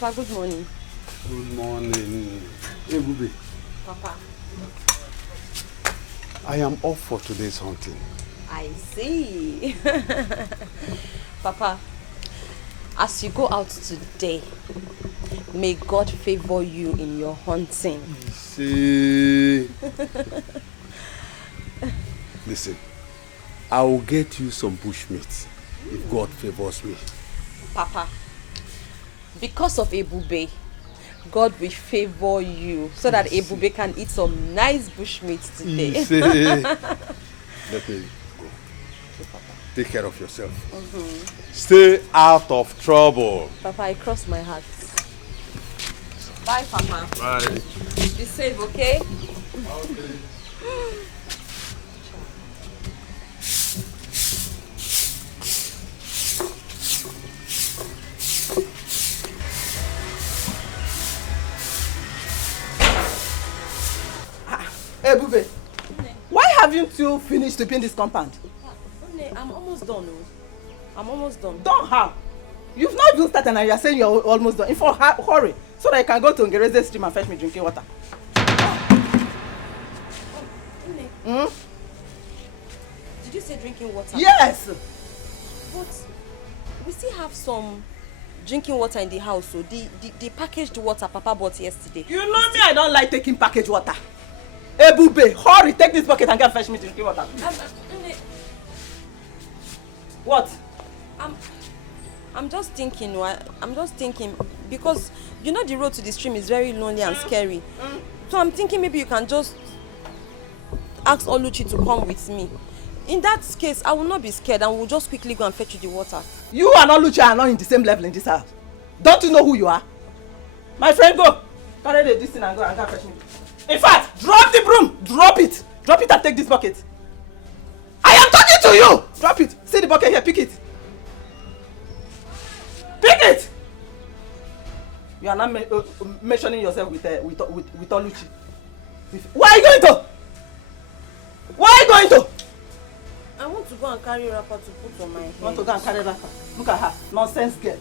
Papa, good morning. Good morning. Hey, Bubi. Papa. I am off for today's hunting. I see. Papa, as you go out today, may God favor you in your hunting. See. Listen, I will get you some bushmeat if God favors me. Papa, because of Ebube, God will favor you so that Ebube can eat some nice bushmeat today. Let me go. Take care of yourself. Stay out of trouble. Papa, I cross my heart. Bye, Papa. Bye. Be safe, okay? Okay. Hey, Bube, why haven't you finished sweeping this compound? I'm almost done. I'm almost done. Done how? You've not even started and you're saying you're almost done. In fact, hurry, so that I can go to Ngereze stream and fetch me drinking water. Did you say drinking water? Yes! But we still have some drinking water in the house, so the packaged water Papa bought yesterday. You know me, I don't like taking packaged water. Hey, Bube, hurry, take this bucket and go and fetch me drinking water. What? I'm just thinking, because you know the road to the stream is very lonely and scary. So I'm thinking maybe you can just ask Oluchi to come with me. In that case, I will not be scared and we'll just quickly go and fetch you the water. You and Oluchi are not in the same level in this house. Don't you know who you are? My friend, go. Carry this thing and go and fetch me. In fact, drop the broom. Drop it. Drop it and take this bucket. I am talking to you. Drop it. See the bucket here. Pick it. Pick it. You are not mentioning yourself with Oluchi. Where are you going to? Where are you going to? I want to go and carry a wrapper to put on my head. You want to go and carry wrapper? Look at her. Nonsense girl.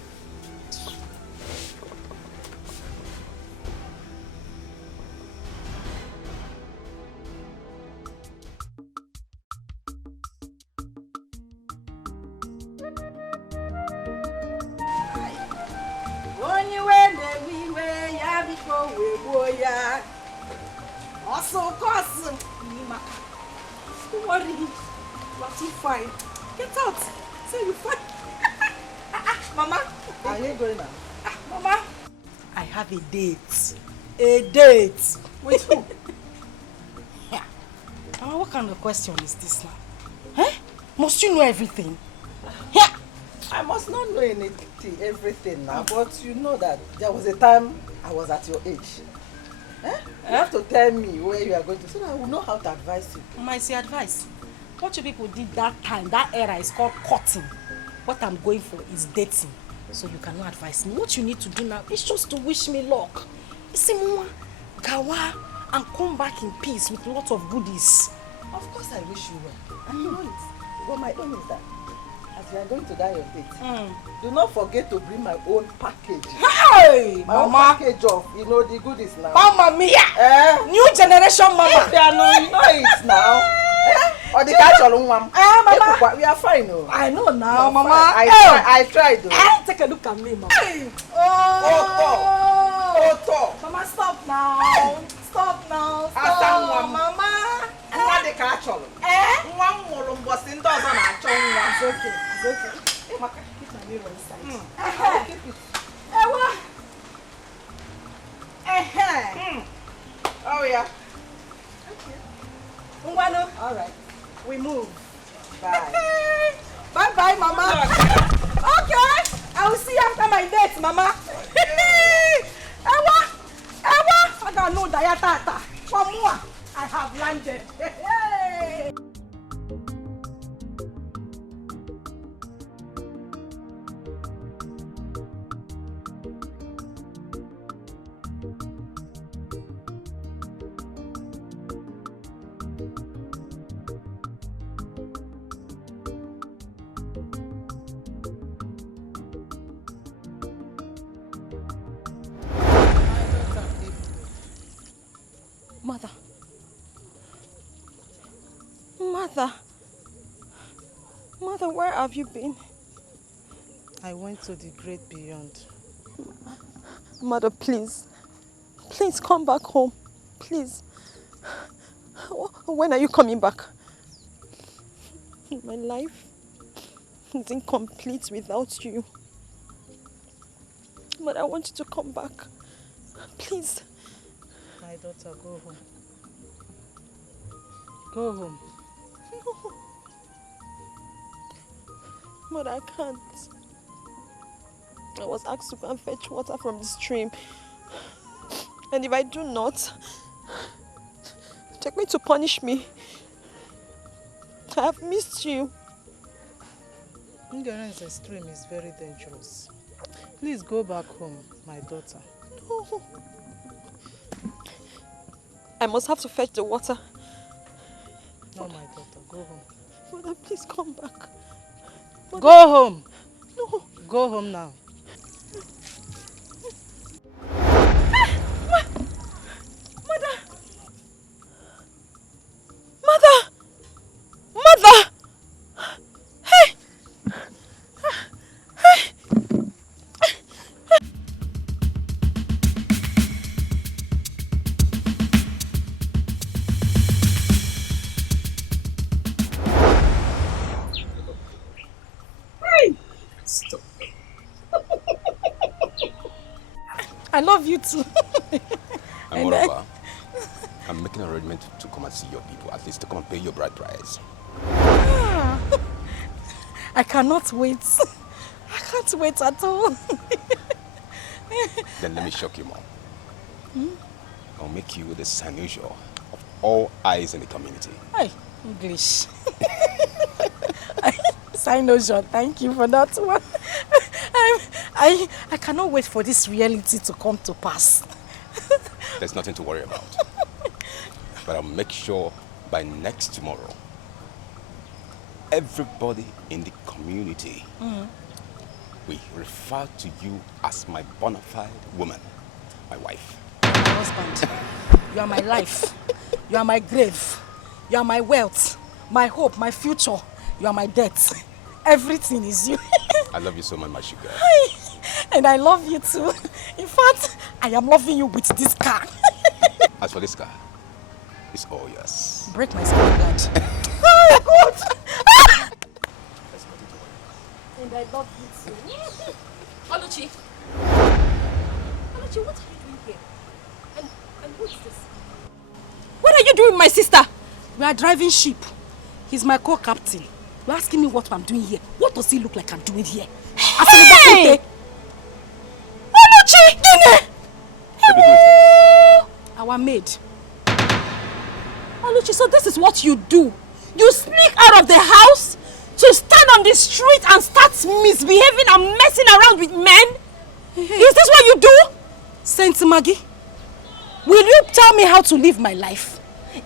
Also, cousin, don't worry, you are too fine. Get out. Say you fine. Mama. Are you going now? Mama. I have a date. A date. With who? Yeah. Mama, what kind of question is this now? Eh? Must you know everything? Yeah. I must not know everything now, but you know that there was a time I was at your age. Eh? You have to tell me where you are going to so that I will know how to advise you. Mama, I say advice. What you people did that time, that era is called courting. What I'm going for is dating. So you cannot advise me. What you need to do now is just to wish me luck. You see, Mama, gawa and come back in peace with a lot of goodies. Of course I wish you well. And you know it. But my own is that as you are going to die your date, do not forget to bring my own package. Hey! My own package of, you know, the goodies now. Mama mia! New generation mama! If they are not, you know it now. Or the catch all one. Mama! We are fine, no? I know now, Mama. I tried though. Take a look at me, Mama. Oh, Mama, stop now. Stop now. Stop, Mama. What the catch all? One more bossing does on a chong. It's okay. It's okay. Keep my mirror inside. Keep it. Oh yeah. Okay. All right. We move. Bye. Bye, Mama. Okay. I will see you after my date, Mama. Ewa. I don't know Dayatata. For more, I have landed. Mother. Mother. Mother, where have you been? I went to the great beyond. Mother, please. Please come back home. Please. When are you coming back? My life is incomplete without you. But I want you to come back. Please. My daughter, go home. Go home. No. Mother, I can't. I was asked to go and fetch water from the stream. And if I do not, they're going to punish me. I have missed you. Ignorance extreme is very dangerous. Please go back home, my daughter. No. I must have to fetch the water. No, my daughter, go home. Mother, please come back. Mother. Go home. No. Go home now. I love you too. And moreover, I'm making an arrangement to come and see your people, at least to come and pay your bride price. I cannot wait. I can't wait at all. Then let me shock you more. I'll make you the Sanusia of all eyes in the community. Hey, English. Sanusia, thank you for that one. I cannot wait for this reality to come to pass. There's nothing to worry about. But I'll make sure by next tomorrow, everybody in the community will refer to you as my bona fide woman, my wife. My husband, you are my life. You are my grave. You are my wealth, my hope, my future. You are my death. Everything is you. I love you so much, my sugar. And I love you too. In fact, I am loving you with this car. As for this car, it's all yours. Break my spirit, Dad. Oh, God. And I love you too. Oluchi, what are you doing here? And what's this? What are you doing with my sister? We are driving ship. He's my co-captain. You're asking me what I'm doing here. What does he look like I'm doing here? Hey! Oluchi! Dine! Our maid. Oluchi, so this is what you do? You sneak out of the house to stand on the street and start misbehaving and messing around with men? Is this what you do? Saint Maggie, will you tell me how to live my life?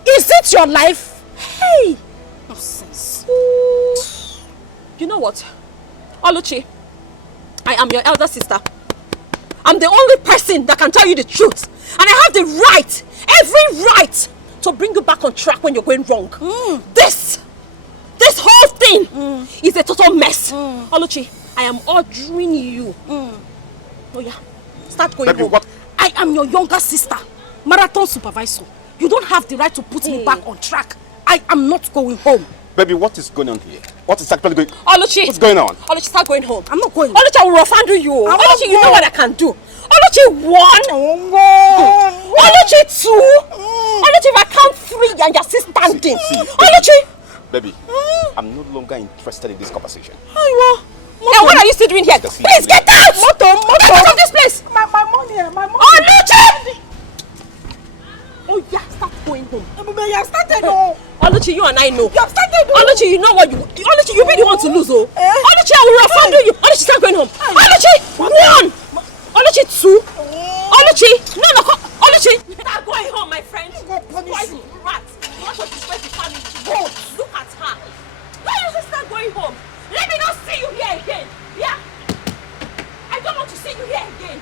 Is it your life? Hey! Nonsense. You know what? Oluchi, I am your elder sister. I'm the only person that can tell you the truth. And I have the right, every right, to bring you back on track when you're going wrong. This whole thing is a total mess. Oluchi, I am ordering you. Oh yeah, start going home. What? I am your younger sister, marathon supervisor. You don't have the right to put me back on track. I am not going home. Baby, what is going on here? What is actually going on? Oluchi! What's going on? Oluchi, start going home. I'm not going. Oluchi, I will rough-handle you. Oluchi, you know what I can do. Oluchi, 1. Oluchi, 2. Oluchi, if I count 3 and you're still standing. See, Oluchi! Baby, I'm no longer interested in this conversation. And what are you still doing here? Please get out! Get out of this place! My money, my money. Oluchi! Oh yeah, start going home. You have started. Oluchi, you and I know. You have started. Oluchi, you know what you... Oluchi, you really want to lose, oh? Oluchi, I will rough-handle you. Oluchi, start going home. Oluchi, 1. Oluchi, 2. Oluchi, no, Oluchi. Start going home, my friend. Poison rat. You want to disgrace the family. Go, look at her. Why don't you start going home? Let me not see you here again. Yeah? I don't want to see you here again.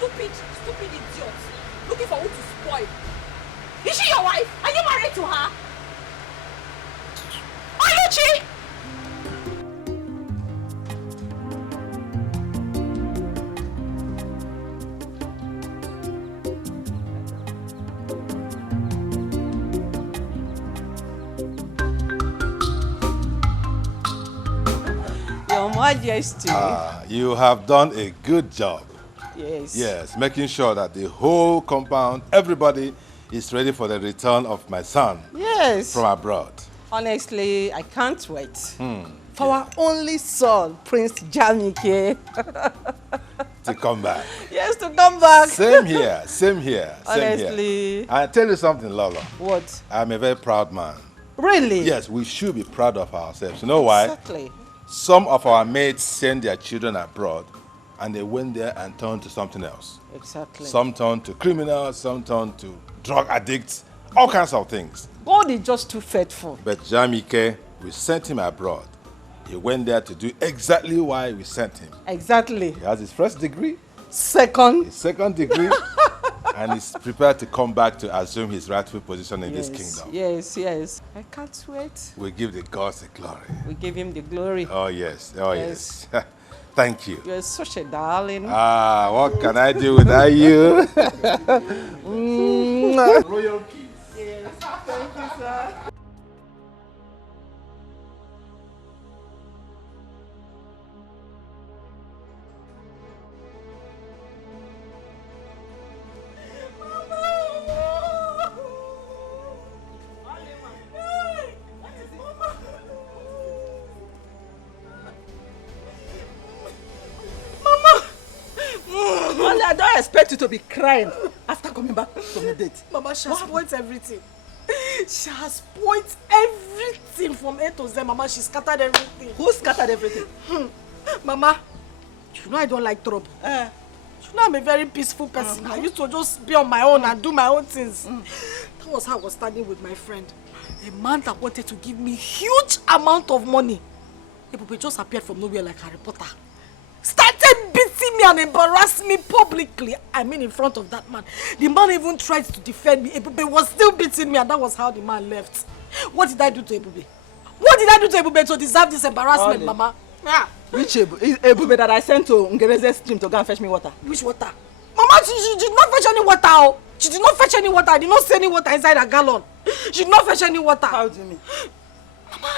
Stupid idiot. Looking for who to spoil. Is she your to her. Oluchi! Your Majesty. You have done a good job. Yes. Yes, making sure that the whole compound, everybody is ready for the return of my son Yes. from abroad. Honestly, I can't wait. For our only son, Prince Jamike. To come back. Yes, to come back. Same here, same here, same Honestly. here. I tell you something, Lolo. What? I'm a very proud man. Really? Yes, we should be proud of ourselves. You know why? Exactly. Some of our mates send their children abroad and they went there and turned to something else. Exactly. Some turned to criminals, some turned to drug addicts, all kinds of things. God is just too faithful. But Jamike, we sent him abroad. He went there to do exactly why we sent him. Exactly. He has his first degree, Second. his second degree, and he's prepared to come back to assume his rightful position in this kingdom. Yes, yes. I can't wait. We give the gods the glory. We give him the glory. Oh yes, oh Yes. yes. Thank you. You're such a darling. What can I do without you? Royal kiss. Yes. Thank you, sir. Only I don't expect you to be crying after coming back from the date. Mama, she has spoiled everything. She has spoiled everything from A to Z. Mama, she scattered everything. Who scattered everything? Mama, you know I don't like trouble. You know I'm a very peaceful person. I used to just be on my own and do my own things. That was how I was standing with my friend. A man that wanted to give me huge amount of money. He just appeared from nowhere like Harry Potter. Started beating me and embarrassing me publicly. I mean, in front of that man. The man even tried to defend me. Ebube was still beating me, and that was how the man left. What did I do to Ebube? What did I do to Ebube to deserve this embarrassment, Mama? Yeah. Which Ebube that I sent to Ngereze's stream to go and fetch me water? Which water? Mama, she did not fetch any water. Oh. She did not fetch any water. I did not see any water inside a gallon. She did not fetch any water. How do you mean? Mama,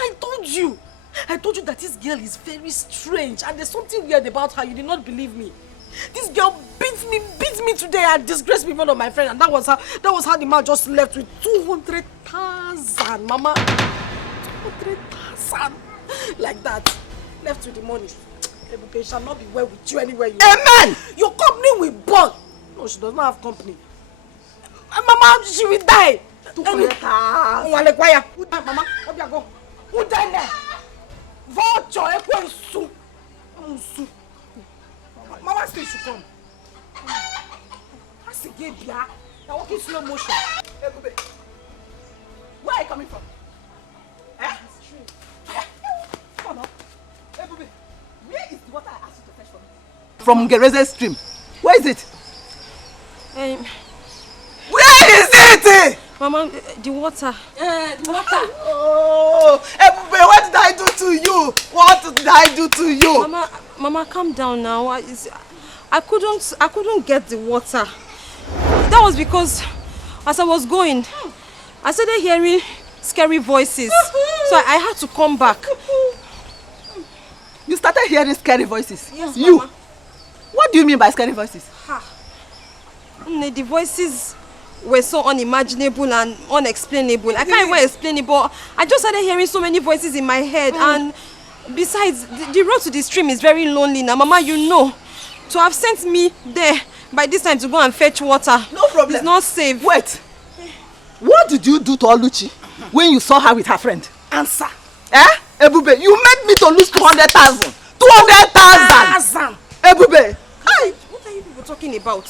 I told you that this girl is very strange and there's something weird about her. You did not believe me. This girl beat me today and disgraced me in front of my friend, and that was how the man just left with 200,000, Mama. 200,000. Like that. Left with the money. Ebube shall not be well with you anywhere you Amen! Your company will burn. No, she does not have company. Mama, she will die. 200,000. Mama, go. Who died there? Vulture, Mama still should come. That's a gay bia. Now walk in slow motion. Ebube, where are you coming from? Come on. Ebube, where is the water I asked you to fetch for me? From Ngereze's stream. Where is it? Where is it? Mama, the water. The water. Oh, Ebube, what did I do to you? What did I do to you? Mama, calm down now. I couldn't get the water. That was because as I was going, I started hearing scary voices. So I had to come back. You started hearing scary voices? Yes, you? Mama. What do you mean by scary voices? The voices were so unimaginable and unexplainable. I can't even explain it, but I just started hearing so many voices in my head. And besides, the road to the stream is very lonely now. Mama, you know, to have sent me there by this time to go and fetch water, no problem. It's not safe. Wait. What did you do to Oluchi when you saw her with her friend? Answer. Ebube, you made me to lose 200,000. 200,000. Ebube. What are you people talking about?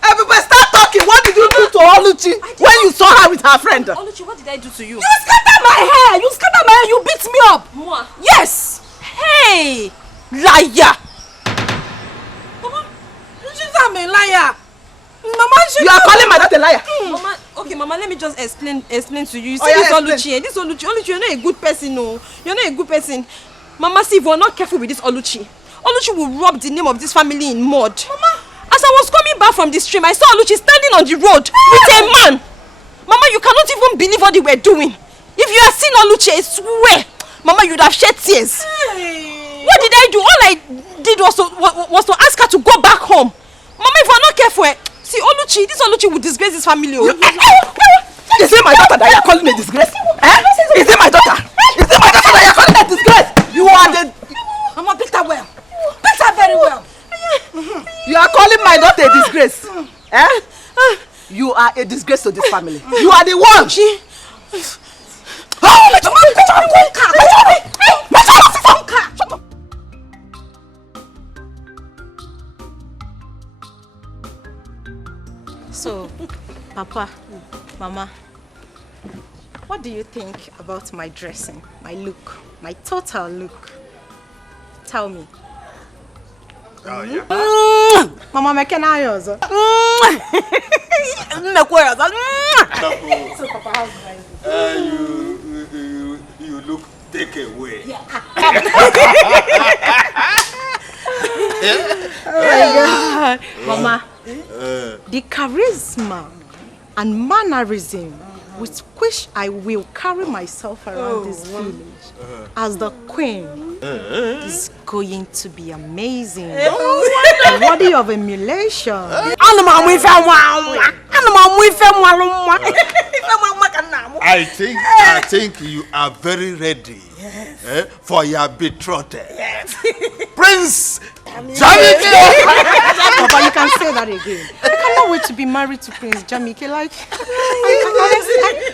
Ebube, start talking. What did you do to Oluchi when you saw her with her friend? Oluchi, what did I do to you? You scattered my hair. You beat me up. Moi? Yes. Hey! Liar. Mama, she's a liar. Mama, You are calling my daughter a liar. Mama, Mama, let me just explain to you. You see this Oluchi, you're not a good person, no. You're not a good person. Mama, see, if we're not careful with this Oluchi will rub the name of this family in mud. Mama, as I was coming back from the stream, I saw Oluchi standing on the road with a man. Mama, you cannot even believe what they were doing. If you had seen Oluchi, I swear, Mama, you'd have shed tears. Hey. What did I do? All I did was to ask her to go back home. Mama, if we're not careful, see, this Oluchi will disgrace this family. Is it my daughter that you're calling a disgrace? Is it my daughter? Is it my daughter that you're calling a disgrace? You are the... Mama, beat her well. Beat her very well. You are calling my daughter a disgrace? You are a disgrace to this family. You are the one. So, Papa, Mama, what do you think about my dressing, my look, my total look? Tell me. Oh, yeah. Mama, make an eye also. So, Papa, how's you look take away. Yeah. Oh my God. Mama, the charisma and mannerism with which I will carry myself around this village as the queen is going to be amazing and worthy of emulation. I think you are very ready for your betrothed. Yes. Prince Jamike! Papa, you can say that again. I cannot wait to be married to Prince Jamike. Like,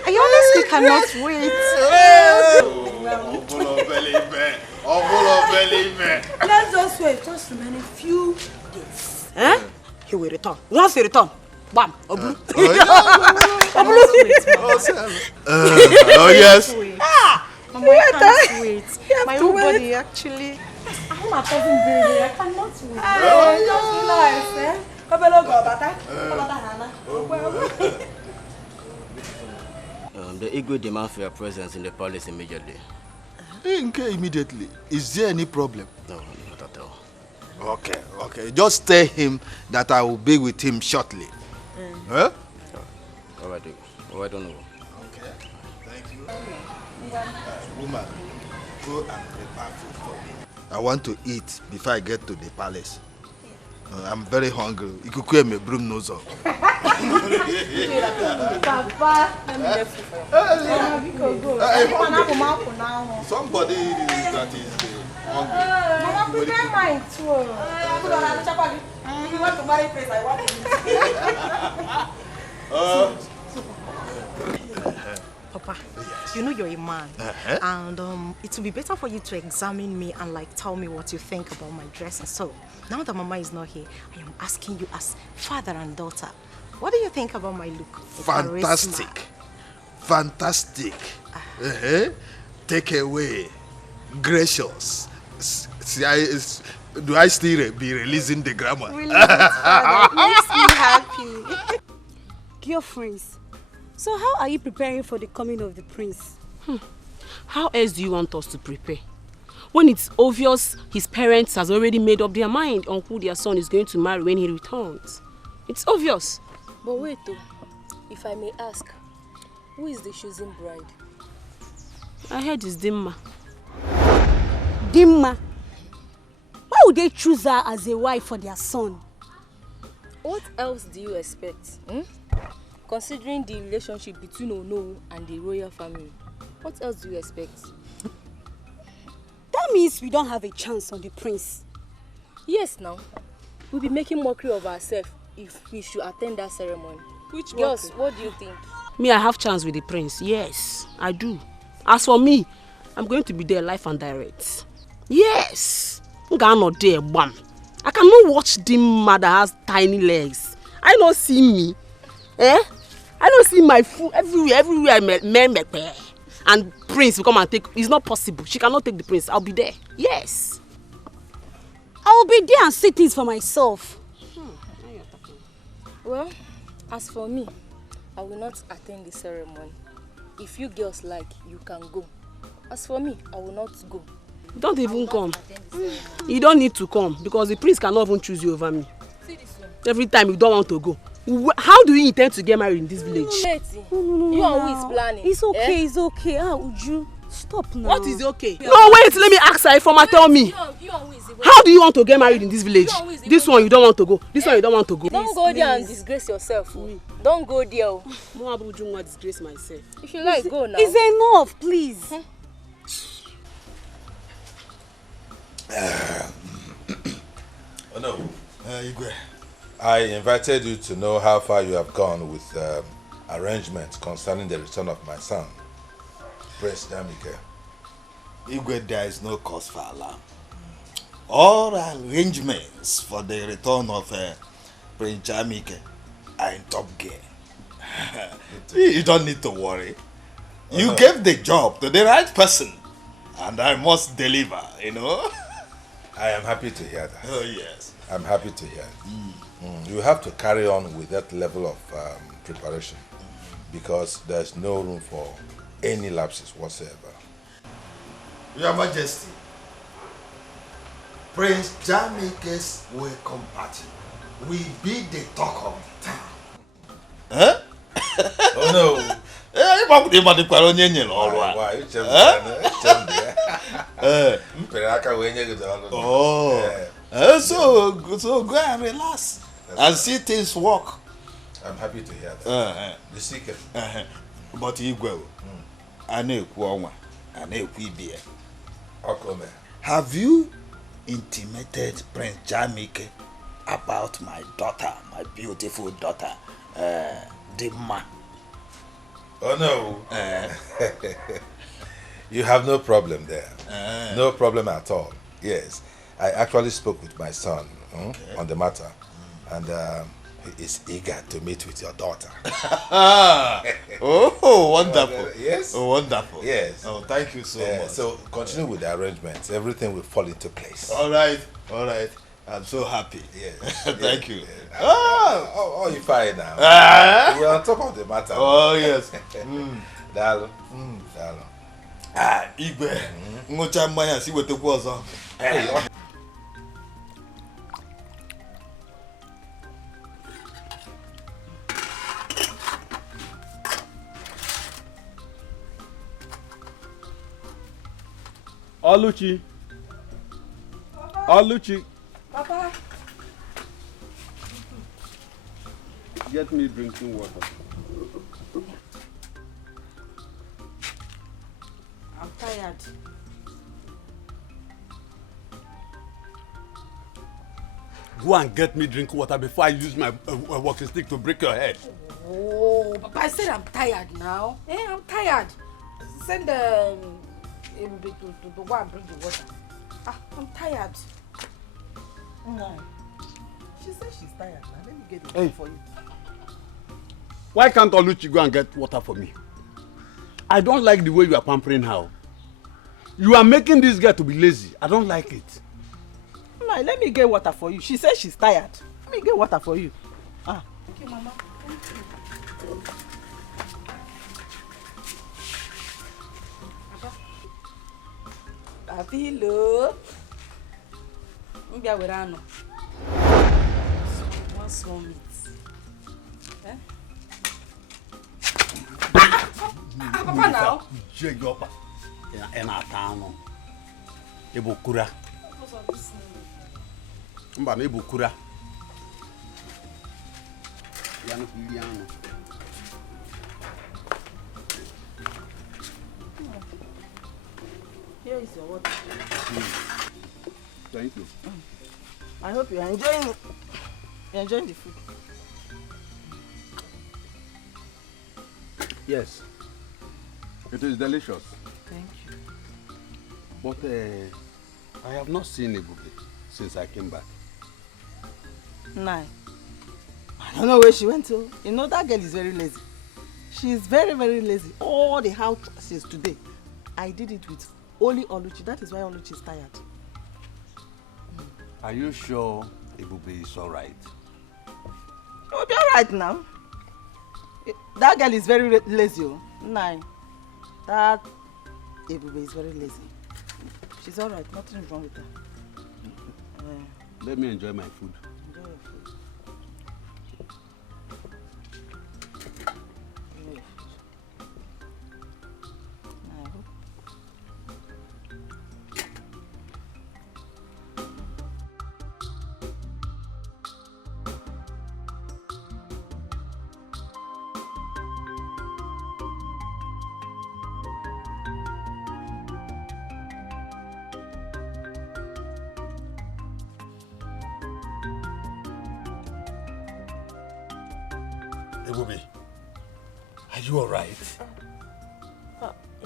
I honestly cannot wait. Let's just wait, just remain a few days. He will return. Once he return, bam, Oblu. Oh yes. Mama, I can't wait. My whole body actually. I'm a cousin baby. I cannot wait. The Igwe demand for your presence in the palace immediately. Immediately. Is there any problem? No, not at all. Okay. Just tell him that I will be with him shortly. Huh? All right, I don't know. Okay. Thank you. Woman, go and prepare food for me. I want to eat before I get to the palace. I'm very hungry. Ikuku me broom nose up. Papa, let me get food for you. Somebody that is hungry. Mama, prepare mine too. If you want to marry Prince, I want to. Papa, you know you're a man, and it will be better for you to examine me and like tell me what you think about my dressing. So now that Mama is not here, I am asking you as father and daughter, what do you think about my look? Fantastic. Take away. Gracious. Do I still be releasing the grammar? Really, it makes me happy. Dear friends, so how are you preparing for the coming of the prince? How else do you want us to prepare? When it's obvious his parents has already made up their mind on who their son is going to marry when he returns. It's obvious. But wait though, if I may ask, who is the chosen bride? I heard it's Dimma. Dimma? Why would they choose her as a wife for their son? What else do you expect? Considering the relationship between Ono and the royal family, what else do you expect? That means we don't have a chance on the prince. Yes, now. We'll be making mockery of ourselves if we should attend that ceremony. Which Girls, what do you think? Me, I have chance with the prince. Yes, I do. As for me, I'm going to be there live and direct. Yes. I'm not there, bam. I cannot watch Dimma that has tiny legs. I don't see me. I don't see my food everywhere men and prince will come and take. It's not possible. She cannot take the prince. I'll be there. Yes. I'll be there and see things for myself. Well, as for me, I will not attend the ceremony. If you girls like, you can go. As for me, I will not go. Don't even come. You don't need to come because the prince cannot even choose you over me. See this one. Every time you don't want to go. How do you intend to get married in this village? No, you are who is planning. It's okay, it's okay. How would you stop now? What is okay? No, wait, let me ask her. Informer, tell me. How do you want to get married in this village? This one you don't want to go. This one you don't want to go. Don't go there and disgrace yourself. Don't go there. No, I won't disgrace myself. If you like, go now. It's enough, please. Oh no, Igwe. I invited you to know how far you have gone with arrangements concerning the return of my son, Prince Jamike. Igwe, there is no cause for alarm. All arrangements for the return of Prince Jamike are in top gear. You don't need to worry. You gave the job to the right person, and I must deliver, you know. I am happy to hear that. Oh, yes. I'm happy to hear it. You have to carry on with that level of preparation because there's no room for any lapses whatsoever. Your Majesty, Prince Jamike's welcome party will be the talk of the town. Huh? Oh no. Why? So go and relax and see things work. I'm happy to hear that. The secret. But Igwe, have you intimated Prince Jamike about my daughter, my beautiful daughter, Dima? Oh no. You have no problem there. No problem at all. Yes. I actually spoke with my son on the matter, and he is eager to meet with your daughter. Oh, wonderful. Yes. Oh, wonderful. Yes. Oh, thank you so much. So continue with the arrangements. Everything will fall into place. All right. All right. I'm so happy. Yes. Thank you. Oh, you're fine now. You're on top of the matter. Oh, yes. Dalo. Igwe. Ngocha mmanya si wetekwu ọzọ. Oluchi. Oluchi. Papa. Get me drinking water. I'm tired. Go and get me drinking water before I use my walking stick to break your head. Oh, Papa, I said I'm tired now. I'm tired. Send to go and bring the water. I'm tired. No. She said she's tired. Now let me get it water for you. Why can't Oluchi go and get water for me? I don't like the way you are pampering her. You are making this girl to be lazy. I don't like it. No, let me get water for you. She said she's tired. Let me get water for you. Thank you, Mama. Thank you. Hello. One small meat. Papa now. Jegopa. Enatano. Ebukura. Mba na ebukura. Yanu Liliano. Here is your water. Thank you. I hope you are enjoying it. You're enjoying the food. Yes. It is delicious. Thank you. But I have not seen Ebube since I came back. Nine. I don't know where she went to. You know that girl is very lazy. She is very, very lazy. All the houses today, I did it with only Oluchi. That is why Oluchi is tired. Are you sure Ebube is all right? It will be all right now. That girl is very lazy. Nine. That Ebube is very lazy. She's alright. Nothing is wrong with her. Let me enjoy my food. Enjoy your food. Enjoy your food. I hope. Ebube, are you alright?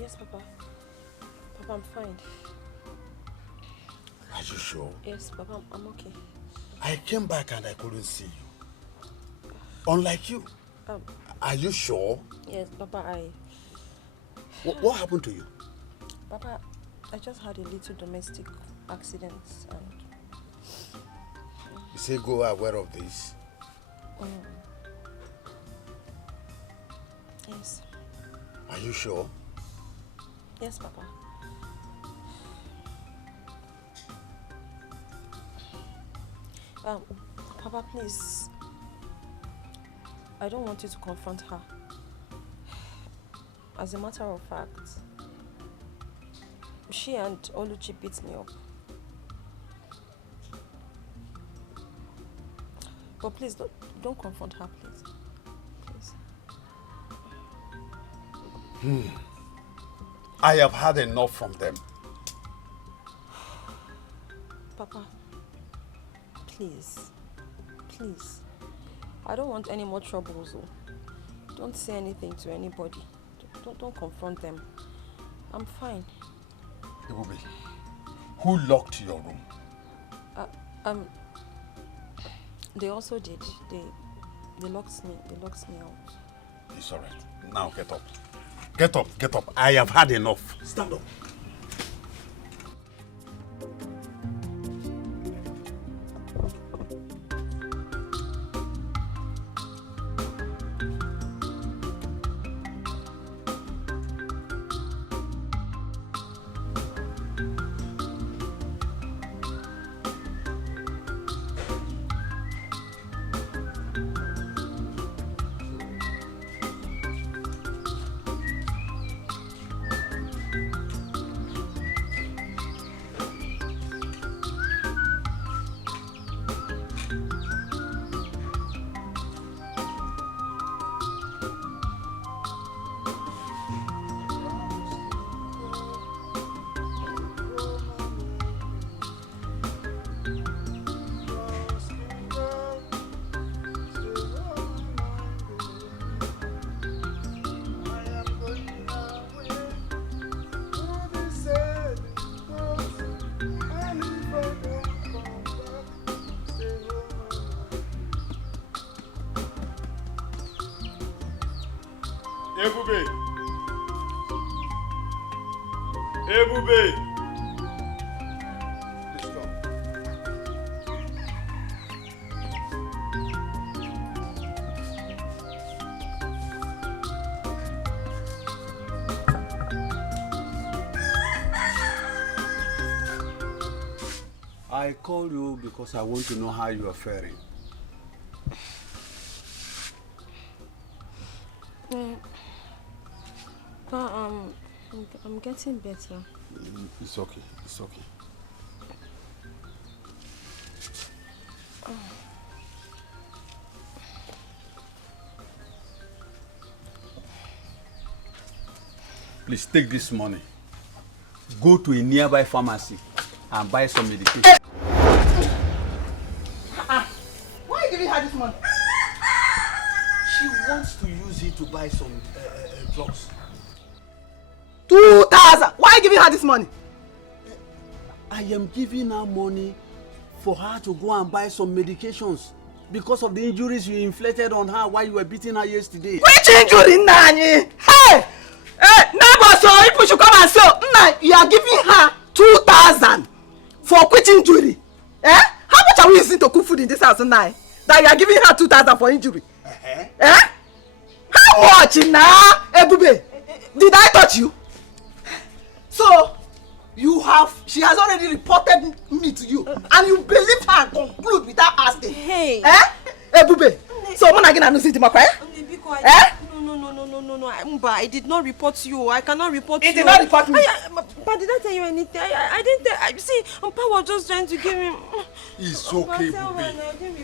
Yes, Papa. Papa, I'm fine. Are you sure? Yes, Papa, I'm okay. I came back and I couldn't see you. Unlike you. Are you sure? Yes, Papa, What happened to you? Papa, I just had a little domestic accident and... You say go aware of this? Yes. Are you sure? Yes, Papa. Papa, please. I don't want you to confront her. As a matter of fact, she and Oluchi beat me up. But please, don't confront her, please. Please. I have had enough from them. Papa, please. Please. I don't want any more troubles. Don't say anything to anybody. Don't confront them. I'm fine. Ebube, who locked your room? They also did. They locked me. They locked me out. It's alright. Now get up. Get up, get up. I have had enough. Stand up. Ebube! Ebube! Please come. I called you because I want to know how you are faring. I'm getting better. It's okay. It's okay. Please take this money. Go to a nearby pharmacy and buy some medication. Why are you giving her this money? She wants to use it to buy some drugs. 2,000! Why are you giving her this money? I am giving her money for her to go and buy some medications because of the injuries you inflicted on her while you were beating her yesterday. Which injury, Nani? Hey! Neighbor, so people should come and say, you are giving her 2,000 for quit injury. Eh? How much are we using to cook food in this house now? That you are giving her 2,000 for injury? Eh? Watch now, Ebube. Did I touch you? So, she has already reported me to you, and you believe her and conclude without asking. Hey. Ebube. So, when I get to see you, No, Mba, I did not report you. I cannot report you. It did not report me. But did I tell you anything? I didn't tell. See, Mpa was just trying to give him. It's okay, Bube.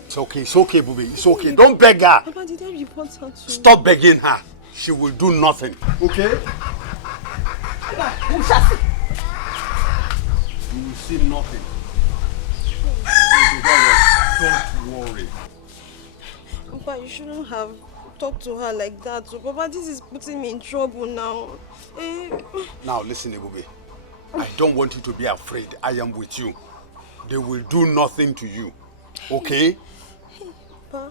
It's okay, Bube. It's okay. Don't beg her. Papa, did I report her too? Stop begging her. She will do nothing. Okay? We shall see. You will see nothing. Don't worry. Papa, you shouldn't have talked to her like that. So, Papa, this is putting me in trouble now. Now, listen, Ebube. I don't want you to be afraid. I am with you. They will do nothing to you. Okay? Pa,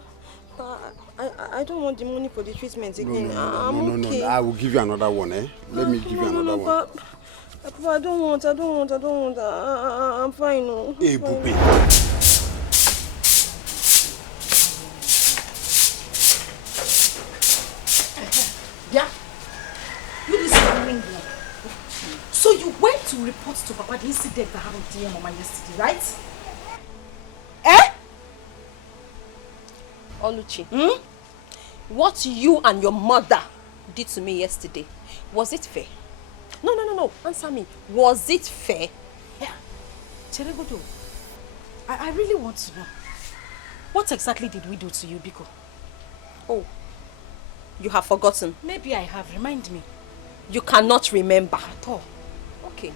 I don't want the money for the treatment again. No. I will give you another one, eh? Let me give you another one. Papa, I don't want. I'm fine. No. Hey, Bube. Yeah? You this So you went to report to Papa the incident that happened to your mama yesterday, right? Oluchi, what you and your mother did to me yesterday, was it fair? No. Answer me. Was it fair? Yeah. Cheregodo, I really want to know. What exactly did we do to you, Biko? Oh, you have forgotten. Maybe I have. Remind me. You cannot remember. At all. Okay.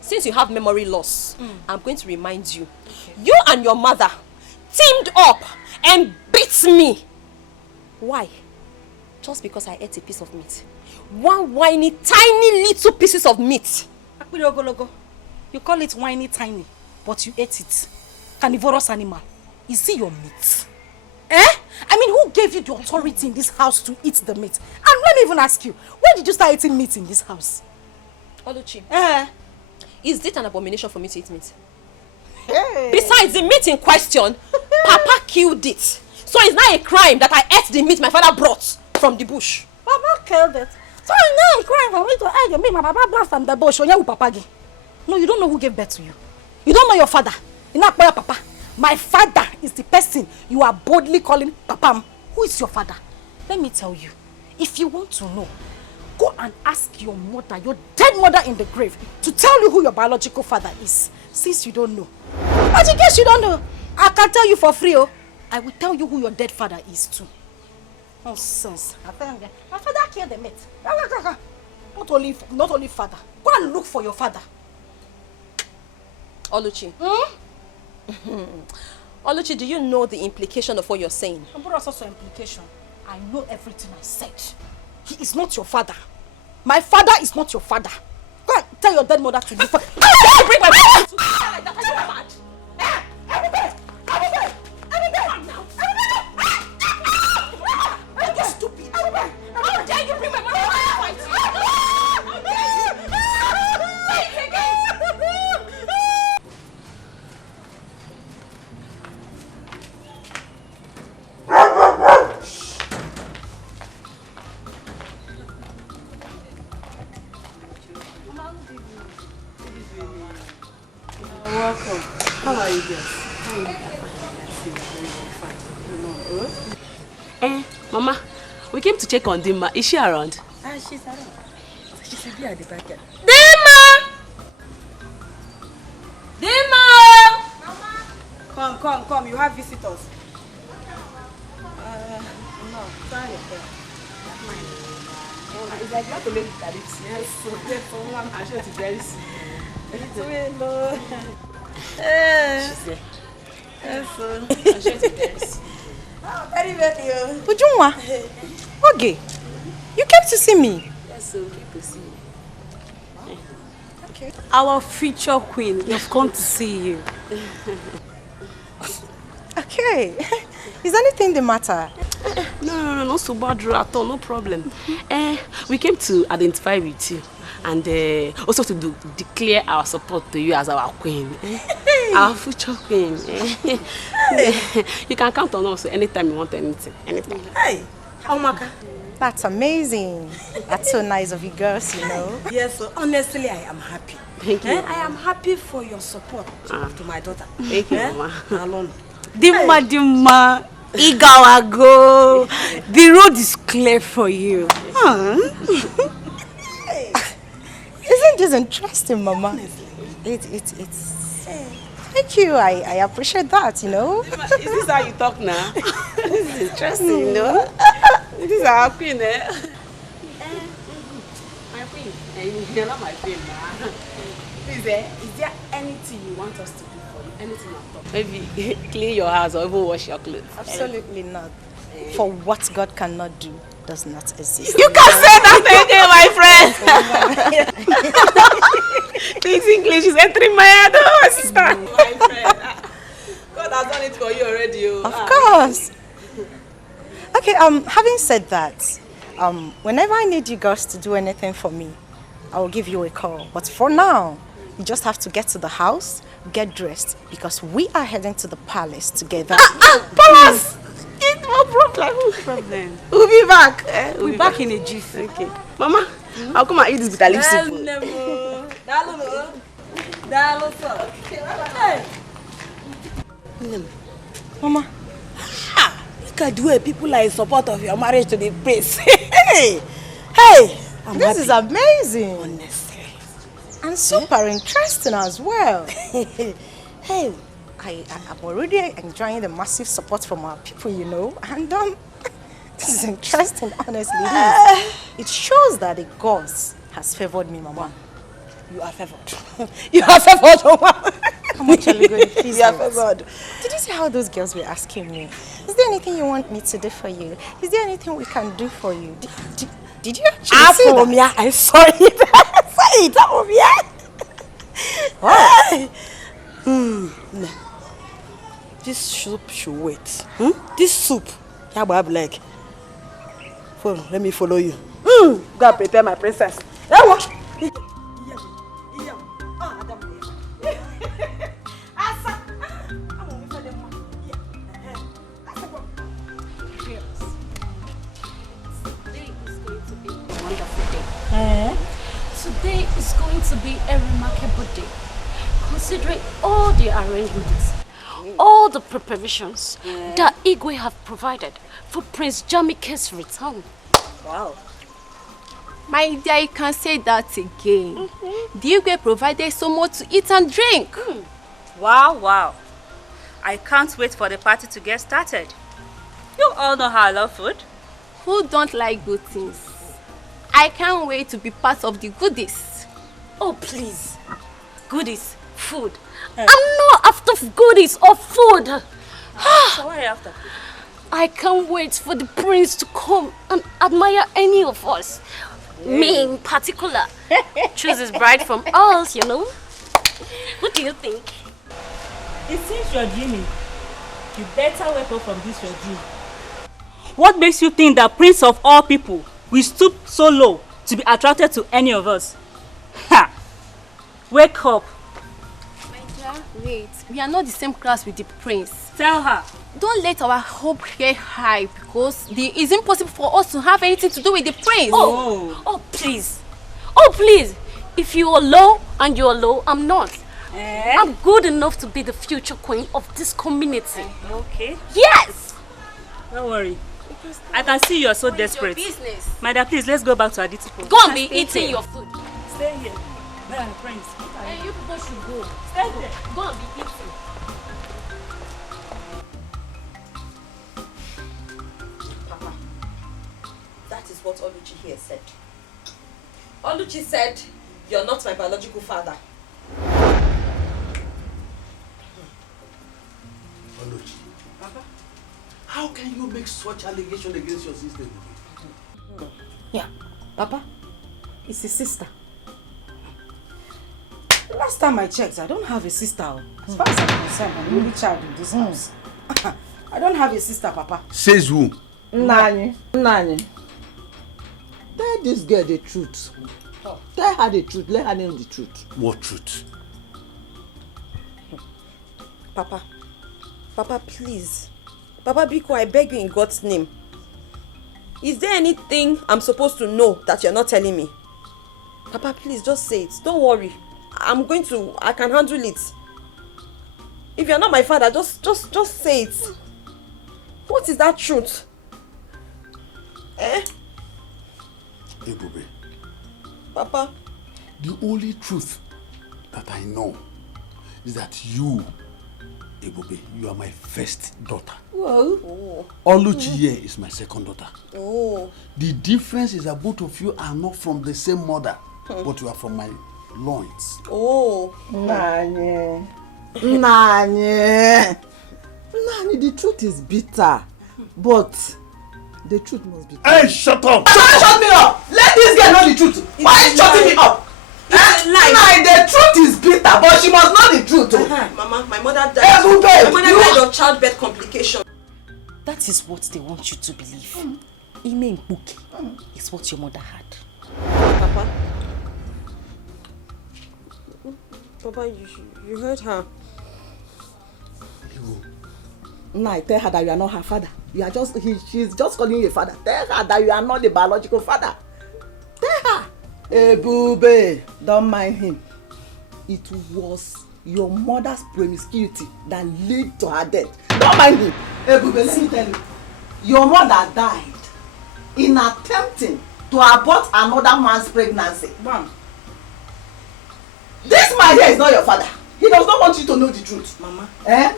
Since you have memory loss, I'm going to remind you. Okay. You and your mother teamed up and beat me. Why? Just because I ate a piece of meat. One whiny, tiny little pieces of meat. You call it whiny tiny, but you ate it. Carnivorous animal. Is it your meat? I mean, who gave you the authority in this house to eat the meat? And let me even ask you, when did you start eating meat in this house? Oluchi, is it an abomination for me to eat meat? Hey. Besides the meat in question, Papa killed it. So it's not a crime that I ate the meat my father brought from the bush. Papa killed it. So it's not a crime for me to eat the meat my papa brought from the bush. No, you don't know who gave birth to you. You don't know your father. You're not Papa. My father is the person you are boldly calling Papa. Who is your father? Let me tell you. If you want to know, go and ask your mother, your dead mother in the grave, to tell you who your biological father is. Since you don't know. But in case you don't know, I can tell you for free. I will tell you who your dead father is too. Nonsense. My father killed the meat. Not only father. Go and look for your father. Oluchi. Oluchi, do you know the implication of what you're saying? What's also implication? I know everything I said. He is not your father. My father is not your father. Go and tell your dead mother to look for... Bring my father to like that. Are you mad? Are you stupid? How dare you bring my mother to fight? How dare you? Say it again. Welcome. How are you guys? Mama, we came to check on Dima. Is she around? She's around. She should be at the back end. Dima! Mama! Come. You have visitors. No, sorry. It's like not to make it at it. Yes, so therefore, I'm sure it's very soon. Hello. She's there. Yes, sir. I'm sure it's very soon. Very well. Ujunwa. Okay. You came to see me. Yes, so keep to see me. Okay. Our future queen, we've come to see you. Okay. Is anything the matter? No so bad at all, no problem. We came to identify with you and also to declare our support to you as our queen. Our future queen. You can count on us anytime you want anything. Anything. Hey, Omaka, That's amazing. That's so nice of you girls, you know. Yes, so honestly, I am happy. Thank you, I am happy for your support to my daughter. Thank you, Mama. Alone. Dima, Igawago. The road is clear for you. Isn't this interesting, Mama? It's thank you. I appreciate that, you know. Is this how you talk now? This is interesting, you know. This is our queen, eh? My queen. You're not my queen, ma. Please, is there anything you want us to do for you? Anything at all? Maybe clean your house or even wash your clothes. Absolutely not. For what God cannot do does not exist. You can say that again, my friend. This English is entering my head, oh, sister. My friend. God has done it for you already. Of course. Okay, having said that, whenever I need you girls to do anything for me, I will give you a call. But for now, you just have to get to the house, get dressed, because we are heading to the palace together. Palace! No problem. No problem. We'll be back. We'll be back in a jiff. Okay. Mama, I'll come and eat this bitter leaf soup. Mama. Look at the way people are in support of your marriage to the prince. Hey! This is amazing. Honestly. And super interesting as well. Hey, I'm already enjoying the massive support from our people, you know. And this is interesting, honestly. It shows that the gods has favored me, Mama. You are favored. You are favored, Mama. I'm actually going to please you are favored. Did you see how those girls were asking me? Is there anything you want me to do for you? Is there anything we can do for you? Did you actually see that? I saw it. I saw it. Wow. This soup should wait. This soup. Yeah, but I'm like, let me follow you. Go and prepare my princess. Today is going to be a remarkable day, considering all the arrangements, all the preparations that Igwe have provided for Prince Jamike's return. Wow. My dear, you can say that again. The Igwe provided so much to eat and drink. Wow. I can't wait for the party to get started. You all know how I love food. Who don't like good things? I can't wait to be part of the goodies. Oh, please. Goodies, food. I'm not after goodies or food. So what are you after? I can't wait for the prince to come and admire any of us. Me in particular. Choose his bride from us, you know. What do you think? It seems you're dreaming. You better wake up from this your dream. What makes you think that Prince of all people will stoop so low to be attracted to any of us? Ha! Wake up. My dear, wait. We are not the same class with the prince. Tell her. Don't let our hope get high because it is impossible for us to have anything to do with the prince. Oh, please. Oh, please. If you are low and you are low, I'm not. I'm good enough to be the future queen of this community. Okay. Yes. Don't worry. I can see you are so desperate. My dear, please, let's go back to Aditipo. Go and be eating your food. Stay here. Prince. Hey, you people should go. Stay there. Go and be eating. Papa, that is what Oluchi here said. Oluchi said, you're not my biological father. Oluchi, Papa, how can you make such allegation against your sister? Yeah, Papa, it's his sister. Last time I checked, I don't have a sister. As far as I'm concerned, I'm the only child in this house. I don't have a sister, Papa. Says who? Nani. Tell this girl the truth. Tell her the truth. Let her know the truth. What truth? Papa, please. Papa Biko, I beg you in God's name. Is there anything I'm supposed to know that you're not telling me? Papa, please just say it. Don't worry. I can handle it. If you're not my father, just say it. What is that truth? Ebube. Papa. The only truth that I know is that you, Ebube, you are my first daughter. Whoa. Oh. Oluchi is my second daughter. Oh. The difference is that both of you are not from the same mother, but you are from my loins. Oh. Nanye. Nanye. Nanye, the truth is bitter, but the truth must be. Hey, shut up! Shut me up! Let this girl know the truth. Why are you shutting me up? It's a lie. Nanye, the truth is bitter, but she must know the truth. Mama, my mother died. My mother died of childbirth complication. That is what they want you to believe. Ime Mbuki is what your mother had. Papa, you heard her. Nah, tell her that you are not her father. You are just she's just calling you a father. Tell her that you are not the biological father. Tell her. Ebube, don't mind him. It was your mother's promiscuity that led to her death. Don't mind him. Ebube, let me tell you. Your mother died in attempting to abort another man's pregnancy. Ma'am. This man here is not your father. He does not want you to know the truth. Mama. Eh?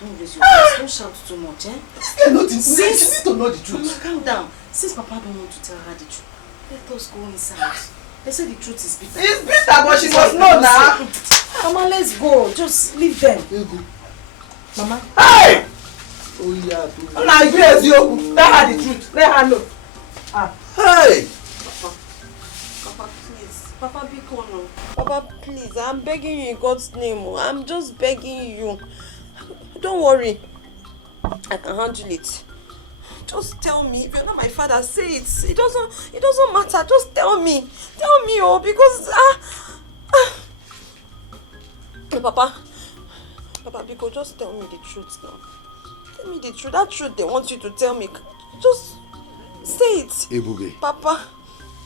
Don't raise your voice. Don't shout too much, eh? She needs to know the truth. Mama, calm down. Since Papa don't want to tell her the truth, let us go inside. They say the truth is bitter. It's bitter, but she must know now. Mama, let's go. Just leave them. Mama. Hey! Oh yeah. Now yes, you tell her the truth. Let her know. Hey! Papa, please. Papa, be calm. Papa, please. I'm begging you in God's name. I'm just begging you. Don't worry. I can handle it. Just tell me. If you're not my father, say it. It doesn't matter. Just tell me. Tell me, because Papa, Biko, just tell me the truth now. Tell me the truth. That truth they want you to tell me. Just say it. Ebube. Papa.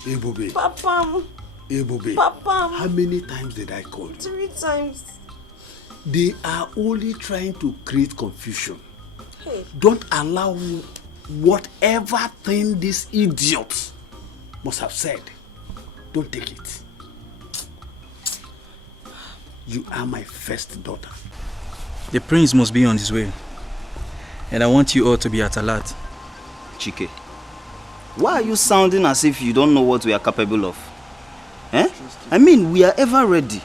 Ebube. Papa. Ebube. Papa. How many times did I call you? 3 times. They are only trying to create confusion. Hey. Don't allow whatever thing this idiot must have said. Don't take it. You are my first daughter. The prince must be on his way. And I want you all to be at alert. Chike, why are you sounding as if you don't know what we are capable of? Eh? I mean, we are ever ready.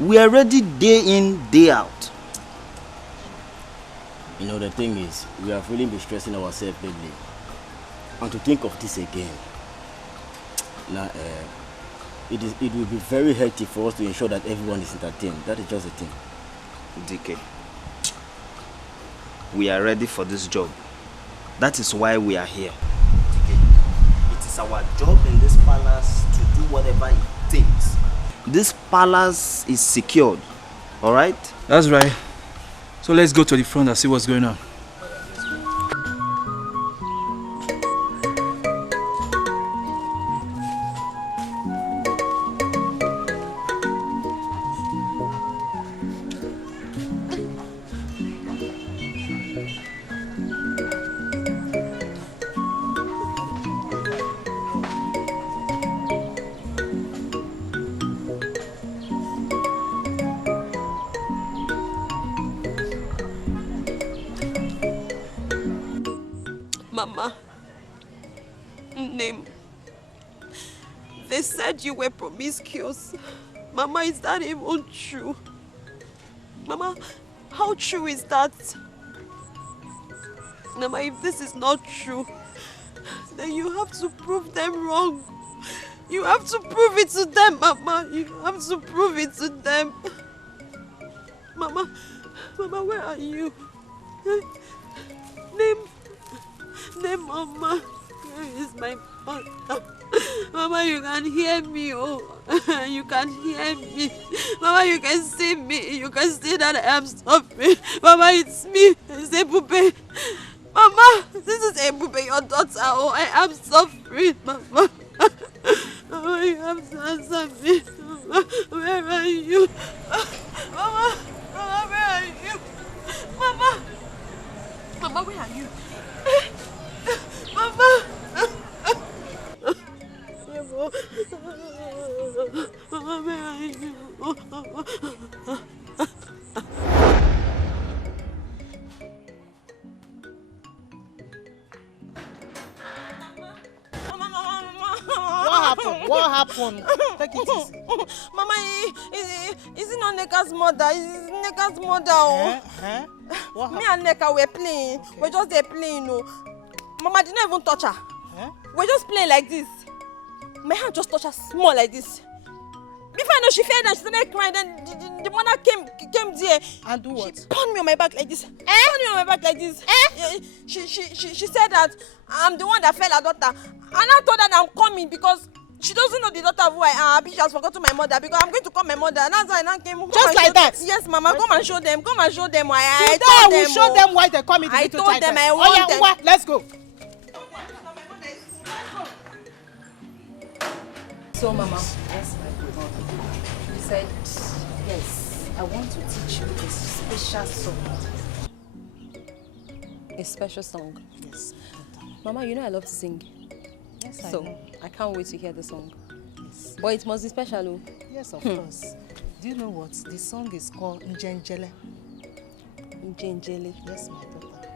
We are ready day in, day out. You know, the thing is, we have really been stressing ourselves lately. And to think of this again, now, it will be very healthy for us to ensure that everyone is entertained. That is just the thing. DK, we are ready for this job. That is why we are here. DK, it is our job in this palace to do whatever it takes. This palace is secured, alright? That's right. So let's go to the front and see what's going on. Mama, name. They said you were promiscuous. Mama, is that even true? Mama, how true is that? Mama, if this is not true, then you have to prove them wrong. You have to prove it to them, Mama. You have to prove it to them. Mama, where are you? Name, Mama. Where is my mother? Mama, you can hear me, oh. You can hear me. Mama, you can see me. You can see that I am suffering. Mama, it's me. It's Ebube. Mama, this is Ebube, your daughter. Oh, I am suffering, Mama. Oh, you have to answer me. Mama, where are you? Mama, Mama, where are you? Mama, Mama, where are you? Mama. Mama, where are you? What happened? Take it easy. Mama, is it not Neka's mother? Is Neka's mother? Oh. Me and Neka were playing. Okay. We're just there playing. Oh. Mama didn't even touch her. We're just playing like this. My hand just touched her small like this. Before I know, she fell and she started crying. Then the mother came there. And do what? She punched me on my back like this. Punched me on my back like this. She said that I'm the one that fell her daughter. And I told her that I'm coming because she doesn't know the daughter who I am. She has forgotten my mother because I'm going to call my mother. And that's why I now came. Just like that? Yes, Mama. Come and show them. Come and show them why I told them. Show them why they come into I told them I want them. Let's go. So, Mama. Yes, my good mother. You said, yes, I want to teach you a special song. A special song? Yes. Mama, you know I love to sing. Yes, I so, know. I can't wait to hear the song. Yes. But it must be special, oh. Yes, of course. Do you know what? The song is called Njenjele. Njenjele? Yes, my daughter.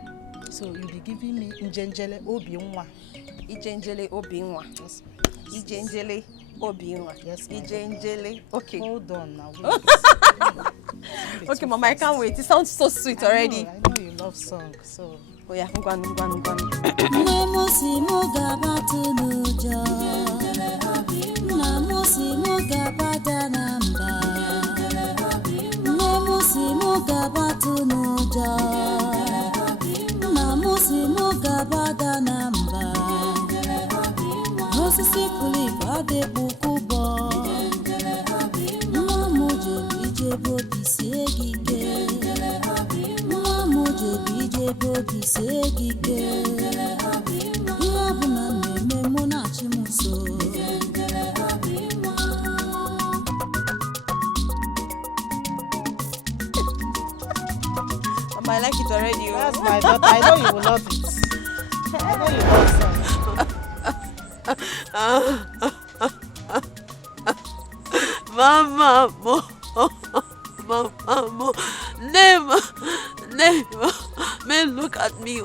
So, you'll be giving me Njenjele Obiunwa. Njenjele Obiunwa. Yes, Njenjele Obiunwa. Yes, Njenjele. Okay. Hold on now. Okay, Mama, I can't wait. It sounds so sweet already. I know you love song, so. Oh yeah, ngwan. Mama, I like it already. That's my daughter. I know you will love it. I know you love song. Mama, Mama, never, man, look at me.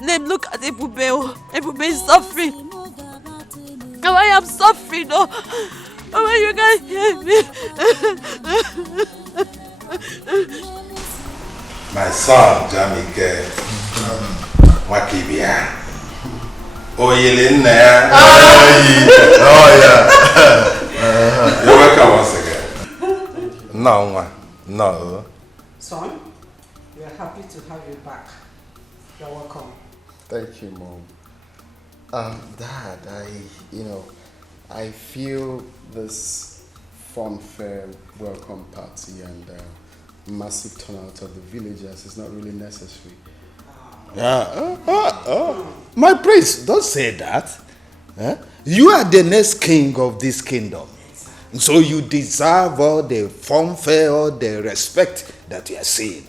Name, look at Ebube. Ebube is suffering. Oh, I am suffering. Oh, you guys hear me? My son, Jamike, Wakibia. Oh, Yelena. Oh, yeah. You're welcome once again. No. Son, we are happy to have you back. You're welcome. Thank you, Mom. Dad, I feel this fun, fair welcome party and massive turnout of the villagers is not really necessary. My prince, don't say that. You are the next king of this kingdom. So you deserve all the fanfare, all the respect that you are seeing.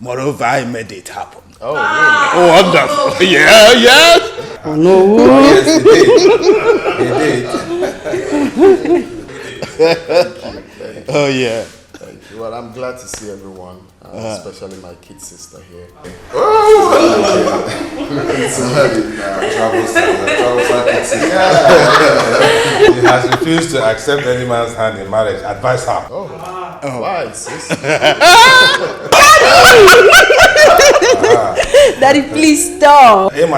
Moreover, I made it happen. Oh, really? Oh, wonderful. Yes. Oh, no. Oh, yes, he did. Oh, yeah. Thank you. Well, I'm glad to see everyone, especially my kid sister here. He has refused to accept any man's hand in marriage. Advise her. Why, sis? Daddy, please stop. Good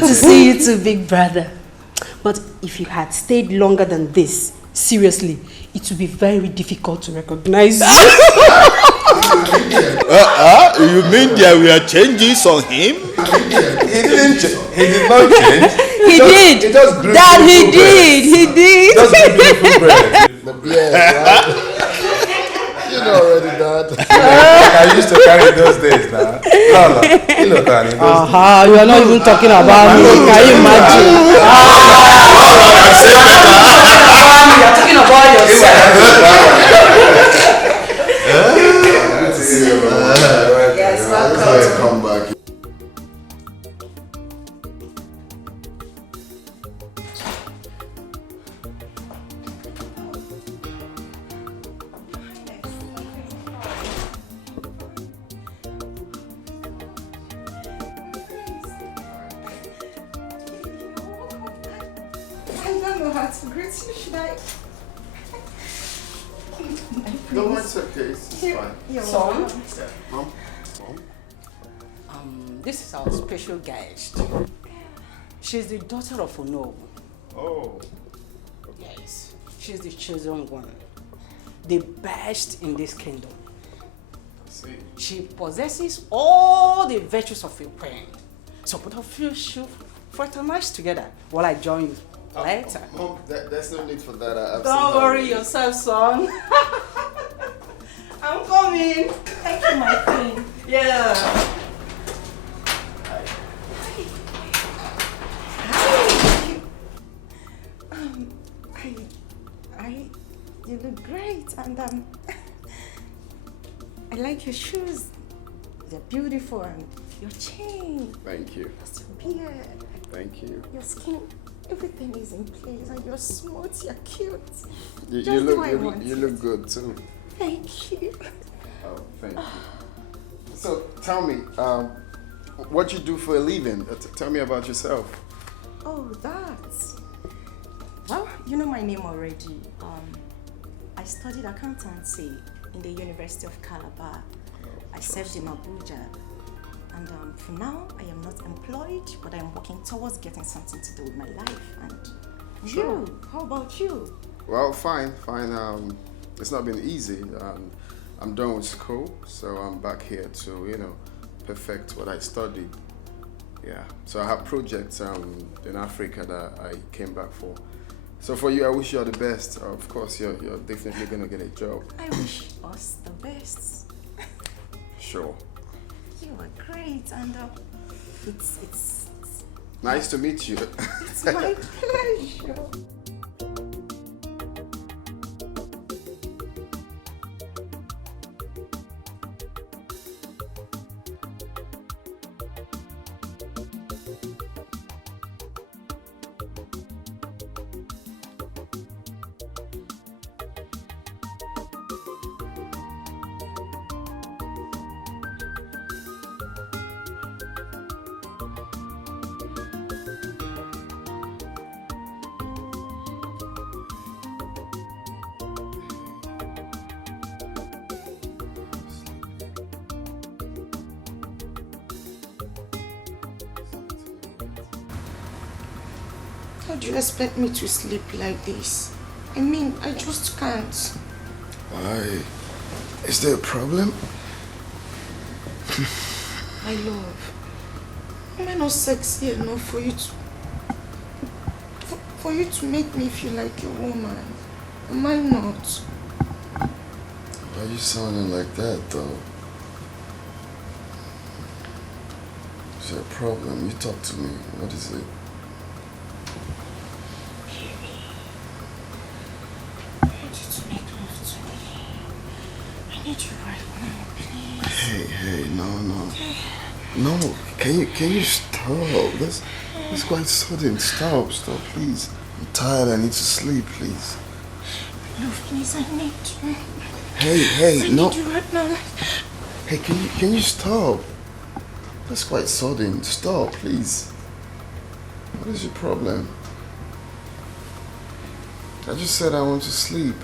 to see you too, big brother. But if you had stayed longer than this, seriously, it would be very difficult to recognize you. You mean there were changes on him? He did not change. He did. He just grew Dad, he did. He did. Just grew beautiful bread. The beard, right? know already, Dad. I used to carry in those days now. No, you know carry in those days. You are not even talking about me. Can you imagine? You are talking about yourself. Yes, welcome back. No, it's okay. It's fine. Son? Mom? This is our special guest. She's the daughter of Ono. Oh. Yes. She's the chosen one. The best in this kingdom. See. She possesses all the virtues of a queen. So both of you should fraternize together while I join you later. Mom, there's no need for that. Don't worry yourself, son. I'm coming. Thank you, my queen. Yeah. You look great, and I like your shoes. They're beautiful, and your chain. Thank you. Your beard. Thank you. Your skin. Everything is in place, and you're smooth. You're cute. You look good too. Thank you. Oh, thank you. So tell me, what you do for a living? Tell me about yourself. Oh, that's. Well, you know my name already. I studied accountancy in the University of Calabar. I served in Abuja. And for now, I am not employed, but I'm working towards getting something to do with my life. And Sure. you, how about you? Well, fine. It's not been easy. I'm done with school, so I'm back here to, perfect what I studied. Yeah. So I have projects in Africa that I came back for. So for you, I wish you all the best. Of course, you're definitely gonna get a job. I wish us the best. Sure. You are great, and it's Nice to meet you. it's my pleasure. How do you expect me to sleep like this? I mean, I just can't. Why? Is there a problem? My love, am I not sexy enough for you to make me feel like a woman? Am I not? Why are you sounding like that, though? Is there a problem? You talk to me. What is it? Hey, no. Can you stop? That's quite sudden. Stop, please. I'm tired. I need to sleep, please. No, please, I need you. Hey, I no. need you right now. Hey, can you stop? That's quite sudden. Stop, please. What is your problem? I just said I want to sleep.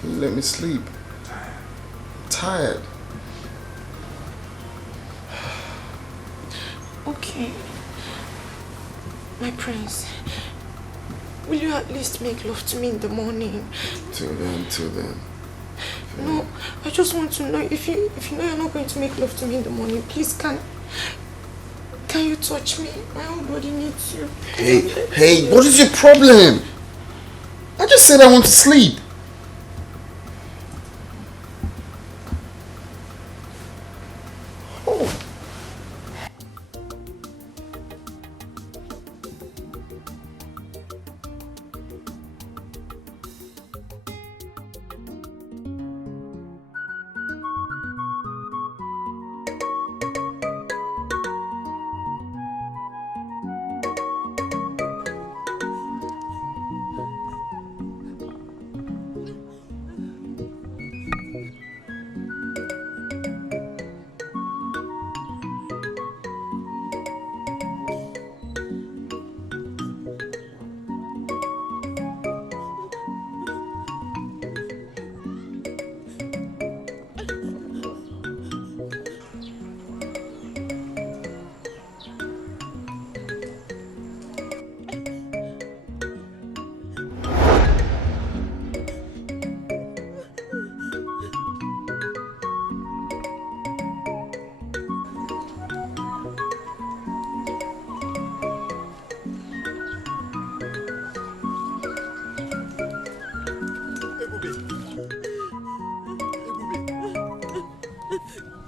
Can you let me sleep? I'm tired. Okay. My prince, will you at least make love to me in the morning? Till then. No, I just want to know if you know you're not going to make love to me in the morning, please can you touch me? My whole body needs you. Hey, what is your problem? I just said I want to sleep.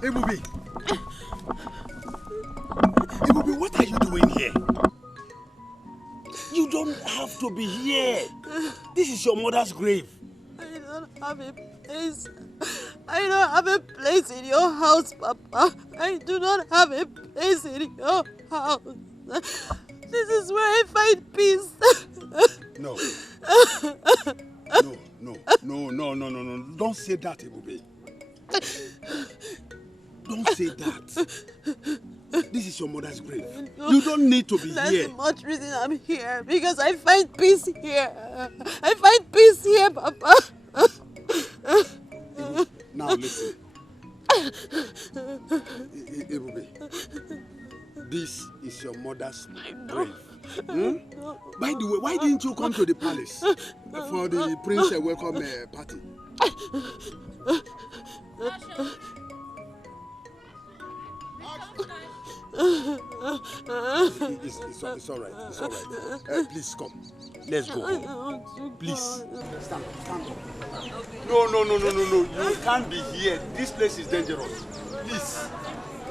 Ebubi! Ebubi, what are you doing here? You don't have to be here. This is your mother's grave. I don't have a place. I don't have a place in your house, Papa. I do not have a place in your house. This is where I find peace. No. No. Don't say that, Ebubi. Don't say that. This is your mother's grave. No, you don't need to be that's here. That's much reason I'm here. Because I find peace here. I find peace here, Papa. Now listen. Ebubi, this is your mother's grave. By the way, why didn't you come to the palace for the prince welcome party? It's all right. It's all right. Please come. Let's go home. Please. Stand up. No. You can't be here. This place is dangerous. Please.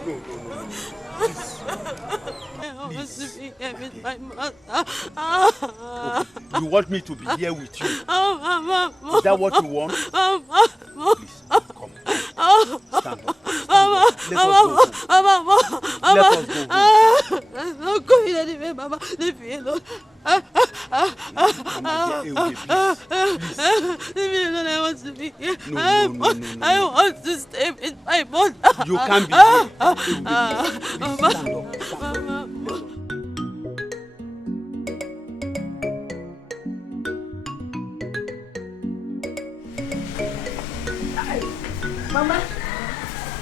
No. Please. I want to be here with my mother. Okay. You want me to be here with you? Oh, Mama. Is that what you want? Please, come. Stand up. Let us go home. I'm not going anywhere, Mama. Leave me alone. Leave me alone. I want to be here. No. I want to stay with my mother. You can't be here. Stand up.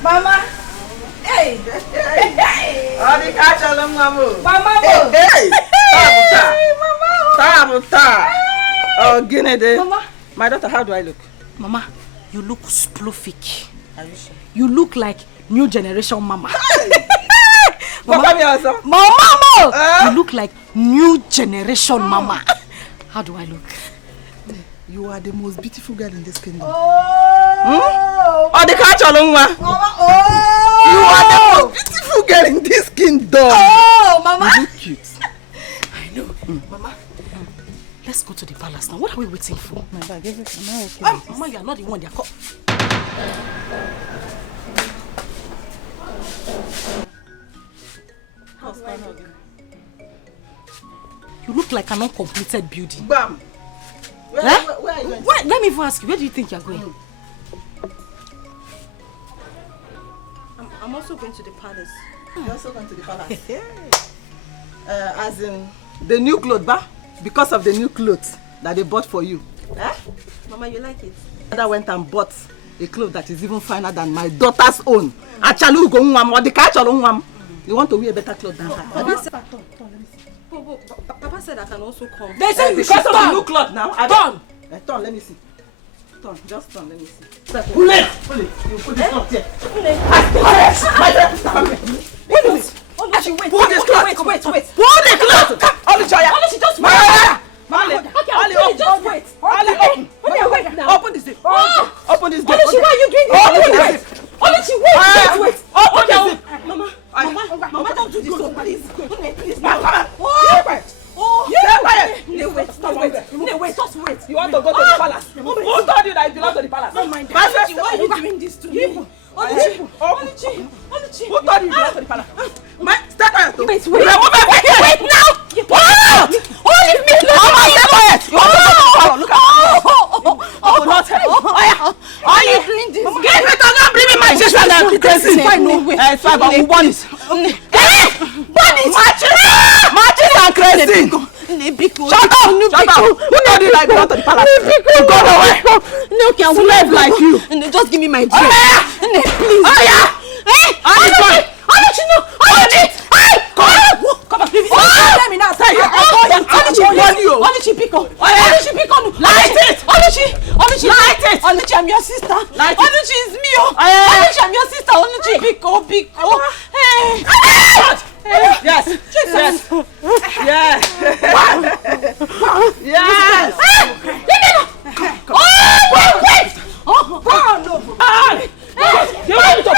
Mama. Hey. Adi kacha lo mamu. Mama. Hey. Tabuta. Oh, Guinea. Mama. My daughter, how do I look? Mama, you look sploofic. Are you sure? You look like new generation mama. Mama, also. Mama, you look like new generation mama. How do I look? You are the most beautiful girl in this kingdom. Oh, the catch Mama. Oh, you are the most beautiful girl in this kingdom. Oh, Mama. You look cute. I know. Mama, let's go to the palace now. What are we waiting for? My bag, everything. Okay. Mama, you are not the one they are called. You look like an uncompleted building. Bam. Where are you going? Let me even ask you, where do you think you're going? I'm also going to the palace. You're also going to the palace? As in, the new clothes, ba? Because of the new clothes that they bought for you. Mama, you like it? I went and bought a cloth that is even finer than my daughter's own. Achalu go nwam or the kachalo nwam. You want to wear a better cloth than her. Papa said I can also come. They said because of the new cloth now. Turn! Turn, let me see. Turn, just turn, let me see. Pull it! You put this cloth here. Wait. Pull this cloth! Wait. Pull the cloth! Only just wait! Just wait! Open this zip! Open this gate! Why are you doing this? Wait! Open the zip! Mama, don't do this, please. Please, now come on! Wait, just wait. You want to go to the palace? Who told you that you belong to the palace? Don't mind that. Why are you doing this to me? Oluchi. Who told you you belong to the palace? Stay quiet. Wait now! Oh, leave me alone! You want to go to the palace? Look at me. Why are you doing this? Get me to go bring me my sister and pretending. It's fine, but we want it. Matches and crazy. Shut up! Who told you like belong to the palace? Go away! No, can we slave like you? Just give me my drink. Please. Come on, please. Let me now say it. Light it. Oluchi, I'm your sister. Light it. Oluchi is me. Oluchi, I'm your sister. Oluchi, Biko. Yes. Wait. You want me to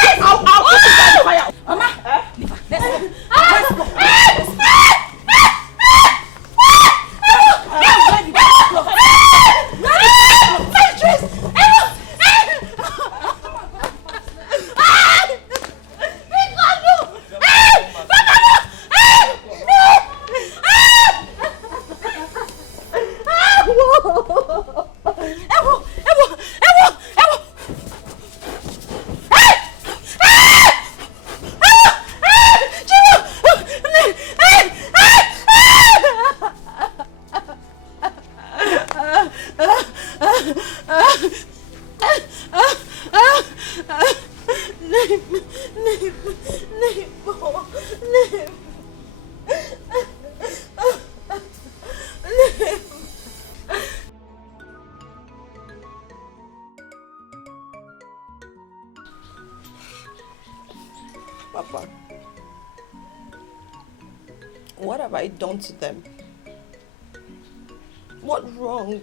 I done to them? What wrong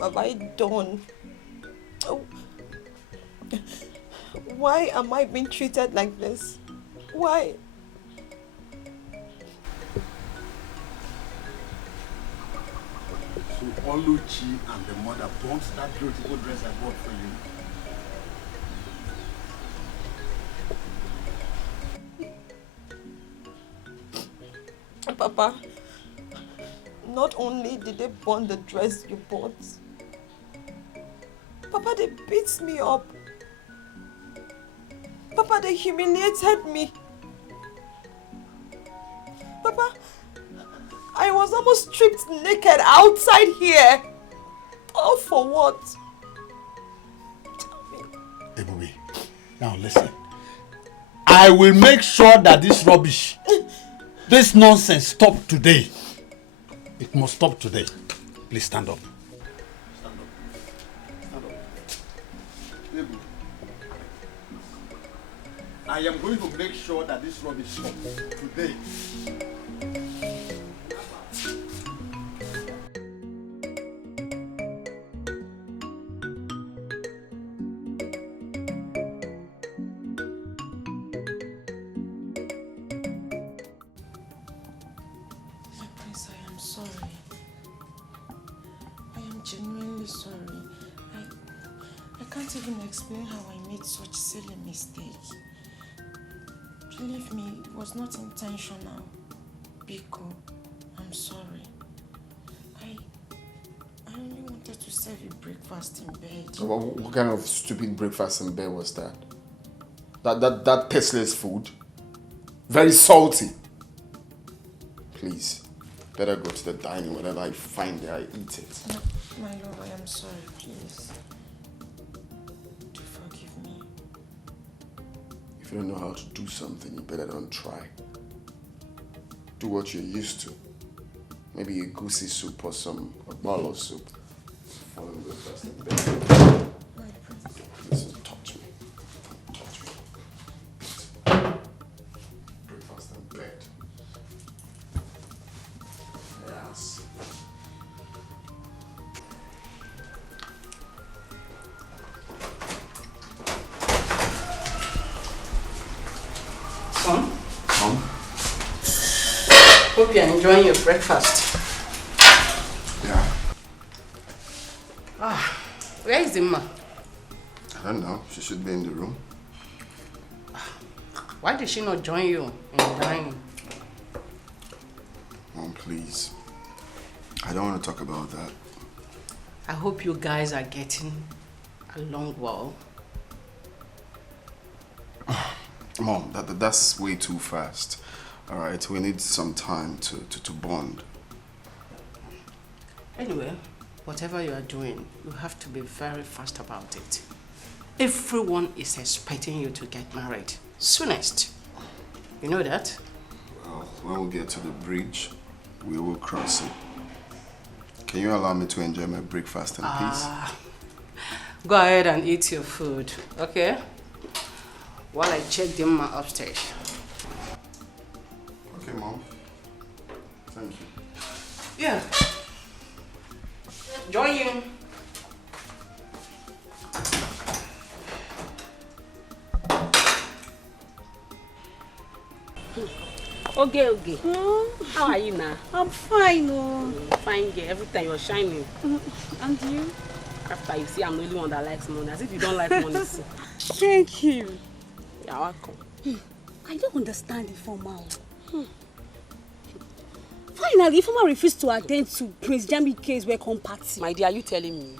have I done? Oh. Why am I being treated like this? Why? So Oluchi and the mother bought that beautiful dress I bought for you. Papa, not only did they burn the dress you bought, Papa, they beat me up. Papa, they humiliated me. Papa, I was almost stripped naked outside here. All for what? Hey, Bobby, now listen. I will make sure that this rubbish, this nonsense stop today. It must stop today. Please stand up. Stand up. Stand up. Baby. I am going to make sure that this rubbish stops today. Explain how I made such silly mistake. Believe me, it was not intentional. Biko, I'm sorry. I only wanted to serve you breakfast in bed. What kind of stupid breakfast in bed was that? That tasteless food? Very salty. Please, better go to the dining. Whatever I find there, I eat it. No, my love, I am sorry, please. If you don't know how to do something, you better don't try. Do what you're used to. Maybe a goosey soup or a bowl of soup. Follow me first in bed. Listen, touch me. Touch me. Breakfast in bed. Yes. Son? Mom? Hope you're enjoying your breakfast. Yeah. Where is Emma? I don't know. She should be in the room. Why did she not join you in the dining? Mom, please. I don't want to talk about that. I hope you guys are getting along well. Mom, that's way too fast. All right, we need some time to bond. Anyway, whatever you are doing, you have to be very fast about it. Everyone is expecting you to get married soonest. You know that? Well, when we get to the bridge, we will cross it. Can you allow me to enjoy my breakfast in peace? Go ahead and eat your food, okay? While I check them upstairs. Okay, Mom. Thank you. Yeah. Join you. Okay. How are you now? I'm fine, oh. Fine, girl. Every time you're shining. And you? After you see I'm the only one that likes money. As if you don't like money. Thank you. You're welcome. I don't understand Ifeoma. Finally, Ifeoma refused to attend to Prince Jamike's welcome party. My dear, are you telling me?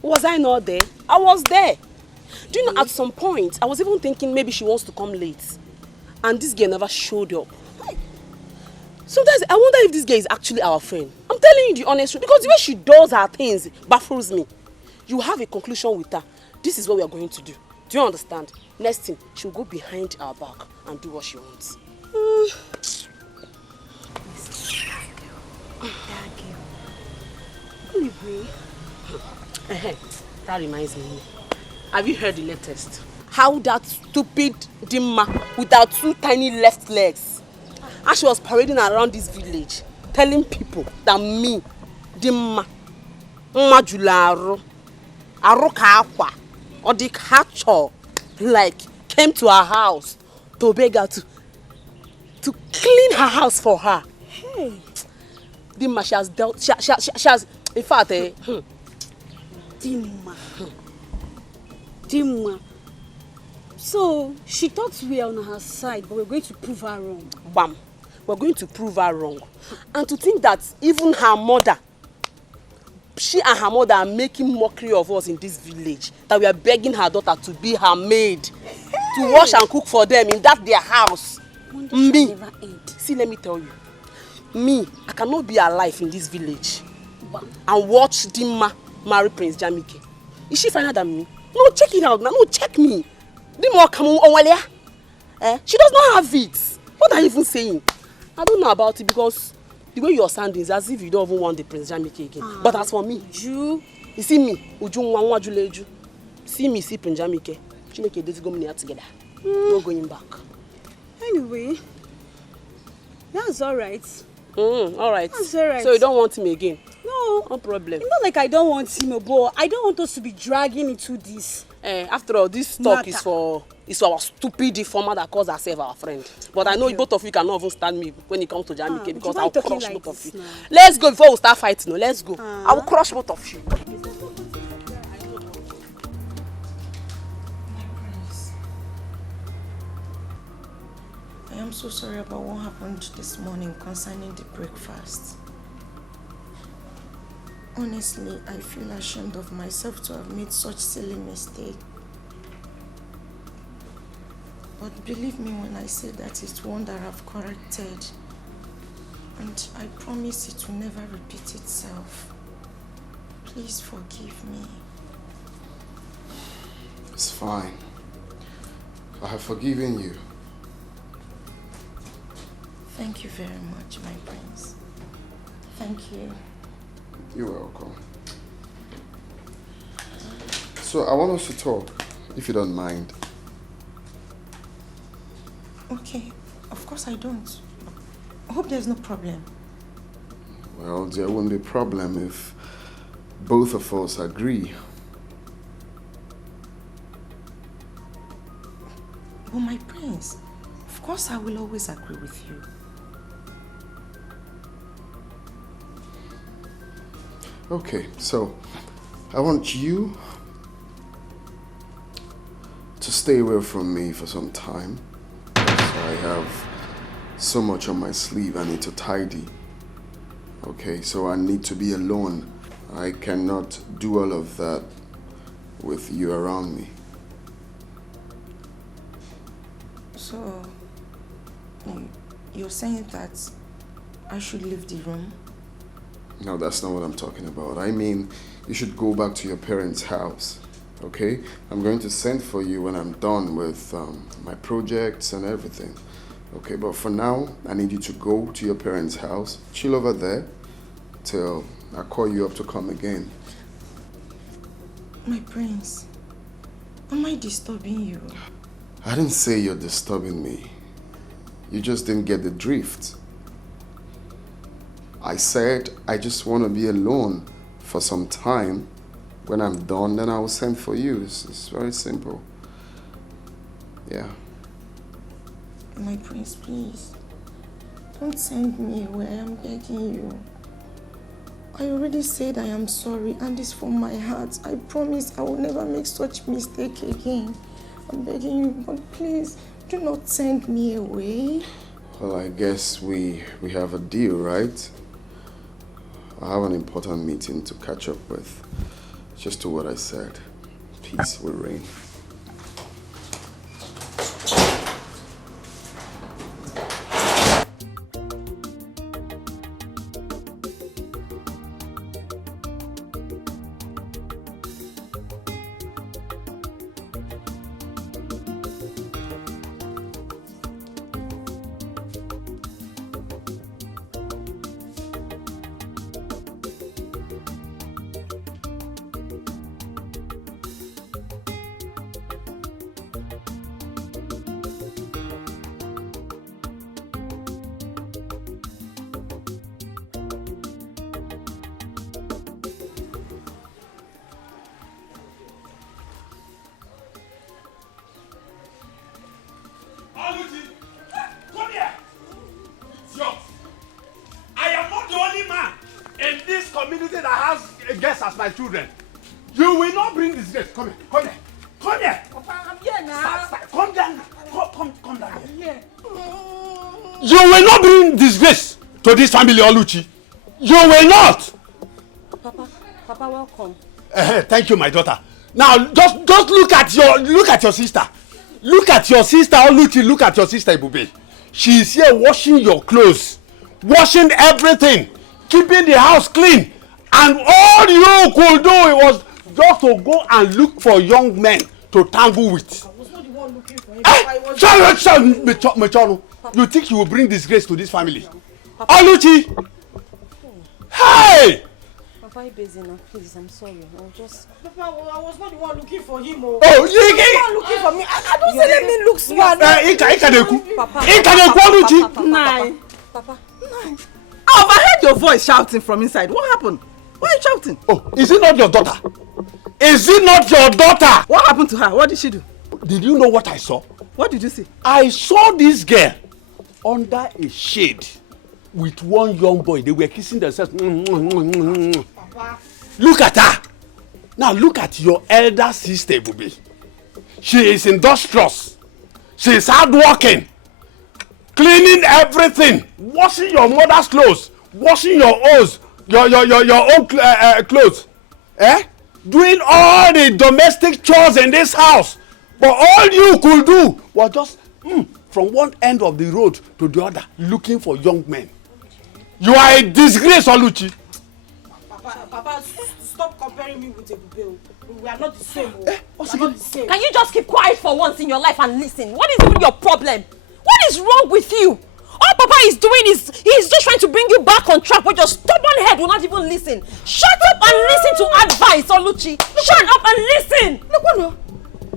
Was I not there? I was there. Do you know, at some point, I was even thinking maybe she wants to come late. And this girl never showed up. Sometimes I wonder if this girl is actually our friend. I'm telling you the honest truth, because the way she does her things baffles me. You have a conclusion with her. This is what we are going to do. Do you understand? Next thing, she'll go behind our back and do what she wants. That reminds me. Have you heard the latest? How that stupid Dimma with her two tiny left legs And she was parading around this village, telling people that me, Dimma, Majularo, Arokakwa, or the catcher, like, came to her house to beg her to clean her house for her. Hey. Dimma, she has dealt, she has, in fact, Dimma. So, she thought we are on her side, but we're going to prove her wrong. Bam. We're going to prove her wrong. And to think that even her mother, she and her mother are making mockery of us in this village, that we are begging her daughter to be her maid, to wash and cook for them in that their house. Me, see, let me tell you, me, I cannot be alive in this village and watch Dimma marry Prince Jamike. Is she finer than me? No, check it out now. No, check me. Dimma come on, she does not have it. What are you even saying? I don't know about it because the way you're sounding is as if you don't even want the Prince Jamike again. But as for me, you see me, see me, see Prince Jamike. Chineke this go together. No going back. Anyway, that's alright. Alright. That's alright. So you don't want him again? No problem. It's not like I don't want him, but I don't want us to be dragging into this. After all, this talk is for our stupid deformer that calls herself our friend. But I know both of you cannot even stand me when it comes to Jamike because I'll crush like both of you. Let's go before we start fighting. No, let's go. I will crush both of you. I am so sorry about what happened this morning concerning the breakfast. Honestly, I feel ashamed of myself to have made such silly mistake. But believe me when I say that it's one that I've corrected. And I promise it will never repeat itself. Please forgive me. It's fine. I have forgiven you. Thank you very much, my prince. Thank you. You're welcome. So I want us to talk, if you don't mind. Okay, of course I don't. I hope there's no problem. Well, there won't be a problem if both of us agree. But my prince, of course I will always agree with you. Okay, so I want you to stay away from me for some time. So I have so much on my sleeve I need to tidy. Okay, so I need to be alone. I cannot do all of that with you around me. So, you're saying that I should leave the room? No, that's not what I'm talking about. I mean, you should go back to your parents' house, okay? I'm going to send for you when I'm done with my projects and everything. Okay, but for now, I need you to go to your parents' house, chill over there, till I call you up to come again. My prince, am I disturbing you? I didn't say you're disturbing me. You just didn't get the drift. I said I just want to be alone for some time. When I'm done, then I will send for you. It's very simple. Yeah. My prince, please. Don't send me away. I am begging you. I already said I am sorry, and it's from my heart. I promise I will never make such mistake again. I'm begging you, but please, do not send me away. Well, I guess we have a deal, right? I have an important meeting to catch up with. Just do what I said. Peace will reign. community that has guests as my children. You will not bring disgrace. Come here, come here, come here. Papa, I'm here now. Come down, come down here. You will not bring disgrace to this family, Oluchi. You will not. Papa, welcome. Thank you, my daughter. Now, just look at your sister. Look at your sister, Oluchi. Look at your sister, Ebube. She is here washing your clothes, washing everything, keeping the house clean, and all you could do was just to go and look for young men to tangle with. I was not the one looking for him. Mechonu. You think you will bring disgrace to this family? Oluchi! Hey! Papa, you busy now, please. I'm sorry. I'll just. Papa, I was not the one looking for him. Oh, you the one looking for me. I don't say let me look smart. Papa. I overheard your voice shouting from inside. What happened? Why are you shouting? Oh, is it not your daughter? Is it not your daughter? What happened to her? What did she do? Did you know what I saw? What did you see? I saw this girl under a shade with one young boy. They were kissing themselves. Papa. Look at her. Now look at your elder sister, Bubi. She is industrious. She is hardworking. Cleaning everything. Washing your mother's clothes. Washing your own clothes. Doing all the domestic chores in this house. But all you could do was just from one end of the road to the other looking for young men. You are a disgrace, Oluchi. Papa, stop comparing me with Ebube. We are not the same. We are not the same. Can you just keep quiet for once in your life and listen? What is even your problem? What is wrong with you? All Papa is doing is he's just trying to bring you back on track, but your stubborn head will not even listen. Shut up and listen to advice, Oluchi. Shut up and listen. Look,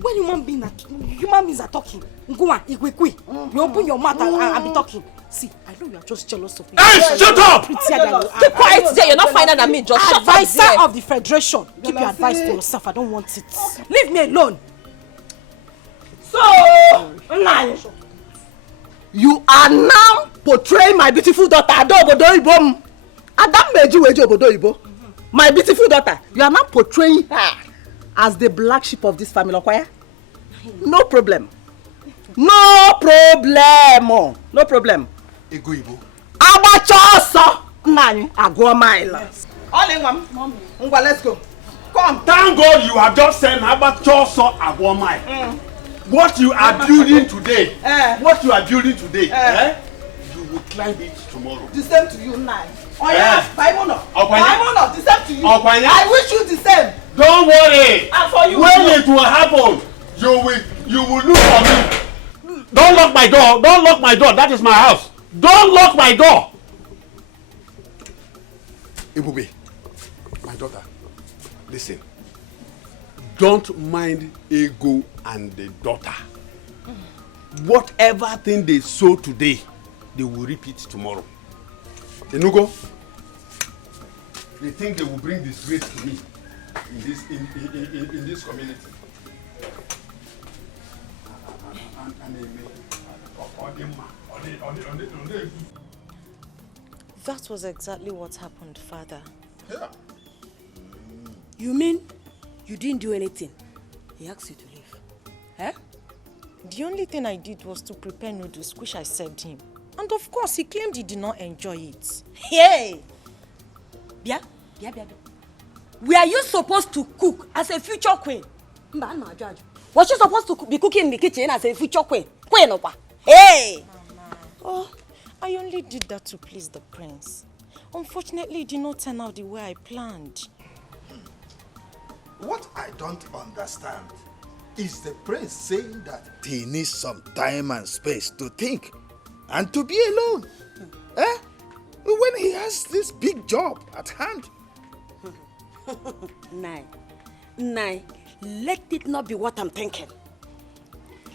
when human beings are talking, go on, you open your mouth and be talking. See, I know you are just jealous of me. Hey, shut up! Keep quiet there. You're not finer than me. Just shut up there. Advisor of the Federation. Keep your advice to yourself. I don't want it. Leave me alone. So, you are now portraying my beautiful daughter, my beautiful daughter. You are now portraying her as the black sheep of this family, okay? No problem. No problem. No problem. Egoibo. Abachoso. Nani, agwa mile. All in one. Mommy. Let's go. Come. Thank God you have just said Abachoso agwa mile. What you are building today, you will climb it tomorrow. The same to you now. Oh yeah, Bible, the same to you. I wish you the same. Don't worry. And for you. When it will happen, you will look for me. Don't lock my door. Don't lock my door. That is my house. Don't lock my door. Ebube, my daughter, listen. Don't mind Ego and the daughter. Whatever thing they sow today, they will reap it tomorrow. Enugo, they think they will bring disgrace to me in this community. That was exactly what happened, Father. Yeah. You mean you didn't do anything? He asked you to leave. Eh? The only thing I did was to prepare noodles, which I served him. And of course, he claimed he did not enjoy it. Hey! Bia. Were you supposed to cook as a future queen? Was she supposed to be cooking in the kitchen as a future queen? Hey! Mama. Oh, I only did that to please the prince. Unfortunately, it did not turn out the way I planned. What I don't understand is the prince saying that he needs some time and space to think and to be alone. When he has this big job at hand. Nai, let it not be what I'm thinking.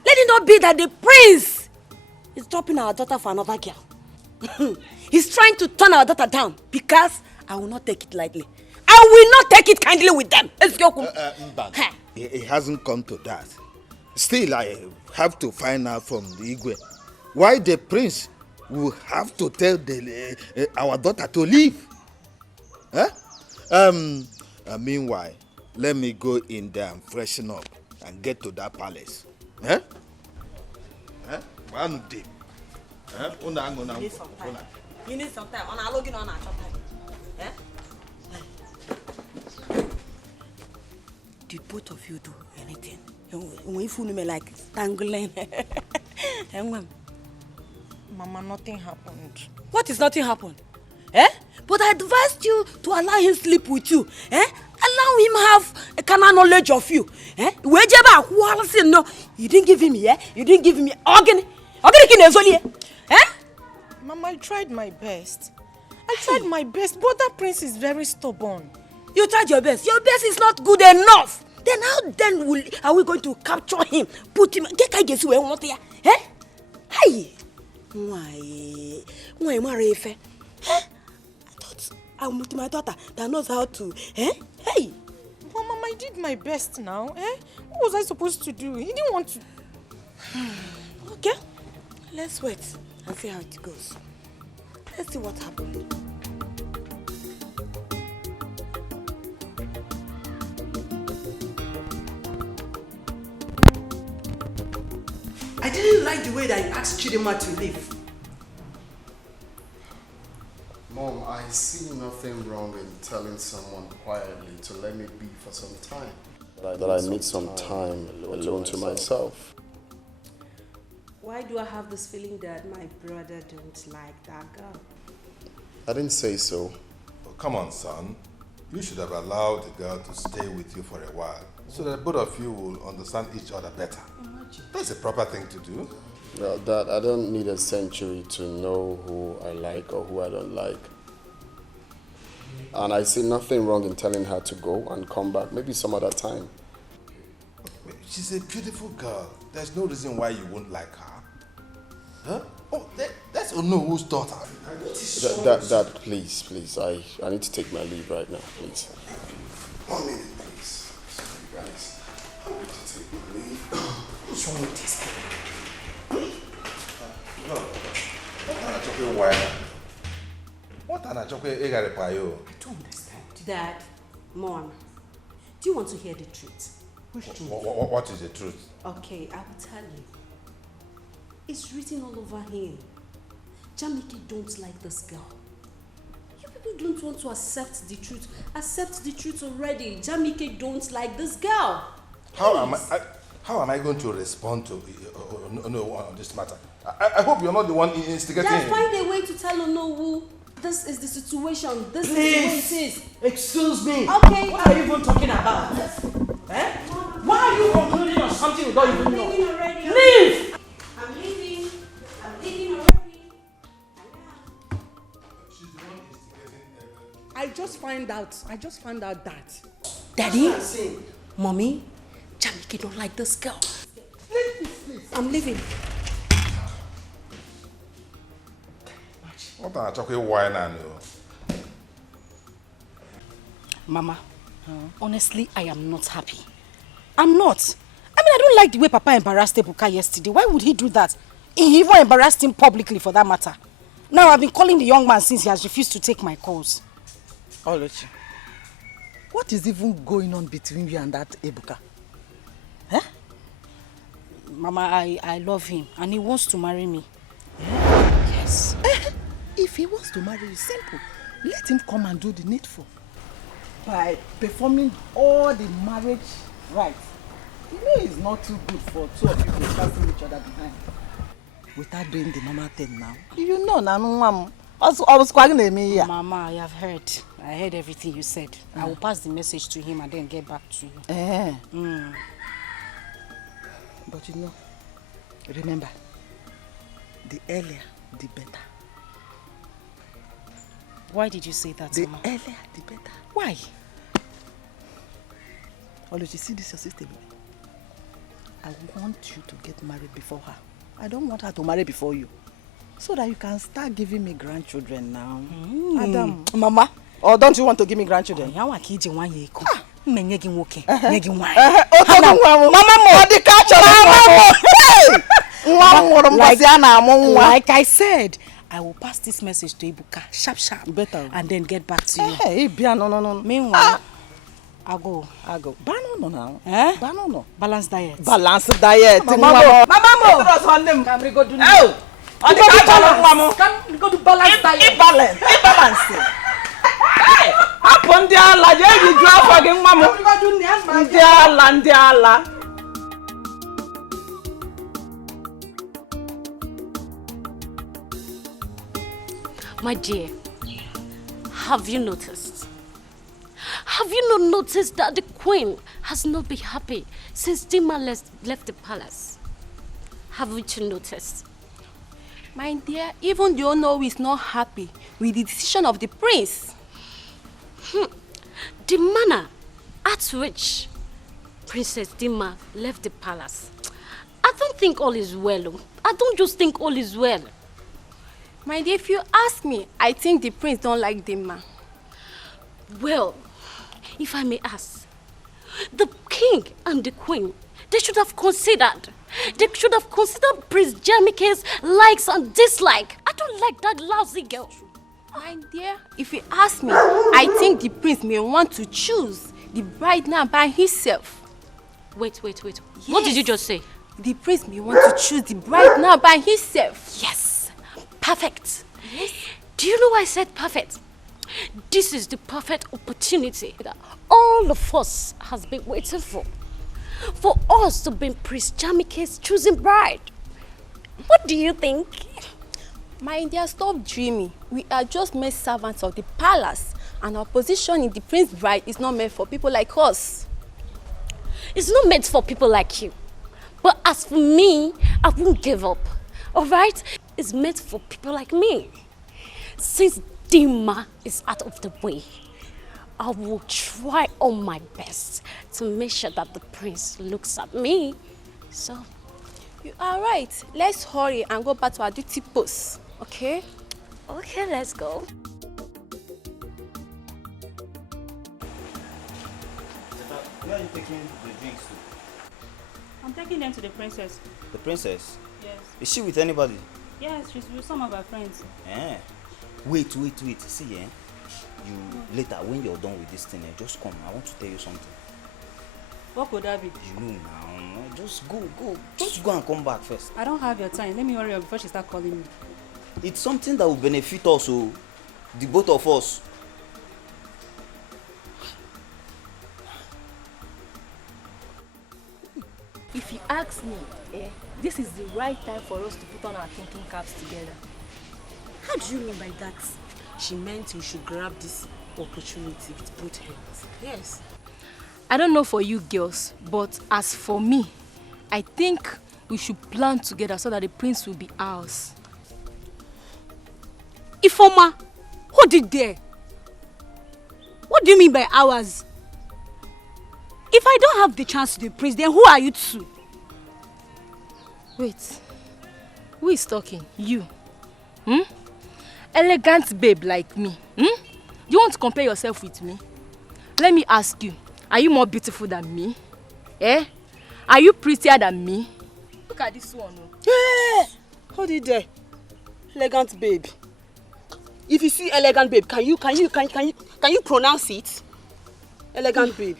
Let it not be that the prince is dropping our daughter for another girl. He's trying to turn our daughter down because I will not take it lightly. I will not take it kindly with them. It hasn't come to that. Still, I have to find out from the Igwe why the prince will have to tell our daughter to leave. Meanwhile, let me go in there and freshen up and get to that palace. Eh? Eh? One day. Eh? You need some time. You need some time. On a login on a short time. Eh? Did both of you do anything? When you fool me like tangling. Mama, nothing happened. What is nothing happened? Eh? But I advised you to allow him sleep with you. Eh? Allow him have a carnal knowledge of you. Eh? No, you didn't give him, yeah? You didn't give him organ. Eh? Mama, I tried my best. I tried my best, but that prince is very stubborn. You tried your best. Your best is not good enough. Then how are we going to capture him? Put him. Eh? Hey. Why Marife? I thought I'm with my daughter that knows how to. Eh? Hey. Mama, I did my best now. Eh? What was I supposed to do? He didn't want to. Okay. Let's wait and see how it goes. Let's see what happens. I didn't like the way that you asked Chidinma to leave. Mom, I see nothing wrong in telling someone quietly to let me be for some time. That I need some time alone to myself. Why do I have this feeling that my brother don't like that girl? I didn't say so. Oh, come on, son. You should have allowed the girl to stay with you for a while so that both of you will understand each other better. That's a proper thing to do. Well, Dad, I don't need a century to know who I like or who I don't like. And I see nothing wrong in telling her to go and come back, maybe some other time. She's a beautiful girl. There's no reason why you won't like her. Huh? Oh, that's Onowo's daughter. Dad, please. I need to take my leave right now, please. 1 minute, please. Sorry, guys. I need to take my leave. What's wrong with this? What an achoke egarepayo. I don't understand. Dad, Mom, do you want to hear the truth? Which truth? What is the truth? Okay, I will tell you. It's written all over him. Jamike don't like this girl. You people don't want to accept the truth. Accept the truth already. Jamike don't like this girl. How am I going to respond to on this matter? I hope you're not the one instigating Dad, him. find a way to tell Onowu this is the situation. This is the way it is. Excuse me. Okay. What are you even talking about? Eh? Why are you concluding on something without even knowing? I'm leaving already. Leave! I'm leaving already. I just found out that. Daddy, Mommy, Jamike don't like this girl. Please. I'm leaving. What an achoke wine and Mama, honestly, I am not happy. I'm not. I mean, I don't like the way Papa embarrassed Ebuka yesterday. Why would he do that? He even embarrassed him publicly for that matter. Now I've been calling the young man since he has refused to take my calls. Oluchi, what is even going on between you and that Ebuka? Eh? Mama, I love him and he wants to marry me. Yes. If he wants to marry you, simple. Let him come and do the needful. By performing all the marriage rites. You know it's not too good for two of you discussing each other behind. Without doing the normal thing now. You know, Mama, I have heard. I heard everything you said. I will pass the message to him and then get back to you. But you know, remember, the earlier, the better. Why did you say that, The Mama? earlier, the better. Why? Oluchi, see this your sister. I want you to get married before her. I don't want her to marry before you. So that you can start giving me grandchildren now. Adam. Mama. Or don't you want to give me grandchildren? Mama, like I said, I will pass this message to Ibuka, sharp. Better. And then get back to you. Hey, no. Meanwhile, I go. Banono now. Eh? Banono. Balance diet. Balance diet. Mama. Can we go do now? Can we go do balance diet? Balance. Hey, upon the Allah, you draw again, Mama. Ndi Allah. My dear, have you noticed? Have you not noticed that the queen has not been happy since Dima left the palace? Haven't you noticed? My dear, even the owner is not happy with the decision of the prince. The manner at which Princess Dima left the palace, I don't think all is well. I don't just think all is well. My dear, if you ask me, I think the prince don't like Dima. Well, if I may ask, the king and the queen, they should have considered Prince Jamike's likes and dislikes. I don't like that lousy girl. My dear, if you ask me, I think the prince may want to choose the bride now by himself. Wait. Yes. What did you just say? The prince may want to choose the bride now by himself. Yes. Perfect. Yes. Do you know why I said perfect? This is the perfect opportunity that all of us has been waiting for us to be Prince Jamike's choosing bride. What do you think? My dear, stop dreaming. We are just mere servants of the palace, and our position in the prince's bride is not meant for people like us. It's not meant for people like you. But as for me, I won't give up. All right? It's meant for people like me. Since Dima is out of the way, I will try all my best to make sure that the prince looks at me. So, you are right. Let's hurry and go back to our duty post, okay? Okay, let's go. Where are you taking the drinks to? I'm taking them to the princess. The princess? Yes. Is she with anybody? Yes, she's with some of her friends. Eh. Wait. See, you later, when you're done with this thing, just come. I want to tell you something. What could that be? You know now. Just go. Just go and come back first. I don't have your time. Let me hurry up before she starts calling me. It's something that will benefit us, the both of us. If you ask me, this is the right time for us to put on our thinking caps together. How do you mean by that? She meant you should grab this opportunity with both hands. Yes. I don't know for you girls, but as for me, I think we should plan together so that the prince will be ours. Ifoma, who did there? What do you mean by ours? If I don't have the chance to be prince, then who are you two? Wait, who is talking? You? Elegant babe like me. You want to compare yourself with me? Let me ask you, are you more beautiful than me? Are you prettier than me? Look at this one. Yeah! Hold it there. Elegant babe. If you see elegant babe, can you pronounce it? Elegant babe.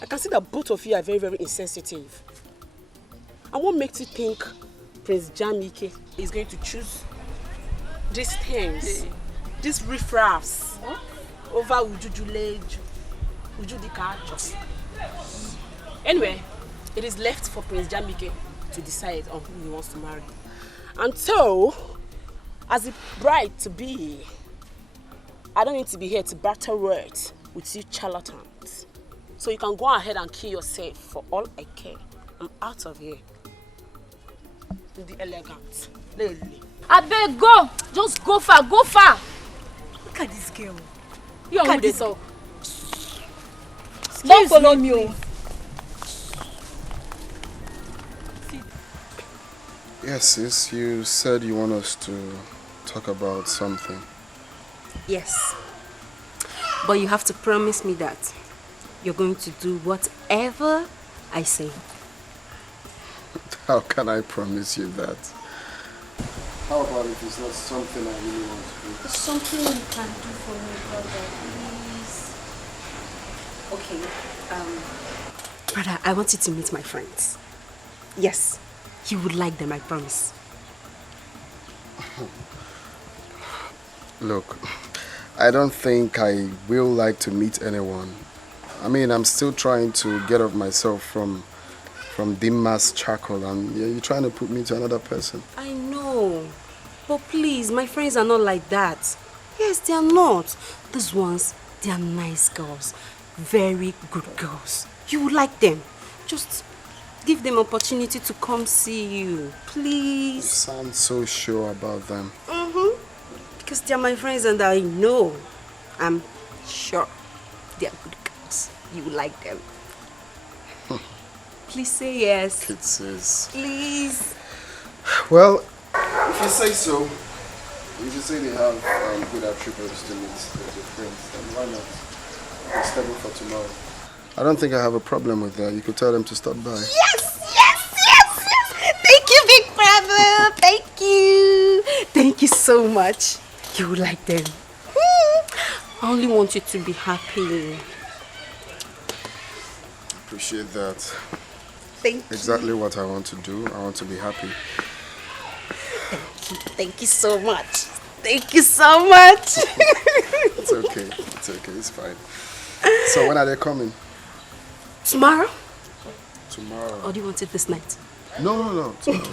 I can see that both of you are very, very insensitive. And what makes you think Prince Jamike is going to choose these things, these riffraffs, over Ujujuleju, Ujudikacho? Anyway, it is left for Prince Jamike to decide on who he wants to marry. And so, as a bride-to-be, I don't need to be here to battle words with you charlatans. So you can go ahead and kill yourself for all I care. I'm out of here. The elegant. Lady. I beg, go! Just go far, go far! Look at this girl. You are who they talk. Don't follow me. Yes, you said you want us to talk about something. Yes. But you have to promise me that you're going to do whatever I say. How can I promise you that? How about if it's not something I really want to do? It's something you can do for me, brother, please. Okay, brother, I want you to meet my friends. Yes, you would like them, I promise. Look, I don't think I will like to meet anyone. I mean, I'm still trying to get off myself from Dima's charcoal, and you're trying to put me to another person. I know, but please, my friends are not like that. Yes, they are not. These ones, they are nice girls. Very good girls. You would like them. Just give them opportunity to come see you, please. You sound so sure about them. Because they are my friends and I know. I'm sure they are good girls. You would like them. Please say yes. Kisses. Please. Well, if you say so, if you say they have good attributes to meet your friends, then why not? We'll schedule for tomorrow. I don't think I have a problem with that. You could tell them to stop by. Yes! Thank you, big brother. Thank you. Thank you so much. You would like them. I only want you to be happy. Appreciate that. Thank you. Exactly what I want to do. I want to be happy. Thank you so much. Thank you so much. It's okay. It's okay. It's fine. So when are they coming? Tomorrow? Tomorrow. Or do you want it this night? No. Tomorrow.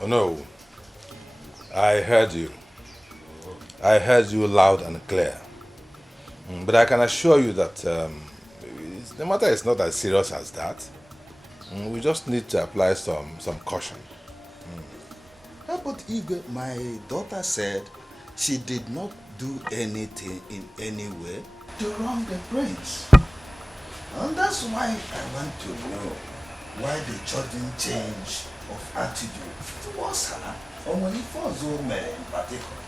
Oh no. I heard you. I heard you loud and clear. But I can assure you that the matter is not as serious as that. We just need to apply some caution. But Igwe, my daughter said she did not do anything in any way to wrong the prince. And that's why I want to know why the sudden change of attitude towards her, or when it was women in particular.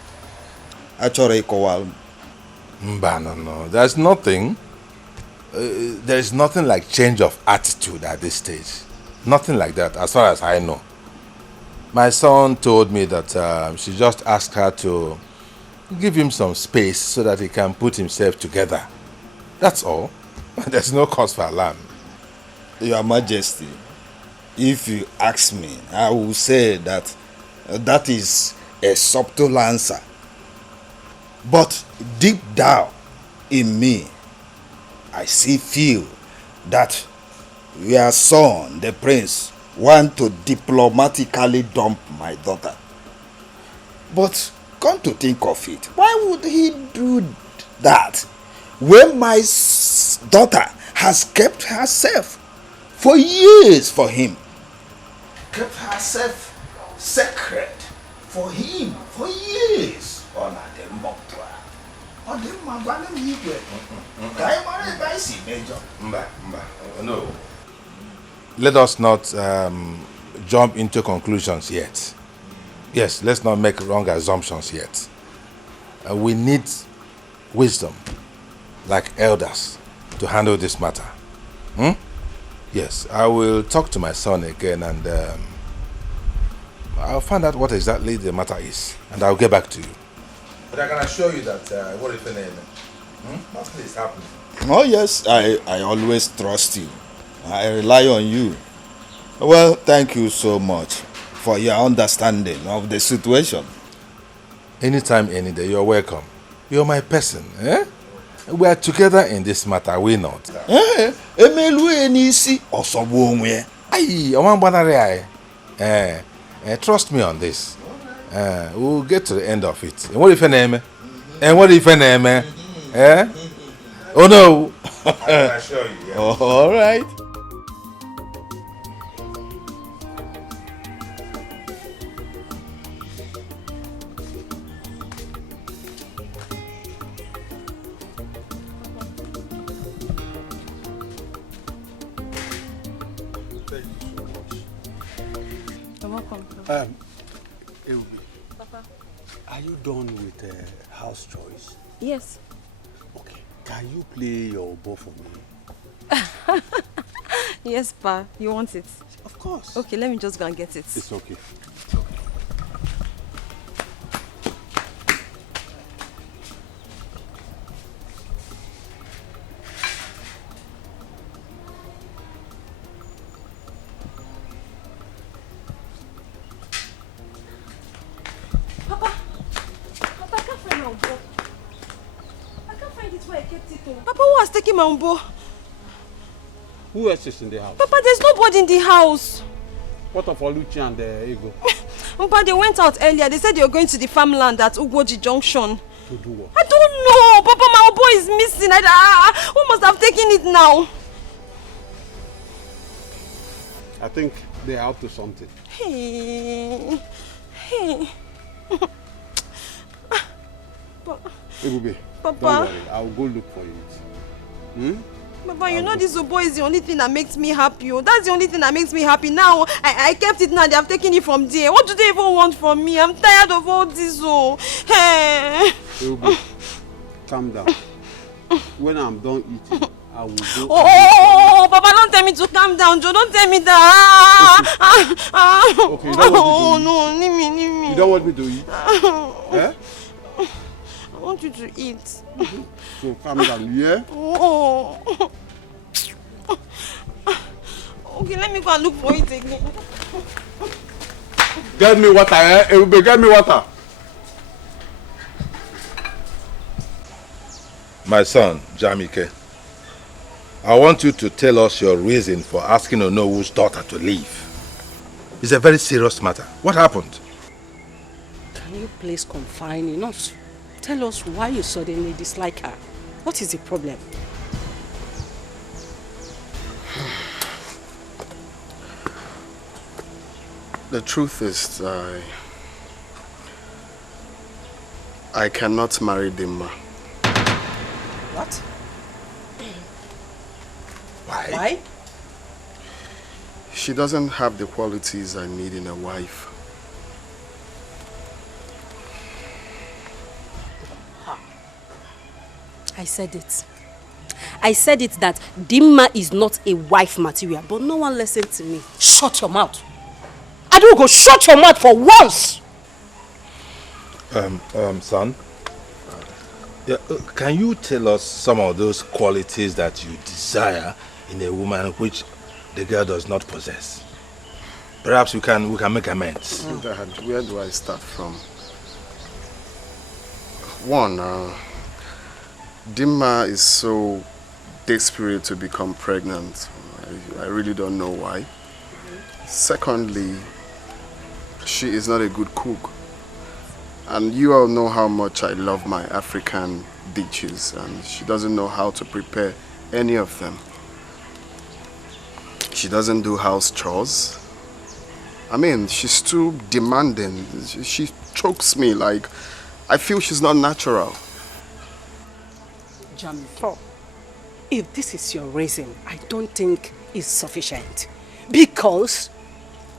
Actually, Kowal. No. There's nothing. There is nothing like change of attitude at this stage. Nothing like that, as far as I know. My son told me that she just asked her to give him some space so that he can put himself together. That's all. There's no cause for alarm. Your Majesty, if you ask me, I will say that that is a subtle answer. But deep down in me, I still feel that your son, the prince, want to diplomatically dump my daughter. But come to think of it, why would he do that when my daughter has kept herself for years for him? Kept herself sacred for him for years. No. Let us not jump into conclusions yet. Yes, let's not make wrong assumptions yet. We need wisdom, like elders, to handle this matter. Yes, I will talk to my son again and I'll find out what exactly the matter is and I'll get back to you. But I can assure you that what if nothing is happening. Oh yes, I always trust you. I rely on you. Well, thank you so much for your understanding of the situation. Anytime, any day, you're welcome. You're my person, eh? We are together in this matter, are we not? Trust me on this. We'll get to the end of it. And what if an name? And what if an name? Eh? Oh no! I can assure you. Yeah. All right. Papa. Are you done with house chores? Yes. Okay. Can you play your bow for me? Yes, Pa. You want it? Of course. Okay, let me just go and get it. It's okay. Papa, I can't find my umbo. I can't find it where I kept it. Papa, who has taken my umbo? Who else is in the house? Papa, there's nobody in the house. What of Oluchi and Ego? Papa, they went out earlier. They said they were going to the farmland at Ugwoji Junction. To do what? I don't know. Papa, my umbo is missing. Who must have taken it now? I think they're up to something. Hey. Ebube, Papa. don't worry. I'll go look for it. Hmm? Papa, you know this Obo is the only thing that makes me happy. That's the only thing that makes me happy. Now, I kept it now. They have taken it from there. What do they even want from me? I'm tired of all this. Hey. Ebube, calm down. When I'm done eating, I will go. Oh, Papa, don't tell me to calm down, Joe. Don't tell me that. Okay, you don't want me to eat? No, leave me. You don't want me to eat? Eh? I want you to eat. So calm down, yeah? Oh. Okay, let me go and look for it again. Get me water, eh? Ebube, get me water. My son, Jamike, I want you to tell us your reason for asking Onowu's daughter to leave. It's a very serious matter. What happened? Can you please confine us? Tell us why you suddenly dislike her. What is the problem? The truth is, I cannot marry Dimma. What? Why? She doesn't have the qualities I need in a wife. I said it. I said it that Dimma is not a wife material, but no one listened to me. Shut your mouth. Adugo, shut your mouth for once. Son, yeah, can you tell us some of those qualities that you desire in a woman which the girl does not possess? Perhaps we can make amends. Dad, where do I start from? One, Dimma is so desperate to become pregnant. I really don't know why. Secondly, she is not a good cook. And you all know how much I love my African dishes, and she doesn't know how to prepare any of them. She doesn't do house chores. I mean, she's too demanding. She chokes me like I feel she's not natural. Jamiko, if this is your reason, I don't think it's sufficient. Because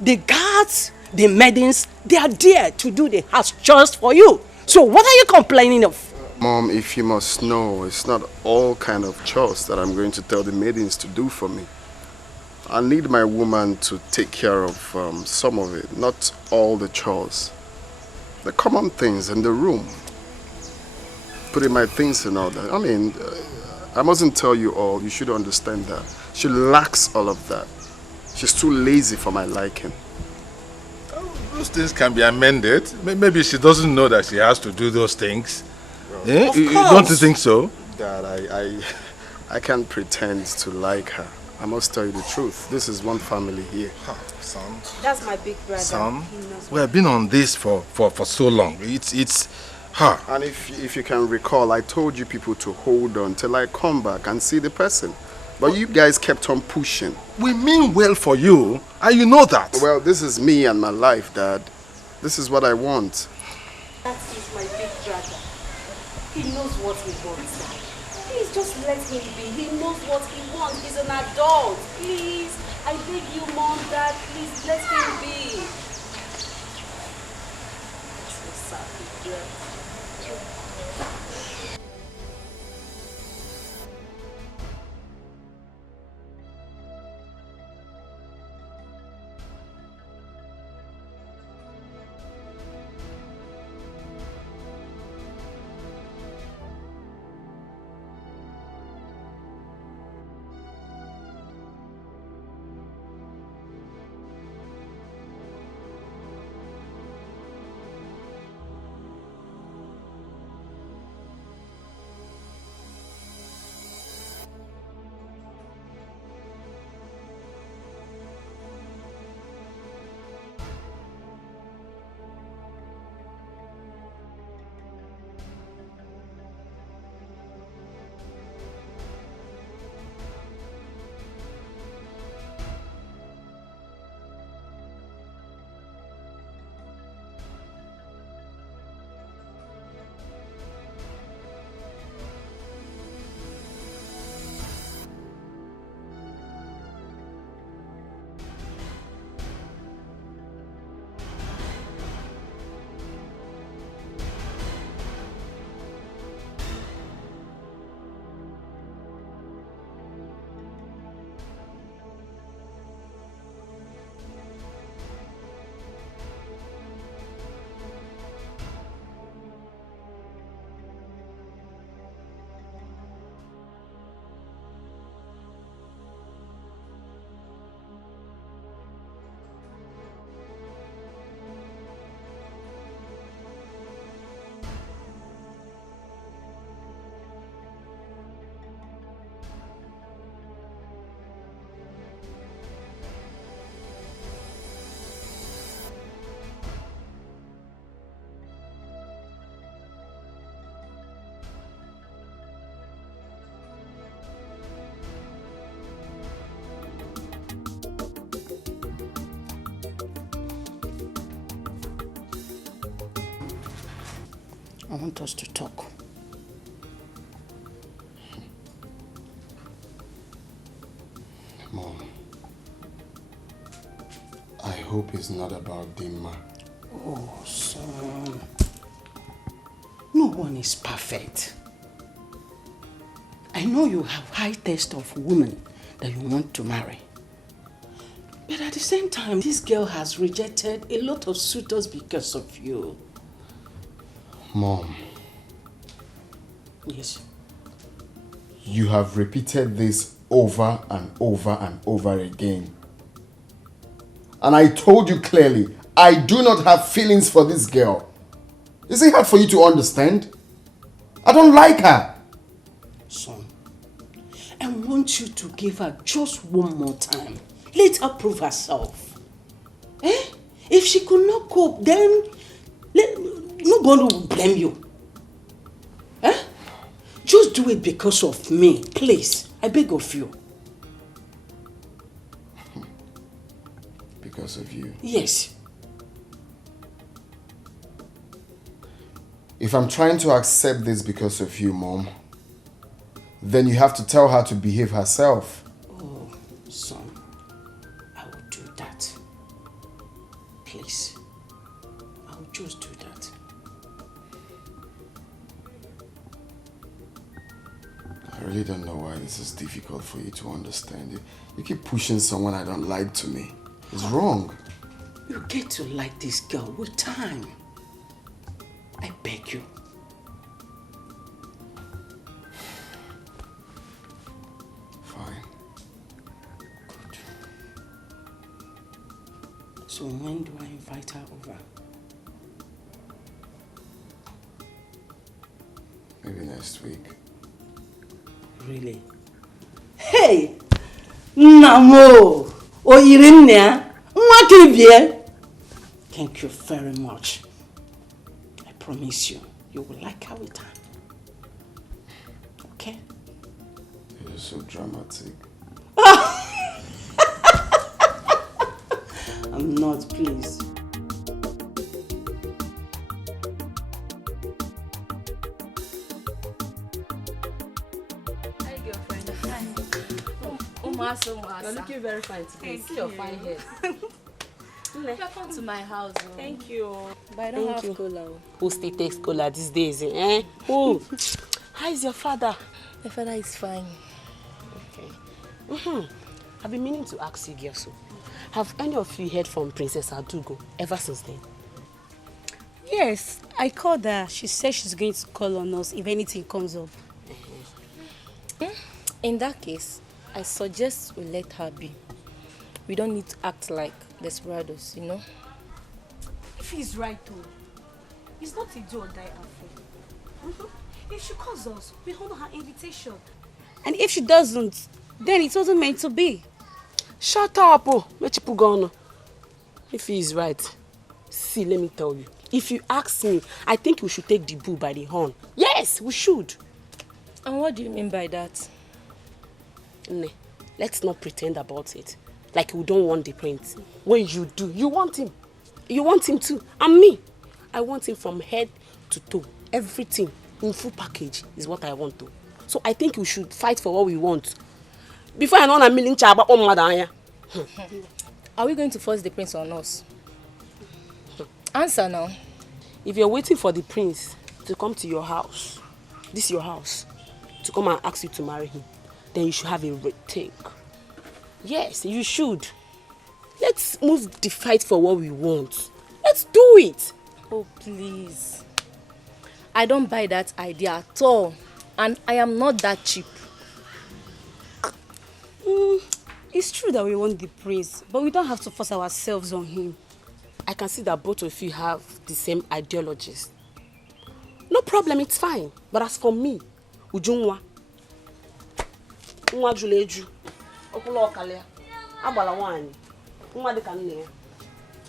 the guards, the maidens, they are there to do the house chores for you. So what are you complaining of? Mom, if you must know, it's not all kind of chores that I'm going to tell the maidens to do for me. I need my woman to take care of some of it, not all the chores. The common things in the room. Putting my things in order. I mean, I mustn't tell you all, you should understand that. She lacks all of that. She's too lazy for my liking. Those things can be amended. Maybe she doesn't know that she has to do those things. Well, Of course. Don't you think so? Dad, I can't pretend to like her. I must tell you the truth. This is one family here. Son. That's my big brother. Son, He knows we have been on this for so long. It's her. And if you can recall, I told you people to hold on till I come back and see the person. But you guys kept on pushing. We mean well for you, and you know that. Well, this is me and my life, Dad. This is what I want. That is my big brother. He knows what he wants, Dad. Please just let him be. He knows what he wants. He's an adult. Please, I beg you, Mom, Dad, please let him be. So sad, big brother. I want us to talk. Mom, I hope it's not about Dimma. Oh, son. No one is perfect. I know you have high taste of women that you want to marry. But at the same time, this girl has rejected a lot of suitors because of you. Mom. Yes. You have repeated this over and over and over again. And I told you clearly, I do not have feelings for this girl. Is it hard for you to understand? I don't like her. Son, I want you to give her just one more time. Let her prove herself. Eh? If she could not cope, then nobody will blame you. Eh? Just do it because of me, please. I beg of you. Because of you? Yes. If I'm trying to accept this because of you, Mom, then you have to tell her to behave herself. Oh, son, I will do that. Please. I will just do that. I really don't know why this is difficult for you to understand. You keep pushing someone I don't like to me. It's wrong. You get to like this girl with time. I beg you. Fine. Good. So when do I invite her over? Maybe next week. Really? Hey! Namo! Oyirinne! Mwakibie! Thank you very much. I promise you, you will like her with time. Okay? You're so dramatic. I'm not, please. Hi, girlfriend. Hi. You're looking very fine today. See your fine hair. Welcome to my house. Thank you. But I don't have cola. Who still takes cola these days, eh? Who? How is your father? My father is fine. Okay. I've been meaning to ask you, Gyoso. Have any of you heard from Princess Adugo ever since then? Yes, I called her. She said she's going to call on us if anything comes up. In that case, I suggest we let her be. We don't need to act like desperados, you know? If he's right, though, it's not a do or die affair. If she calls us, we honor her invitation. And if she doesn't, then it wasn't meant to be. Shut up, oh. If he is right, see, let me tell you. If you ask me, I think we should take the bull by the horn. Yes, we should. And what do you mean by that? Ne, let's not pretend about it. Like we don't want the prince. When you do, you want him. You want him too. And me, I want him from head to toe. Everything in full package is what I want to. So I think we should fight for what we want. Before I know a million chaba on madanya. Are we going to force the prince on us? Answer now. If you're waiting for the prince to come to your house, this is your house, to come and ask you to marry him, then you should have a rethink. Yes, you should. Let's move the fight for what we want. Let's do it. Oh, please. I don't buy that idea at all. And I am not that cheap. It's true that we want the praise, but we don't have to force ourselves on him. I can see that both of you have the same ideologies. No problem, it's fine. But as for me, Ujunwa, Nwa Juleju, Okulo Okalia, Abala Wani, Nwa Dekane.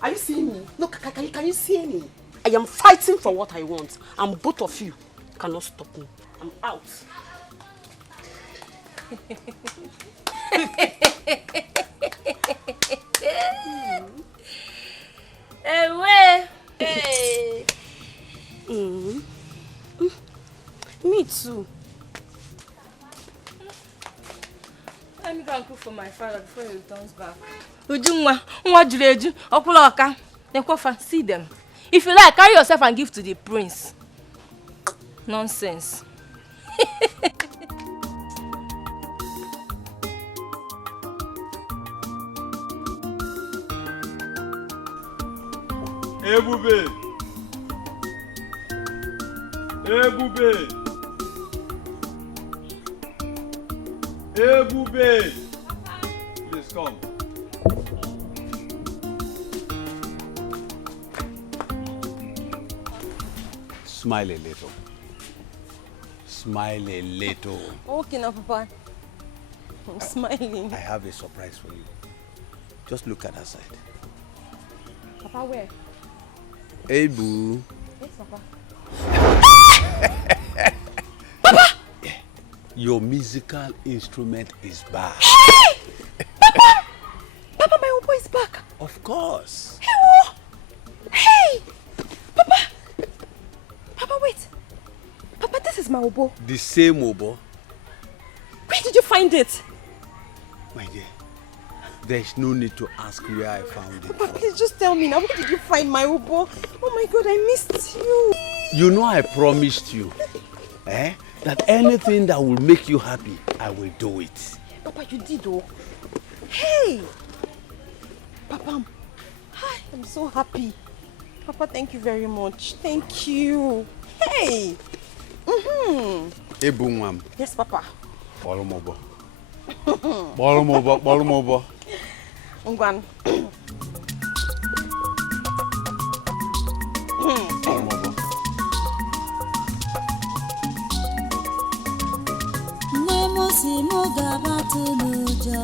Are you seeing me? Look, can you see me? I am fighting for what I want, and both of you cannot stop me. I'm out. Hey. Me too. Let me go and cook for my father before he returns back. Ujunwa, nwa jureju, okula oka. Then kofa, see them. If you like, carry yourself and give to the prince. Nonsense. Ebube! Ebube! Ebube! Please come. Smile a little. Smile a little. Okay now, Papa. I'm smiling. I have a surprise for you. Just look at that side. Papa, where? Hey, boo. Yes, Papa. Papa! Yeah. Your musical instrument is back. Papa! Papa, my oboe is back. Of course. Hey, whoa. Hey! Papa! Papa, wait. Papa, this is my oboe. The same oboe? Where did you find it? My dear, there's no need to ask where I found it. Papa, please just tell me now. Where did you find my oboe? Oh my God, I missed you. You know I promised you, that anything that will make you happy, I will do it. Papa, you did, oh. Hey! Papa, hi, I'm so happy. Papa, thank you very much. Thank you. Hey! Hey, boom, ma'am. Yes, Papa. Bolomobo. Bolomobo, bolomobo. Ungwan. Bolomobo. Namusi mugabatu nuja.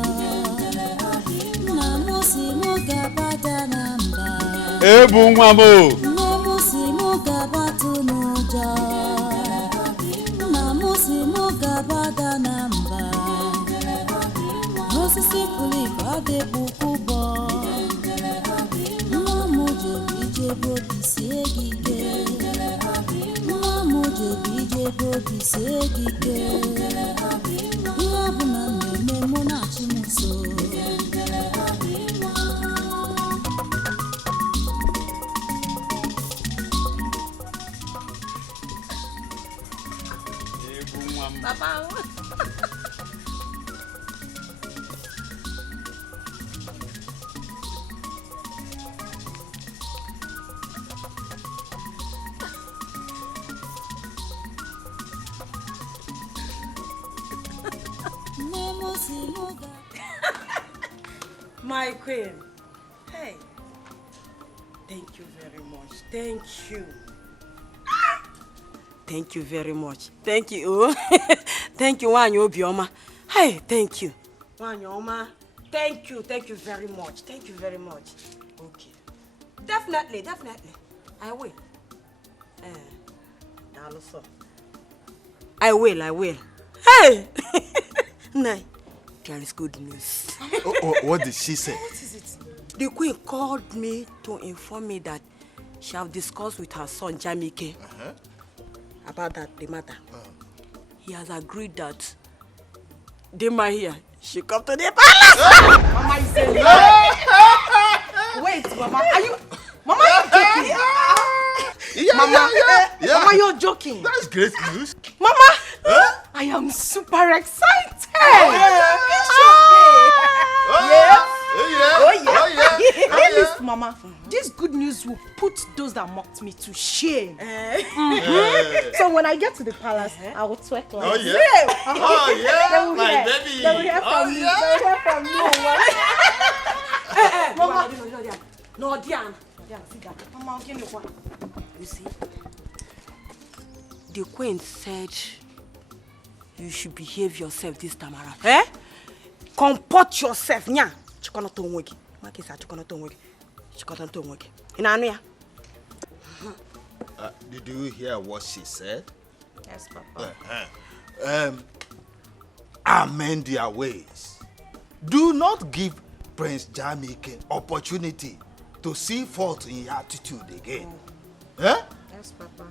Namusi mugabata namba. Hey, boom, mamo. Namusi mugabatu nuja. Namusi mugabata namba. Osisi puli bade bukubo. Namuje bije bodi segige. Namuje bije bodi segige. Yabuna nene mona chimuso. Papa. My queen. Hey. Thank you very much. Thank you. Thank you very much. Thank you. Thank you, Wanyo Bioma. Hey, thank you. Wanyoma. Thank you. Thank you very much. Thank you very much. Okay. Definitely. I will. I will. Hey! Nay, there is good news. What did she say? What is it? The queen called me to inform me that she have discussed with her son, Jamike, about the matter. He has agreed that Dima here, she come to the palace. Mama is saying wait, Mama, are you? Mama, Yeah, Mama, yeah. Mama, you're joking. That's great news. Mama, I am super excited. Yes, Mama. This good news will put those that mocked me to shame. So when I get to the palace, I will twerk like Oh yeah, They will my hear. baby. They will hear from me. They will hear from me. Mama, no, Diana. Sit down. Mama, give me one. You see, the queen said you should behave yourself this time around. Comport yourself, nya. Chikono to nwegi. Makisa chikono to nwegi. Chikono to nwegi. Inanu ya. Did you hear what she said? Yes, Papa. Amend their ways. Do not give Prince Jamaican opportunity to see fault in your attitude again. Yes, Papa.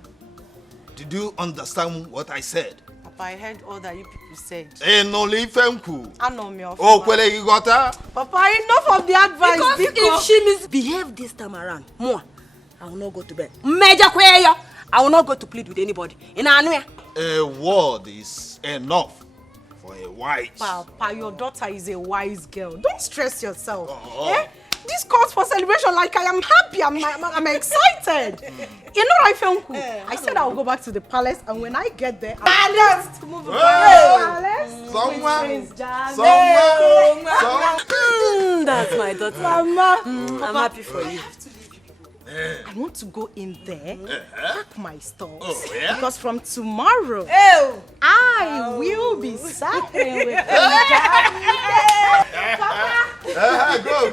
Did you understand what I said? Papa, I heard all that you people said. No, Lifenku. I know me. Oh, Kwele, you got her? Papa, enough of the advice. Because if she misbehaves this time around, more, I will not go to bed. Major Kweya, I will not go to plead with anybody. In Anuya. A word is enough for a wise. Papa, your daughter is a wise girl. Don't stress yourself. Eh? This calls for celebration. Like I am happy. I'm excited. You know, I felt cool. I said I will go back to the palace, and when I get there, I'll to move the palace. That's my daughter. Mama, I'm happy for you. I want to go in there, pack my stuff. Oh, yeah? Because from tomorrow, I will be suffering with them. Go.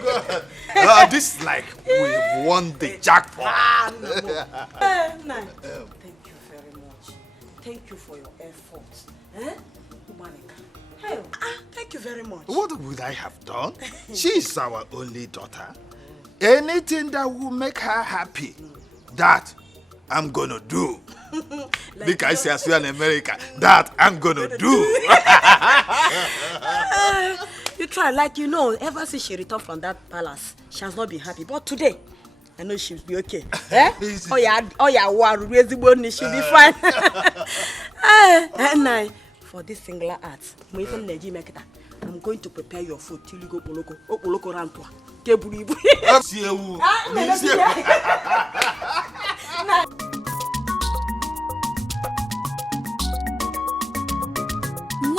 This is like we've won the jackpot. Thank you very much. Thank you for your efforts. Thank you very much. What would I have done? She's our only daughter. Anything that will make her happy, that I'm gonna do. Like I say as well in America, that I'm gonna do. You try, like you know, ever since she returned from that palace, she has not been happy. But today, I know she'll be okay. Eh? She'll be fine. And for this singular art, I'm going to prepare your food till you go Poloko Rantua.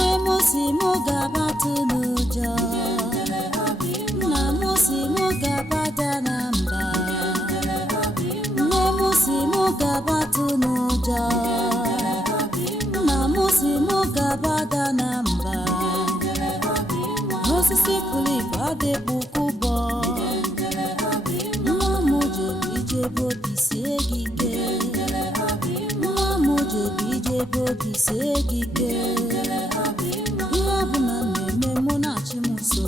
Nemusi mugabatu nuja, namusi mugabata namba. Nemusi mugabatu nuja, namusi mugabata namba. Osisi kuli bade bukubo, namuje bijebo bisegige, namuje bijebo bisegige. Yabuna neme monachi muso.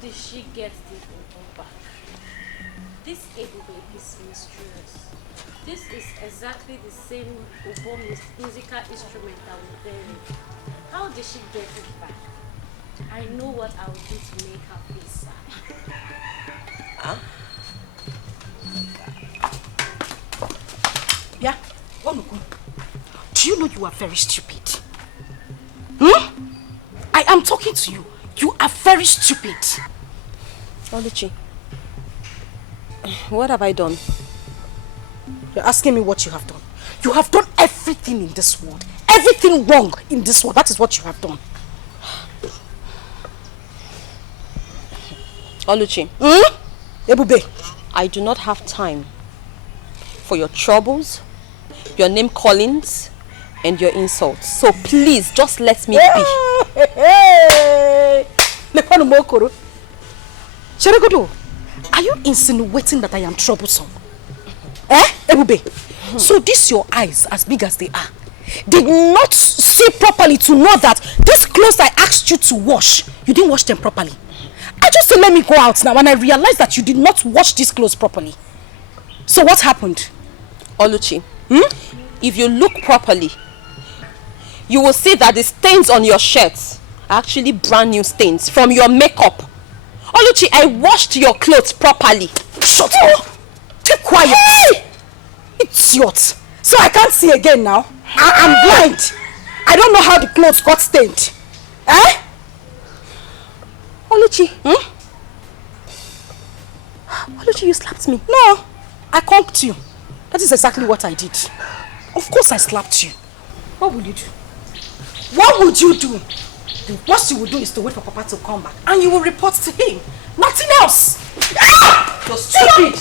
Did she get this Ubo back? This Ubo is mysterious. This is exactly the same Ubo musical instrument that was there. How did she get it back? I know what I will do to make her feel sad. Huh? Yeah, do you know you are very stupid? I am talking to you. You are very stupid. Oluchi, what have I done? You're asking me what you have done. You have done everything in this world. Everything wrong in this world. That is what you have done. Oluchi, Ebube, I do not have time for your troubles, your name callings, and your insults. So please, just let me be. Cheregodo, are you insinuating that I am troublesome? Ebube, so these your eyes, as big as they are, did not see properly to know that these clothes I asked you to wash, you didn't wash them properly. I just said let me go out now and I realized that you did not wash these clothes properly. So what happened? Oluchi, if you look properly, you will see that the stains on your shirts are actually brand new stains from your makeup. Oluchi, I washed your clothes properly. Shut up! Keep quiet! Hey! Idiot! So I can't see again now? I'm blind! I don't know how the clothes got stained. Oluchi, Oluchi, you slapped me. No, I conked you. That is exactly what I did. Of course I slapped you. What will you do? What would you do? The worst you will do is to wait for Papa to come back and you will report to him. Nothing else. You're stupid.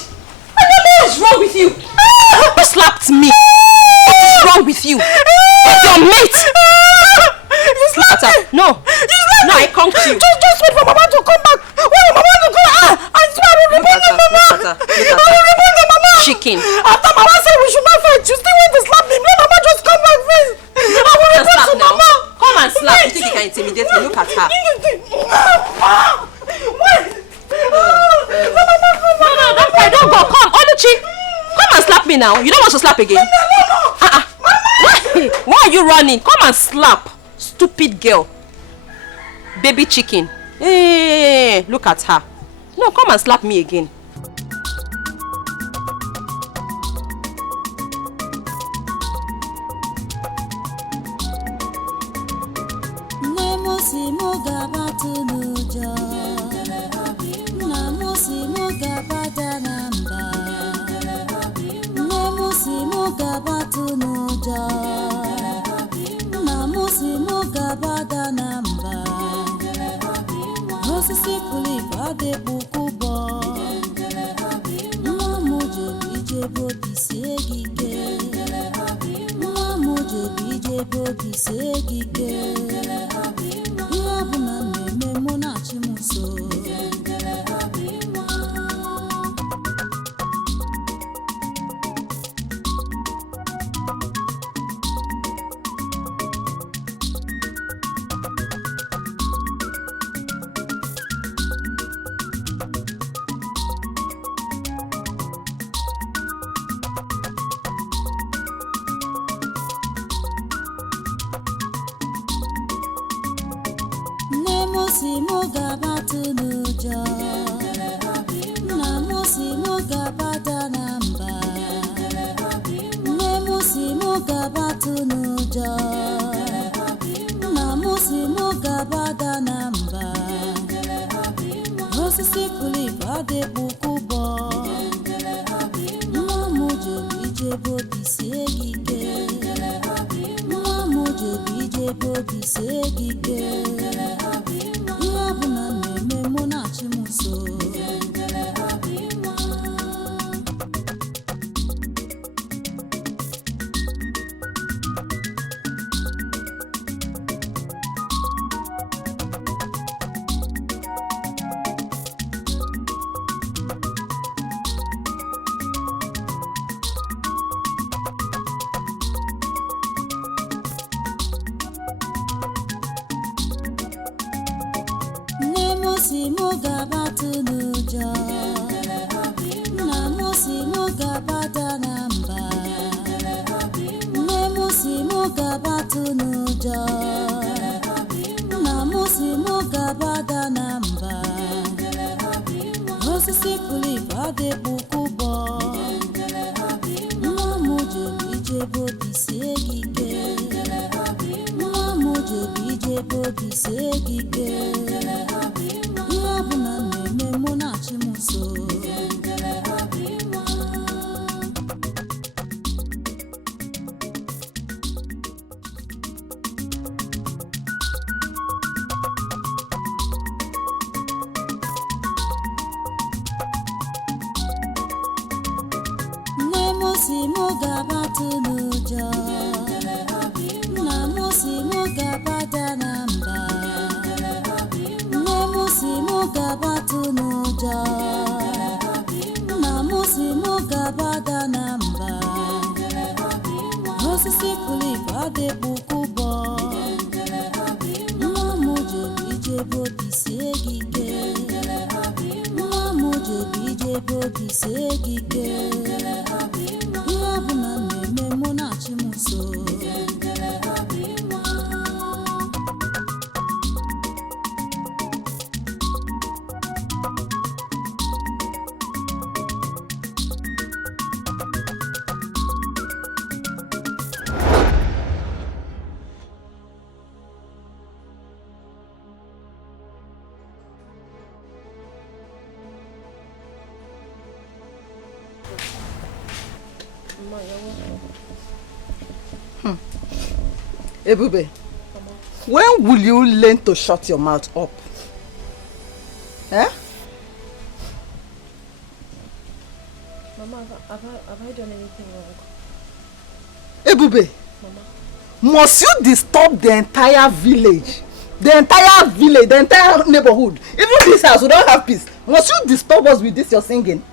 I don't know what's wrong with you. You slapped me. What is wrong with you? Who's your mate? You slapped her. No. You slapped me. I conked you. Just wait for Mama to come back. When Mama to go, I swear I will report the Mama. I will report the Mama. Chicken. After Mama said we should not fight, you still want to slap me. Let Mama just come back first. I will report to Mama. Come and slap. You think you can intimidate me? Look at her. Wait. No, don't cry. Don't go. Come, Oluchi. Come and slap me now. You don't want to slap again? No. Why are you running? Come and slap. Stupid girl. Baby chicken. Hey, look at her. No, come and slap me again. Ebube, when will you learn to shut your mouth up? Eh? Mama, have I done anything wrong? Ebube, Mama. Must you disturb the entire village? The entire village, the entire neighborhood. Even this house, we don't have peace. Must you disturb us with this you're singing?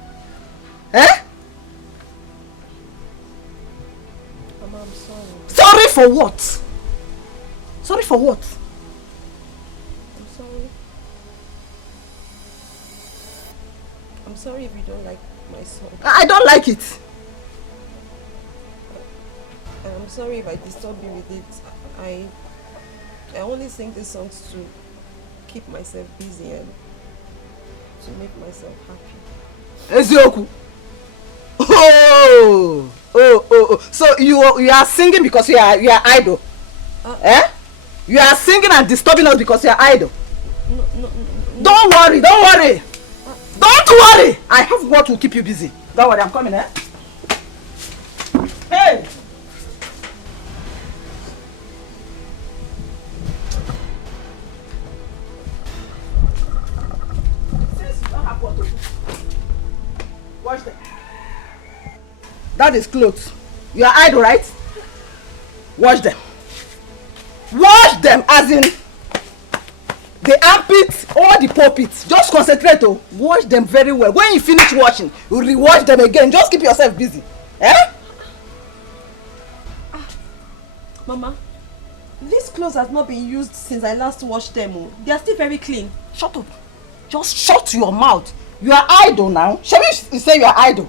Eh? Mama, I'm sorry. Sorry for what? Sorry for what? I'm sorry. I'm sorry if you don't like my song. I don't like it. I'm sorry if I disturb you with it. I only sing these songs to keep myself busy and to make myself happy. Ezioku. Oh. So you are singing because you are idle. Eh? You are singing and disturbing us because you are idle. No. Don't worry. Don't worry. I have what will keep you busy. Don't worry, I'm coming, eh? Hey! Wash them. That is clothes. You are idle, right? Wash them. Wash them as in the armpits or the pulpits. Just concentrate, oh. Wash them very well. When you finish washing, you re-wash them again. Just keep yourself busy. Eh? Mama, these clothes has not been used since I last washed them. Oh. They are still very clean. Shut up. Just shut your mouth. You are idle now. Shall we say you are idle?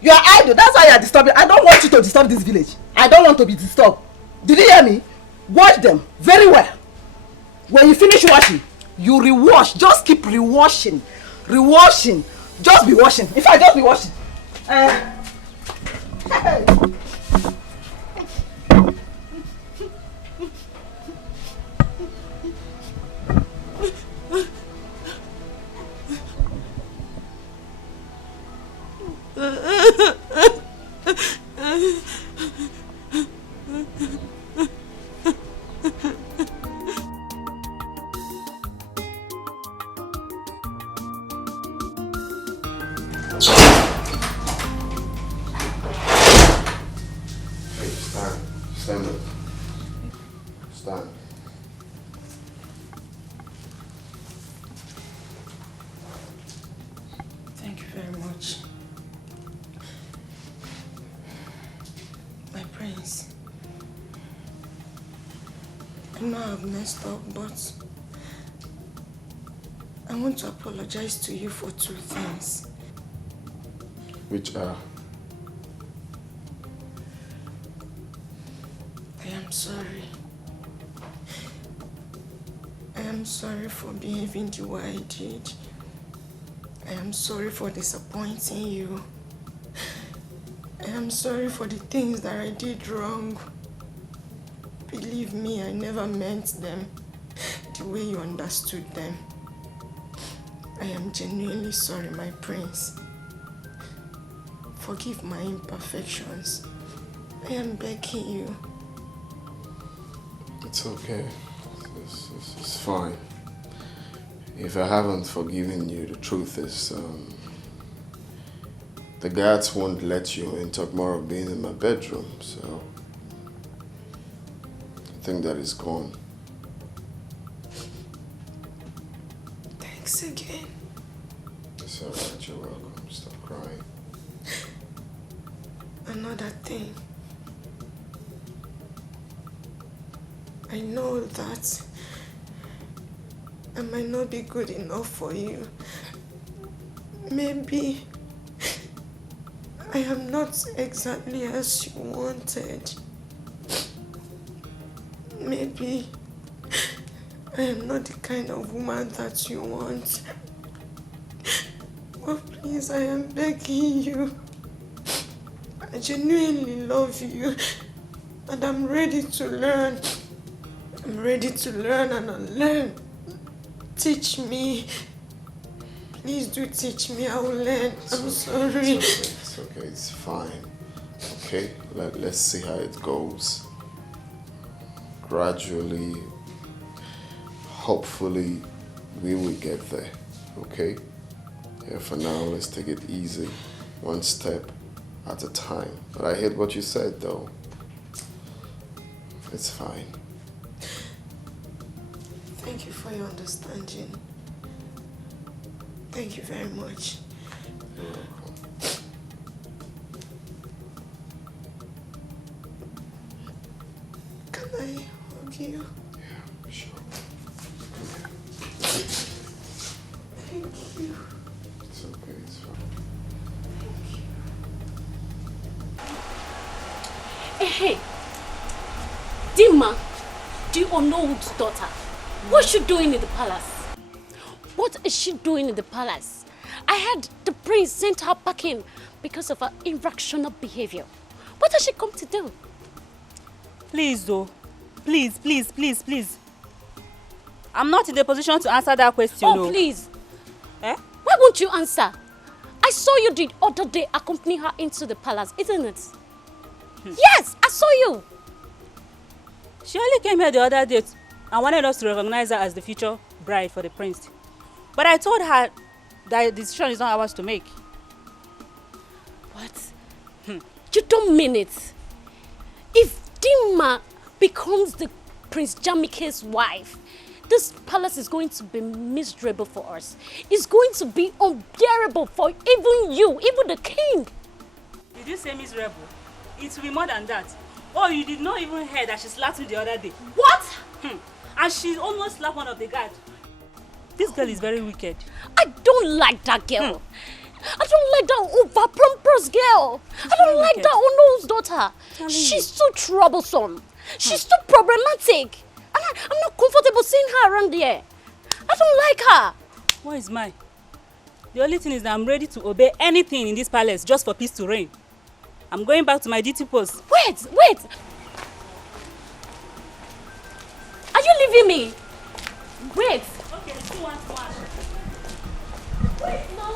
You are idle. That's why you are disturbing. I don't want you to disturb this village. I don't want to be disturbed. Did you hear me? Wash them very well. When you finish washing, you rewash. Just keep rewashing. Rewashing. Just be washing. In fact, just be washing. Hey. Stand up. Stand. Thank you very much. My prince. I know I've messed up, but I want to apologize to you for two things. Which are? I am sorry. I am sorry for behaving the way I did. I am sorry for disappointing you. I am sorry for the things that I did wrong. Believe me, I never meant them the way you understood them. I am genuinely sorry, my prince. Forgive my imperfections. I am begging you. It's okay. It's fine. If I haven't forgiven you, the truth is, the guards won't let you in tomorrow being in my bedroom, so I think that is gone. Thanks again. It's alright, you're welcome. Stop crying. Another thing. I know that I might not be good enough for you. Maybe I am not exactly as you wanted. Maybe I am not the kind of woman that you want. But please, I am begging you. I genuinely love you and I'm ready to learn. I'm ready to learn and unlearn. Teach me. Please do teach me. I will learn. I'm sorry. It's okay. It's fine. Okay? Let's see how it goes. Gradually, hopefully, we will get there. Okay? Yeah, for now, let's take it easy. One step at a time. But I heard what you said, though. It's fine. Thank you for your understanding. Thank you very much. Can I hug you? Yeah, sure. Thank you. It's okay, it's fine. Hey, Dima, do you know Nollywood's daughter? What's she doing in the palace? What is she doing in the palace? I heard the prince sent her packing because of her irrational behavior. What has she come to do? Please, though. Please, please, please, please. I'm not in the position to answer that question. Oh, please. Eh? Why won't you answer? I saw you the other day accompany her into the palace, isn't it? Yes, I saw you. She only came here the other day and wanted us to recognize her as the future bride for the prince. But I told her that the decision is not ours to make. What? You don't mean it. If Dima becomes the Prince Jamike's wife, this palace is going to be miserable for us. It's going to be unbearable for even you, even the king. Did you say miserable? It will be more than that. Oh, you did not even hear that she slapped me the other day. What? And she almost slapped one of the guards. This girl is very wicked. I don't like that girl. I don't like that over-pompous girl. I don't like that Ono's daughter. She's too troublesome. She's too problematic. And I'm not comfortable seeing her around here. I don't like her. What is mine? The only thing is that I'm ready to obey anything in this palace just for peace to reign. I'm going back to my duty post. Wait! Are you leaving me? Wait! Okay, 2-1-1. Wait, no!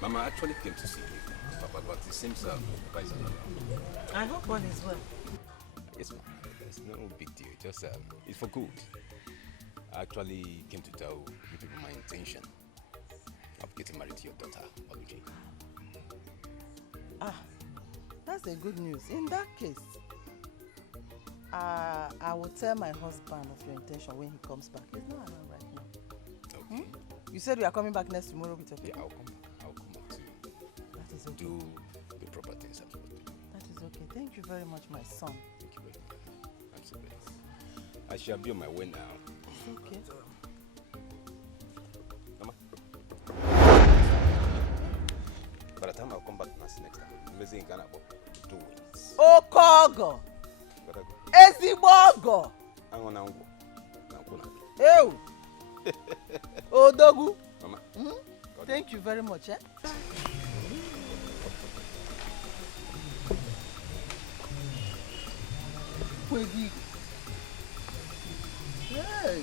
Mama actually came to see you, Papa, but it seems Papa is not. I hope all is well. Yes, ma'am. It's no big deal. Just it's for good. I actually came to tell you people my intention of getting married to your daughter, Oluji. That's a good news. In that case, I will tell my husband of your intention when he comes back. He's not around right now. Okay. You said you are coming back next tomorrow with your people? Yeah, I'll come back to that is okay. Do the proper things absolutely. That is okay. Thank you very much, my son. Thank you very much. I'm so blessed. I shall be on my way now. It's okay. Mama. By the time I'll come back next time, amazing Ghana about 2 weeks. Okogo! Ezigbogo! Ew! Odogu! Mama. Thank you very much, Hey!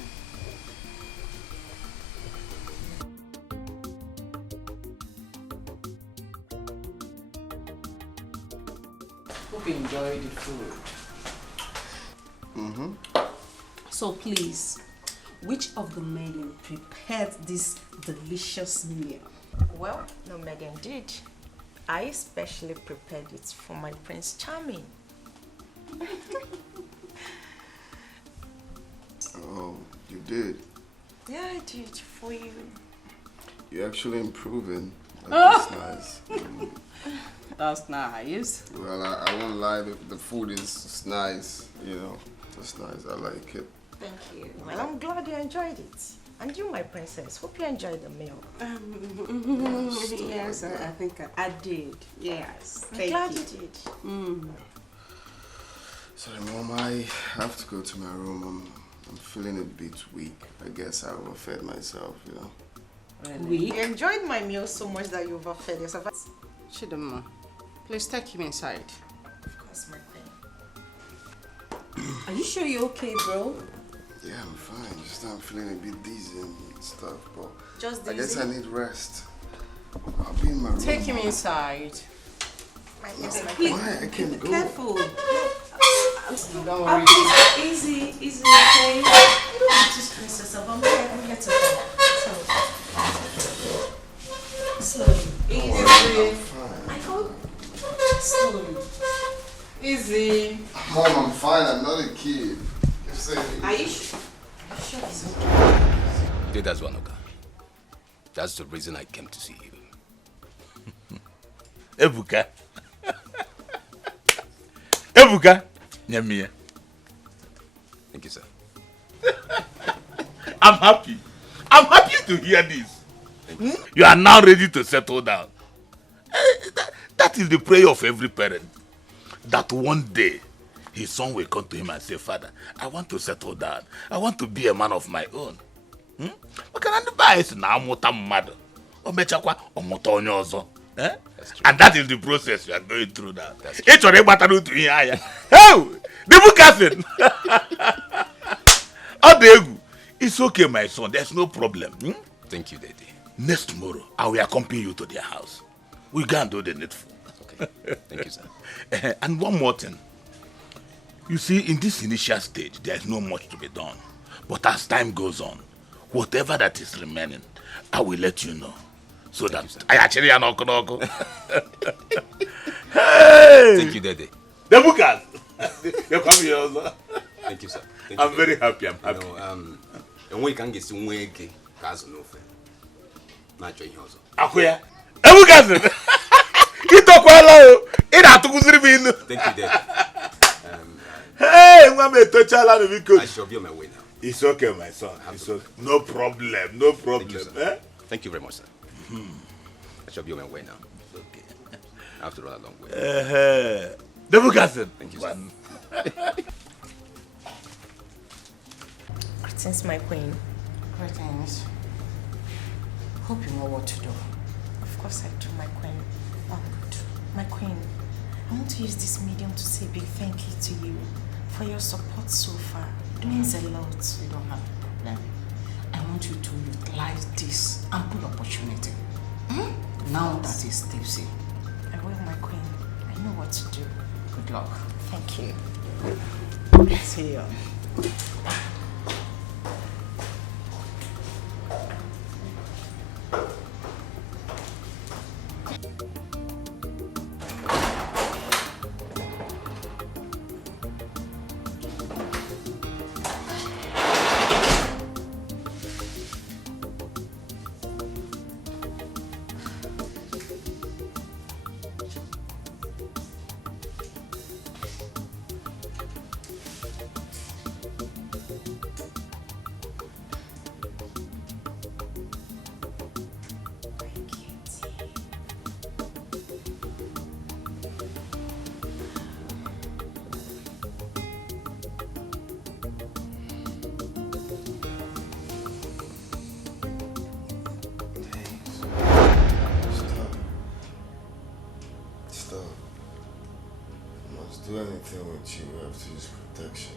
Hope you enjoyed the food. So please, which of the men prepared this delicious meal? Well, no, Megan did. I specially prepared it for my Prince Charming. Oh, you did? Yeah, I did for you. You're actually improving. That's nice. That's nice. Well, I won't lie, the food is nice, you know. It's nice, I like it. Thank you. Well, I'm glad you enjoyed it. And you, my princess, hope you enjoyed the meal. Yes, I think I did. Yes. I'm glad you did. Sorry, Mom, I have to go to my room. I'm feeling a bit weak. I guess I overfed myself, you know. Really? You enjoyed my meal so much that you overfed yourself. Chidima, please take him inside. Of course, my queen. Are you sure you're okay, bro? Yeah, I'm fine. Just I'm feeling a bit dizzy and stuff, but Just I guess dizzy? I need rest. I'll be in my room. Take him inside. Why? I can't go. Careful. Don't worry. Easy, okay? You don't have to stress yourself. I'm here to help. Slowly. Easy. I'm fine. I hope. Slowly. Easy, easy. Mom, I'm fine. I'm not a kid. Are you sure? You did that one, okay? That's the reason I came to see you. Ebuka. Ebuka. Nyamia. Thank you, sir. I'm happy. I'm happy to hear this. You are now ready to settle down. That is the prayer of every parent. That one day, his son will come to him and say, Father, I want to settle down. I want to be a man of my own. And that is the process you are going through now. It's okay, my son. There's no problem. Thank you, Daddy. Next tomorrow, I will accompany you to their house. We go and do the needful. Okay. Thank you, sir. And one more thing. You see, in this initial stage, there's no much to be done. But as time goes on, whatever that is remaining, I will let you know. So that I actually am not Hey! Thank you, Daddy. The bookers! You come here also. Thank you, sir. Thank I'm you, very Daddy. happy. I'm happy. And we can get some way to cause no friend. Not your house. Akuya. The bookers! You talk well. Thank you, Daddy. Hey, I shall be on my way now. It's okay, my son. It's okay. No problem. No problem. Thank you very much, sir. I shall be on my way now. Okay. I have to run a long way. The bookers. Thank you, sir. Greetings, my queen. Greetings. Hope you know what to do. Of course I do, my queen. Oh, my queen, I want to use this medium to say a big thank you to you for your support so far. It means a lot. You don't have a problem. I want you to utilize this ample opportunity. Now that is tipsy. I will, my queen. I know what to do. Good luck. Thank you. See you. Do anything with you, we have to use protection.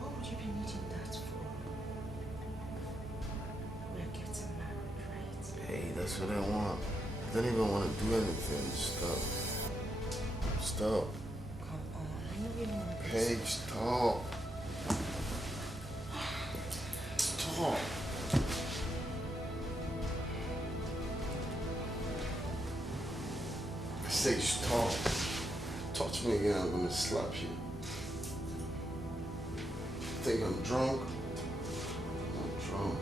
What would you be needing that for? We're getting married, right? Hey, that's what I want. I don't even want to do anything. Stop. Stop. Come on, I know you don't want this. Hey, stop. Stop. Say stop. Touch me again, I'm gonna slap you. Think I'm drunk? I'm not drunk.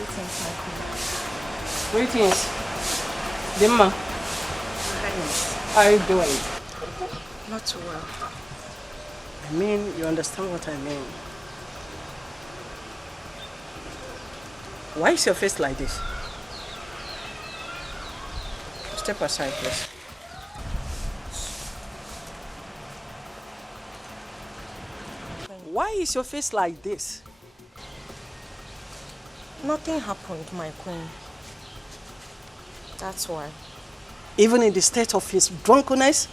Greetings, my queen. Greetings. Dimma. How are you doing? Not too well. I mean, you understand what I mean. Why is your face like this? Step aside, please. Why is your face like this? Nothing happened, my queen. That's why. Even in the state of his drunkenness?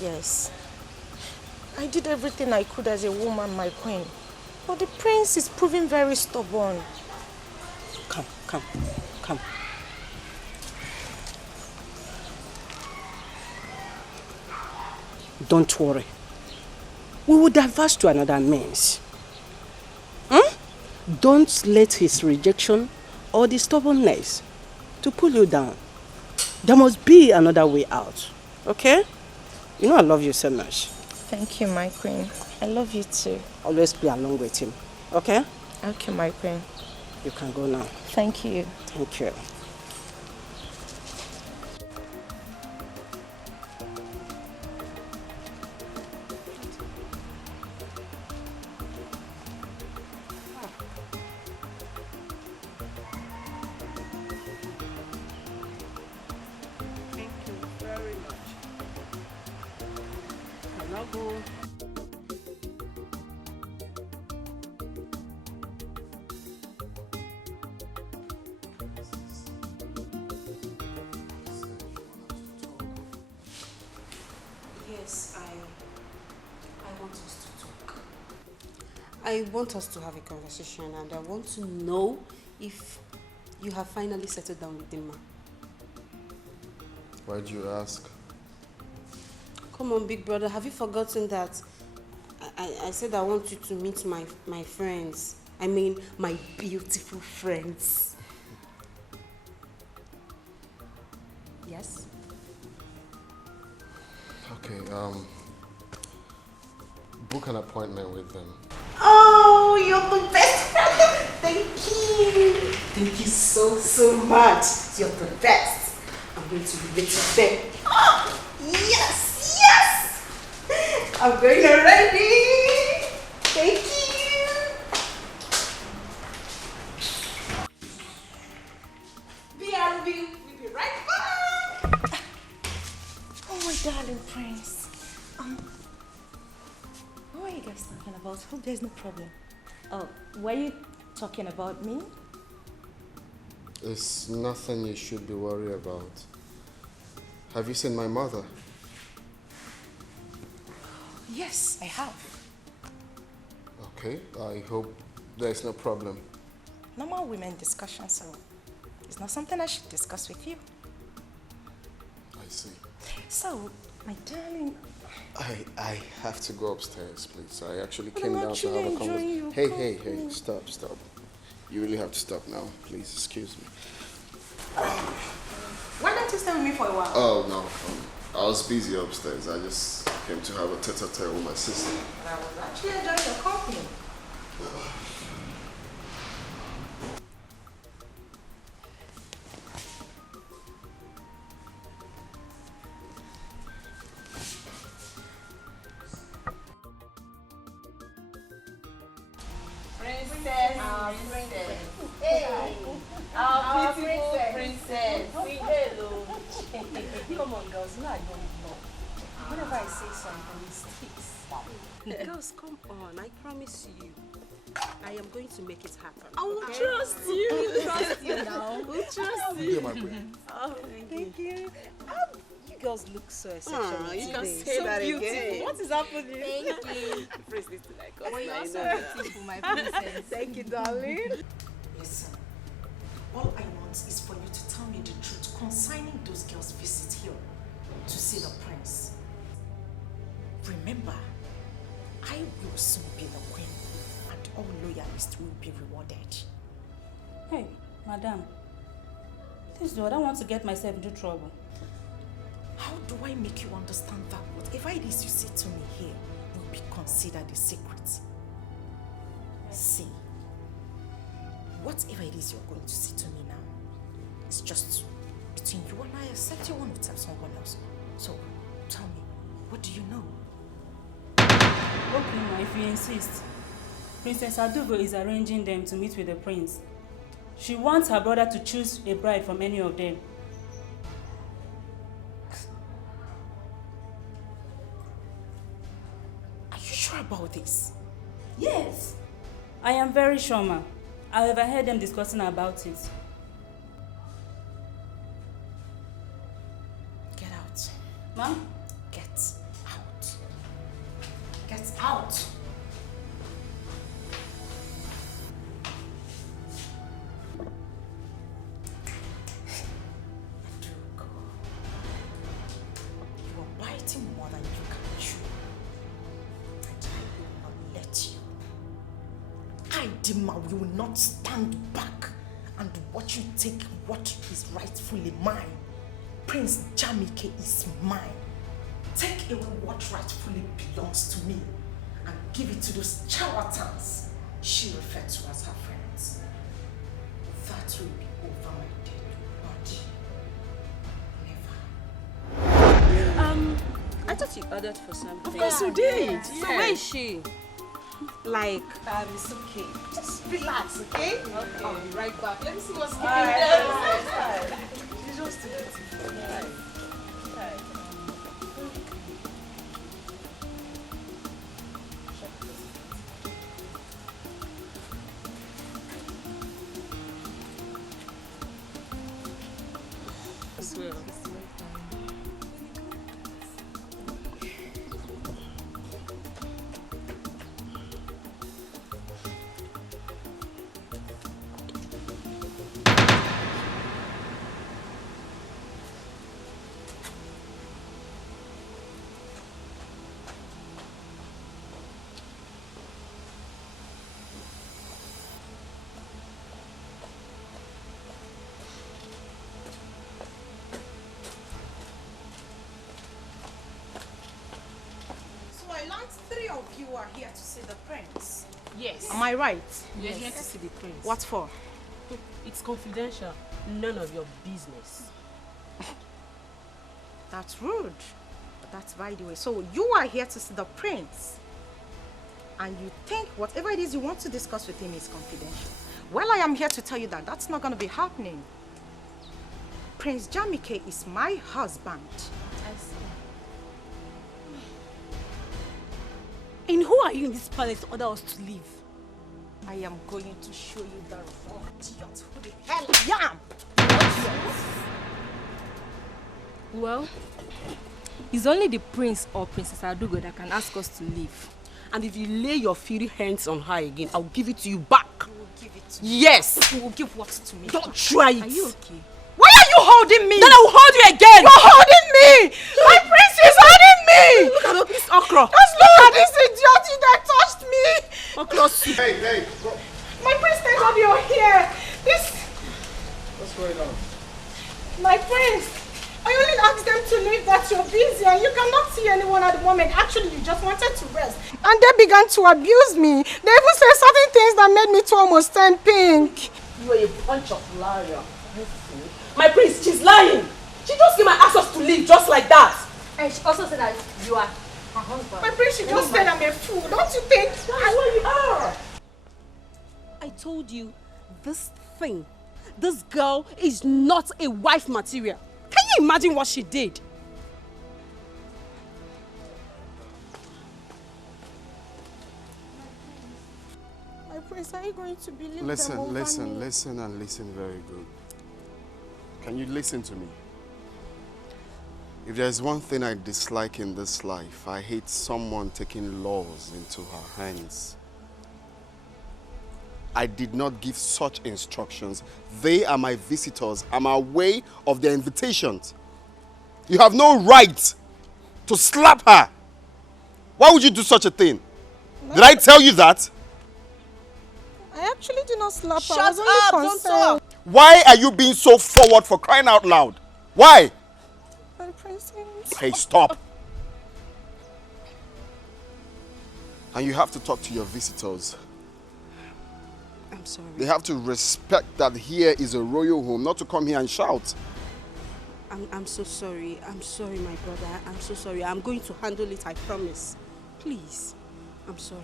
Yes. I did everything I could as a woman, my queen. But the prince is proving very stubborn. Come. Don't worry. We will diverge to another means. Don't let his rejection or the stubbornness to pull you down. There must be another way out. Okay? You know I love you so much. Thank you, my queen. I love you too. Always play along with him. Okay? Okay, my queen. You can go now. Thank you. Thank you. Yes, I want us to talk. I want us to have a conversation, and I want to know if you have finally settled down with Dimma. Why'd you ask? Come on, big brother, have you forgotten that I said I want you to meet my friends? I mean, my beautiful friends. Yes? Okay, book an appointment with them. Oh, you're the best friend. Thank you. Thank you so much. You're the best. I'm going to be with them. Oh, yes. I'm going already. Thank you. BRB, we'll be right back. Oh, my darling prince. What are you guys talking about? Hope there's no problem. Oh, were you talking about me? It's nothing you should be worried about. Have you seen my mother? Yes, I have. Okay, I hope there's no problem. Normal women discussion, so it's not something I should discuss with you. I see. So, my darling... I have to go upstairs, please. I actually But came I'm down to actually have a enjoying conversation. your Hey, company. stop. You really have to stop now. Please, excuse me. Why don't you stay with me for a while? Oh, no. I was busy upstairs. I just came to have a tete-a-tete with my sister. And I was actually enjoying your company. Princess. Hey, our beautiful princess. Hello. Come on, girls. No, I don't know. Whenever I say something, it sticks. Girls, come on. I promise you. I am going to make it happen. I will okay? trust you. We'll trust you now. We'll trust you. you. My queen. Oh, thank you. You girls look so exceptional You can today. say So that beautiful. again. What is happening? Thank you. Praise this to like us. Well, you're I so know that. beautiful, my princess. Thank you, darling. Listen, all I want is for you to tell me the truth concerning those girls' visit here to see the prince. Remember, I will soon be the queen, and all loyalists will be rewarded. Hey, madam. Please do. I don't want to get myself into trouble. How do I make you understand that whatever it is you say to me here will be considered a secret? See, whatever it is you're going to say to me now, it's just between you and I, except you want to tell someone else. So, tell me, what do you know? Okay, ma, if you insist. Princess Adugo is arranging them to meet with the prince. She wants her brother to choose a bride from any of them. Are you sure about this? Yes. I am very sure, ma. I overheard them discussing about it. Get out. Ma'am? Get out. Get out. You are biting more than you can chew. And I will not let you. I, Dima, will not stand back and watch you take what is rightfully mine. Prince Jamike is mine. Take away what rightfully belongs to me and give it to those charlatans she referred to as her friends. That will be over my dead body. I thought you ordered for something. Of course you did. Yeah. So where is she? Like, it's okay. Just relax, okay? Okay. I'll be right back. Let me see what's All going right. on. She's just too beautiful. Three of you are here to see the prince. Yes. Am I right? We're here to see the prince. What for? It's confidential. None of your business. That's rude. But that's by the way. So you are here to see the prince. And you think whatever it is you want to discuss with him is confidential. Well, I am here to tell you that that's not going to be happening. Prince Jamike is my husband. I see. And who are you in this palace to order us to leave? I am going to show you the raw idiot who the hell I am. Well, it's only the prince or Princess Adugo that can ask us to leave. And if you lay your filthy hands on her again, I'll give it to you back. You will give it to me. Yes. You will give what to me? Don't try it. Are you okay? Why are you holding me? Then I will hold you again. You're holding me. My prince is holding me. Look at this okra. Just look at this idiot that touched me. Okra soup. Hey, My prince, thank God you're here. What's going on? My prince, I only asked them to leave that you're busy and you cannot see anyone at the moment. Actually, you just wanted to rest. And they began to abuse me. They even said certain things that made me to almost turn pink. You are a bunch of liars. My prince, she's lying. She just came and asked us to leave just like that. And she also said that you are her husband. My prince, she just said I'm a fool. Don't you think? That's what you are. I told you, this girl is not a wife material. Can you imagine what she did? My prince, are you going to believe them Listen over me? and listen very good. Can you listen to me? If there's one thing I dislike in this life, I hate someone taking laws into her hands. I did not give such instructions. They are my visitors. I'm aware of their invitations. You have no right to slap her. Why would you do such a thing? Did I tell you that? I actually did not slap her. Shut I was only up, don't concerned. talk. Why are you being so forward for crying out loud? Why? My prince, Hey, stop. And you have to talk to your visitors. I'm sorry. They have to respect that here is a royal home, not to come here and shout. I'm so sorry. I'm sorry, my brother. I'm so sorry. I'm going to handle it, I promise. Please. I'm sorry.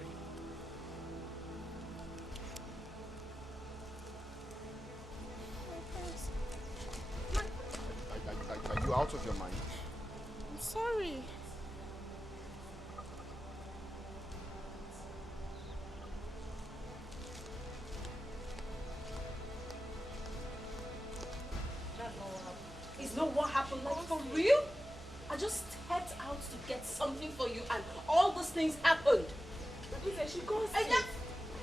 Are you out of your mind? I'm sorry. Is not what happened, like for real? I just stepped out to get something for you and all those things happened. She goes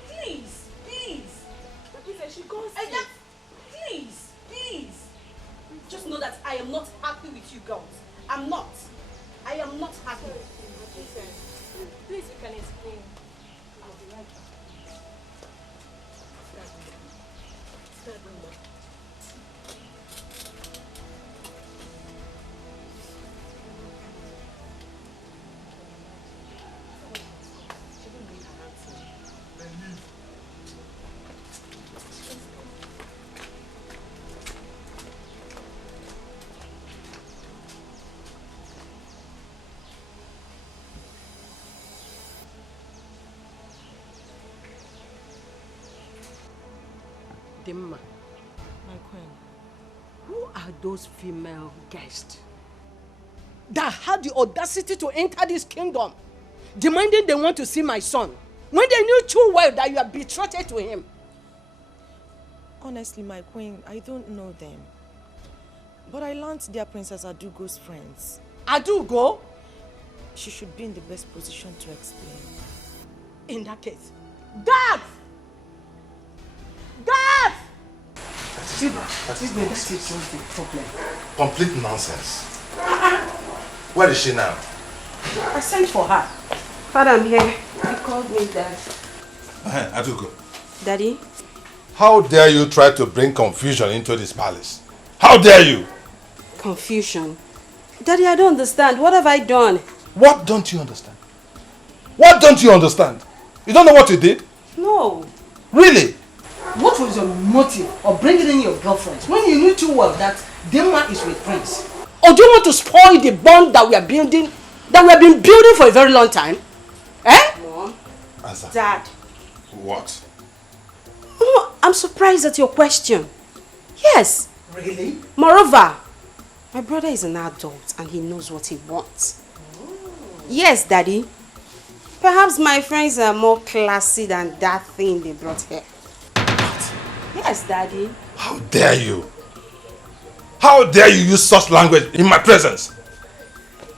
please, please. She goes please, please. Just know that I am not happy with you girls. I'm not. I am not happy. Please, you can explain. I'll be right back. Dimma, My queen. who are those female guests that had the audacity to enter this kingdom, demanding they want to see my son, when they knew too well that you are betrothed to him? Honestly, my queen, I don't know them. But I learned they are Princess Adugo's friends. Adugo? She should be in the best position to explain. In that case, Dad! Dad! That is just the problem. Complete nonsense. Where is she now? I sent for her. Father, I'm here. He called me, Dad. Adugo. Daddy? How dare you try to bring confusion into this palace? How dare you? Confusion. Daddy, I don't understand. What have I done? What don't you understand? What don't you understand? You don't know what you did? No. Really? What was your motive of bringing in your girlfriends when you knew too well that Demma is with Prince? Or do you want to spoil the bond that we are building, that we have been building for a very long time? Eh? Mom. Answer. Dad. What? No, I'm surprised at your question. Yes. Really? Moreover, my brother is an adult and he knows what he wants. Yes, Daddy. Perhaps my friends are more classy than that thing they brought here. What? Yes, Daddy. How dare you? How dare you use such language in my presence?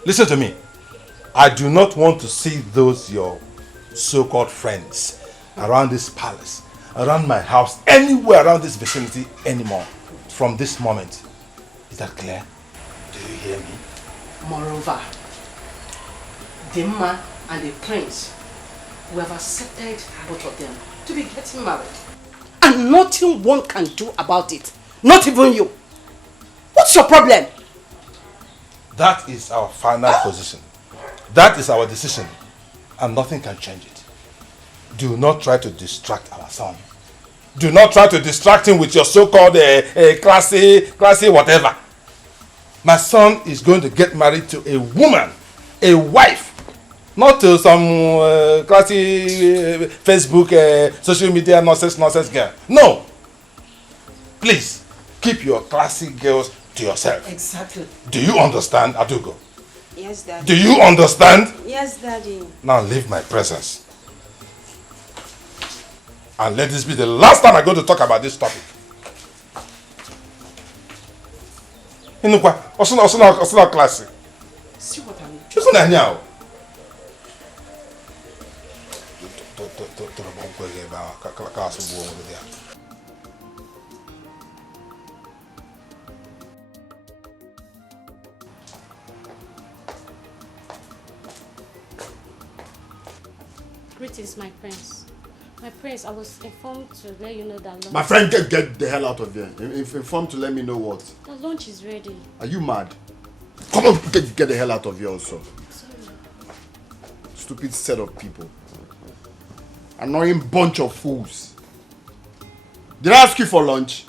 Listen to me. I do not want to see those your so-called friends around this palace, around my house, anywhere around this vicinity anymore from this moment. Is that clear? Do you hear me? Moreover, Demma and the prince, we have accepted both of them to be getting married. And nothing one can do about it. Not even you. What's your problem? That is our final position. That is our decision. And nothing can change it. Do not try to distract our son. Do not try to distract him with your so-called classy whatever. My son is going to get married to a woman, a wife, not to some classy Facebook, social media nonsense girl. No. Please, keep your classy girls to yourself. Exactly. Do you understand, Adugo? Yes, Daddy. Do you understand? Yes, Daddy. Now leave my presence. And let this be the last time I go to talk about this topic. Inukwa, osuna classy. See what I mean? She's not now. Greetings, my prince. My prince, I was informed to let you know that lunch... My friend, get the hell out of here. Informed to let me know what? The lunch is ready. Are you mad? Come on, get the hell out of here also. Sorry. Stupid set of people. Annoying bunch of fools. Did I ask you for lunch?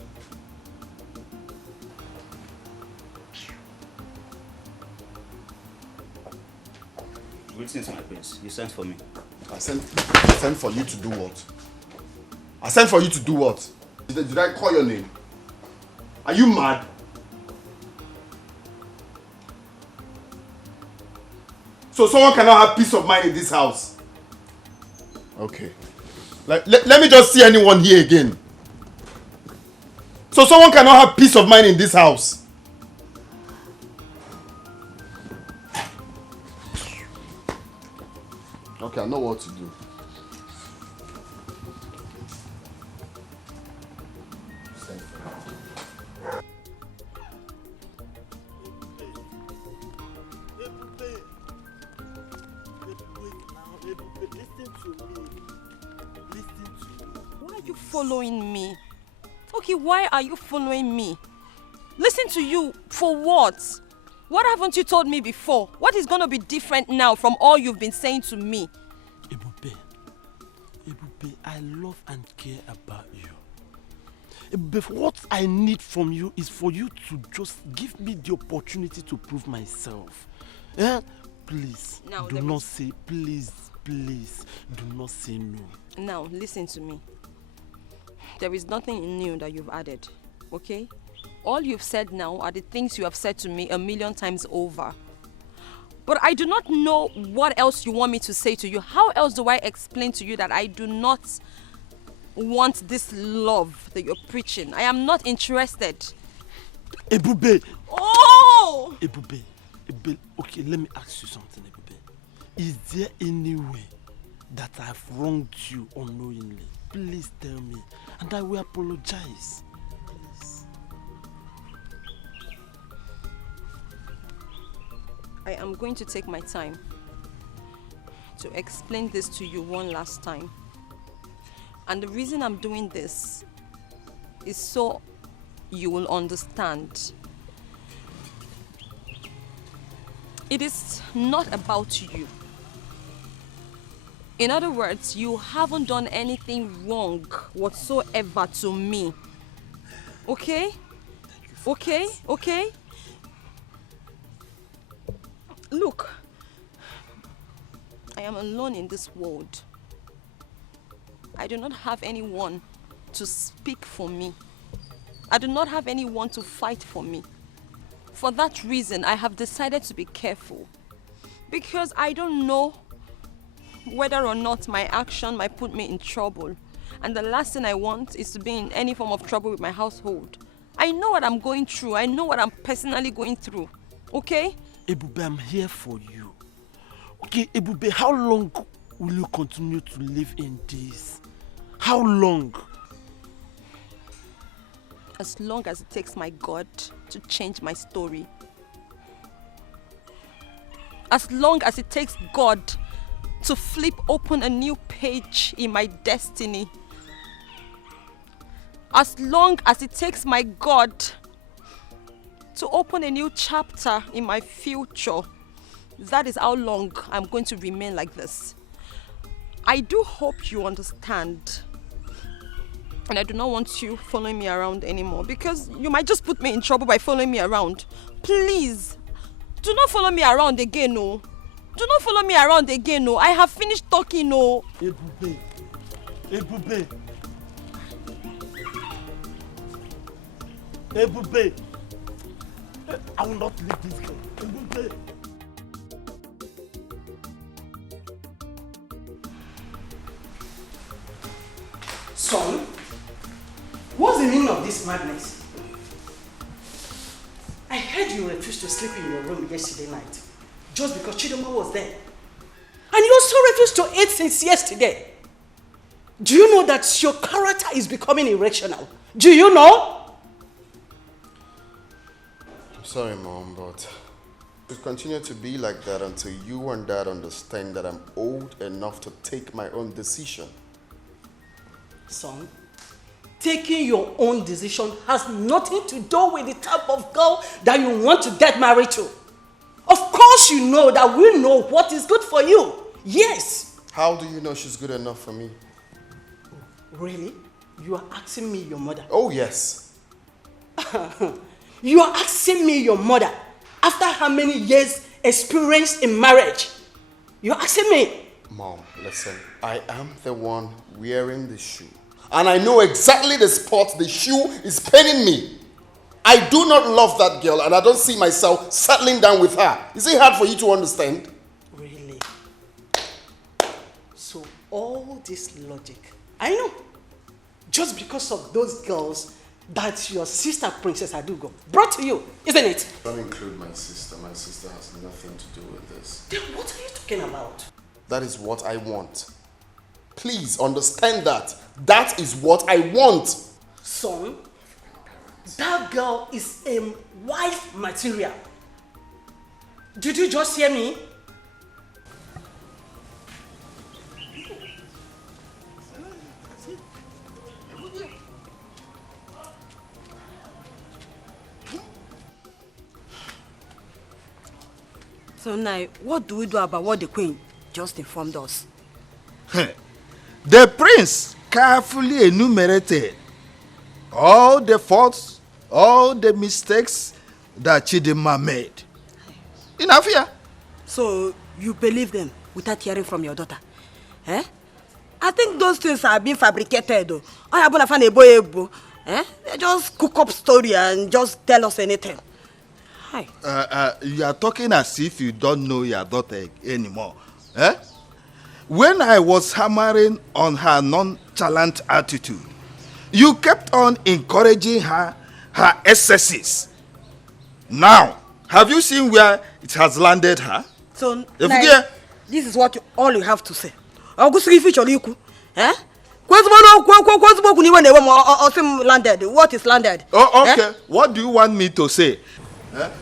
Greetings, my prince. You sent for me. I sent for you to do what? I sent for you to do what? Did I call your name? Are you mad? So someone cannot have peace of mind in this house? Okay. Let me just see anyone here again. So someone cannot have peace of mind in this house? Okay, I know what to do. Why are you following me? Okay, why are you following me? Listen to you for what? What haven't you told me before? What is going to be different now from all you've been saying to me? Ebube, I love and care about you. Ebube, what I need from you is for you to just give me the opportunity to prove myself. Yeah? Please, Now, do not say, please, do not say no. Now, listen to me. There is nothing new that you've added, okay? All you've said now are the things you have said to me 1,000,000 times over. But I do not know what else you want me to say to you. How else do I explain to you that I do not want this love that you're preaching? I am not interested. Ebube! Oh! Ebube, okay, let me ask you something, Ebube. Is there any way that I've wronged you unknowingly? Please tell me, and I will apologize. Please. I am going to take my time to explain this to you one last time. And the reason I'm doing this is so you will understand. It is not about you. In other words, you haven't done anything wrong whatsoever to me. Okay? Okay? Okay? Look, I am alone in this world. I do not have anyone to speak for me. I do not have anyone to fight for me. For that reason, I have decided to be careful. Because I don't know whether or not my action might put me in trouble. And the last thing I want is to be in any form of trouble with my household. I know what I'm going through. I know what I'm personally going through. Okay? Ebube, I'm here for you. Okay, Ebube, how long will you continue to live in this? How long? As long as it takes my God to change my story. As long as it takes God to flip open a new page in my destiny. As long as it takes my God to open a new chapter in my future. That is how long I'm going to remain like this. I do hope you understand. And I do not want you following me around anymore because you might just put me in trouble by following me around. Please, do not follow me around again, no. Do not follow me around again, no. I have finished talking, no. Ebube. Ebube. Ebube. I will not leave this girl. Ebube. Son, what's the meaning of this madness? I heard you refused to sleep in your room yesterday night just because Chidoma was there. And you also refused to eat since yesterday. Do you know that your character is becoming irrational? Do you know? I'm sorry, Mom, but it will continue to be like that until you and Dad understand that I'm old enough to take my own decision. Son, taking your own decision has nothing to do with the type of girl that you want to get married to. Of course you know that we know what is good for you. Yes. How do you know she's good enough for me? Really? You are asking me your mother? Oh, yes. You are asking me your mother after how many years experience in marriage? You are asking me? Mom, listen. I am the one wearing the shoe. And I know exactly the spot the shoe is paining me. I do not love that girl and I don't see myself settling down with her. Is it hard for you to understand? Really? So all this logic, I know. Just because of those girls that your sister Princess Adugo brought to you, isn't it? Don't include my sister. My sister has nothing to do with this. Then what are you talking about? That is what I want. Please understand that. That is what I want. Son, that girl is a wife material. Did you just hear me? So now, what do we do about what the queen just informed us? The prince carefully enumerated all the faults, all the mistakes that Chidinma made. Enough here. So you believe them without hearing from your daughter? Eh? I think those things are being fabricated though. They just cook up story and just tell us anything. Hi. You are talking as if you don't know your daughter anymore. Eh? When I was hammering on her nonchalant attitude, you kept on encouraging her excesses. Now, have you seen where it has landed her? So, this is what all you have to say. Eh? Landed. What is landed? Oh, okay. Eh? What do you want me to say?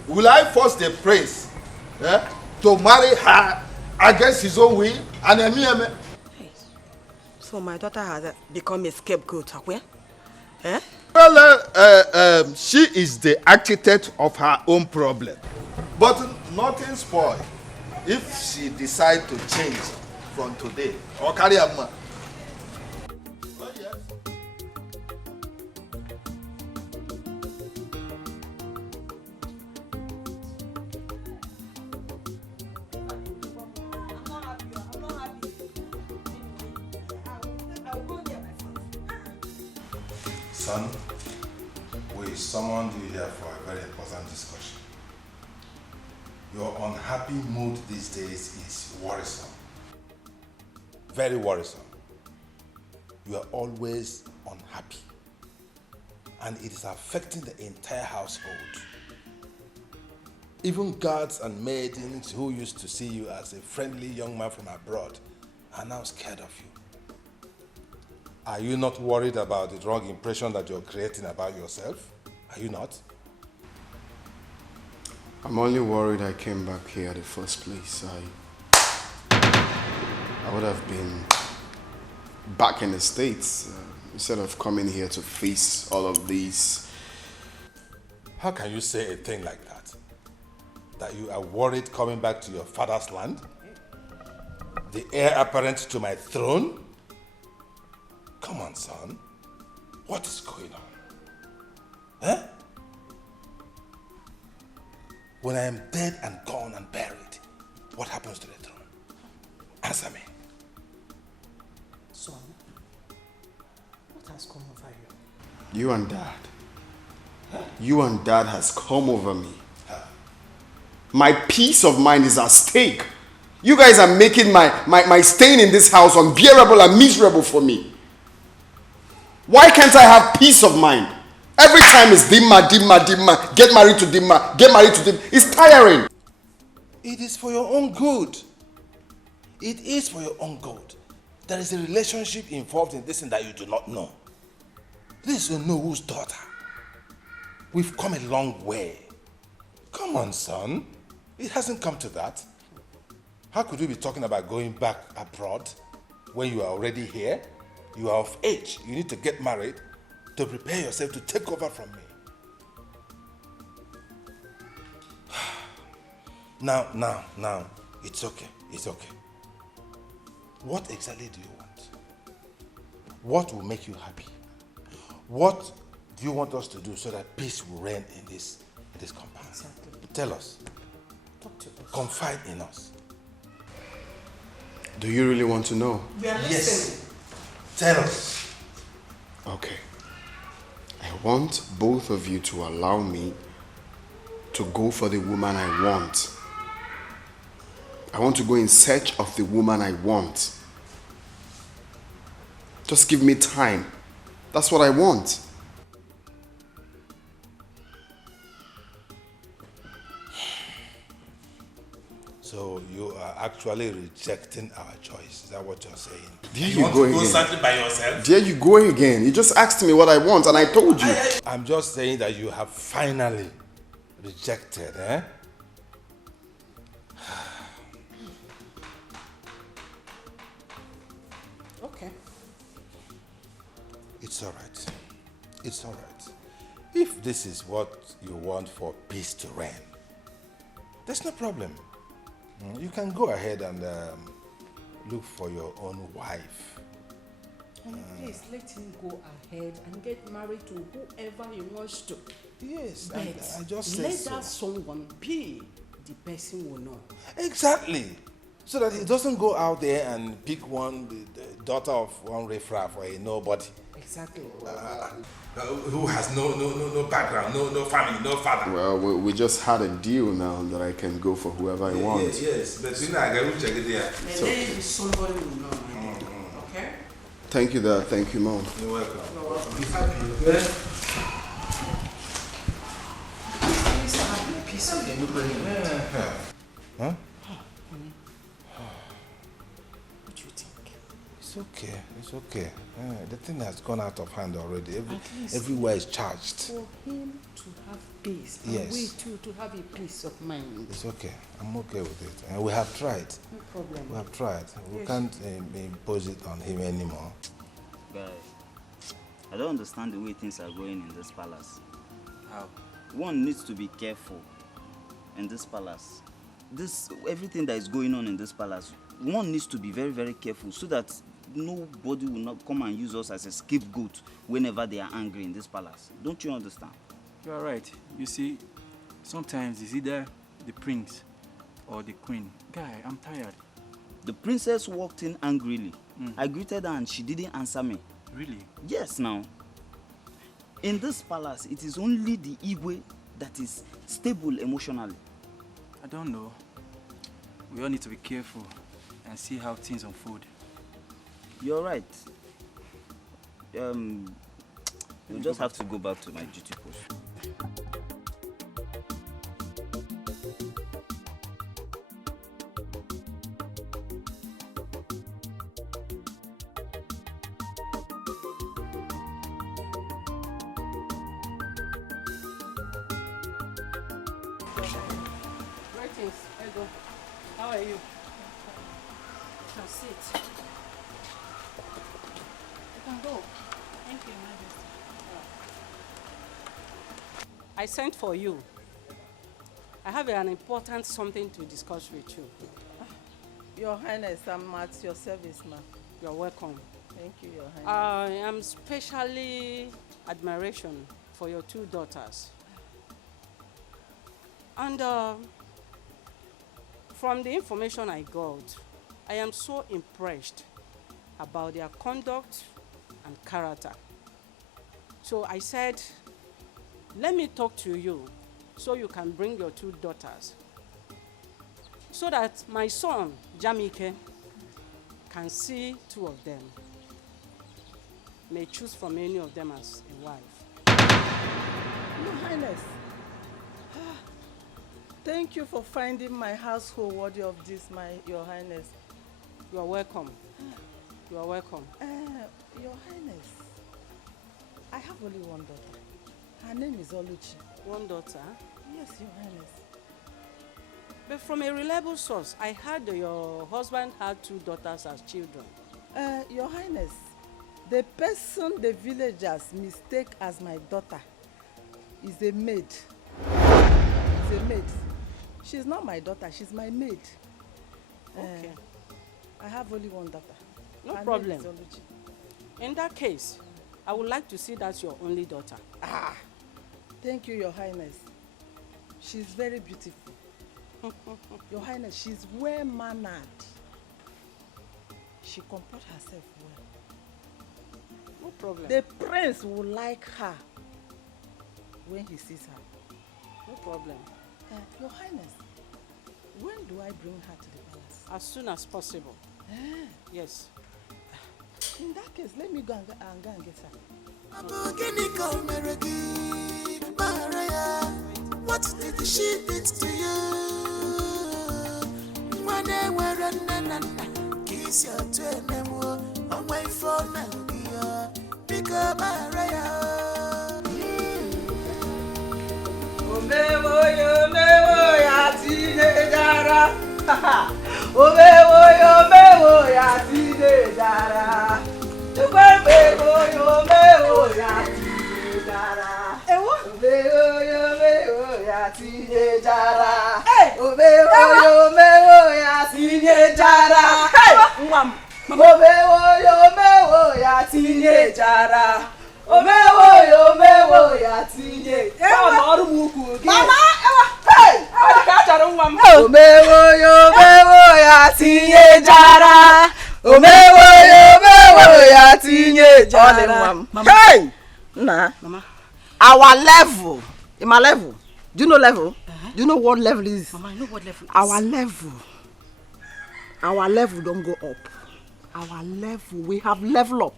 Will I force the prince to marry her against his own will? And so my daughter has become a scapegoat, eh? Well, she is the architect of her own problem. But nothing spoiled if she decides to change from today or carry a man. Son, we summoned you here for a very important discussion. Your unhappy mood these days is worrisome. Very worrisome. You are always unhappy. And it is affecting the entire household. Even guards and maidens who used to see you as a friendly young man from abroad are now scared of you. Are you not worried about the wrong impression that you're creating about yourself? Are you not? I'm only worried I came back here in the first place. I would have been back in the States instead of coming here to face all of these. How can you say a thing like that? That you are worried coming back to your father's land? The heir apparent to my throne? Come on, son. What is going on? Eh? When I am dead and gone and buried, what happens to the throne? Answer me. Son, what has come over you? You and Dad. You and Dad has come over me. My peace of mind is at stake. You guys are making my staying in this house unbearable and miserable for me. Why can't I have peace of mind? Every time it's Dimma. Get married to Dimma. It's tiring. It is for your own good. It is for your own good. There is a relationship involved in this thing that you do not know. This is Onowo's daughter. We've come a long way. Come on, son. It hasn't come to that. How could we be talking about going back abroad when you are already here? You are of age. You need to get married to prepare yourself to take over from me. Now, it's okay. It's okay. What exactly do you want? What will make you happy? What do you want us to do so that peace will reign in this compound? Exactly. Tell us. Talk to us. Confide in us. Do you really want to know? We are listening. Tell us. Okay. I want both of you to allow me to go for the woman I want. I want to go in search of the woman I want. Just give me time. That's what I want. So you are actually rejecting our choice. Is that what you're saying? There you you want go to go again. something by yourself? There you go again. You just asked me what I want and I told you. I'm just saying that you have finally rejected, eh? Okay. It's all right. It's all right. If this is what you want for peace to reign, there's no problem. You can go ahead and look for your own wife. And please let him go ahead and get married to whoever he wants to. Yes, but I just said let so. that someone be the person we know. Exactly. So that he doesn't go out there and pick the daughter of one riffraff or a nobody. Exactly. Who has no background, no family, no father. Well, we just had a deal now that I can go for whoever I want. Yes, but you know, I got to check it there. And then if somebody will know. Okay? Thank you, Dad. Thank you, Mom. You're welcome. You're welcome. Be happy, okay? Please have a piece of Yeah. Huh? What do you think? It's okay. It's okay. The thing has gone out of hand already. At least Everywhere is charged. for him to have peace, Yes. and we too to have a peace of mind. It's okay. I'm okay with it. And we have tried. No problem. We have tried. We Yes. can't impose it on him anymore. Guy, I don't understand the way things are going in this palace. How? One needs to be careful in this palace. Everything that is going on in this palace, one needs to be very, very careful so that nobody will not come and use us as a scapegoat whenever they are angry in this palace. Don't you understand? You are right. You see, sometimes it's either the prince or the queen. Guy, I'm tired. The princess walked in angrily. I greeted her and she didn't answer me. Really? Yes, now. In this palace, it is only the Igwe that is stable emotionally. I don't know. We all need to be careful and see how things unfold. You're right. We'll just have to go back to my duty post. Greetings, Ego. How are you? Now sit. You can go. Thank you, Majesty. I sent for you. I have an important something to discuss with you. Your Highness, I'm at your service, ma'am. You're welcome. Thank you, Your Highness. I am specially admiration for your two daughters. And from the information I got, I am so impressed about their conduct and character. So I said, let me talk to you so you can bring your two daughters so that my son, Jamike, can see two of them, may choose from any of them as a wife. Your Highness, thank you for finding my household worthy of this, Your Highness. You are welcome. You are welcome. Your Highness, I have only one daughter. Her name is Oluchi. One daughter? Yes, Your Highness. But from a reliable source, I heard your husband had two daughters as children. Your Highness, the person the villagers mistake as my daughter is a maid. Is a maid. She's not my daughter, she's my maid. Okay. I have only one daughter. No Her problem. name is Oluchi. In that case, I would like to see that's your only daughter. Ah, thank you, Your Highness. She's very beautiful. Your Highness, she's well-mannered. She comports herself well. No problem. The prince will like her when he sees her. No problem. Your Highness, when do I bring her to the palace? As soon as possible. Yes. In that case, let me go and get her. What did she did to you? When they were running, kiss your twin away from Naija. Pick up Maria. Omewo ya teenagera. Omewo ya teenagera. Omewo ya teenagera. Omewo ya teenagera. Omewo ya teenagera. Mwam. Omewo ya teenagera. Omewo ya teenagera. Mama, hey! Omewo ya teenagera. Omewo ya teenagera. Hey! Nah. Mama. Our level. In my level. Do you know level? Do you know what level is? Mama, I know what level is. Our level don't go up. Our level, we have level up.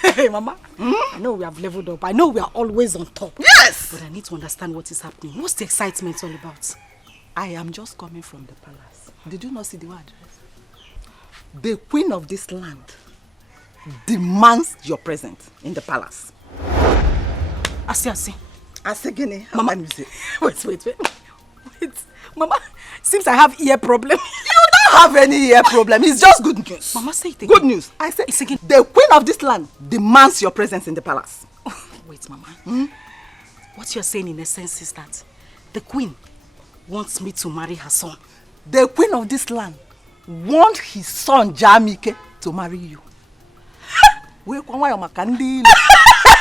Hey, Mama. I know we have leveled up. I know we are always on top. Yes! But I need to understand what is happening. What's the excitement all about? I am just coming from the palace. Did you not see the word? The queen of this land demands your presence in the palace. I see. Asegene, Mama, wait. Mama, seems I have ear problem. You don't have any ear problem. It's just good news. Mama, say it again. Good news. I said the queen of this land demands your presence in the palace. Oh, wait, Mama. What you're saying in essence is that the queen wants me to marry her son. The queen of this land wants his son Jamike to marry you.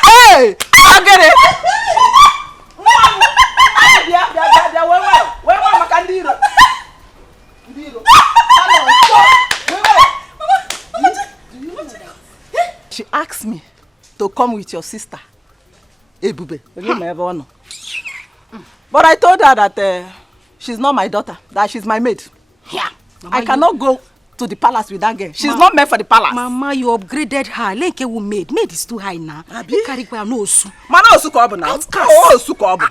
Hey! I get it! She asked me to come with your sister, Ebube. But I told her that she's not my daughter, that she's my maid. Yeah. Mama, I cannot go to the palace with that girl. She's not meant for the palace. Mama, you upgraded her. Lenke will maid. Maid is too high now. You carry no osu. Mana osu kobu now. Oh, osu kobu.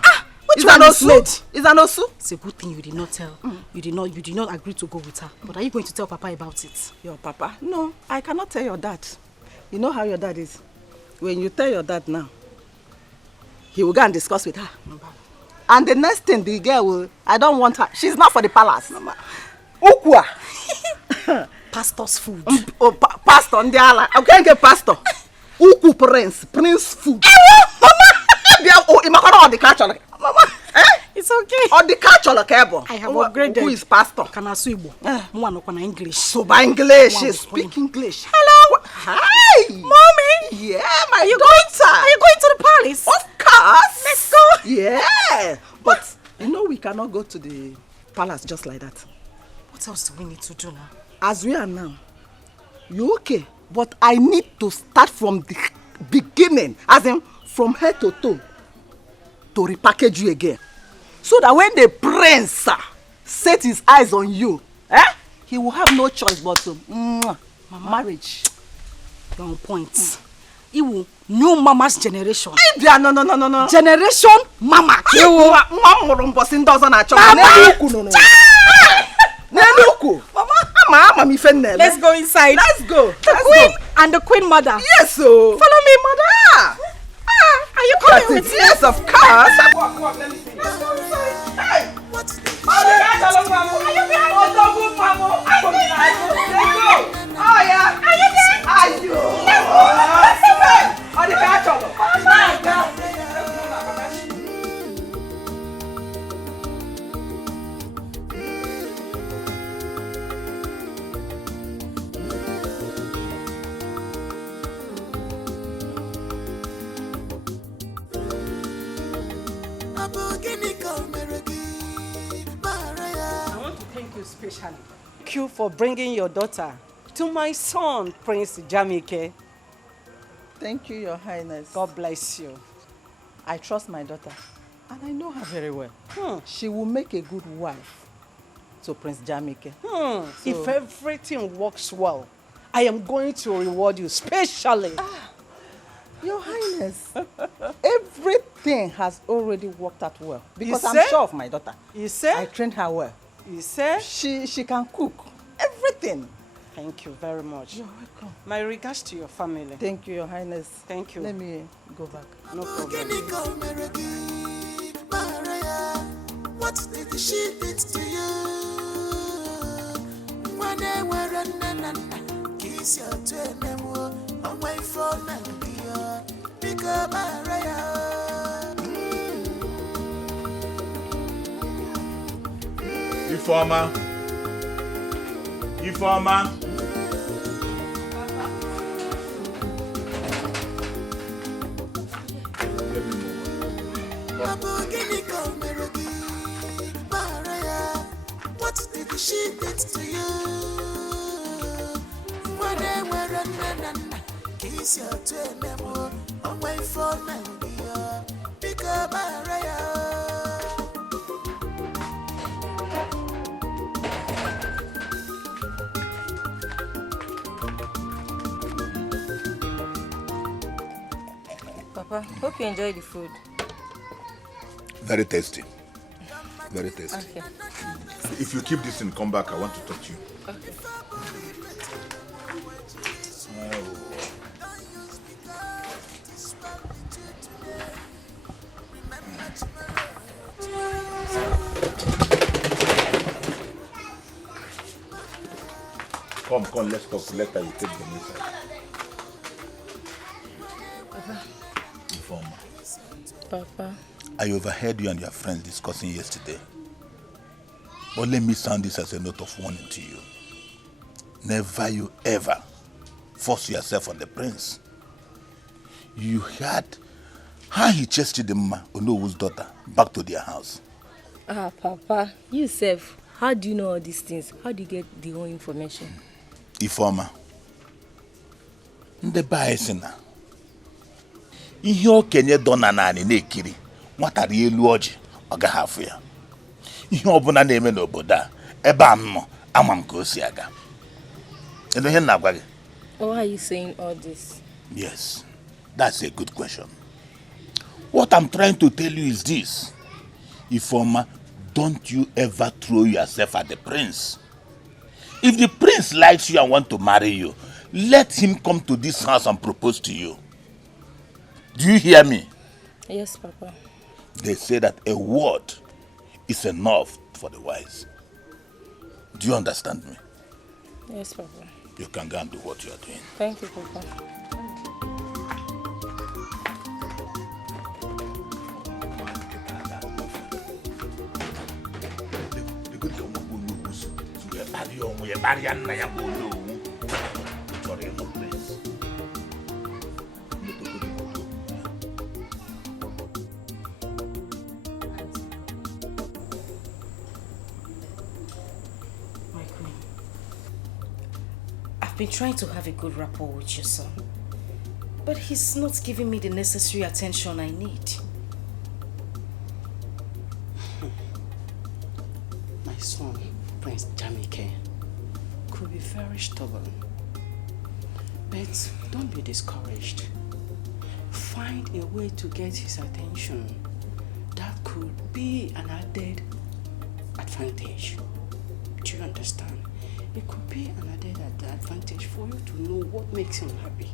Which one is maid? Is an osu? It's a good thing you did not tell. You did not agree to go with her. But are you going to tell Papa about it? Your Papa? No, I cannot tell your dad. You know how your dad is. When you tell your dad now, he will go and discuss with her. And the next thing the girl will, I don't want her. She's not for the palace. Mama. Ukwa. Pastor's food. Pastor Ndiala. I can't get pastor. Uku prince food. Mama. The catch. Mama. It's okay. Or the catch on the cable. I have upgraded. Who is pastor? Kanasuibo. English. So by English, she speak English. Hello. Hi. Mommy. Yeah, my daughter. Are you going to the palace? Of course. Let's go. Yeah. But you know we cannot go to the palace just like that. What else do we need to do now? As we are now, you okay? But I need to start from the beginning, as in from head to toe, to repackage you again. So that when the prince set his eyes on you, he will have no choice but to marriage. You're on point. He will new mama's generation. No. Generation mama. Mama, let's go inside. Let's go. The queen and the queen mother. Yes, so. Follow me, mother. Are you coming with me? Yes, of course. Come on, let me see. Let's go inside. Hey. What? Are you behind? Oh, yeah. Are you there? Are you? you specially. Thank you for bringing your daughter to my son, Prince Jamike. Thank you, Your Highness. God bless you. I trust my daughter, and I know her very well. She will make a good wife to Prince Jamike. If everything works well, I am going to reward you specially. Your Highness, everything has already worked out well because I'm sure of my daughter. I trained her well. She can cook everything. Thank you very much. You're welcome. My regards to your family. Thank you, Your Highness. Thank you. Let me go back. No problem. What did she did to you? When they were running, kiss your twin, away from Naija, pick up Informer. What did she did to you? When they were running, kiss your twin, away from Naija, pick up Papa, hope you enjoy the food. Very tasty. Very tasty. Okay. If you keep this and come back, I want to talk to you. Okay. Come, let's talk. Later you take them inside. Papa. Informer. Papa. I overheard you and your friends discussing yesterday. But let me sound this as a note of warning to you. Never you ever force yourself on the prince. You heard how he chased Chidimma, Onowu's daughter, back to their house. Papa, you self, how do you know all these things? How do you get the whole information? Informer. Ndị be si na ihe okenye dọ na naanị na-ekiri nwata rie elu ọjị ọ gaghị afụ ya. Ihe ọbụla na-eme n'obodo a ebe a nọ ama m ka o si aga. Kedu ihe na-agwa gị? Why are you saying all this? Yes, that's a good question. What I'm trying to tell you is this. Informer, don't you ever throw yourself at the prince. If the prince likes you and wants to marry you, let him come to this house and propose to you. Do you hear me? Yes, Papa. They say that a word is enough for the wise. Do you understand me? Yes, Papa. You can go and do what you are doing. Thank you, Papa. I've been trying to have a good rapport with your son, but he's not giving me the necessary attention I need. My son, Prince Jamike, could be very stubborn. But don't be discouraged. Find a way to get his attention. That could be an added advantage. Do you understand? It could be an added advantage for you to know what makes him happy.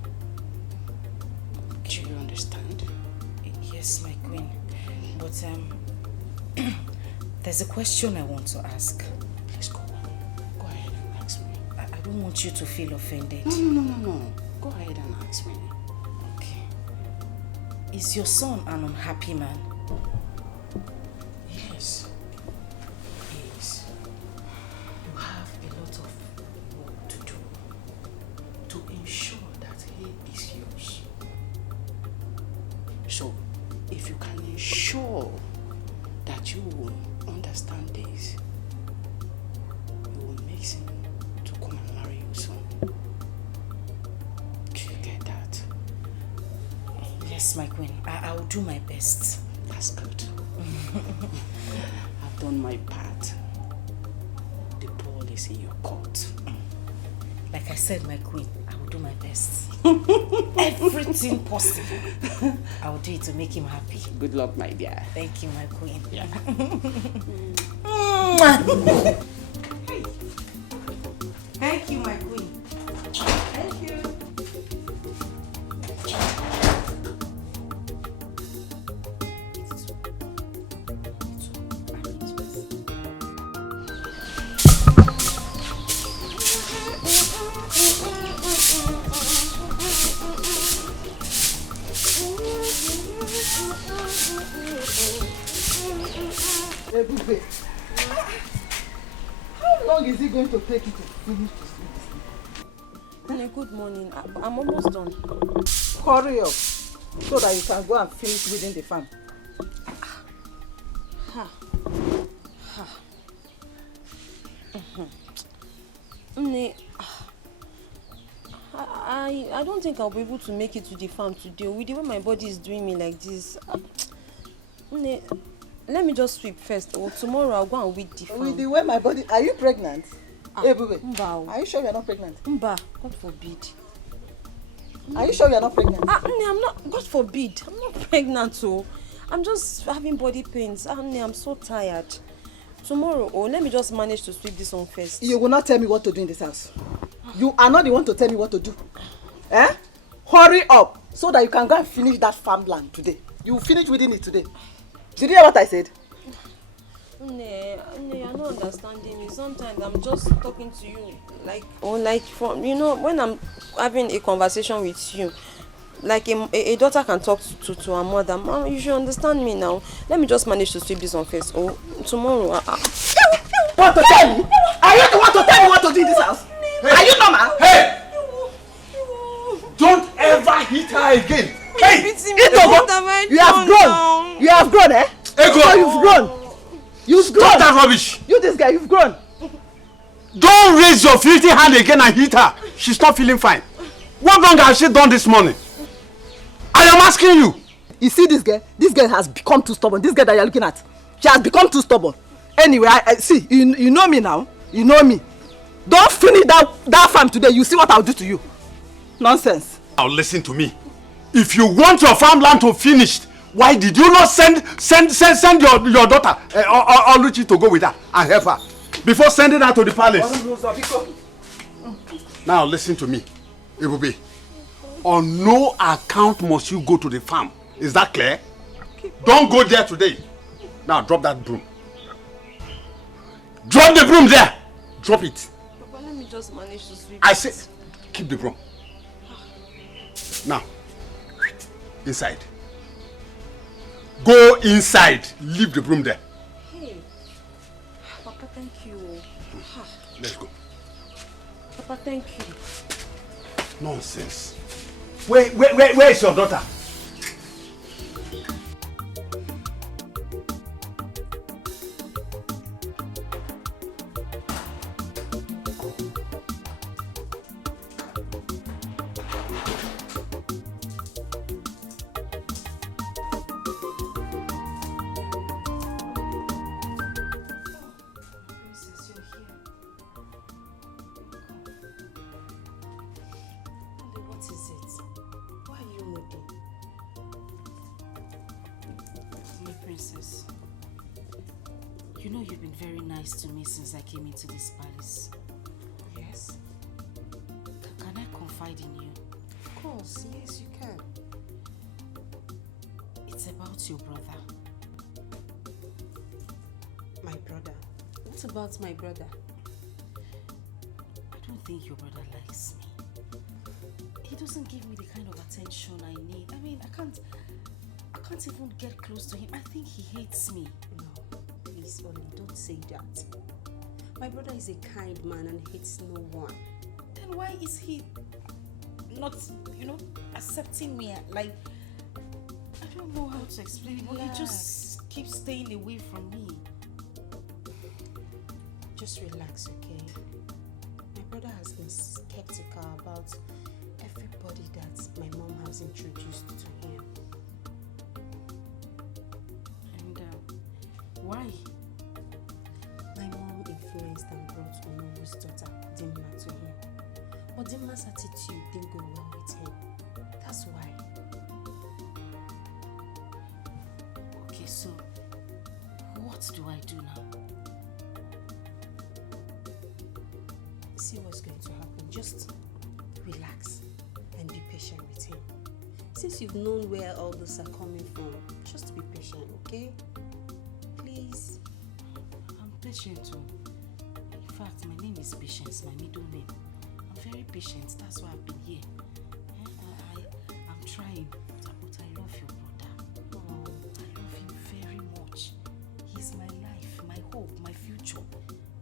Do you understand? Yes, my queen. But there's a question I want to ask. Let's go. Go ahead and ask me. I don't want you to feel offended. No. Go ahead and ask me. Okay. Is your son an unhappy man? Yes. He is. You have a lot of work to do to ensure that he is yours. So, if you can ensure that you will understand this, Yes, my queen. I will do my best. That's good. I've done my part. The ball is in your court. Like I said, my queen, I will do my best. Everything possible. I will do it to make him happy. Good luck, my dear. Thank you, my queen. Yeah. Thank you, my queen. Thank you. Ebube, how long is it going to take you to finish this thing? Good morning. I'm almost done. Hurry up so that you can go and finish within the farm. I don't think I'll be able to make it to the farm today. With the way my body is doing me like this. Let me just sweep first. Or tomorrow I'll go and weed the farm. With the way my body... Are you pregnant? Ebube, Mba. are you sure you're not pregnant? Mba, God forbid. Are you sure you're not pregnant? I'm not. God forbid. I'm not pregnant, so I'm just having body pains. I'm so tired. Tomorrow, let me just manage to sweep this one first. You will not tell me what to do in this house. You are not the one to tell me what to do. Eh? Hurry up so that you can go and finish that farmland today. You will finish within it today. Did you hear what I said? You're not understanding me. Sometimes I'm just talking to you from when I'm having a conversation with you, like a daughter can talk to her mother. Mom, you should understand me now. Let me just manage to sweep this on first. Tomorrow. Want to tell me? Are you the one to tell me what to do in this house? Hey. Are you normal? Hey! Don't ever hit her again. Hey! You have grown. You have grown, eh? Ego. So you've grown. You've grown. Stop that rubbish. You, this guy, you've grown. Don't raise your filthy hand again and hit her. She's not feeling fine. What wrong has she done this morning? I am asking you. You see this girl? This girl has become too stubborn. This girl that you're looking at, she has become too stubborn. Anyway, I see. You know me now. You know me. Don't finish that farm today. You see what I'll do to you. Nonsense. Now listen to me. If you want your farmland to finish, why did you not send your daughter Oluchi to go with her and help her before sending her to the palace? Now listen to me, Ebube. On no account must you go to the farm. Is that clear? Don't go there today. Now drop that broom. Drop the broom there. Drop it. Papa, let me just manage to sweep. I say, keep the broom. Now, inside. Go inside. Leave the broom there. Hey, Papa, thank you. Let's go. Papa, thank you. Nonsense. Where is your daughter? You know you've been very nice to me since I came into this palace. Yes. Can I confide in you? Of course, yes you can. It's about your brother. My brother? What about my brother? I don't think your brother likes me. He doesn't give me the kind of attention I need. I mean, I can't even get close to him. I think he hates me. No, please, Oli, don't say that. My brother is a kind man and hates no one. Then why is he not, accepting me? Like, I don't know how to explain it, but he just keeps staying away from me. Just relax, okay? My brother has been skeptical about everybody that my mom has introduced to him. Dimma to him. But Dimma's attitude didn't go well with him. That's why. Okay, so what do I do now? See what's going to happen. Just relax and be patient with him. Since you've known where all this are coming from, just be patient, okay? Please. I'm patient too. In fact, my name is Patience, my middle name. I'm very patient, that's why I've been here. I'm trying, but I love your brother. Oh, I love him very much. He's my life, my hope, my future,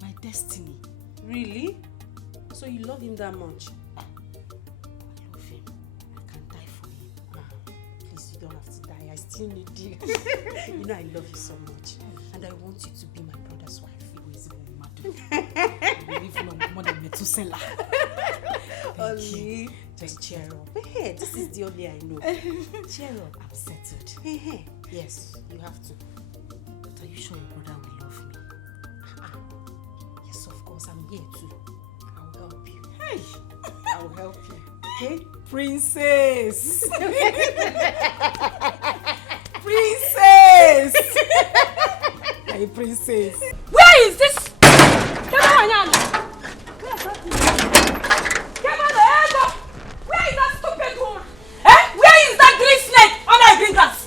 my destiny. Really? So you love him that much? I love him. I can die for him. Please, you don't have to die. I still need you. You know I love you so much. And I want you to be my brother's wife. More than Methuselah. Only just cheer up. Hey, this is the only I know. Cheer up. I'm settled. Yes, you have to. But are you sure your brother will love me? Yes, of course. I'm here too. I'll help you. Hey, I'll help you. Okay? Princess! Princess! Hey, princess. Where is this? Where is that stupid woman? Where is that green snake under the green grass?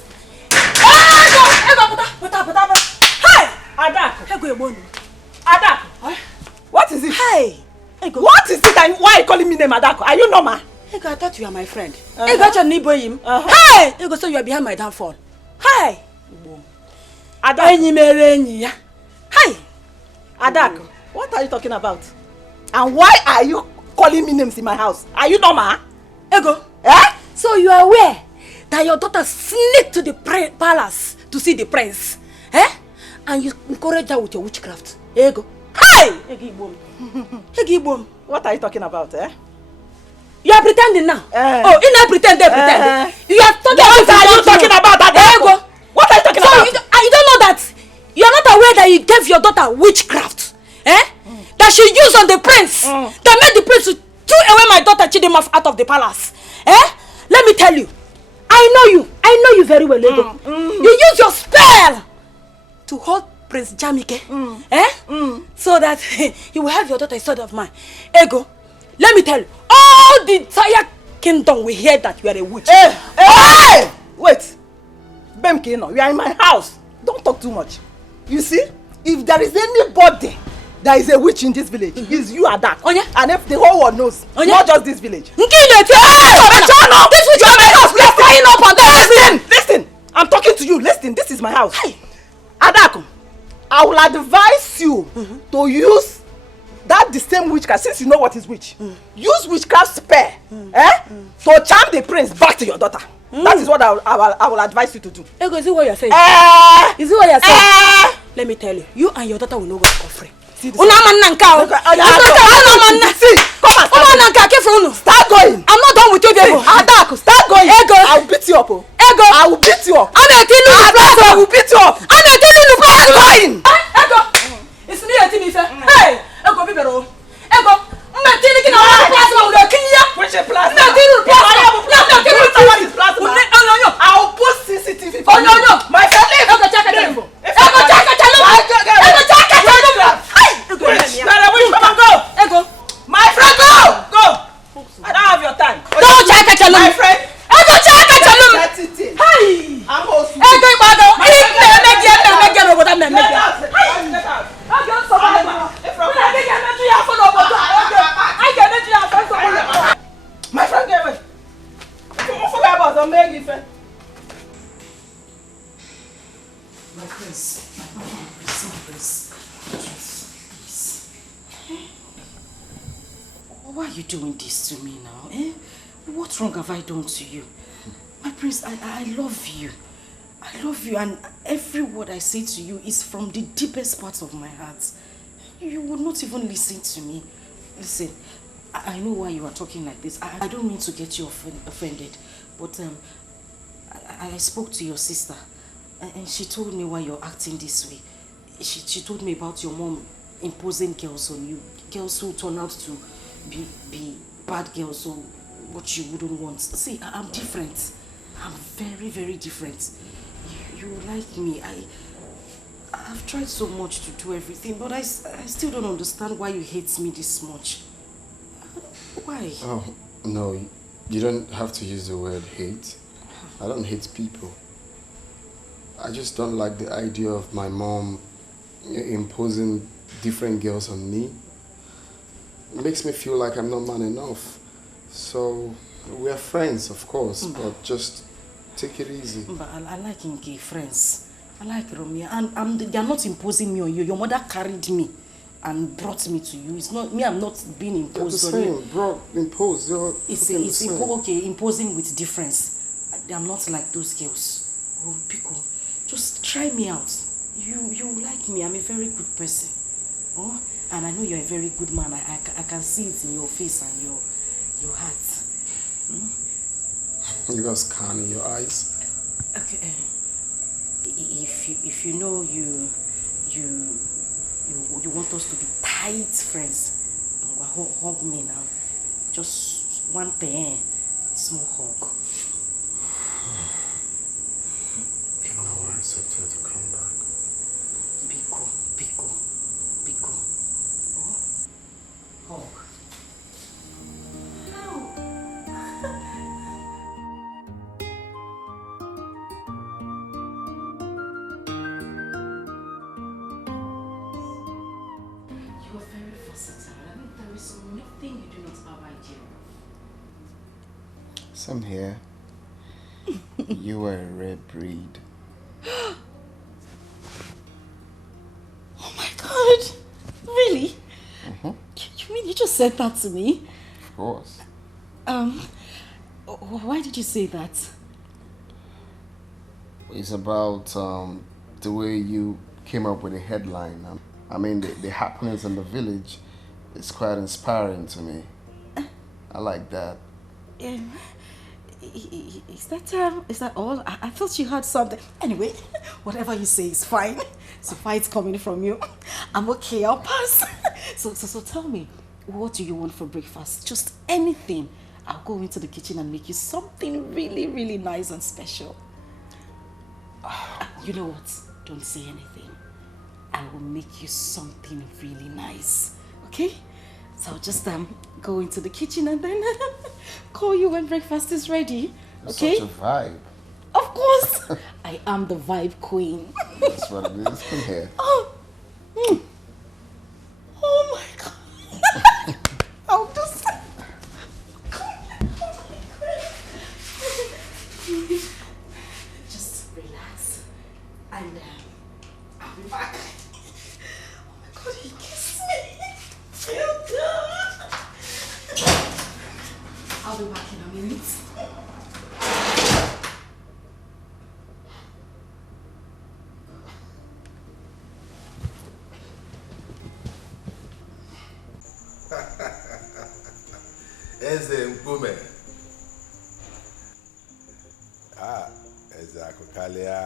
Hey! Adako! What is it? Hey! What is it and why are you calling me name Adako? Are you normal? I thought you are my friend. I got your neighbor him. Hey! You go say you are behind my downfall. Hey! Adako! Hey! Adako, what are you talking about? And why are you calling me names in my house? Are you normal? Ego. So you are aware that your daughter sneaked to the palace to see the prince? And you encourage her with your witchcraft? Ego. Hey! Egibom. What are you talking about, You are pretending now. Oh, you not pretend, they pretend. You are talking what are you talking about? Ego. What are you talking about? You don't know that you are not aware that you gave your daughter witchcraft, that she used on the prince, that made the prince to throw away my daughter Chidimma out of the palace. Let me tell you, I know you very well, Ego. You use your spell to hold Prince Jamike, so that you will have your daughter instead of mine. Ego, let me tell you, all the entire kingdom will hear that you are a witch. Hey! Wait. Bemkino, you are in my house. Don't talk too much. You see, if there is anybody that is a witch in this village, it's you, Adak. And if the whole world knows, not just this village. Hey! Turn up! This witch is my house. We are flying up and down. Listen, I'm talking to you. Listen, this is my house. Hey. Adak, I will advise you to use that the same witchcraft, since you know what is witch. Use witchcraft spell to charm the prince back to your daughter. That is what I will advise you to do. Ego, is it what you're saying? Is it what you're saying? Let me tell you, you and your daughter will not go for free. See, come on, start going. I'm not done with you, Ego. Adak, start going. Ego, I will beat you up. Ego, I will beat you up. I will beat you up. Start going. Ego, it's me a team. Hey, Ego, be better. Ego, I'm taking a plasma with a key. Which a plasma? What is plasma? No. I will put CCTV. Oh no. My friend, Ego, check it. Ego, come on, go. Ego, my friend, go. I don't have your time. Don't check it. My friend, Ego, check it. Hey, I'm also. Ego, my friend, get away. Don't forget about the Meg. My prince, please. Why are you doing this to me now? What wrong have I done to you? My prince, I love you. I love you, and every word I say to you is from the deepest parts of my heart. You would not even listen to me. Listen, I know why you are talking like this. I don't mean to get you offended, but I spoke to your sister, and she told me why you're acting this way. She told me about your mom imposing girls on you. Girls who turn out to be bad girls or what you wouldn't want. See, I'm different. I'm very, very different. You like me. I've tried so much to do everything, but I still don't understand why you hate me this much. Why? Oh, no, you don't have to use the word hate. I don't hate people. I just don't like the idea of my mom imposing different girls on me. It makes me feel like I'm not man enough. So, we're friends, of course, but just take it easy. But I like Inke, friends. I like Romeo, and they are not imposing me on you. Your mother carried me and brought me to you. It's not me. I'm not being imposed on you. Imposed. It's okay. Imposing with difference. I'm not like those girls. Oh, Pico, just try me out. You like me. I'm a very good person. Oh, and I know you're a very good man. I can see it in your face and your heart. You got scan in your eyes. Okay. If you know you want us to be tight friends, hug me now. Just one thing, small hug. No, I accept her to come back. Biko. Oh? Hug. Same here. You are a rare breed. Oh my God! Really? You mean you just said that to me? Of course. Why did you say that? It's about the way you came up with a headline. I mean, the happenings in the village is quite inspiring to me. I like that. Is that all? I thought you had something. Anyway, whatever you say is fine. So far it's coming from you. I'm okay, I'll pass. So tell me, what do you want for breakfast? Just anything. I'll go into the kitchen and make you something really, really nice and special. You know what? Don't say anything. I will make you something really nice. Okay? So I'll just go into the kitchen and then call you when breakfast is ready. Okay? Such a vibe. Of course. I am the vibe queen. That's what it is. Come here. Oh my God. I'll just... Just relax. And I'll be back. Oh my God, he kissed me. Feel good. I'll be back in a minute. Eze Mkume. Eze Akokalia.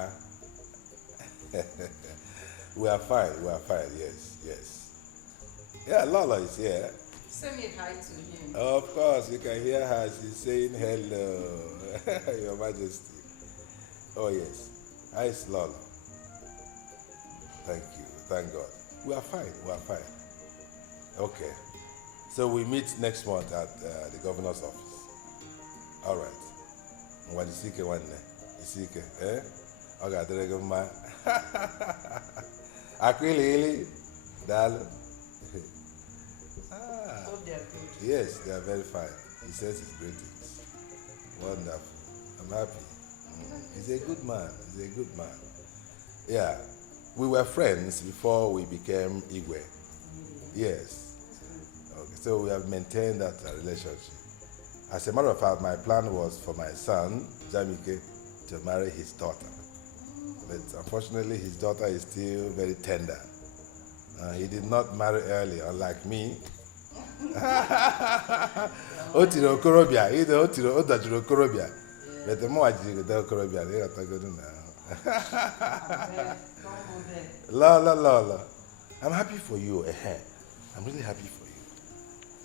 We are fine, yes. Yeah, Lola is here. Send me hi to him. Of course, you can hear her. She's saying hello, Your Majesty. Oh, yes. Hi, it's Lola. Thank you. Thank God. We are fine. Okay. So we meet next month at the governor's office. All right. What is it? Eh? Okay, Dregoma. Aquili, Dal. Yes, they are very fine. He says his greetings. Wonderful. I'm happy. He's a good man. Yeah. We were friends before we became Igwe. Yes. Okay, so we have maintained that relationship. As a matter of fact, my plan was for my son, Jamike, to marry his daughter. But unfortunately, his daughter is still very tender. He did not marry early, unlike me. Otiro Korobia, either Otiro Odajuro Korobia. But the more I do the Korobia, they are going now. La. I'm happy for you. I'm really happy for you.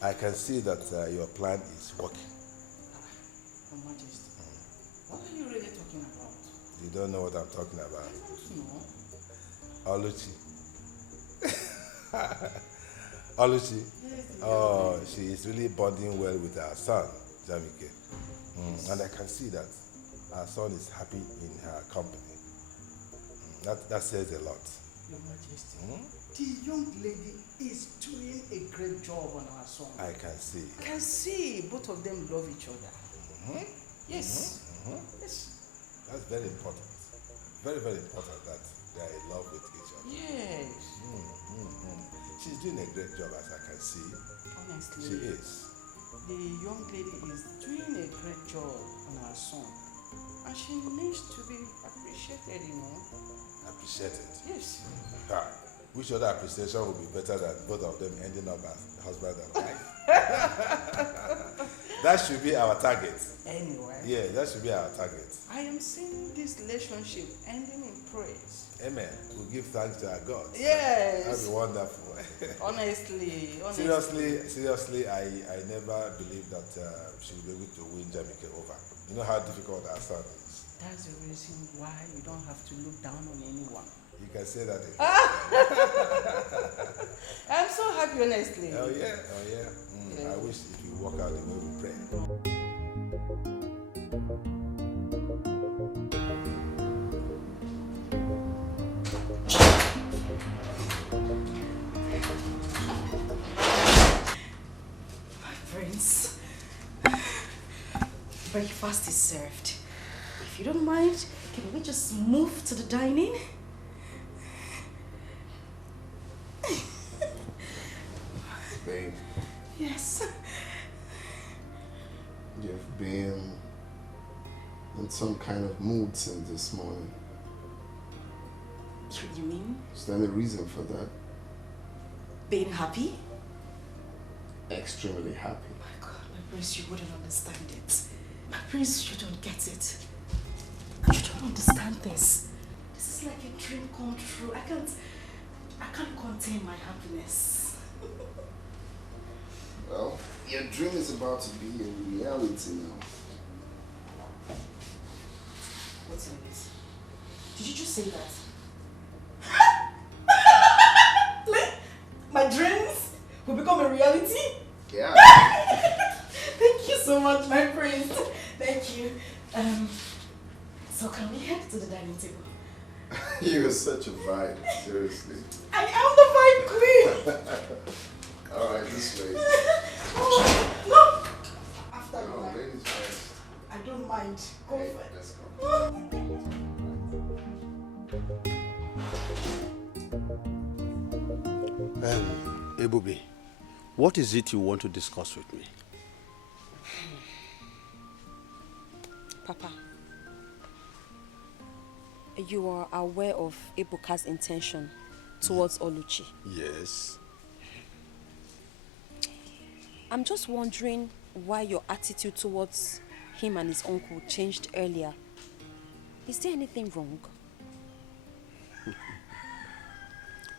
I can see that your plan is working. Your Majesty, what are you really talking about? You don't know what I'm talking about. No. Oluchi. Oluchi. Oh, she is really bonding well with her son, Jamike. And I can see that our son is happy in her company. That says a lot. Your Majesty, the young lady is doing a great job on her son. I can see. I can see both of them love each other. Yes. Yes. That's very important. Very, very important that they are in love with each other. Yes. She's doing a great job, as I can see. Honestly. She is. The young lady is doing a great job on her son. And she needs to be appreciated, Appreciated? Yes. Which other appreciation would be better than both of them ending up as husband and wife? That should be our target. Anyway. Yeah, that should be our target. I am seeing this relationship ending in praise. Amen. We'll give thanks to our God. Yes. That'd be wonderful. Honestly. Seriously, I never believed that she would be able to win Jamike over. You know how difficult our son is. That's the reason why you don't have to look down on anyone. You can say that again. I'm so happy, honestly. Oh yeah. I wish it would work out the way we pray. My friends, breakfast is served. If you don't mind, can we just move to the dining? Babe, Yes. you've been in some kind of mood since this morning. What do you mean? Is there any reason for that? Being happy? Extremely happy. My God, my prince, you wouldn't understand it. My prince, you don't get it. You don't understand this. This is like a dream come true. I can't contain my happiness. Well, your dream is about to be a reality now. What's in this? Did you just say that? My dreams will become a reality? Yeah. Thank you so much, my prince. Thank you. So can we head to the dining table? You're such a vibe, seriously. I am the vibe queen. Alright, this way. Oh, no. After No, you. ladies first. I don't mind. Go Hey, for it. let's go. Ebubi, what is it you want to discuss with me? Papa, you are aware of Ebuka's intention towards Oluchi. Yes. I'm just wondering why your attitude towards him and his uncle changed earlier. Is there anything wrong?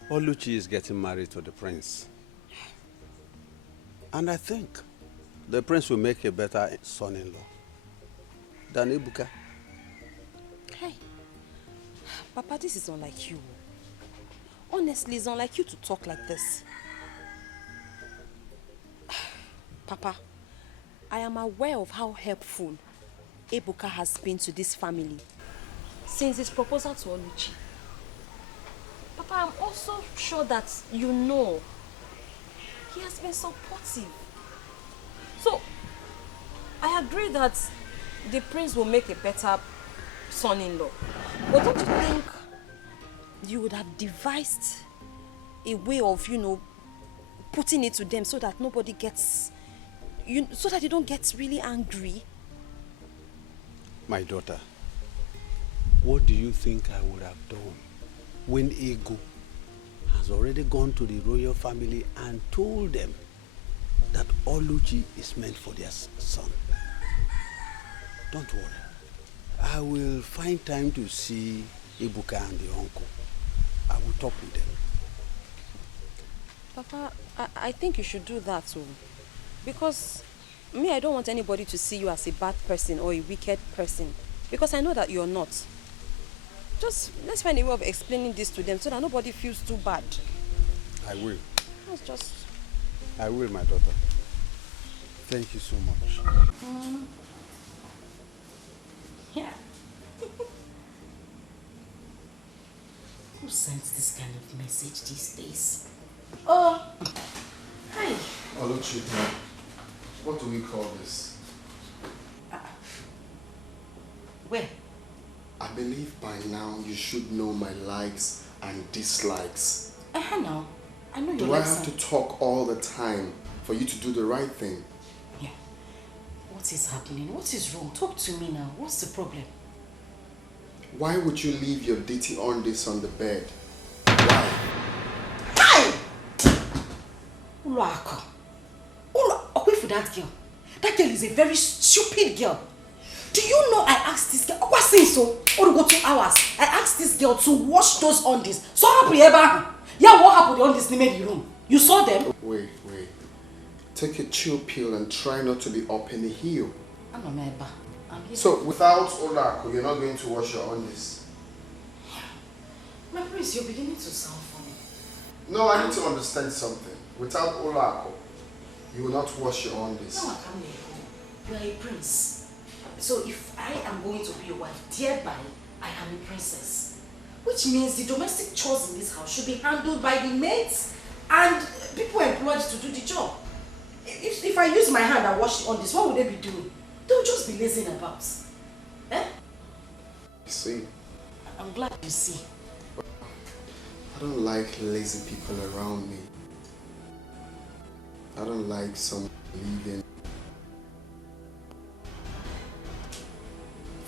Oluchi is getting married to the prince. And I think the prince will make a better son-in-law than Ebuka. Hey, Papa, this is unlike you. Honestly, it's unlike you to talk like this. Papa, I am aware of how helpful Ebuka has been to this family since his proposal to Oluchi. Papa, I'm also sure that you know he has been supportive. So, I agree that the prince will make a better son-in-law. But don't you think you would have devised a way of, putting it to them so that nobody gets, so that you don't get really angry? My daughter, what do you think I would have done when Ego has already gone to the royal family and told them that Oluchi is meant for their son? Don't worry. I will find time to see Ebuka and the uncle. I will talk with them. Papa, I think you should do that too. Because me, I don't want anybody to see you as a bad person or a wicked person. Because I know that you're not. Just let's find a way of explaining this to them so that nobody feels too bad. I will. That's just... I will, my daughter. Thank you so much. Yeah. Who sends this kind of message these days? Oh, hi. Oluchi, what do we call this? Where? I believe by now you should know my likes and dislikes. Now. I know you Do I like have to talk all the time for you to do the right thing? Yeah. What is happening? What is wrong? Talk to me now. What's the problem? Why would you leave your dirty undies on the bed? Why? Hi! Uluaka. Away for that girl. That girl is a very stupid girl. Do you know I asked this girl, what's this so? Or go 2 hours. I asked this girl to wash those undies. So happy ever. Yeah, what happened on this in the room? You saw them? Wait. Take a chill pill and try not to be up in the heel. I'm a member. So without Olako, you're not going to wash your undies? My prince, you're beginning to sound funny. No, I need to understand something. Without Olako, you will not wash your undies. No, I can't let you are a prince. So if I am going to be your wife, thereby I am a princess. Which means the domestic chores in this house should be handled by the maids and people employed to do the job. If I use my hand and wash on this, what would they be doing? They will just be lazing about. Eh? You see? I'm glad you see. I don't like lazy people around me. I don't like someone leaving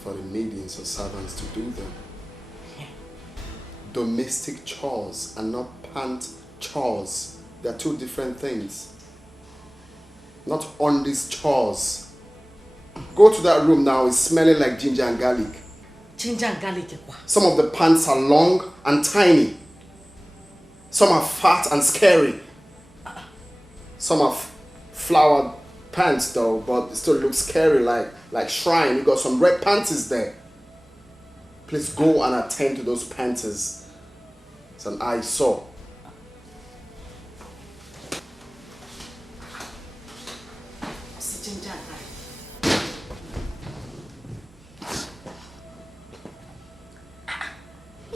for the maidens or servants to do them. Yeah. Domestic chores and not pant chores. They're two different things. Not on these chores. Go to that room now, it's smelling like ginger and garlic. Ginger and garlic. Some of the pants are long and tiny. Some are fat and scary. Some are flowered pants though, but it still looks scary like shrine. You got some red panties there. Please go and attend to those panties. It's an eyesore. Ginger and garlic.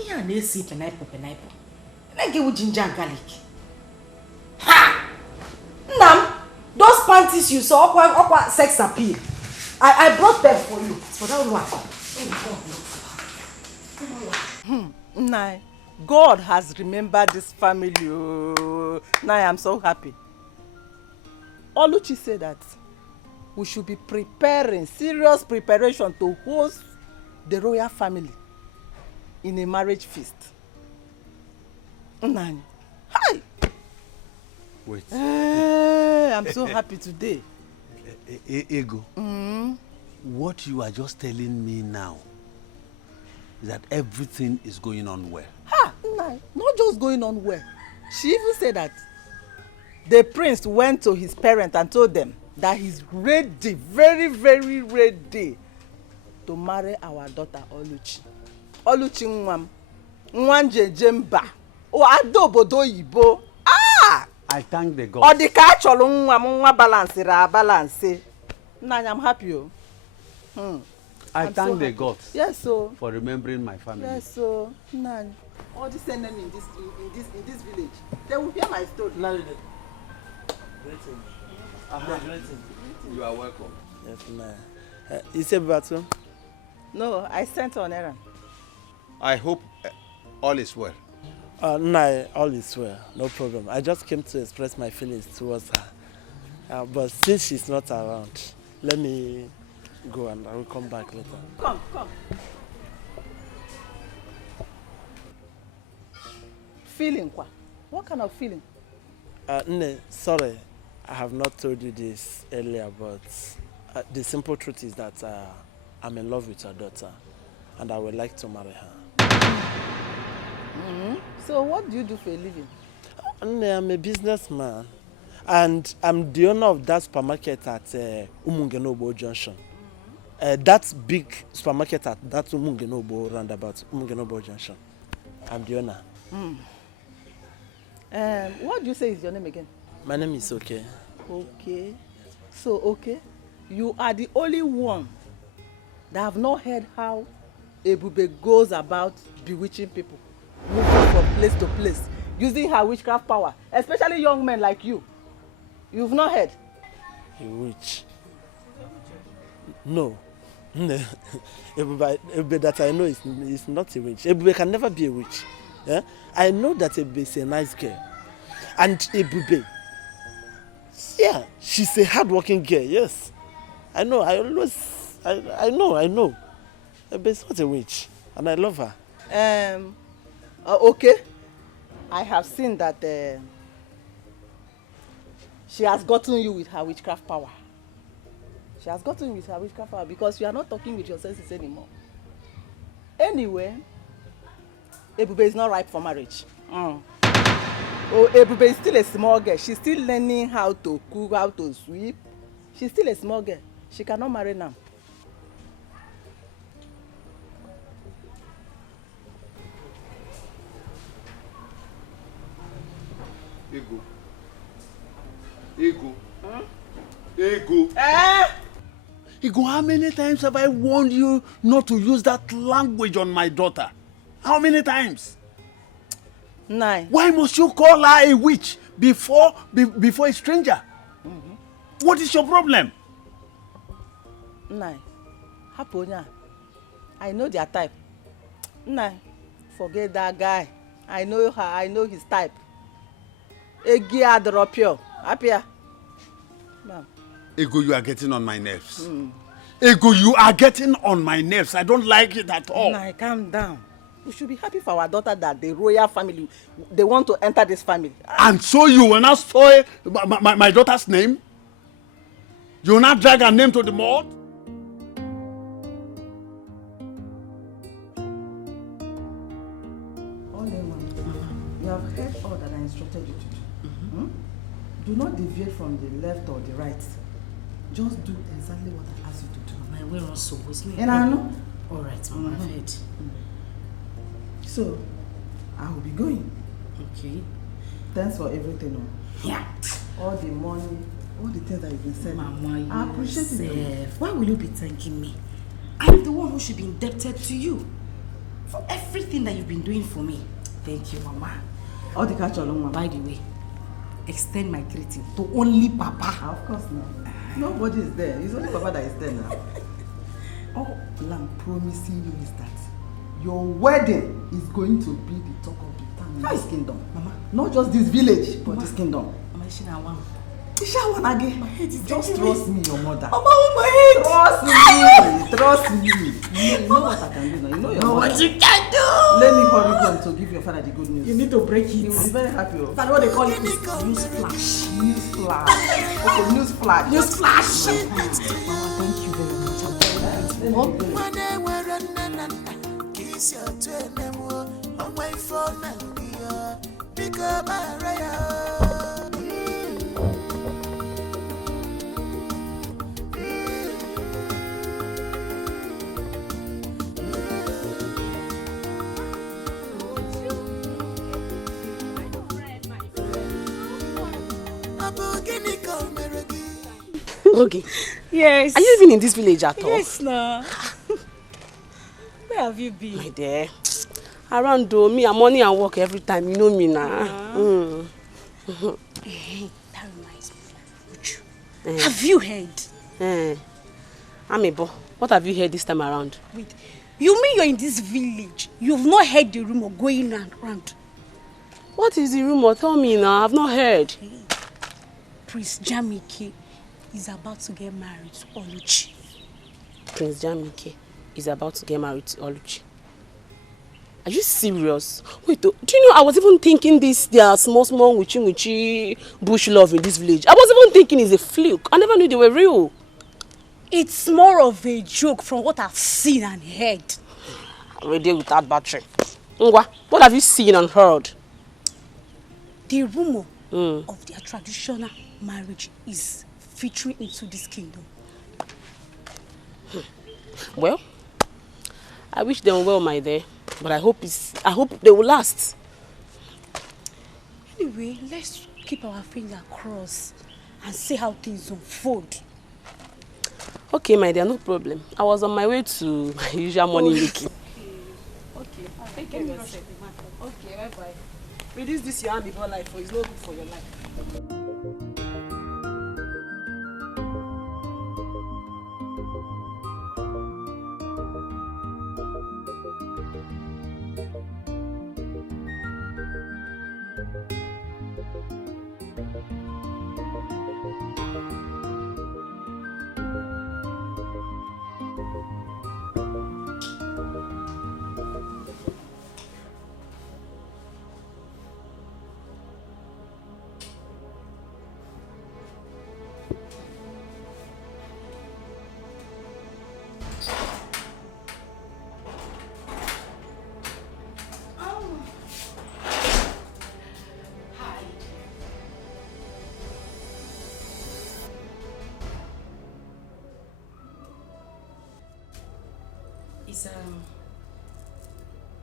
Yeah, they see pineapple. Let's get with ginger and garlic. Ha! Nam, those panties you saw, aqua sex appeal. I brought them for you. For that one. Nah, God has remembered this family. Oh. Nah, I'm so happy. Oluchi said that we should be preparing, serious preparation to host the royal family in a marriage feast. Nah. Hi! Wait. I'm so happy today. Ego, what you are just telling me now is that everything is going on well. Nah, not just going on well. She even said that the prince went to his parents and told them that he's ready, very, very ready to marry our daughter Oluchi. Oluchi Nwam. Nwanje Jemba. O adobodo Igbo. I thank the God. Or the catch or nwa balance. Nah, I'm happy. I thank the gods. Yes, so. For remembering my family. Yes, so. Nah. All these enemies in this village, they will hear my story. Greeting. You are welcome. Yes, ma'am. You say Batu? No, I sent on errand. I hope all is well. No, all is well. No problem. I just came to express my feelings towards her. But since she's not around, let me go and I will come back later. Come. Feeling quoi? What kind of feeling? Nne, sorry, I have not told you this earlier, but the simple truth is that I'm in love with your daughter and I would like to marry her. So what do you do for a living? I'm a businessman. And I'm the owner of that supermarket at Umungenobo Junction. That big supermarket at that Umungenobo roundabout, Umungenobo Junction. I'm the owner. What do you say is your name again? My name is Okay. Okay. So, okay, you are the only one that have not heard how Ebube goes about bewitching people, moving from place to place, using her witchcraft power, especially young men like you. You've not heard? A witch? No. Ebube that I know is not a witch. Ebube can never be a witch. Yeah? I know that Ebube is a nice girl. And Ebube, yeah, she's a hard-working girl, yes. I know, I know. Ebube is not a witch. And I love her. Okay. I have seen that she has gotten you with her witchcraft power. She has gotten you with her witchcraft power because you are not talking with your senses anymore. Anyway, Ebube is not ripe for marriage. Oh, Ebube is still a small girl. She's still learning how to cook, how to sweep. She's still a small girl. She cannot marry now. Ego. Ego, how many times have I warned you not to use that language on my daughter? How many times? 9. Why must you call her a witch before a stranger? What is your problem? 9. Haponya. I know their type. 9. Forget that guy. I know her. I know his type. Egia Dropio. Apia. Ego, you are getting on my nerves. Ego, you are getting on my nerves. I don't like it at all. Nah, calm down. We should be happy for our daughter that the royal family, they want to enter this family. And so you will not spoil my daughter's name? You will not drag her name to the mud? All in one. You have heard all that I instructed you to do. Do not deviate from the left or the right. Just do exactly what I asked you to do. My way also was me. And I know. All right, Mama, I've heard. So, I will be going. Okay. Thanks for everything. Yeah. All the money, all the things that you've been saying. Mama, I appreciate it. Why will you be thanking me? I'm the one who should be indebted to you for everything that you've been doing for me. Thank you, Mama. All the catch along, Mama. By the way, extend my greeting to only Papa. Of course not. Nobody is there. It's only Papa that is there now. All I'm promising you is that your wedding is going to be the talk of the town in this kingdom. Mama. Not just this village, but this kingdom. Mama, she now one. Ishawan again. My head is just trust me, your mother. Mama, my head. Trust me. You know what I can do now. You know your mother. What you can do. Let me hurry home to give your father the good news. You need to break it. He will be very happy. That's what they call it. News flash. News flash. Okay, news flash. News flash. Mama, thank you very much. I'm very Okay. Yes. Are you living in this village at all? Yes, no. Where have you been? My dear. Around though, me and money and work every time. You know me now. That reminds me. Have you heard? Amebo, what have you heard this time around? Wait, you mean you're in this village? You've not heard the rumor going around? What is the rumor? Tell me now. I've not heard. Prince Jamike is about to get married to Oluchi. Prince Jamike is about to get married to Oluchi. Are you serious? Wait, do you know I was even thinking their small witchy bush love in this village. I was even thinking it's a fluke. I never knew they were real. It's more of a joke from what I've seen and heard. I'm ready with that battery. Ngwa, what have you seen and heard? the rumor of their traditional marriage is filtering into this kingdom. Well, I wish them well, my dear, but I hope they will last. Anyway, let's keep our finger crossed and see how things unfold. Okay, my dear, no problem. I was on my way to my usual morning making. Okay, Take care of yourself. Okay, bye-bye. Reduce this your hand before life, for it's not good for your life.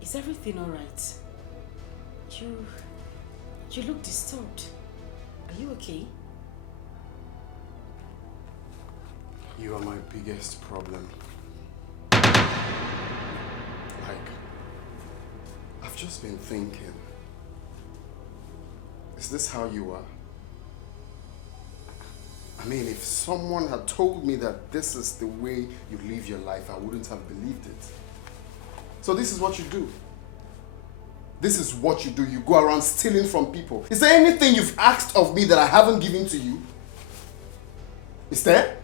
Is everything all right? You look disturbed. Are you okay? You are my biggest problem. Like, I've just been thinking, is this how you are? I mean, if someone had told me that this is the way you live your life, I wouldn't have believed it. So this is what you do. This is what you do. You go around stealing from people. Is there anything you've asked of me that I haven't given to you? Is there?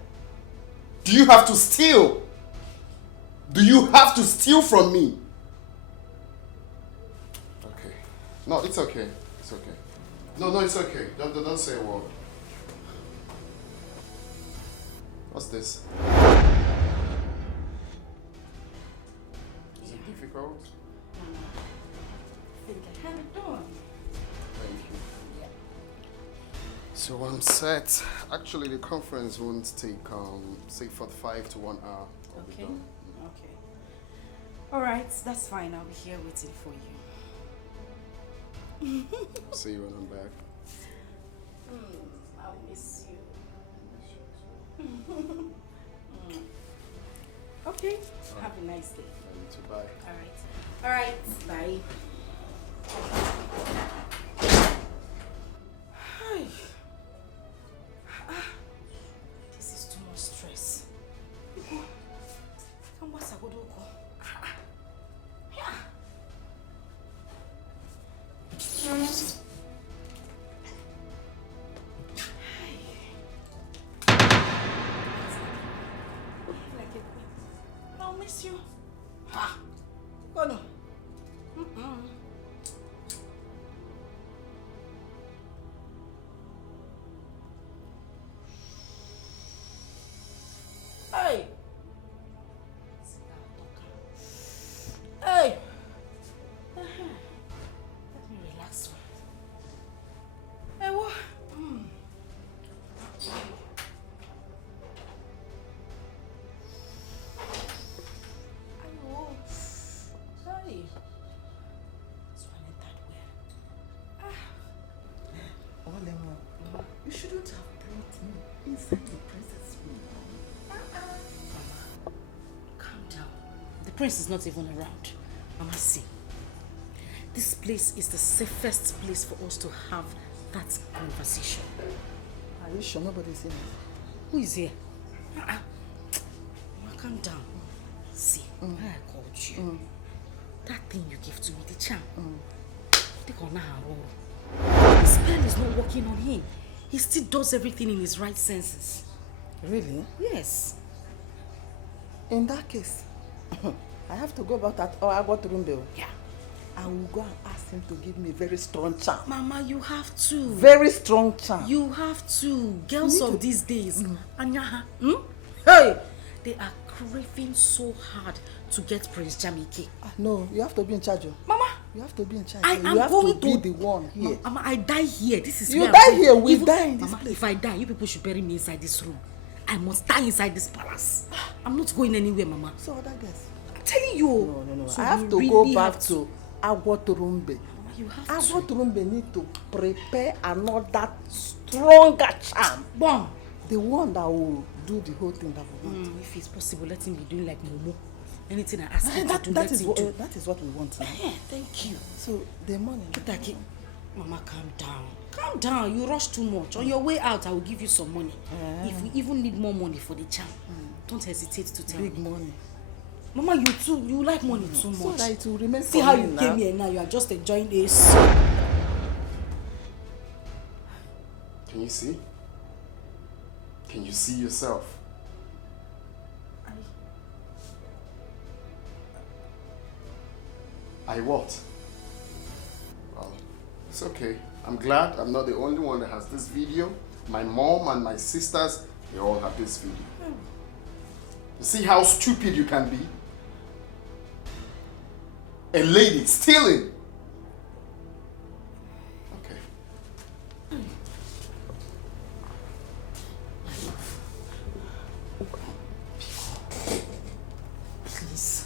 Do you have to steal? Do you have to steal from me? Okay. No, it's okay. It's okay. No, it's okay. Don't say a word. What's this? Is it difficult? I think I have it done. Thank you. Yeah. So I'm set. Actually, the conference won't take, say, 45 to 1 hour. I'll be done. Okay. All right, that's fine. I'll be here waiting for you. See you when I'm back. I'll miss you. Okay. Have a nice day. You too. Bye. All right. Bye. This is too much stress. I'll miss you. Oh no. Hey. Hey. Let me relax. Hey, what? Sorry. You shouldn't have brought me inside the princess room. Calm down. The prince is not even around. Mama, see. This place is the safest place for us to have that conversation. Are you sure nobody's in it? Who is here? Mama, calm down. See, why I called you. That thing you gave to me, the charm. Take on now. The spell is not working on him. He still does everything in his right senses. Really? Yes. In that case, I have to go back at our room bill. Yeah. I will go and ask him to give me a very strong charm. Mama, you have to. Very strong charm. You have to. Girls of these days, Anyaha, hey, they are craving so hard to get Prince Jamike. No, you have to be in charge. Mama, You have to be in charge. I You am have going to be the one here. Mama, I die here. This is You where die I'm going. here, we Even- die in this Mama, place. if I die, you people should bury me inside this room. I must die inside this palace. I'm not going anywhere, Mama. So other guys. I'm telling you. No. So I have you to really go back have to Agwoturumbe. You have Agwoturumbe need to prepare another stronger charm. Bomb. The one that will do the whole thing that we want. If it's possible, let him be doing like Momo. Anything I ask him that, to do, that let is him what, do. that is what we want now. Thank you. So the money. Mama, calm down. Calm down. You rush too much. On your way out, I will give you some money. If we even need more money for the charm, don't hesitate to tell Big me. money. Mama, you like money too So much. that it will remain See for how me you now. came here now. You are just enjoying this. Can you see? Can you see yourself? I what? Well, it's okay. I'm glad I'm not the only one that has this video. My mom and my sisters, they all have this video. You see how stupid you can be? A lady stealing. Okay. Please.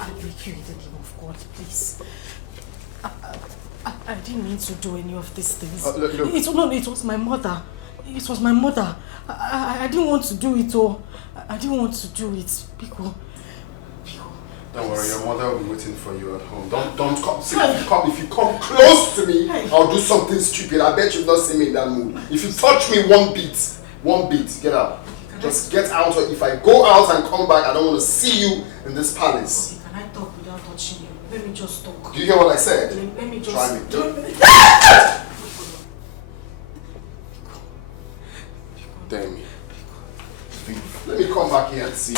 I beg you in the name of God, please. I didn't mean to do any of these things. Look. It was my mother. It was my mother. I didn't want to do it, oh. I didn't want to do it. Pico. Don't worry, your mother will be waiting for you at home. Don't come. See, if you come close to me, I'll do something stupid. I bet you've not seen me in that mood. If you touch me one beat, get out. Just get out. Or if I go out and come back, I don't want to see you in this palace. Can I talk without touching you? Let me just talk. Do you hear what I said? Let me just... Try me. Damn me. Let me come back here and see.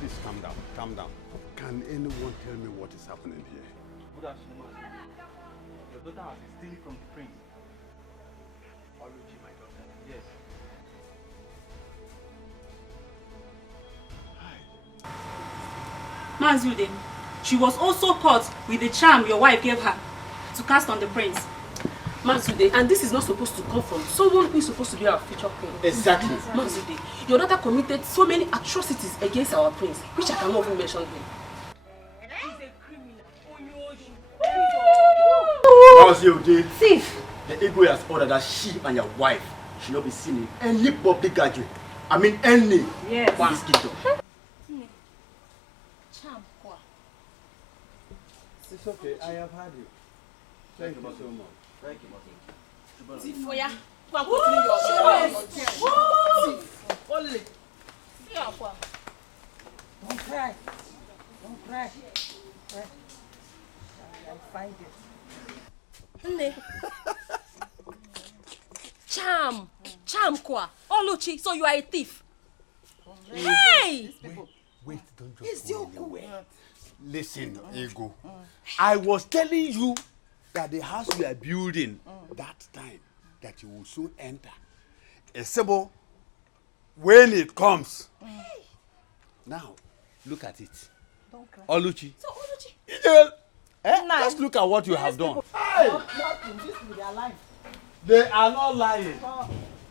Please calm down. Can anyone tell me what is happening here? Good afternoon, man. Your daughter has been stealing from the prince. Oluchi, my daughter. Yes. Mazude, she was also caught with the charm your wife gave her to cast on the prince. Mazude, and this is not supposed to come from someone who is supposed to be our future queen. Exactly. Mazude, your daughter committed so many atrocities against our prince, which I cannot even mention here. How's you, Jade? Thief! The ego has ordered that she and your wife should not be seen in any public gathering. I mean any. Yes. This kingdom. It's okay, I have had you. Thank you so much. Thank you, Thief, for ya. Only. Don't cry. Don't cry. I'll find it. Charm kwa. Oluchi, so you are a thief. Hey! Wait, don't just go anywhere. Listen, Ego. I was telling you that the house we are building that time that you will soon enter. Esebo, when it comes. Now, look at it. Don't cry. Oluchi. So Oluchi. Just look at what you have done. Hey! Nothing. This is their life. They are not lying.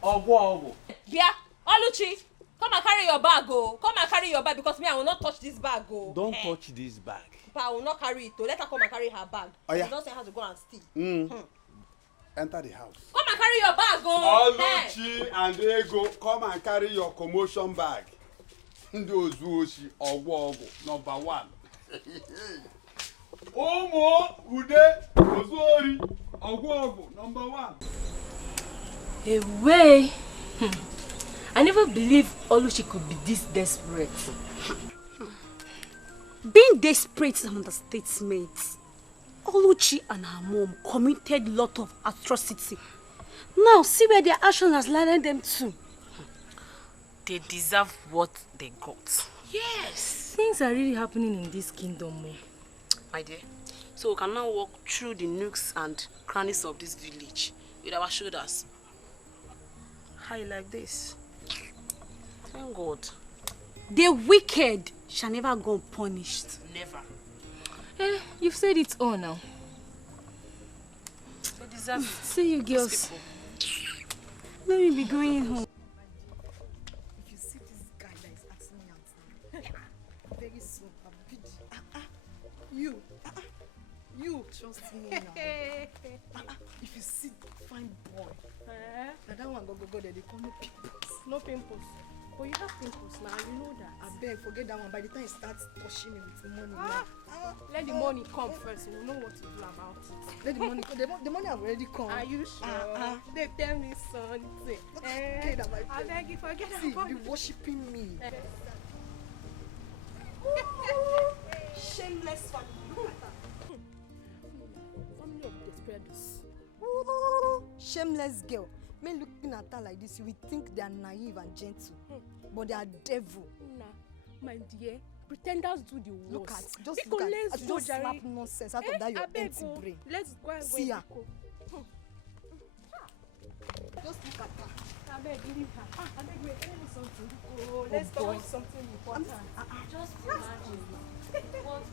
Ogo. Bia, Oluchi, come and carry your bag, oh. Come and carry your bag because me, I will not touch this bag, oh. Don't touch this bag. But I will not carry it, oh. Let her come and carry her bag. Oh, yeah. You don't say how to go and steal. Enter the house. Come and carry your bag, oh. Oluchi and Ego, come and carry your commotion bag. Ndị ozuoshi ọgwụ number one. Omo, Ude, Ozori, Ogwogo, number 1. Away. I never believed Oluchi could be this desperate. Being desperate is an understatement. Oluchi and her mom committed a lot of atrocity. Now see where their action has landed them to. They deserve what they got. Yes. Things are really happening in this kingdom. My dear, so we can now walk through the nooks and crannies of this village with our shoulders high like this. Thank God. The wicked shall never go unpunished. Never. You've said it all now. They deserve it. See you girls. Let me be going home. If you see this guy that is asking me out, very soon I'll be you trust me now. If you see fine boy, now that one go there, they call me pimples. No pimples. But you have pimples now, you know that. I beg, forget that one. By the time it starts touching me with the money, Let the money come first, you will know what to do about it. let the money come. The money have already come. Are you sure? They tell me something. Okay, that my I beg you, forget see, about you it. worshipping me. Shameless family. Look at that. Family of desperados. Shameless girl. Men looking at her like this, you will think they are naive and gentle, but they are devil. Nah, my dear, pretenders do the worst. Look at, just look at, let's go, just Jerry. slap nonsense out of that your empty brain. Let's go and See go. her. Just look at her. I beg, leave her. I beg, wait, tell me something. Oh, let's talk about something important. Just imagine what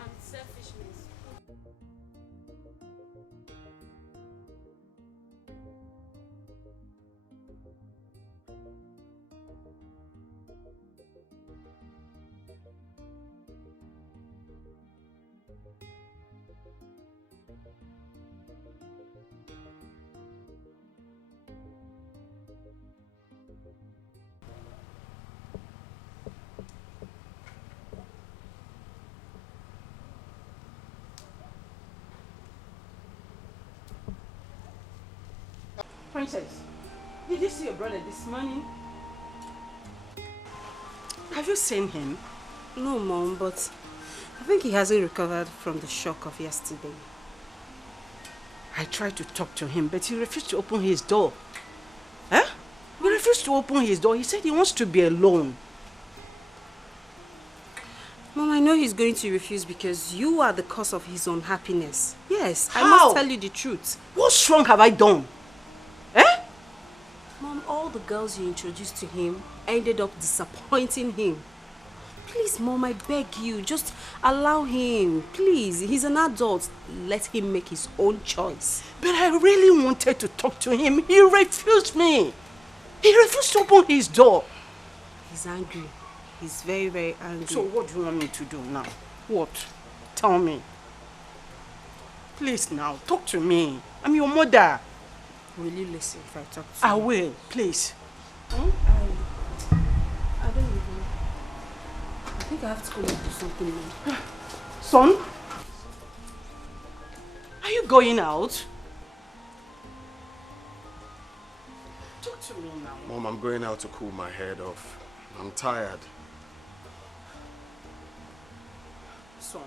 and selfishness. Princess, did you see your brother this morning? Have you seen him? No, Mom, but I think he hasn't recovered from the shock of yesterday. I tried to talk to him, but he refused to open his door. Huh? He refused to open his door. He said he wants to be alone. Mom, I know he's going to refuse because you are the cause of his unhappiness. Yes, How? I must tell you the truth. What wrong have I done? Mom, all the girls you introduced to him ended up disappointing him. Please, Mom, I beg you, just allow him. Please, he's an adult. Let him make his own choice. But I really wanted to talk to him. He refused me. He refused to open his door. He's angry. He's very, very angry. So what do you want me to do now? What? Tell me. Please now, talk to me. I'm your mother. Will you listen if I talk to you? I will, please. I don't even know. I think I have to come and do something now. Son? Are you going out? Talk to me now. Mom, I'm going out to cool my head off. I'm tired. Son,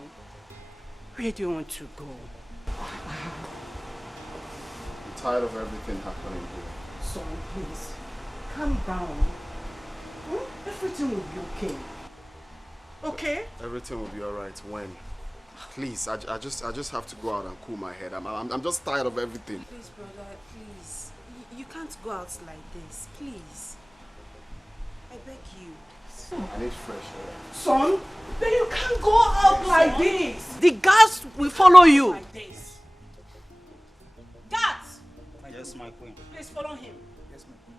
where do you want to go? I'm tired of everything happening here. Son, please, calm down. Everything will be okay. Okay? Everything will be alright when? Please, I just have to go out and cool my head. I'm just tired of everything. Please, brother, please. You can't go out like this. Please. I beg you. I need fresh air. Son, then you can't go out like this. The guards will follow you. Like this. Guards! Yes, my queen. Please follow him. Yes, my queen.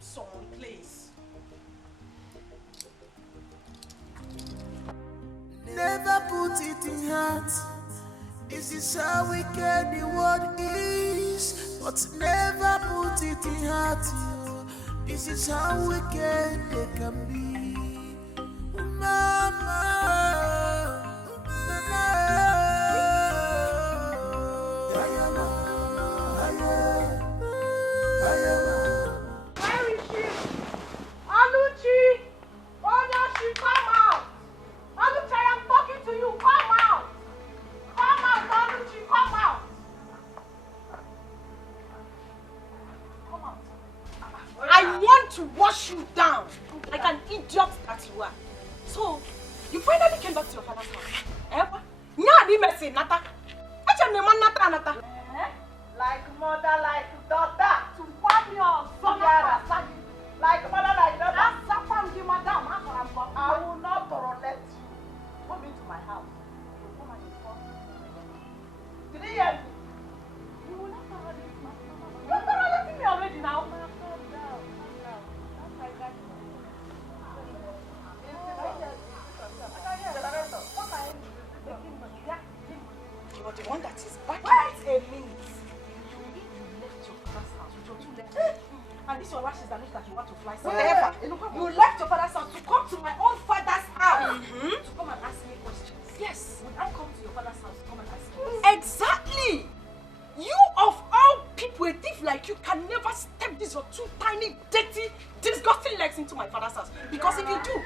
Son, please. Never put it in heart. This is how wicked the world is. But never put it in heart. This is how wicked they can be. To wash you down like an idiot that you are. So, you finally came back to your father's house. Nata. Like mother, like daughter. To warn your son. Like mother, like daughter. I will not tolerate you. Come into my house. You come and insult me. Did you hear me? You will not tolerate me. You're tolerating me already now. You're the one that is back. Wait a minute. You left your father's house with your 2 legs. And this your lashes that looks like you want to fly somewhere. You left your father's house to come to my own father's house. To come and ask me questions. Yes. Would I come to your father's house to come and ask you? Exactly. You of all people, a thief like you can never step these your 2 tiny, dirty, disgusting legs into my father's house. Because if you do,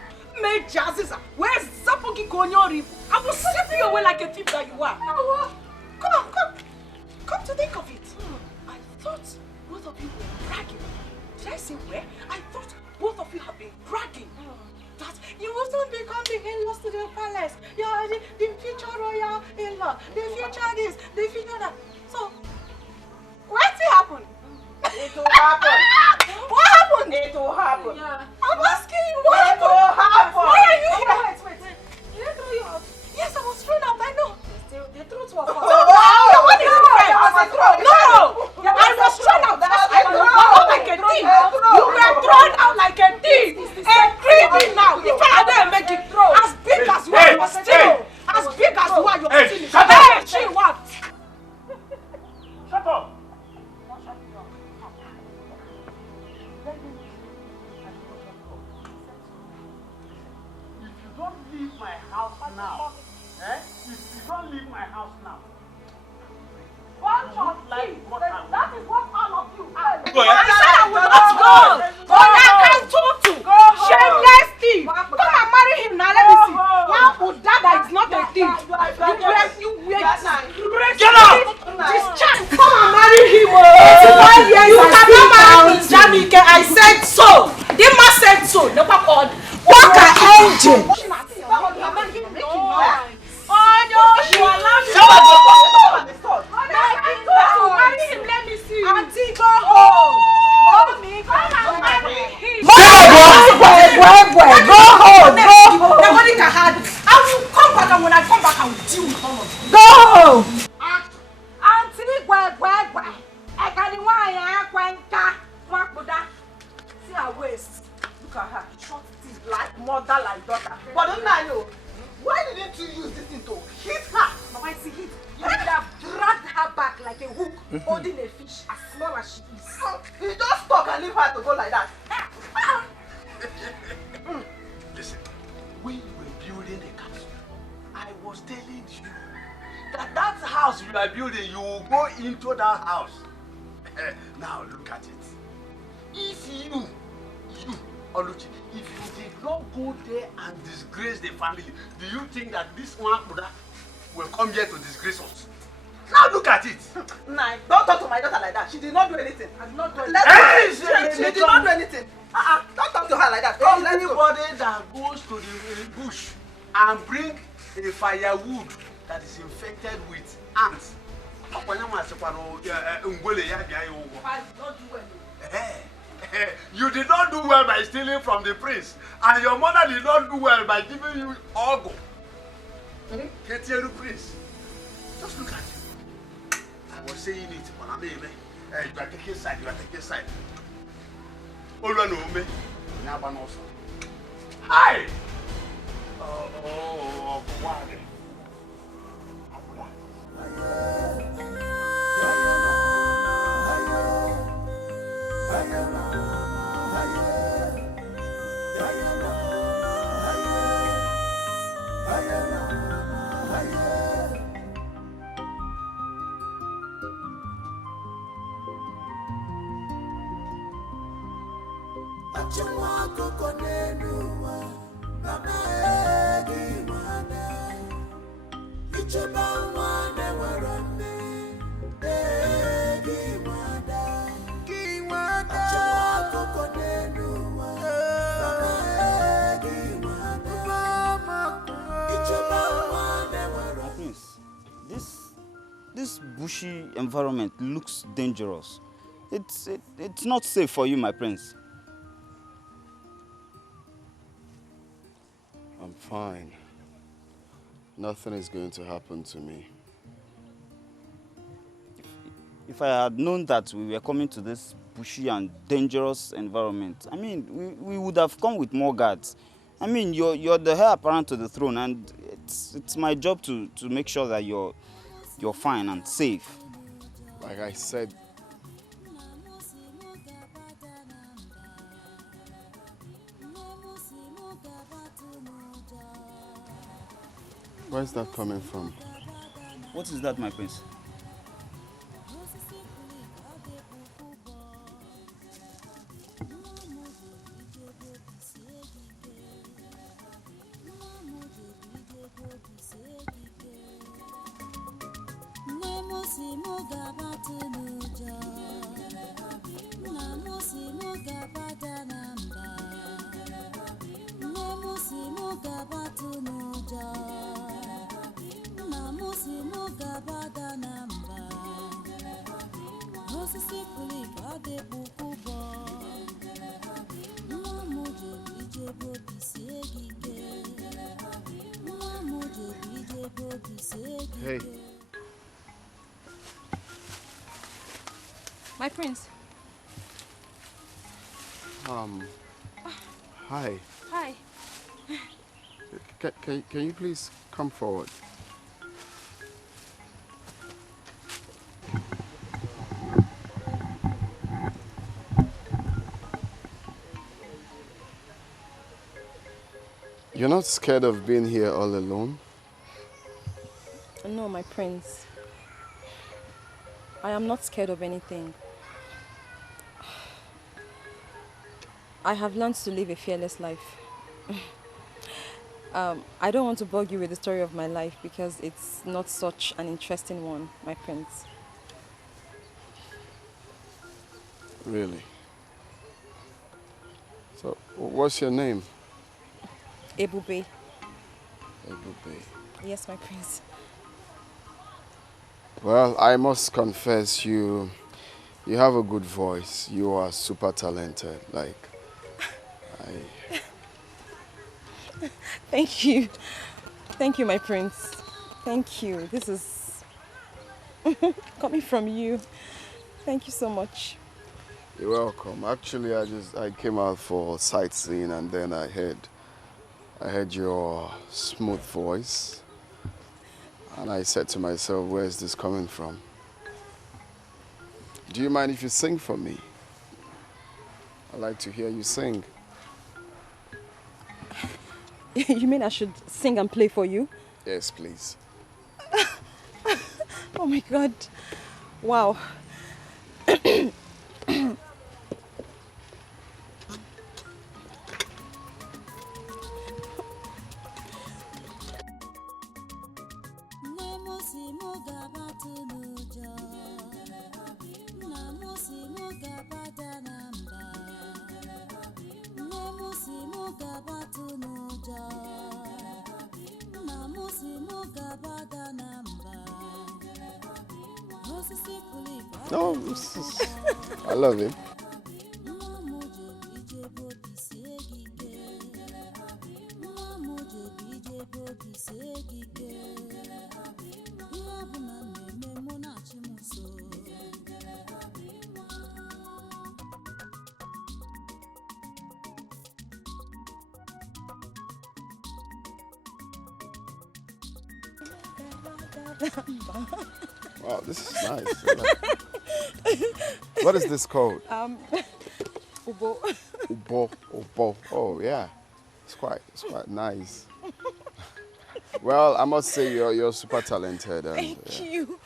where's Zapogi Konyori? I will slap you away like a thief that you are. Come to think of it. I thought both of you were bragging. Did I say where? I thought both of you have been bragging. That you will soon become the in-laws to the palace. You are the future royal in-law. The future this, the future that. So, what will happen? It will happen. What happened? It will happen. Yeah. I'm asking you, what happened? It will happen. Why are you here? Wait. Did they throw you out? Yes, I was thrown out, I know. The truth was false. No, what is it? No! I was thrown out. I was thrown out like a thief. You were thrown out like a thief. A creepy now. If I didn't make it throw, as big as you are, you're still. As big as you are, you're still. Shut up! She what? Shut up! My house now. If you don't leave my house now, that is what all of you are. I said I will not go. Shameless thief. Come and marry him now. Let me see. Now Udada is not a thief. You were get out. This child, come and marry him. You cannot marry Jamike. I said so. The man said so. Never called. What an angel. Auntie, go home. Mommy, come and marry him. Go home. Nobody can hide. I will come back, and when I come back, I will deal with all of you. Go home. Auntie, I can't see her waist. Look at her. Short teeth like mother, like daughter. But don't I know? Why didn't you use this thing to hit her? Mama, see hit. You would have dragged her back like a hook, holding a fish as small as she is. You just talk and leave her to go like that. Listen, when you were building the castle, I was telling you that house you are building, you will go into that house. Now look at it. If you, Oluchi, if you did not go there and disgrace the family, do you think that this one will come here to disgrace us? Now look at it. Nah, don't talk to my daughter like that. She did not do anything. I did not do anything. She did not do anything. Don't talk to her like that. Anybody that goes to the bush and bring a firewood that is infected with ants, you did not do well by stealing from the prince, and your mother did not do well by giving you ogo. Get here, prince. Just look at you. I was saying it, but I'm you are taking side. You are taking side. All you know me. Hi. Oh, wow. This bushy environment looks dangerous. It's not safe for you, my prince. I'm fine. Nothing is going to happen to me. If I had known that we were coming to this bushy and dangerous environment, I mean, we would have come with more guards. I mean, you're the heir apparent to the throne, and it's my job to make sure that you're fine and safe. Like I said, where's that coming from? What is that, my prince? Hey. My prince. Hi. Hi. Can you please come forward? You're not scared of being here all alone? No, my prince. I am not scared of anything. I have learned to live a fearless life. I don't want to bug you with the story of my life because it's not such an interesting one, my prince. Really? So, what's your name? Ebube. Ebube. Yes, my prince. Well, I must confess, you have a good voice. You are super talented. Thank you. Thank you, my prince. Thank you. This is coming from you. Thank you so much. You're welcome. Actually, I came out for sightseeing and then I heard your smooth voice. And I said to myself, where is this coming from? Do you mind if you sing for me? I'd like to hear you sing. You mean I should sing and play for you? Yes, please. Oh my God. Wow. No, I love him. Wow, this is nice. What is this called? Ubo. Ubo. Oh yeah, it's quite nice. Well, I must say you're super talented. And, Thank you.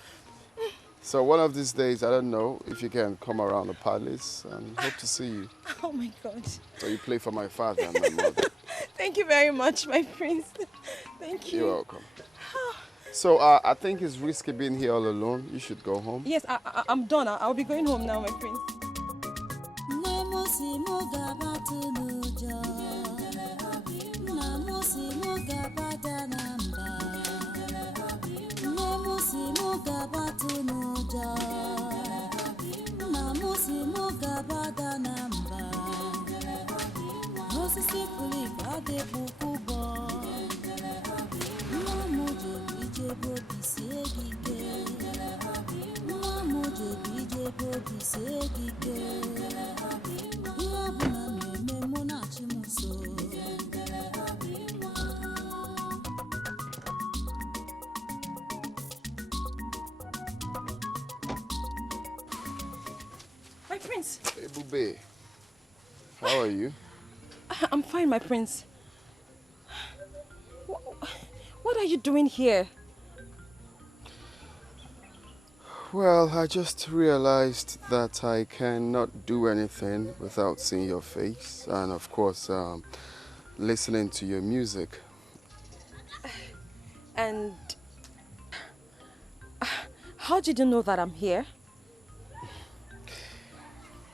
So one of these days, I don't know if you can come around the palace and hope to see you. Oh my God. So you play for my father and my mother. Thank you very much, my prince. Thank you. You're welcome. So I think it's risky being here all alone. You should go home. Yes, I'm done. I'll be going home now, my prince. My prince. Hey, Bube. How are you? I'm fine, my prince. What are you doing here? Well, I just realized that I cannot do anything without seeing your face and, of course, listening to your music. And how did you know that I'm here?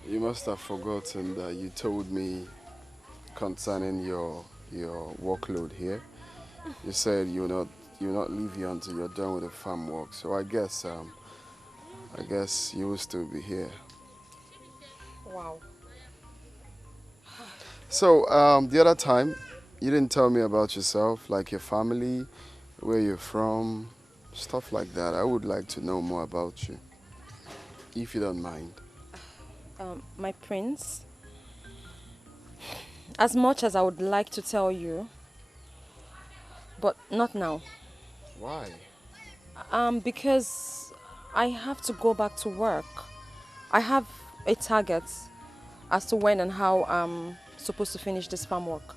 You must have forgotten that you told me concerning your workload here. You said you'll not leave here until you're done with the farm work. So I guess you will still be here. Wow. So the other time, you didn't tell me about yourself, like your family, where you're from, stuff like that. I would like to know more about you, if you don't mind. My prince, as much as I would like to tell you, but not now. Why? Because I have to go back to work. I have a target as to when and how I'm supposed to finish this farm work.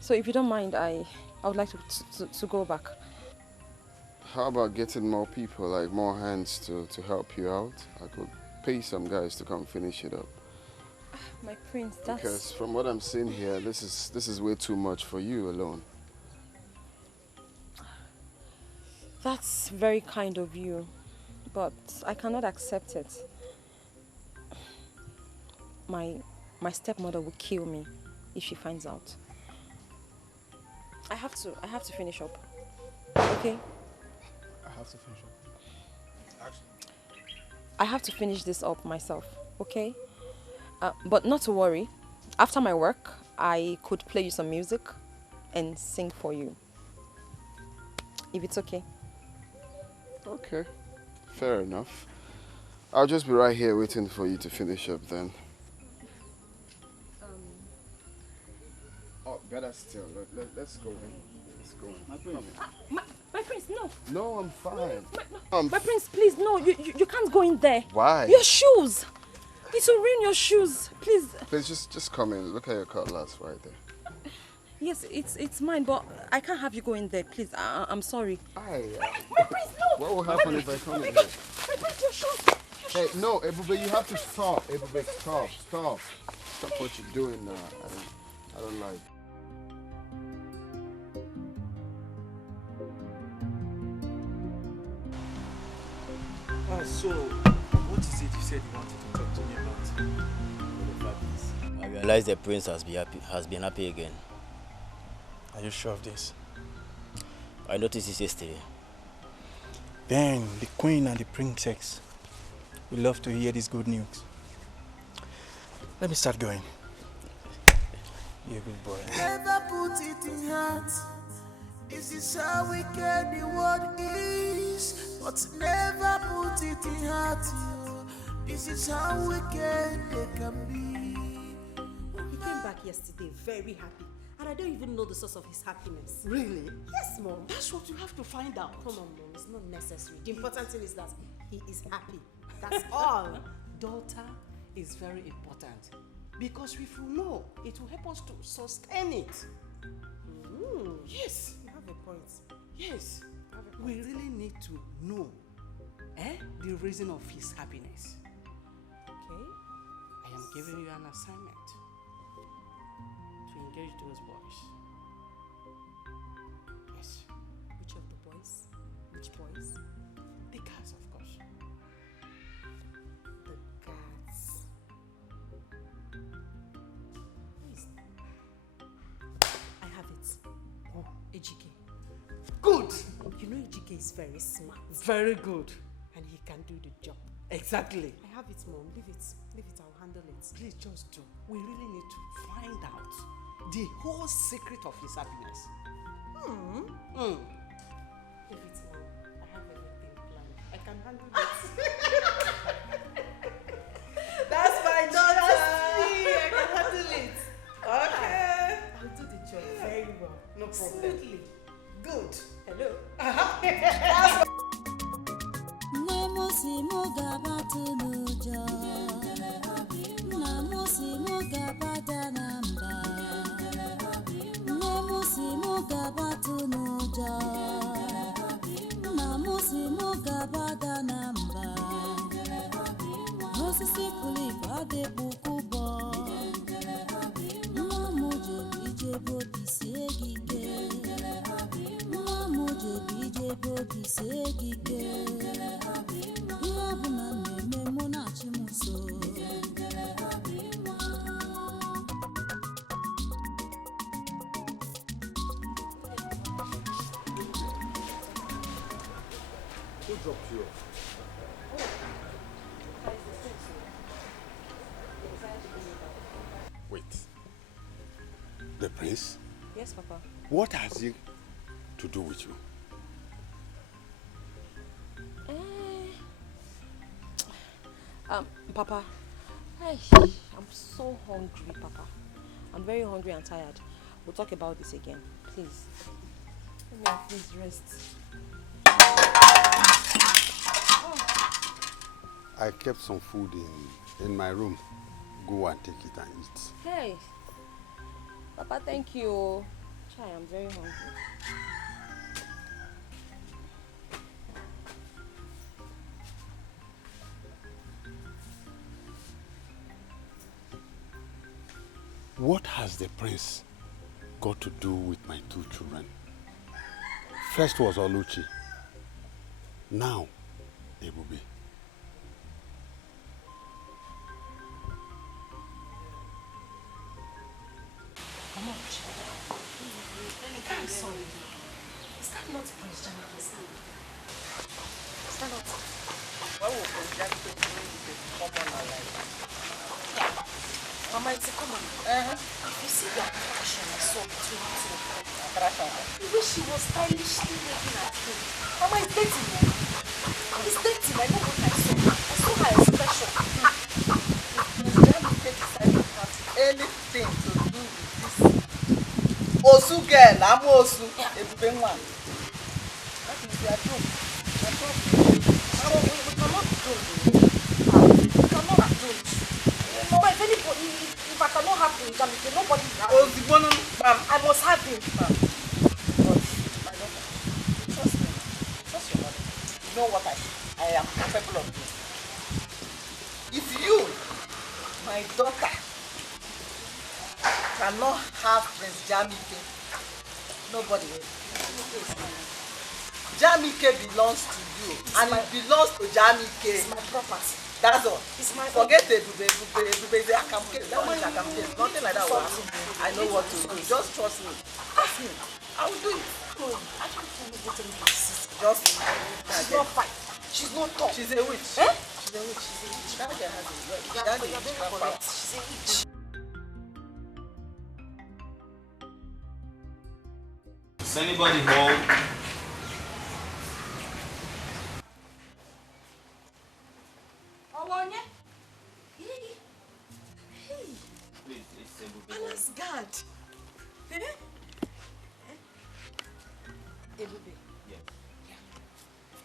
So if you don't mind, I would like to go back. How about getting more people, like more hands to help you out? I could pay some guys to come finish it up. My prince, that's... Because from what I'm seeing here, this is way too much for you alone. That's very kind of you, but I cannot accept it. My stepmother will kill me if she finds out. I have to finish up. Okay? I have to finish up. I have to finish this up myself, okay? But not to worry. After my work, I could play you some music and sing for you. If it's okay. Okay, fair enough. I'll just be right here waiting for you to finish up then. Oh, better still. Let's go then. Let's go. My prince, no. No, I'm fine. My prince, please, no. You can't go in there. Why? Your shoes. It will ruin your shoes. Please. Please, just come in. Look at your cutlass right there. Yes, it's mine, but I can't have you go in there. Please, I'm sorry. My prince, no. What will happen if I come in there? My prince, your shoes. Hey, no, Ebube, you have to stop. Ebube, stop. Stop what you're doing now. I don't like. So, what is it you said you wanted to talk to me about? I realize the prince has been happy again. Are you sure of this? I noticed this yesterday. Then the queen and the princess will love to hear this good news. Let me start going. You're a good boy. Never put it in heart. This is how wicked the world is. But never put it in heart. This is how wicked they can be. He came back yesterday very happy. And I don't even know the source of his happiness. Really? Yes, Mom. That's what you have to find out. Come on, Mom. It's not necessary. The important thing is that he is happy. That's all. Daughter is very important. Because if you know, it will help us to sustain it. Yes. You have a point. Yes. We really need to know the reason of his happiness. Okay. I am giving you an assignment to engage those boys. Yes. Which of the boys? Which boys? The guards, of course. The guards. Please. I have it. Oh, Ejike. Good. You know Ejike is very smart. Very good. And he can do the job. Exactly. I have it, Mom. Leave it. Leave it. I'll handle it. Please just do. We really need to find out the whole secret of his happiness. Leave it, Mom. I have everything planned. I can handle it. That's my daughter. I can handle it. Okay. I'll do the job very well. No problem. Smoothly. Good. Hello. Who dropped you off? Wait. The prince? Yes, Papa. What has he to do with you? Papa, I'm so hungry, Papa. I'm very hungry and tired. We'll talk about this again, please. Let me please rest. I kept some food in my room. Go and take it and eat. Hey, Papa, thank you. Chai, I'm very hungry. What has the prince got to do with my two children? First was Oluchi. Now, Ebube. I'm sorry. Is that not Prince Jamaica's son? Is that not? Why would Prince Jamaica bring the common alive? Mama, it's a common. If you see the attraction I saw between the two of them, the way she was stylishly looking at him. Mama, it's dating, man. It's dating. I know what I saw. I saw her expression. Prince Jamaica decided to have anything to do with this Osu girl, I'm Osu. Ebube one. That is their joke. Their joke. So we cannot do it. We cannot do it. Mama, if anybody, if I cannot have Prince Jamaica, nobody will have him. I must have him. But my daughter, trust me. Trust your mother. You know what I am capable of doing. If you, my daughter, cannot have Prince Jamike, nobody will. Jamike belongs to you, and it belongs to Jamike. It's my property. That's all. It's my Forget Ebube. Ebube is Akamke. That one is Akamke. Nothing like that will happen. I know what to do. Just trust me. Trust me. I will do it. I can't tell you what to do. Just she's not fine. She's not tough. She's a witch. Eh? She's a witch. She's a witch. That girl has a witch. You're very correct. She's a witch. Is anybody home? Awonye? Hey. Please, it's Ebube. Allah's God. Ebube. Yes.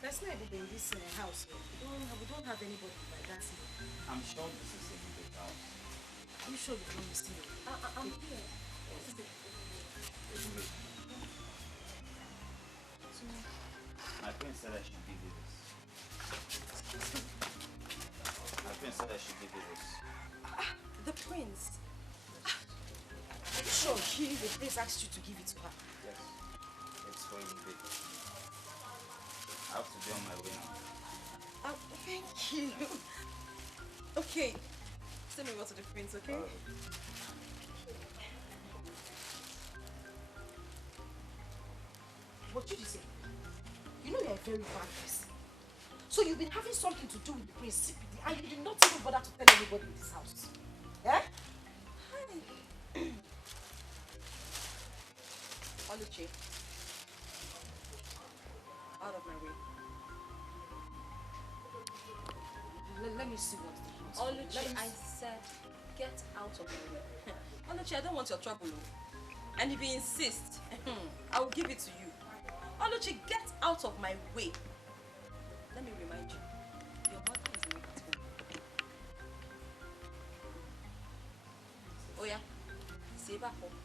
There's no Ebube in this house. We don't have anybody like that here. I'm sure this is Ebube's house. Are you sure you don't listen? I'm here. Ebube. My friend said I should give you this. My prince said I should give you this. The prince? Are you sure the prince asked you to give it to her? Yes. It's for you, baby. I have to be on my way now. Thank you. Okay. Send me over to the prince, okay? What did you say? You know you're a very bad person. So you've been having something to do with the prince secretly and you did not even bother to tell anybody in this house. Eh? Oluchi. Out of my way. Let me see what the prince Oluchi, I said, get out of my way. Oluchi, I don't want your trouble. And if you insist, I will give it to you. Oluchi, get out of my way. Let me remind you, your mother is not at home. Oh yeah, save her home.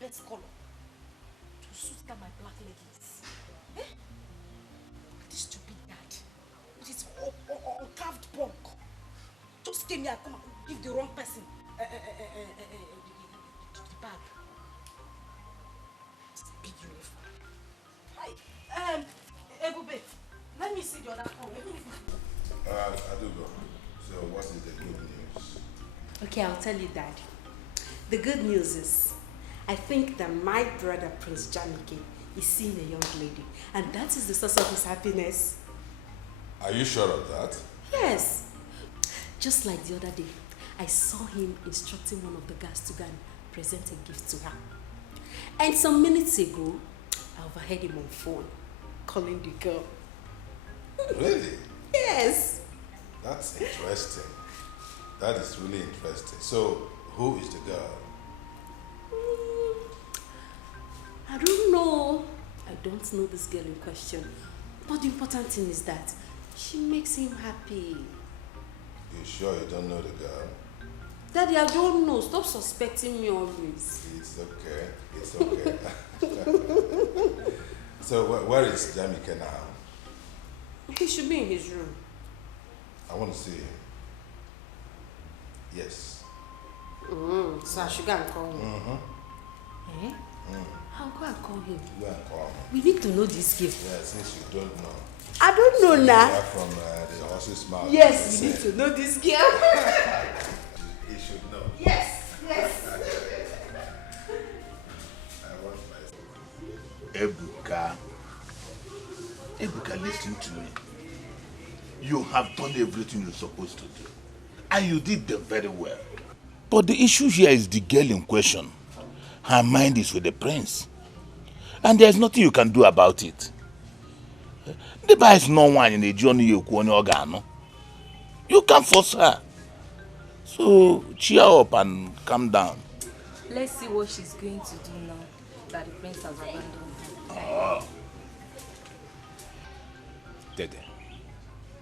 Best color to suit down my black leggings. Eh? This stupid dad with his uncarved punk just came here and come and give the wrong person the bag. It's a big uniform. Hi, Ebube, let me see the other phone. I do go. So what is the good news? Okay, I'll tell you, Dad. The good news is, I think that my brother, Prince Jamike, is seeing a young lady, and that is the source of his happiness. Are you sure of that? Yes. Just like the other day, I saw him instructing one of the guards to go and present a gift to her. And some minutes ago, I overheard him on phone, calling the girl. Really? Yes. That's interesting. That is really interesting. So, who is the girl? I don't know. I don't know this girl in question. But the important thing is that she makes him happy. You sure you don't know the girl? Daddy, I don't know. Stop suspecting me always. It's okay. It's okay. So, where is Jamike now? He should be in his room. I want to see him. Yes. So I should go and call him. Mm-hmm. Eh? I'll go and call him. Go and call him. We need to know this gift. Yeah, since you don't know. I don't know now. From the horse's mouth. Yes, we need to know this girl. He should know. Yes, yes. I want my... Ebuka, listen to me. You have done everything you're supposed to do. And you did them very well. But the issue here is the girl in question. Her mind is with the prince. And there's nothing you can do about it. The bar is no one in the journey you organo. You can't force her. So cheer up and calm down. Let's see what she's going to do now that the prince has abandoned her. Oh. Dede,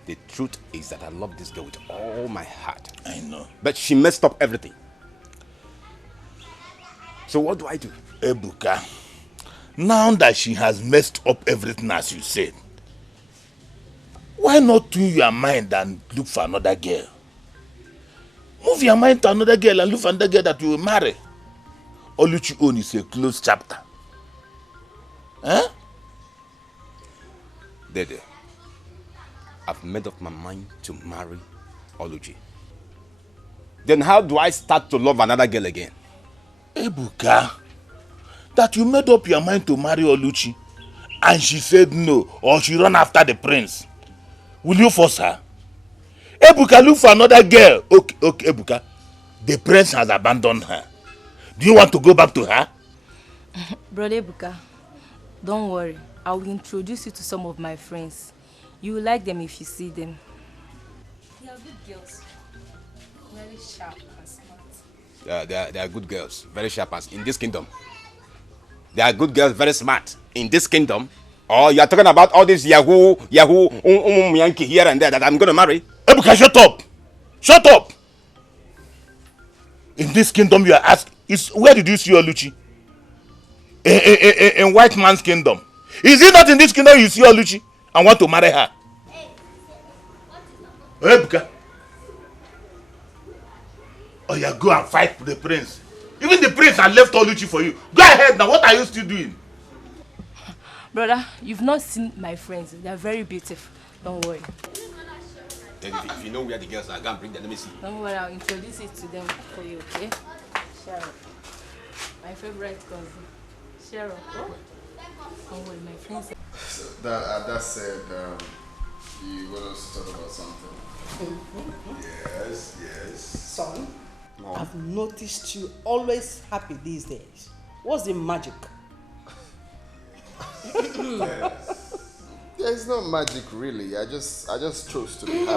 the truth is that I love this girl with all my heart. I know. But she messed up everything. So what do I do? Ebuka, now that she has messed up everything as you said, why not tune your mind and look for another girl? Move your mind to another girl and look for another girl that you will marry. Oluchi own is a closed chapter. Huh? Dede, I've made up my mind to marry Oluchi. Then how do I start to love another girl again? Ebuka, that you made up your mind to marry Oluchi and she said no, or she run after the prince. Will you force her? Ebuka, look for another girl. Okay, Ebuka. the prince has abandoned her. Do you want to go back to her? Brother Ebuka, don't worry. I will introduce you to some of my friends. You will like them if you see them. They are good girls. Very sharp and smart. They are good girls. Very sharp as in this kingdom. They are good girls, very smart in this kingdom. Or you are talking about all this Yahoo, Yankee here and there that I'm going to marry? Ebuka, shut up! Shut up! In this kingdom you are asked, where did you see Oluchi? In white man's kingdom. Is it not in this kingdom you see Oluchi and want to marry her? Ebuka. Oh yeah, go and fight the prince. Even the prince has left Oluchi for you. Go ahead now, what are you still doing? Brother, you've not seen my friends. They are very beautiful. Don't worry. If you know where the girls are, go and bring them. Let me see. Don't worry, I'll introduce it to them for you, okay? Cheryl. My favorite cousin. Cheryl. Don't worry, my friends. That said, you want us to talk about something? Yes, yes. Son, Mom. I've noticed you always happy these days. What's the magic? Yes. There's no magic really. I just chose to be happy.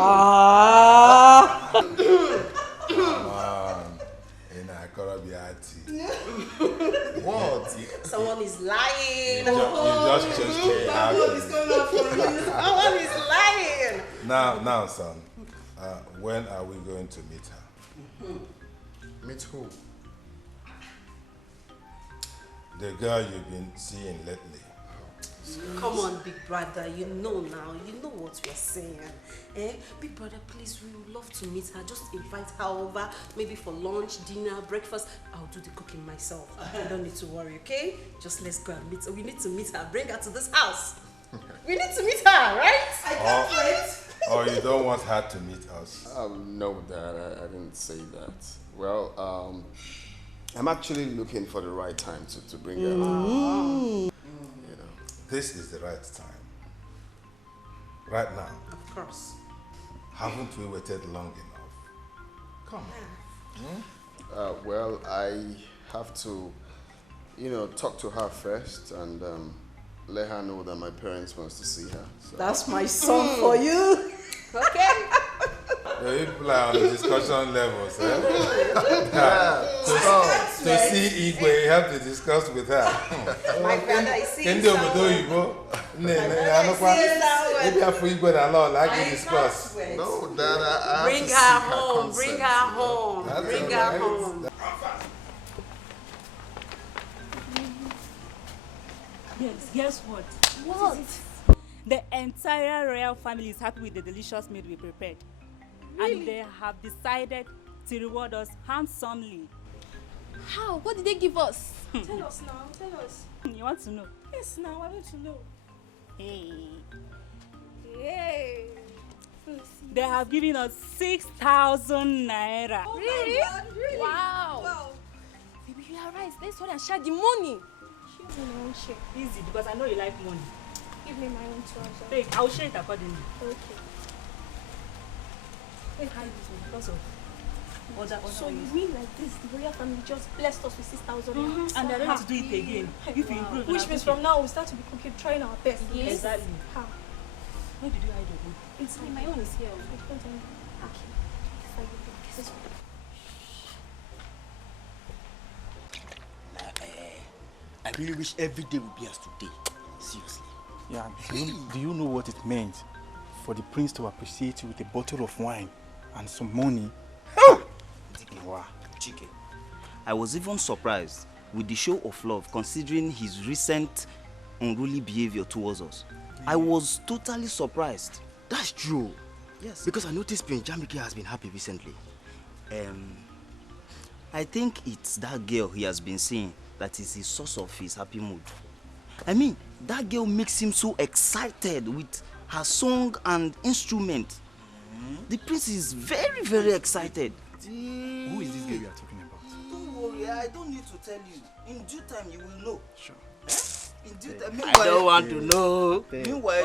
What? Someone is lying. You just chose to be happy. What is going on for you? Someone is lying. Now, son, when are we going to meet her? Meet who? The girl you've been seeing lately. Come on, big brother, you know now, you know what we're saying. Big brother, please, we would love to meet her. Just invite her over, maybe for lunch, dinner, breakfast. I'll do the cooking myself. You don't need to worry, okay? Just let's go and meet her. We need to meet her, bring her to this house. We need to meet her, right? I can't wait. Or you don't want her to meet us? No, Dad, I didn't say that. Well, I'm actually looking for the right time to bring her out. This is the right time. Right now. Of course. Haven't we waited long enough? Come on. Well, I have to, talk to her first and let her know that my parents wants to see her. So. That's my son for you. Okay. You people are on the discussion levels, eh? To see Igwe, you have to discuss with her. My brother, I see Maybe after Igwe and all, I can discuss. No, Dad, I Bring her home, bring her home, bring her home. Yes, guess what? What? The entire royal family is happy with the delicious meal we prepared. Really? And they have decided to reward us handsomely. How? What did they give us? Tell us now, tell us. You want to know? Yes, now, I want to know. Hey. Yay! They have given us 6,000 naira. Oh really? My God, really? Wow. Baby, you are right. Let's hurry and share the money. Share my own share. Easy, because I know you like money. Give me my own too. Wait, I will share it accordingly. Okay. Wait, hide this one because of other So you ways. mean like this, the royal family just blessed us with 6,000 Mhm. And they're ready to do it again. If you improve. Which means from now we start to be cooking, trying our best. Yes. Exactly. How? Where did you hide your own? Inside. My own is here. Okay. This is I really wish every day would be as today. Seriously. Yeah, do you know what it meant for the prince to appreciate you with a bottle of wine and some money? Wow. Chike, I was even surprised with the show of love considering his recent unruly behavior towards us. I was totally surprised. That's true. Yes. Because I noticed Prince Jamike has been happy recently. I think it's that girl he has been seeing that is the source of his happy mood. I mean, that girl makes him so excited with her song and instrument. The prince is very, very excited. Who is this girl you are talking about? Don't worry, I don't need to tell you. In due time, you will know. Sure. In I don't want to know.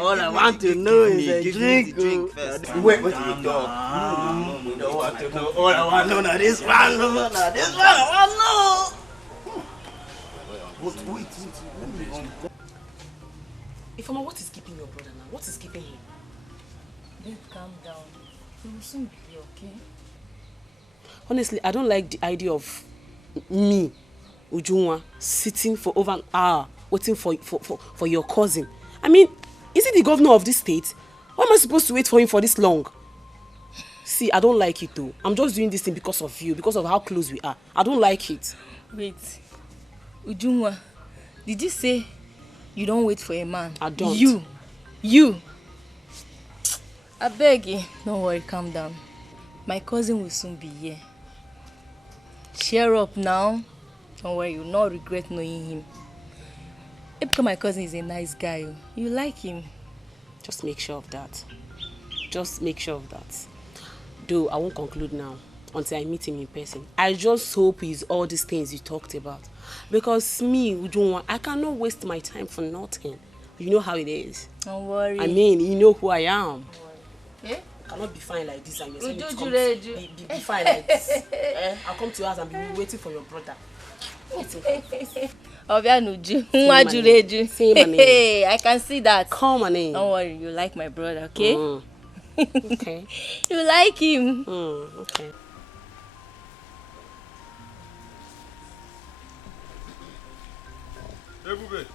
All I want to know is a drink. Wait, what you talk? No, we don't want to know. All I want to know now this one. No, this one I want to know. Wait. Ifeoma, what is keeping your brother now? What is keeping him? Babe, calm down. He will soon be here, okay? Honestly, I don't like the idea of me, Ujunwa, sitting for over an hour waiting for your cousin. I mean, is he the governor of this state? Why am I supposed to wait for him for this long? See, I don't like it though. I'm just doing this thing because of you, because of how close we are. I don't like it. Wait. Ujunwa, did you say you don't wait for a man? I don't. You. I beg you. Don't worry, calm down. My cousin will soon be here. Cheer up now. Don't worry, you'll not regret knowing him. Because my cousin is a nice guy. You like him. Just make sure of that. Just make sure of that. Though I won't conclude now until I meet him in person. I just hope he's all these things you talked about. Because me, Ujunwa, I cannot waste my time for nothing. You know how it is. Don't worry. I mean, you know who I am. Yeah? I cannot be fine like this and you're saying be fine like this. I'll come to your house and be waiting for your brother. Obianuju. I can see that. Come on in. Don't worry, you like my brother, okay? Okay. You like him. Okay. Ebube.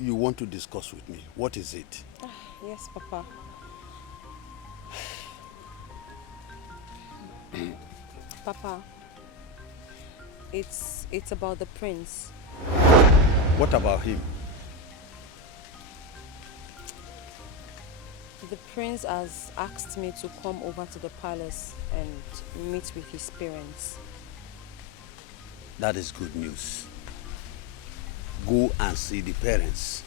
You want to discuss with me. What is it? Yes, Papa. Papa, it's about the prince. What about him? The prince has asked me to come over to the palace and meet with his parents. That is good news. Go and see the parents,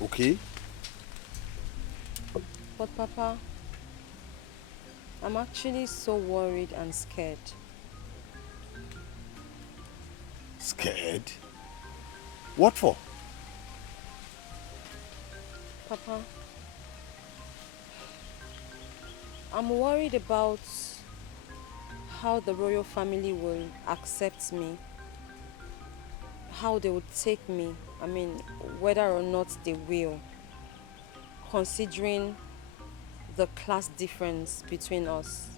okay? But Papa, I'm actually so worried and scared. Scared? What for? Papa, I'm worried about how the royal family will accept me, how they would take me, I mean, whether or not they will, considering the class difference between us.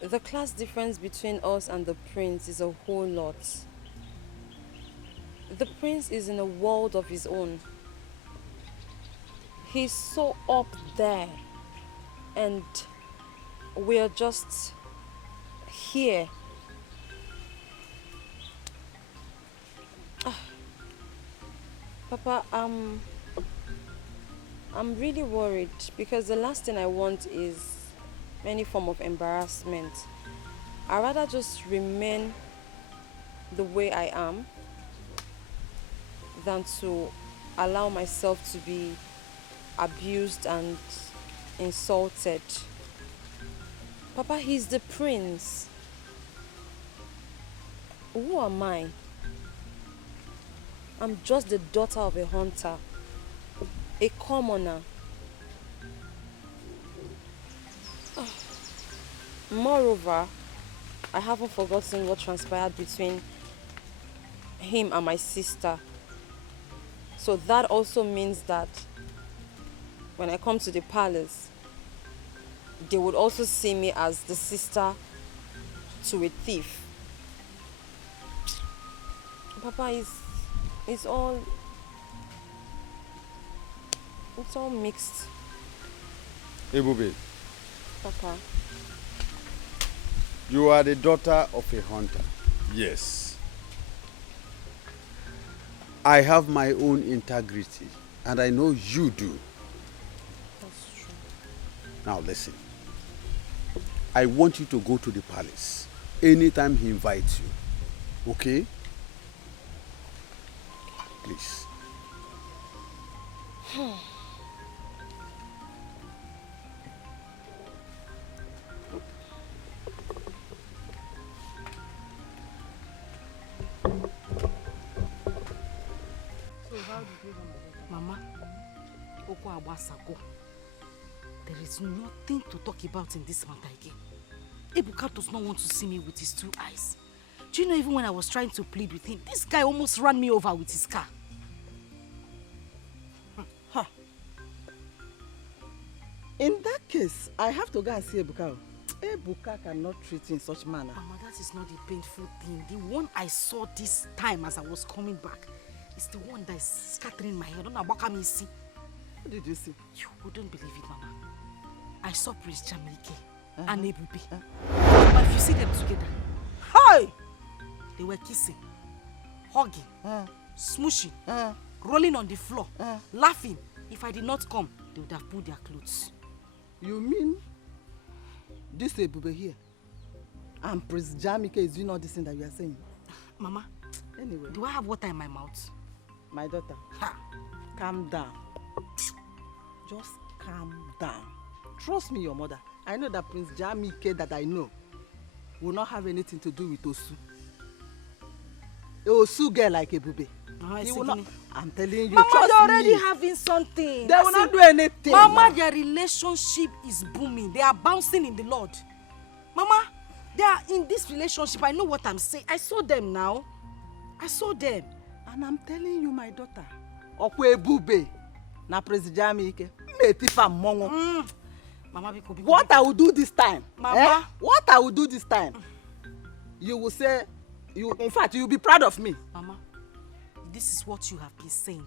The class difference between us and the prince is a whole lot. The prince is in a world of his own. He's so up there, and we're just here. Papa, I'm really worried because the last thing I want is any form of embarrassment. I'd rather just remain the way I am than to allow myself to be abused and insulted. Papa, he's the prince. Who am I? I'm just the daughter of a hunter, a commoner. Moreover, I haven't forgotten what transpired between him and my sister. So that also means that when I come to the palace, they would also see me as the sister to a thief. Papa, it's all mixed. Ebube, Papa. you are the daughter of a hunter. Yes. I have my own integrity, and I know you do. That's true. Now listen. I want you to go to the palace anytime he invites you. Okay? Please. Mama, Oko Awasago, there is nothing to talk about in this matter again. Ebuka does not want to see me with his two eyes. Do you know, even when I was trying to plead with him, this guy almost ran me over with his car. Huh. In that case, I have to go and see Ebuka. Ebuka cannot treat in such manner. Mama, that is not the painful thing. The one I saw this time as I was coming back is the one that is scattering my head. What did you see? You wouldn't believe it, Mama. I saw Prince Jamike and Ebube. But if you see them together, hi! They were kissing, hugging, smooshing, rolling on the floor, laughing. If I did not come, they would have pulled their clothes. You mean this Ebube here and Prince Jamike is doing all this thing that you are saying? Mama, anyway, do I have water in my mouth? My daughter, calm down. Just calm down. Trust me, your mother. I know that Prince Jamike that I know will not have anything to do with Osu. A Osu girl like Ebube. He will not. I'm telling you, Mama, trust they're already me. having something. They will not do anything. Mama, their relationship is booming. They are bouncing in the Lord. Mama, they are in this relationship. I know what I'm saying. I saw them now. I saw them. And I'm telling you, my daughter, Okwe Ebube na Prince Jamike. Mama, what I will do this time? Mama, what I will do this time? You will say, in fact, you will be proud of me. Mama, this is what you have been saying.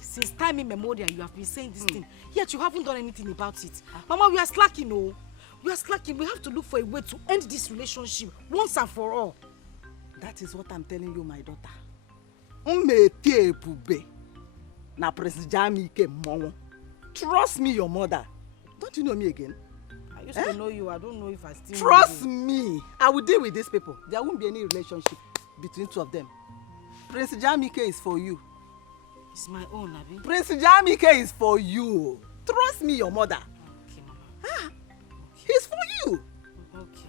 Since time immemorial, you have been saying this thing. Yet you haven't done anything about it. Mama, we are slacking, oh. We are slacking. We have to look for a way to end this relationship once and for all. That is what I'm telling you, my daughter. Umete Ebube na Prince Jamike Momo. Trust me, your mother. Don't you know me again? I used to know you. I don't know if I still Trust know you. me. I will deal with these people. There won't be any relationship between two of them. Prince Jamike is for you. It's my own, Abi. Prince Jamike is for you. Trust me, your mother. Okay, Mama. He's for you. Okay.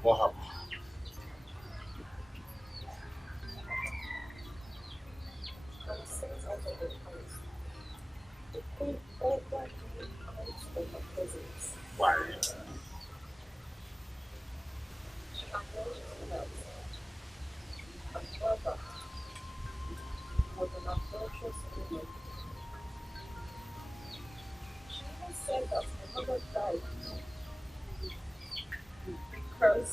What happened? Why? Was an atrocious woman. She even said that my mother died because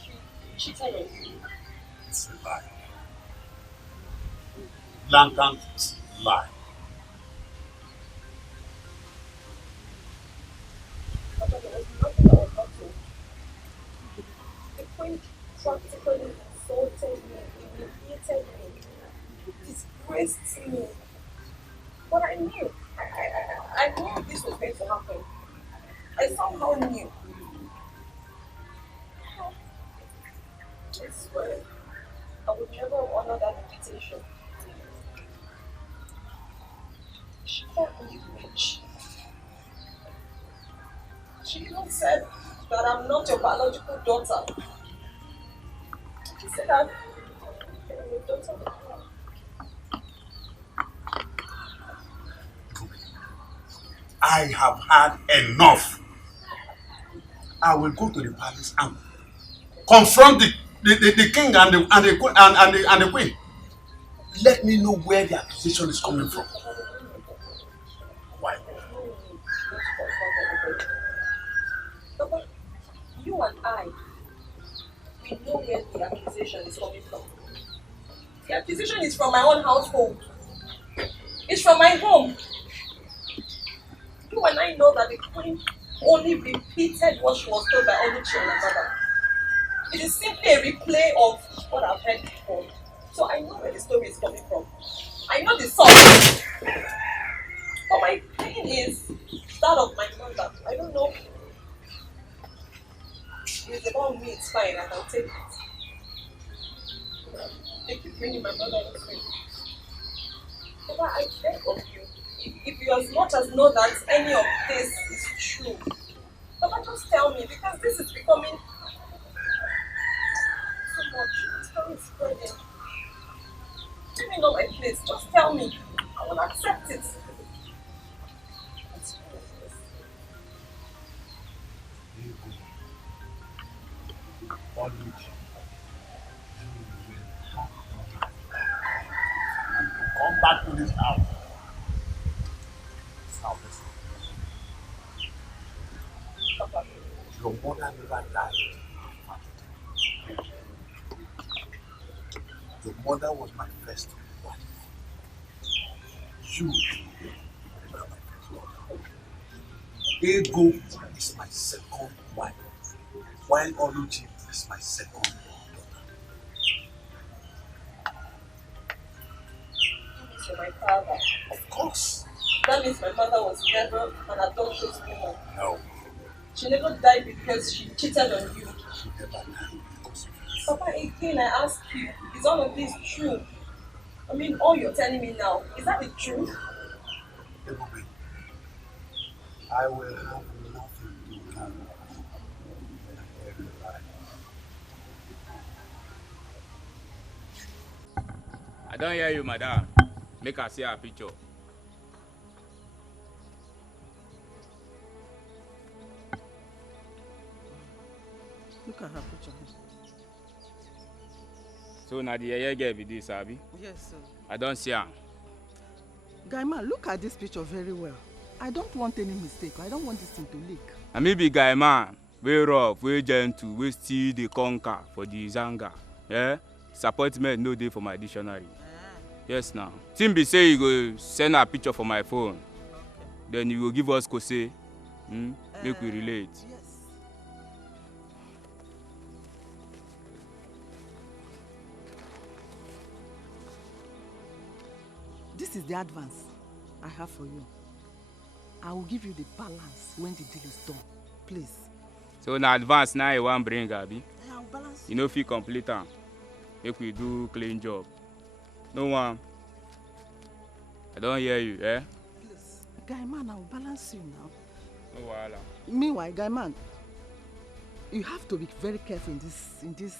she cheated on me. It's a lie. Blatant lie. But there was nothing that was not told. The queen practically insulted me, humiliated me, disgraced me. But I knew. I knew this was going to happen. I somehow knew. I swear, I would never honor that invitation. She called me rich. She even said that I'm not your biological daughter. You said that I'm your daughter. I have had enough. I will go to the palace and confront the king and the queen. Let me know where the accusation is coming from. Why? Papa, you and I, we know where the accusation is coming from. The accusation is from my own household. It's from my home. You and I know that the queen only repeated what she was told by Oluchi and her mother. It is simply a replay of what I've heard before. So I know where the story is coming from. I know the source. But my pain is that of my mother. I don't know. If it's about me, it's fine. I can take it. They keep bringing my mother into it. Papa, I beg of you. If you as much as know that any of this is true, Papa, just tell me, because this is becoming too much. It's very spreading. Give me not my place. Just tell me. I will accept it. Come back to this house. Now listen. Your mother never died. Your mother was my first wife. You are my first daughter. Ego is my second wife, while Oluchi is my second daughter. So my father. Of course. That means my mother was never an adulterous woman. No. She never died because she cheated on you. She never died because of you. Papa, again, I ask you, is all of this true? I mean, all you're telling me now, is that the truth? Everybody, I will have nothing to carry when I hear the lie. I don't hear you, madam. Make her see her picture. Look at her picture. So now the yeye girl be this, Abi? Yes, sir. I don't see her. Guy man, look at this picture very well. I don't want any mistake. I don't want this thing to leak. I may be guy man, very rough, very gentle, we still the conquer for the zanga. Yeah? Disappointment no day for my dictionary. Yes now. Timbi say you go send a picture for my phone. Okay. Then you will give us kose. Make we relate. Yes. This is the advance I have for you. I will give you the balance when the deal is done. Please. So na advance now you want bring Abi? I will balance. You know if you complete am. Make we do clean job. No one. I don't hear you, eh? Please. Guy man, I will balance you now. No wahala. Meanwhile, guy man, you have to be very careful in this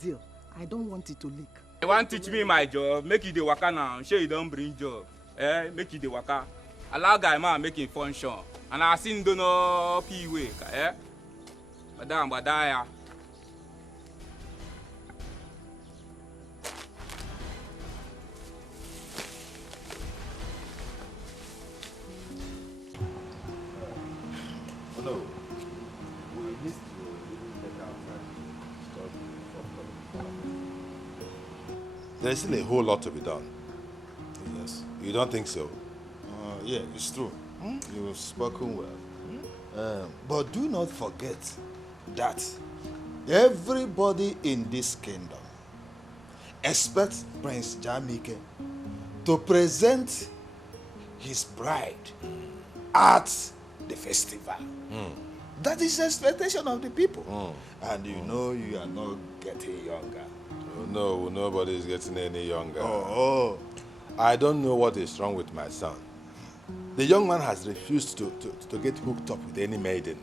deal. I don't want it to leak. You want to teach me my job? Make you the waka now. Sure you don't bring job. Eh? Make you the waka. Allow guy man make it function. And I seen do no P way, eh? Madam, badaya. No, we need to take outside. There's still a whole lot to be done. Yes. You don't think so? Yeah, it's true. You've spoken well. But do not forget that everybody in this kingdom expects Prince Jamike to present his bride at the festival. That is the expectation of the people. And you know you are not getting younger. Oh, no, nobody is getting any younger. Oh. I don't know what is wrong with my son. The young man has refused to get hooked up with any maiden.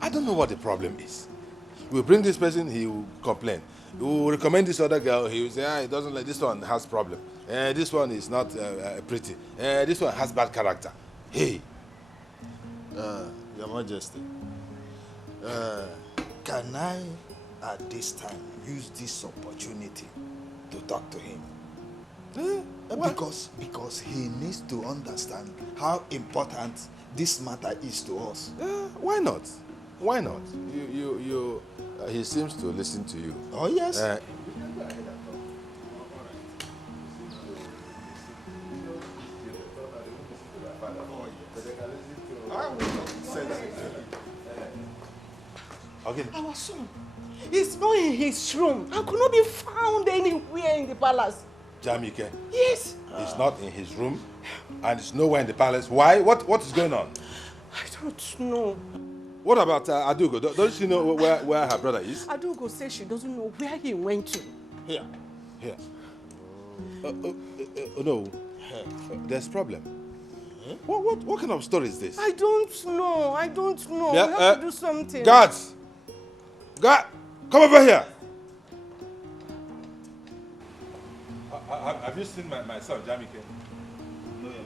I don't know what the problem is. We bring this person, he will complain. We will recommend this other girl, he will say, he doesn't like, this one has problem. This one is not pretty. This one has bad character. Hey. Your Majesty, can I, at this time, use this opportunity to talk to him? Because he needs to understand how important this matter is to us. Why not? Why not? He seems to listen to you. Oh, yes. Okay. Our son is not in his room and could not be found anywhere in the palace. Jamike? Yes. He's not in his room and he's nowhere in the palace. Why? What is going on? I don't know. What about Adugo? Don't she know where her brother is? Adugo says she doesn't know where he went to. Here. No. There's problem. What kind of story is this? I don't know. Yeah, we have to do something. Guards! Guard! Come over here! Have you seen my son, Jamike? No, Your Majesty.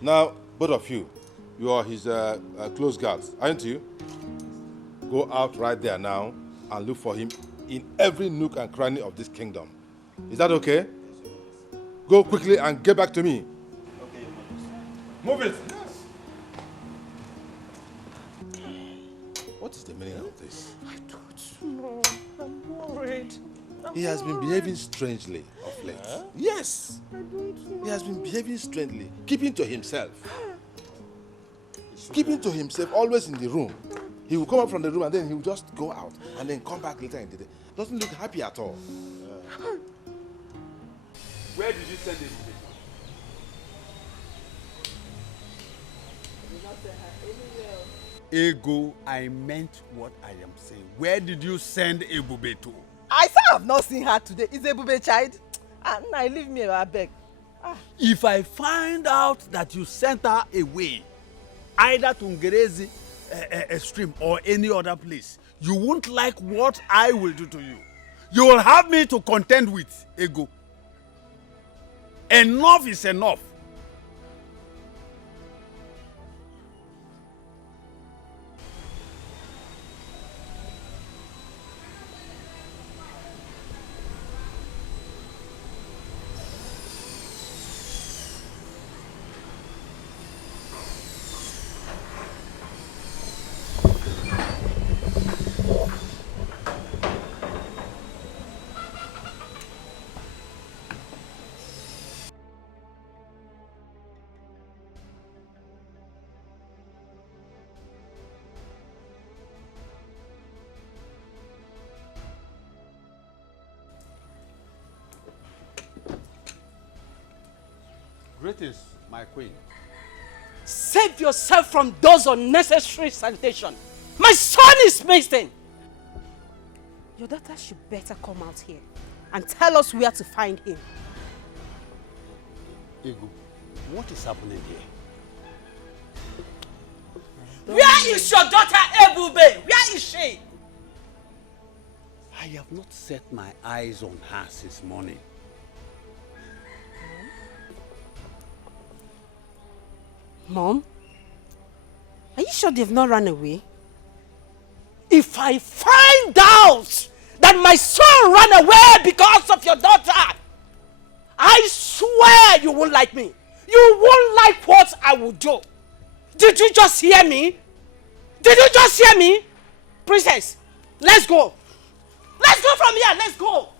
Now, both of you, you are his close guards, aren't you? Go out right there now and look for him in every nook and cranny of this kingdom. Is that okay? Go quickly and get back to me. Okay, Your Majesty. Move it! What is the meaning of this? I don't know. I'm worried. He has been behaving strangely of late. Yes! I don't know. He has been behaving strangely, keeping to himself. Keeping to himself, always in the room. He will come up from the room and then he will just go out and then come back later in the day. Doesn't look happy at all. Where did you send him? Ego, I meant what I am saying. Where did you send Ebube to? I say I have not seen her today. Is Ebube child? Now leave me, I beg. If I find out that you sent her away, either to Ngerezi stream or any other place, you won't like what I will do to you. You will have me to contend with, Ego. Enough is enough. Greetings, my queen. Save yourself from those unnecessary salutations. My son is missing. Your daughter should better come out here and tell us where to find him. Ego, what is happening here? Where is your daughter, Ebube? Where is she? I have not set my eyes on her since morning. Mom, are you sure they've not run away? If I find out that my son ran away because of your daughter, I swear you won't like me. You won't like what I will do. Did you just hear me? Did you just hear me? Princess, let's go. Let's go from here. Let's go.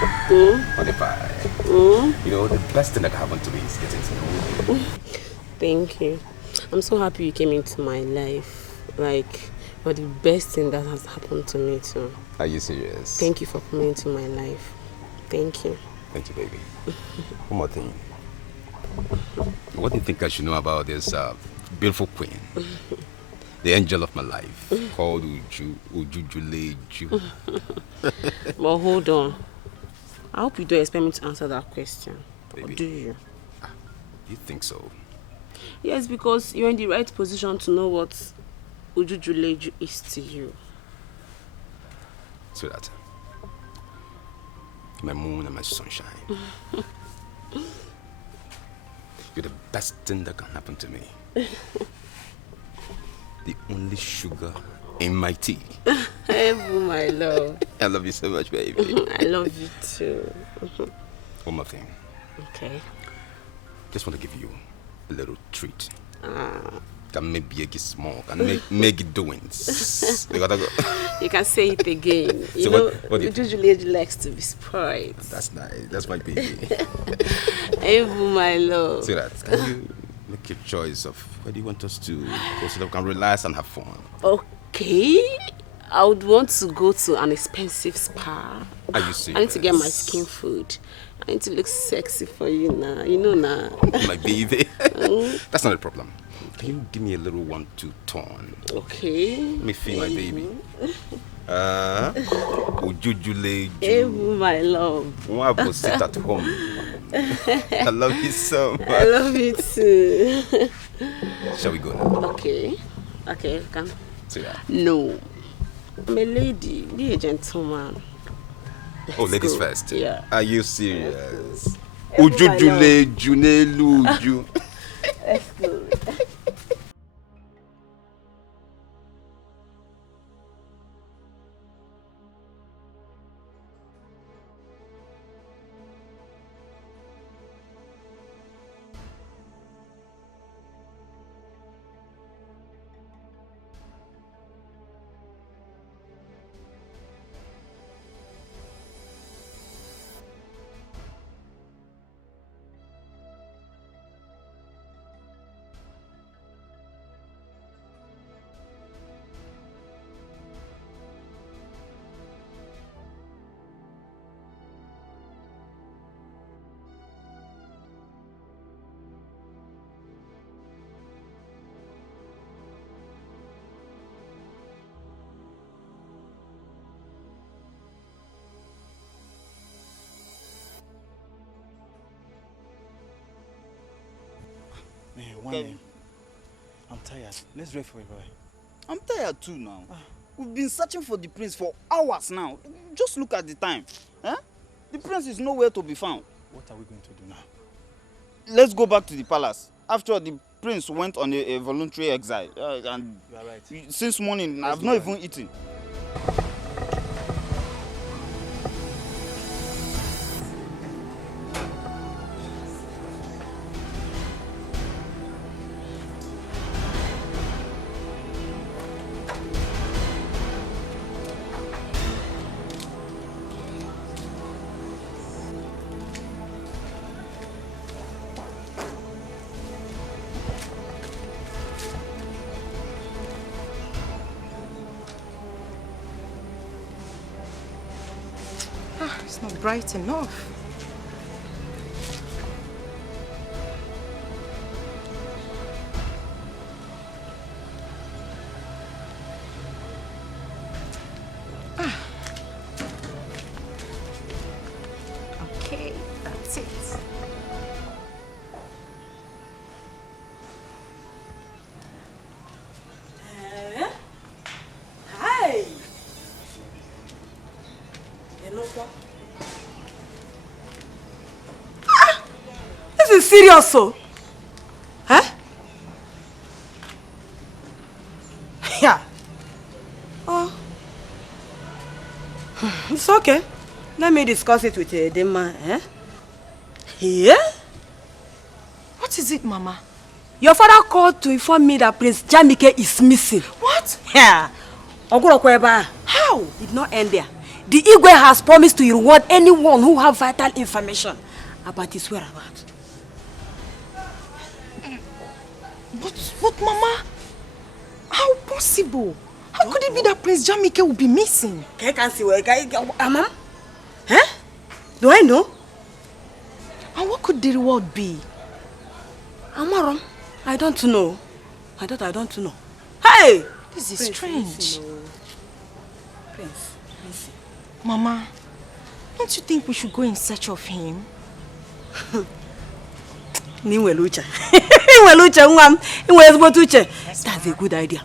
You know, the best thing that can happen to me is getting to know you. Thank you. I'm so happy you came into my life. Like, you're the best thing that has happened to me too. Are you serious? Thank you for coming into my life. Thank you. Thank you, baby. One more thing. What do you think I should know about this beautiful queen? The angel of my life, called Ujujuleju. But hold on. I hope you don't expect me to answer that question. Baby. Or do you? You think so? Yes, because you're in the right position to know what Ujujuleju is to you. Sweetheart, my moon and my sunshine. You're the best thing that can happen to me. The only sugar in my tea. Ebu, my love. I love you so much, baby. I love you too. One more thing. Okay. Just want to give you a little treat. Can make it small. Can make it doings. You gotta go. You can say it again. So You know, what do you usually likes to be spoiled. That's nice. That's my baby. Ebu, my love. See that? Can you make your choice of where do you want us to go so that we can relax and have fun? Okay. I would want to go to an expensive spa. Are you serious? I need to get my skin food. I need to look sexy for you now. You know now. My baby. That's not a problem. Can you give me a little 1-2 turn? Okay. Let me feel my baby. Ujujuleju. Ebu, my love. I will sit at home. I love you so much. I love you too. Shall we go now? Okay. Okay, come. See that? No. I'm a lady. Be a gentleman. Oh, ladies first. Yeah. Are you serious? Ujujuleju neluju. Let's go. Man, I'm tired. Let's wait for a boy. I'm tired too now. We've been searching for the prince for hours now. Just look at the time. Eh? The prince is nowhere to be found. What are we going to do now? Let's go back to the palace. After all, the prince went on a voluntary exile. And you are right. Since morning, I've not even eaten. It's not bright enough. Okay, that's it. Hi. This is serious, so. Huh? Yeah. Oh. It's okay. Let me discuss it with the man, eh? Yeah? What is it, Mama? Your father called to inform me that Prince Jamike is missing. What? Yeah. How? Did not end there. The Igwe has promised to reward anyone who have vital information about his whereabouts. But Mama, how possible? How could it be that Prince Jamike will be missing? I can't see where Mama? Huh? Do I know? And what could the reward be? Amaram, I don't know. I don't know. Hey! This is Prince, strange. listen, Prince, listen. Mama, don't you think we should go in search of him? That's a good idea.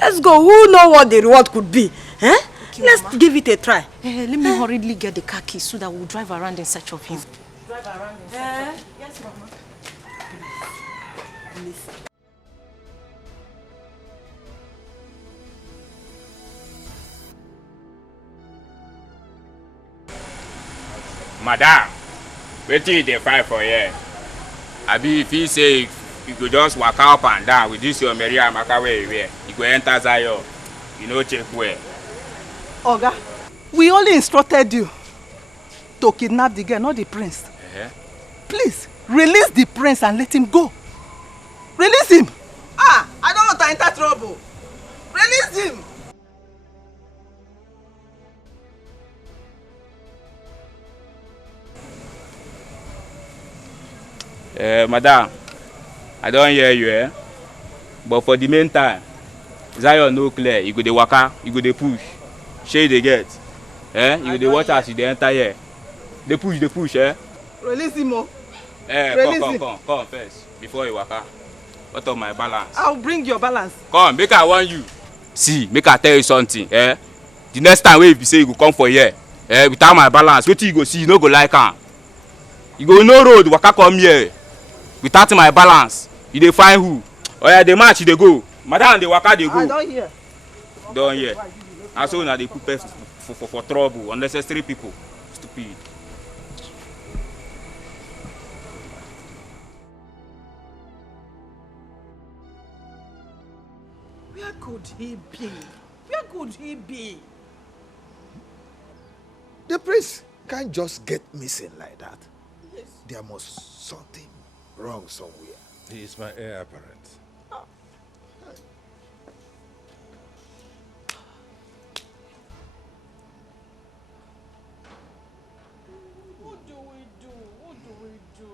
Let's go. Who know what the reward could be? Eh? Okay, let's give it a try. Let me hurriedly get the car keys so that we'll drive around in search of him. Drive around in search of him. Yes, Mama. Listen. Madam, wetin you dey fight for here? Abi if he say you go just waka up and down with this your Mary Amaka wey you wear, you go enter Zion, you no check well. Oga, we only instructed you to kidnap the girl, not the prince. Please, release the prince and let him go. Release him! I don't want to enter trouble. Release him! Madam, I don't hear you, but for the meantime, Zion no clear, you go dey waka, you go dey push. Shey dey get. You go dey watch as you dey enter here. Dey push, Release him, oh. Come first, before you waka. What of my balance? I'll bring your balance. Come, make I warn you. See, make I tell you something, The next time wey you say you go come for here, without my balance, wetin you go see, you no go like am. You go no road, waka come here. Without my balance, you dey find who? Oya, dey match, you dey go. Madam, dey waka, dey go. I don't hear. Don hear. And so una dey put person for trouble, unnecessary people. Stupid. Where could he be? Where could he be? The prince can't just get missing like that. Yes. There must something wrong somewhere. He is my heir apparent. What do we do? What do we do?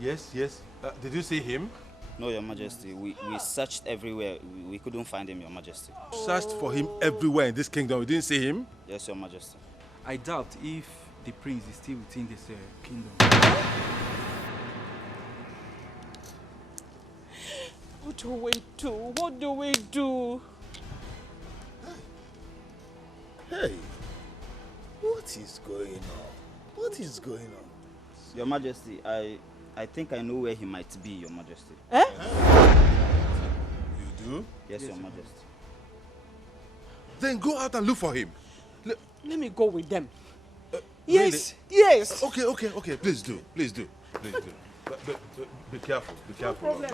Yes. Did you see him? No, Your Majesty. We searched everywhere. We couldn't find him, Your Majesty. Searched for him everywhere in this kingdom. We didn't see him? Yes, Your Majesty. I doubt if the prince is still within this kingdom. What do we do? What do we do? Hey, what is going on? What is going on? Your Majesty, I think I know where he might be, Your Majesty. You do? Yes, Your Majesty. Then go out and look for him. Let me go with them. Yes, really? Yes. Okay. Please do. But be careful. No problem.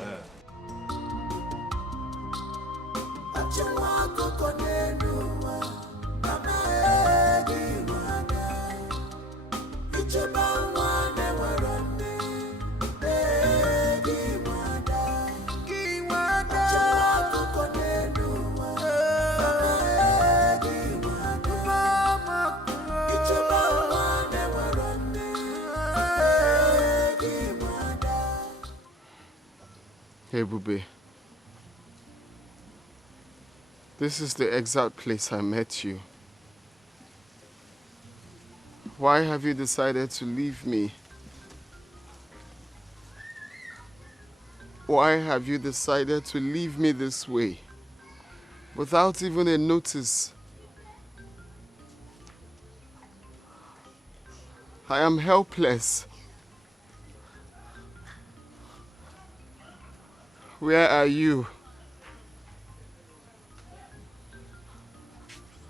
Hey, Bube. This is the exact place I met you. Why have you decided to leave me? Why have you decided to leave me this way? Without even a notice. I am helpless. Where are you?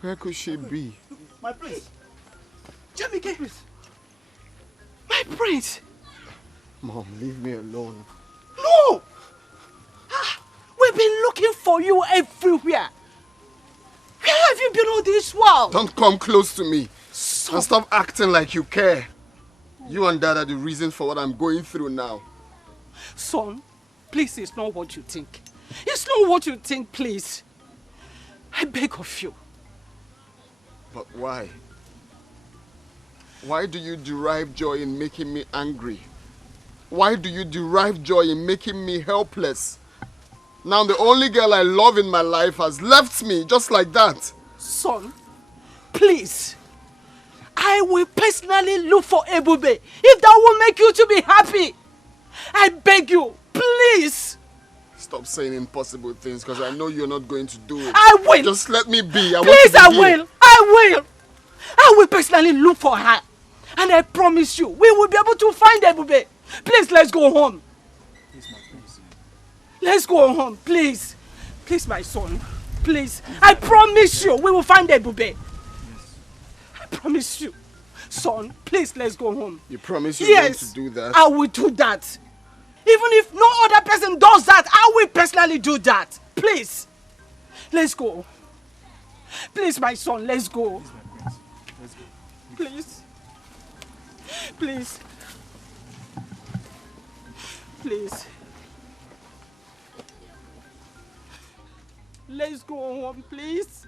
Where could she be? My prince. Jamike. My prince. Mom, leave me alone. No! We've been looking for you everywhere. you been all this while? Don't come close to me. And stop acting like you care. You and Dad are the reason for what I'm going through now. Son, please, it's not what you think. It's not what you think, please. I beg of you. But why? Why do you derive joy in making me angry? Why do you derive joy in making me helpless? Now the only girl I love in my life has left me just like that. Son, please. I will personally look for Ebube if that will make you to be happy. I beg you, please. Stop saying impossible things because I know you're not going to do it. I will. Just let me be. Please, I will. I will personally look for her. And I promise you, we will be able to find Ebube. Please, let's go home. Let's go home, please. Please, my son. Please. I promise you, we will find Ebube. I promise you. Son, please, let's go home. You promise you're going to do that? I will do that. Even if no other person does that, I will personally do that. Please. Let's go. Please, my son, let's go. Please. Please. Please. Let's go home, please.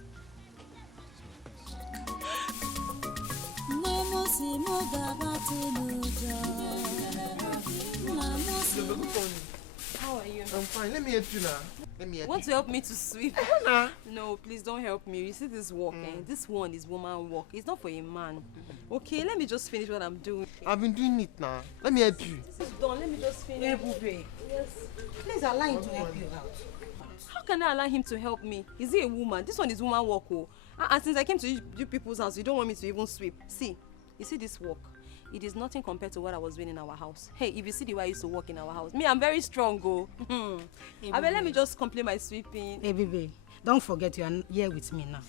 How are you? I'm fine. Let me help you now. Let me help Want to help me to sweep? Nah. No, please don't help me. You see this work, this one is woman work. It's not for a man. Okay, let me just finish what I'm doing. I've been doing it now. Let me help you. This is done. Let me just finish. Ebube. Yes. Please allow him to help you out. How can I allow him to help me? Is he a woman? This one is woman work. Oh. And since I came to you people's house, you don't want me to even sweep. See, you see this work? It is nothing compared to what I was doing in our house. Hey, if you see the way I used to work in our house, me, I'm very strong, oh. I mean, let me just complete my sweeping. Hey, baby, don't forget you are here with me now.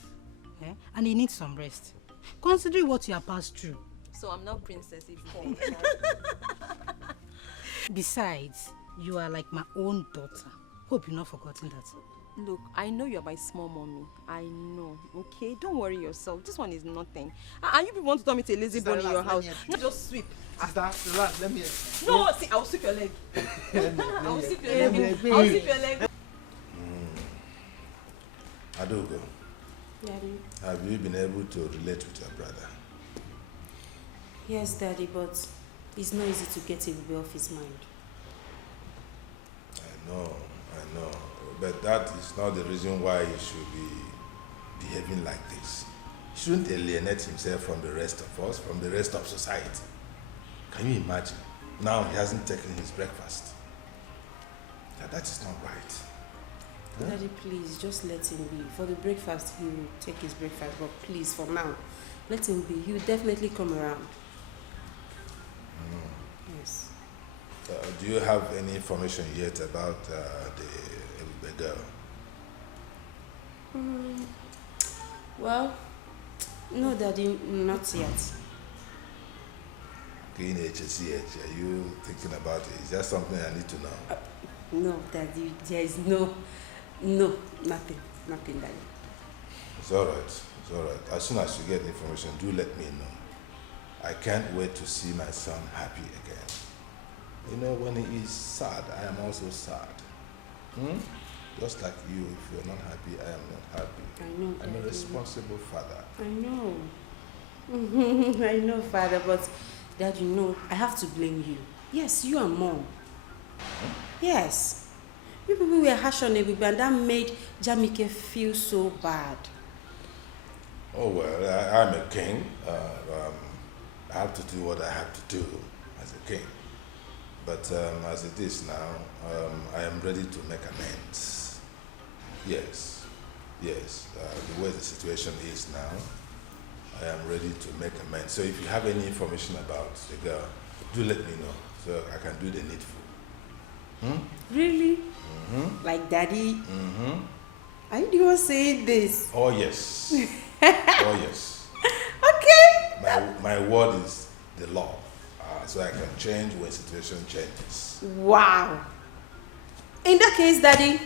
Eh? And you need some rest. Considering what you have passed through. So I'm not princess if Besides, you are like my own daughter. Hope you've not forgotten that. Look, I know you're my small mommy. I know, okay? Don't worry yourself. This one is nothing. And you people want to turn me to a lazy bone in your house. Not just sweep. Sister, relax, let me No, see, I'll sweep your leg. I'll sweep your leg. I'll sweep your leg. Adogo, Daddy. have you been able to relate with your brother? Yes, Daddy, but it's not easy to get Ebube off his mind. I know. But that is not the reason why he should be behaving like this. He shouldn't alienate himself from the rest of us, from the rest of society. Can you imagine? Now he hasn't taken his breakfast. That is not right. Huh? Daddy, please, just let him be. For the breakfast, he will take his breakfast, but please, for now, let him be. He will definitely come around. Yes. Do you have any information yet about the girl? Well, no, Daddy, not yet. Are you thinking about it? Is that something I need to know? No, Daddy, there is nothing, Daddy. It's all right. As soon as you get information, do let me know. I can't wait to see my son happy again. You know, when he is sad, I am also sad. Just like you, if you're not happy, I am not happy. I know, I'm a Daddy. responsible father. I know. I know, Father, but Dad, I have to blame you. Yes, you and Mom. Yes. You people were harsh on Ebube, and that made Jamike feel so bad. Oh, well, I'm a king. I have to do what I have to do as a king. But as it is now, I am ready to make amends. Yes. The way the situation is now, I am ready to make amends. So if you have any information about the girl, do let me know so I can do the needful. Really? Like Daddy? Are you the one saying this? Oh, yes. Oh, yes. Okay. My word is the law. So I can change when situation changes. Wow. In that case, Daddy,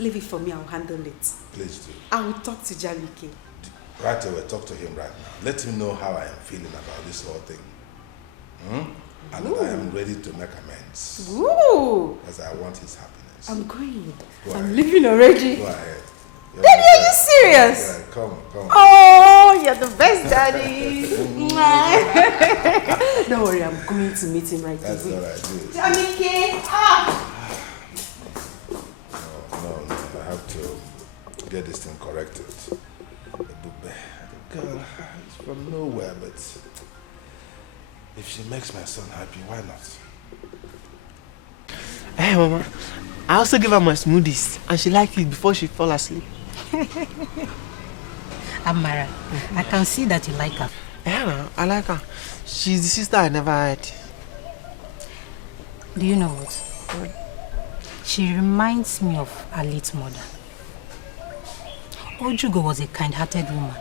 leave it for me. I'll handle it. Please do. I will talk to Jamike. Right away, talk to him right now. Let him know how I am feeling about this whole thing. And that I am ready to make amends. Ooh. Because I want his happiness. I'm going. Go I'm ahead. leaving already. Go ahead. Daddy, are you serious? Yeah, come on. Oh, you're the best, Daddy. Don't worry, I'm going to meet him right away. That's all I do. Jamike, ah! No, I have to get this thing corrected. The girl is from nowhere, but if she makes my son happy, why not? Hey, Mama. I also give her my smoothies, and she liked it before she fall asleep. Amara, I can see that you like her. Yeah, I like her. She's the sister I never had. Do you know what? She reminds me of her late mother. Ojugo was a kind-hearted woman.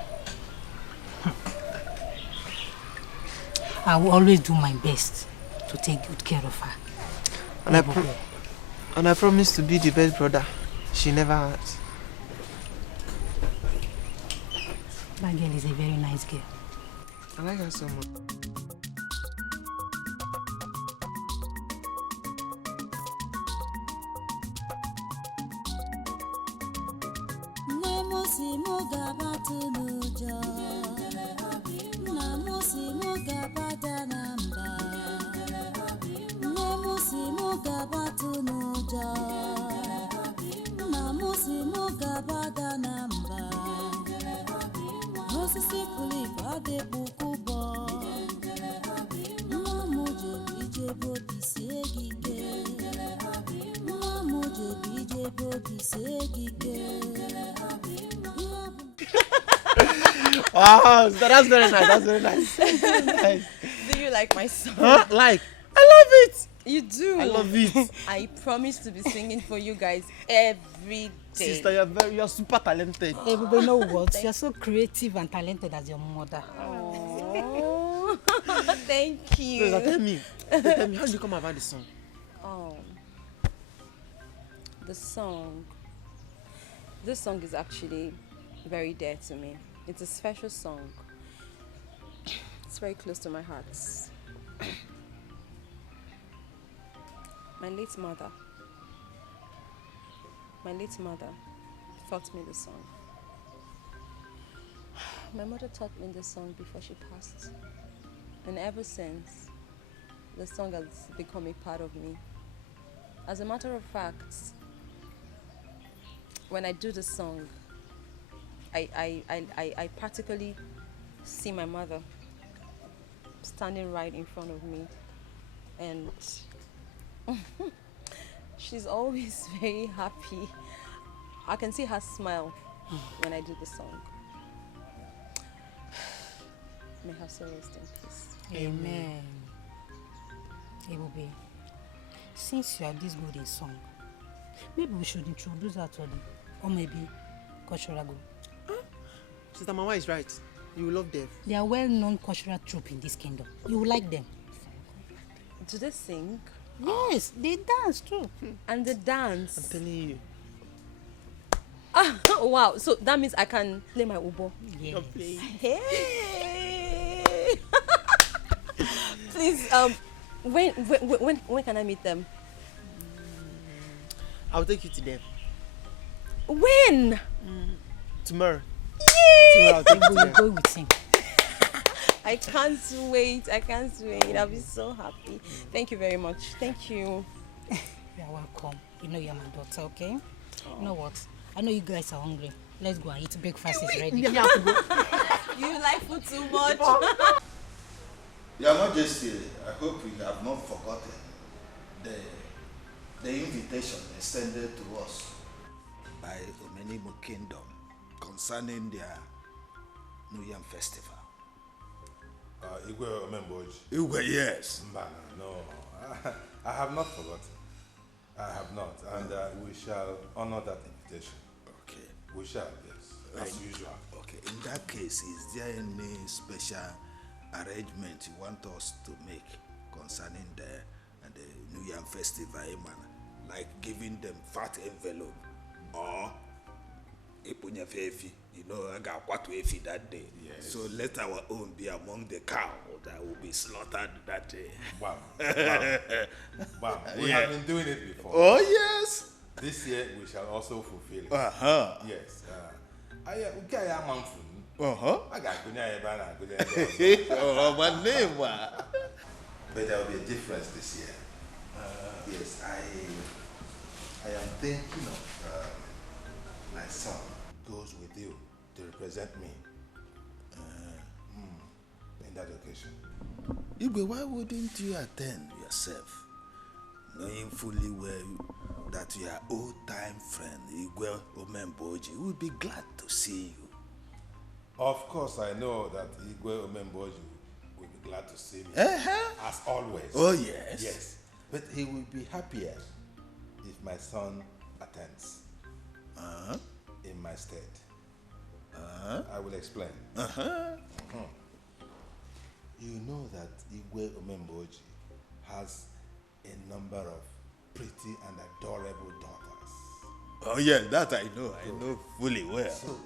I will always do my best to take good care of her. And I promise to be the best brother she never had. That girl is a very nice girl. I like her so much. Wow, that's very nice. That's very nice. Nice. Do you like my song? Huh? Like? I love it. You do. I love it. I promise to be singing for you guys every day. Sister, you're super talented. Everybody know what? You're so creative and talented as your mother. Oh, thank you. So, tell me, how did you come about the song? The song. This song is actually very dear to me. It's a special song. It's very close to my heart. My late mother taught me the song. My mother taught me the song before she passed. And ever since, the song has become a part of me. As a matter of fact, when I do the song, I practically see my mother standing right in front of me, and she's always very happy. I can see her smile when I do the song. May her soul rest in peace. Amen. Ebube, since you are this good in song, maybe we should introduce her to them, or maybe cultural group. Sister Mama is right. You will love them. They are well-known cultural troupe in this kingdom. You will like them. Do they sing? Yes, they dance too. And the dance. I'm telling you. Wow, so that means I can play my ubo. Yes. Hey. Please, when can I meet them? I'll take you to them. When? Tomorrow. Yay! Tomorrow I'll take you to them. Go with him. I can't wait. I'll be so happy. Thank you very much. Thank you. You're welcome. You know you're my daughter, okay? You know what? I know you guys are hungry. Let's go and eat. Breakfast is ready. You like food too much. Your Majesty, I hope you have not forgotten the invitation extended to us by Omenimo Kingdom concerning their New Yam Festival. Igwe Omemboji. Igwe, yes. No, I have not forgotten. I have not, and we shall honor that invitation. Okay. We shall, yes, as usual. Okay, in that case, is there any special arrangement you want us to make concerning the New Yam Festival, like giving them fat envelope or You know, I got what we feed that day. Yes. So let our own be among the cow that will be slaughtered that day. Wow. Wow. We have been doing it before. Oh, yes. This year we shall also fulfill it. Yes. I got oh, my name. But there will be a difference this year. Yes, I am thinking of my son goes with you to represent me in that occasion. Igwe, why wouldn't you attend yourself, knowing fully well that your old-time friend Igwe Omemboji would be glad to see you? Of course, I know that Igwe Omemboji will be glad to see me, as always. Oh, yes. Yes, but he will be happier if my son attends in my stead. I will explain. You know that Igwe Omemboji has a number of pretty and adorable daughters. Oh, yeah, that I know. I know fully well. So,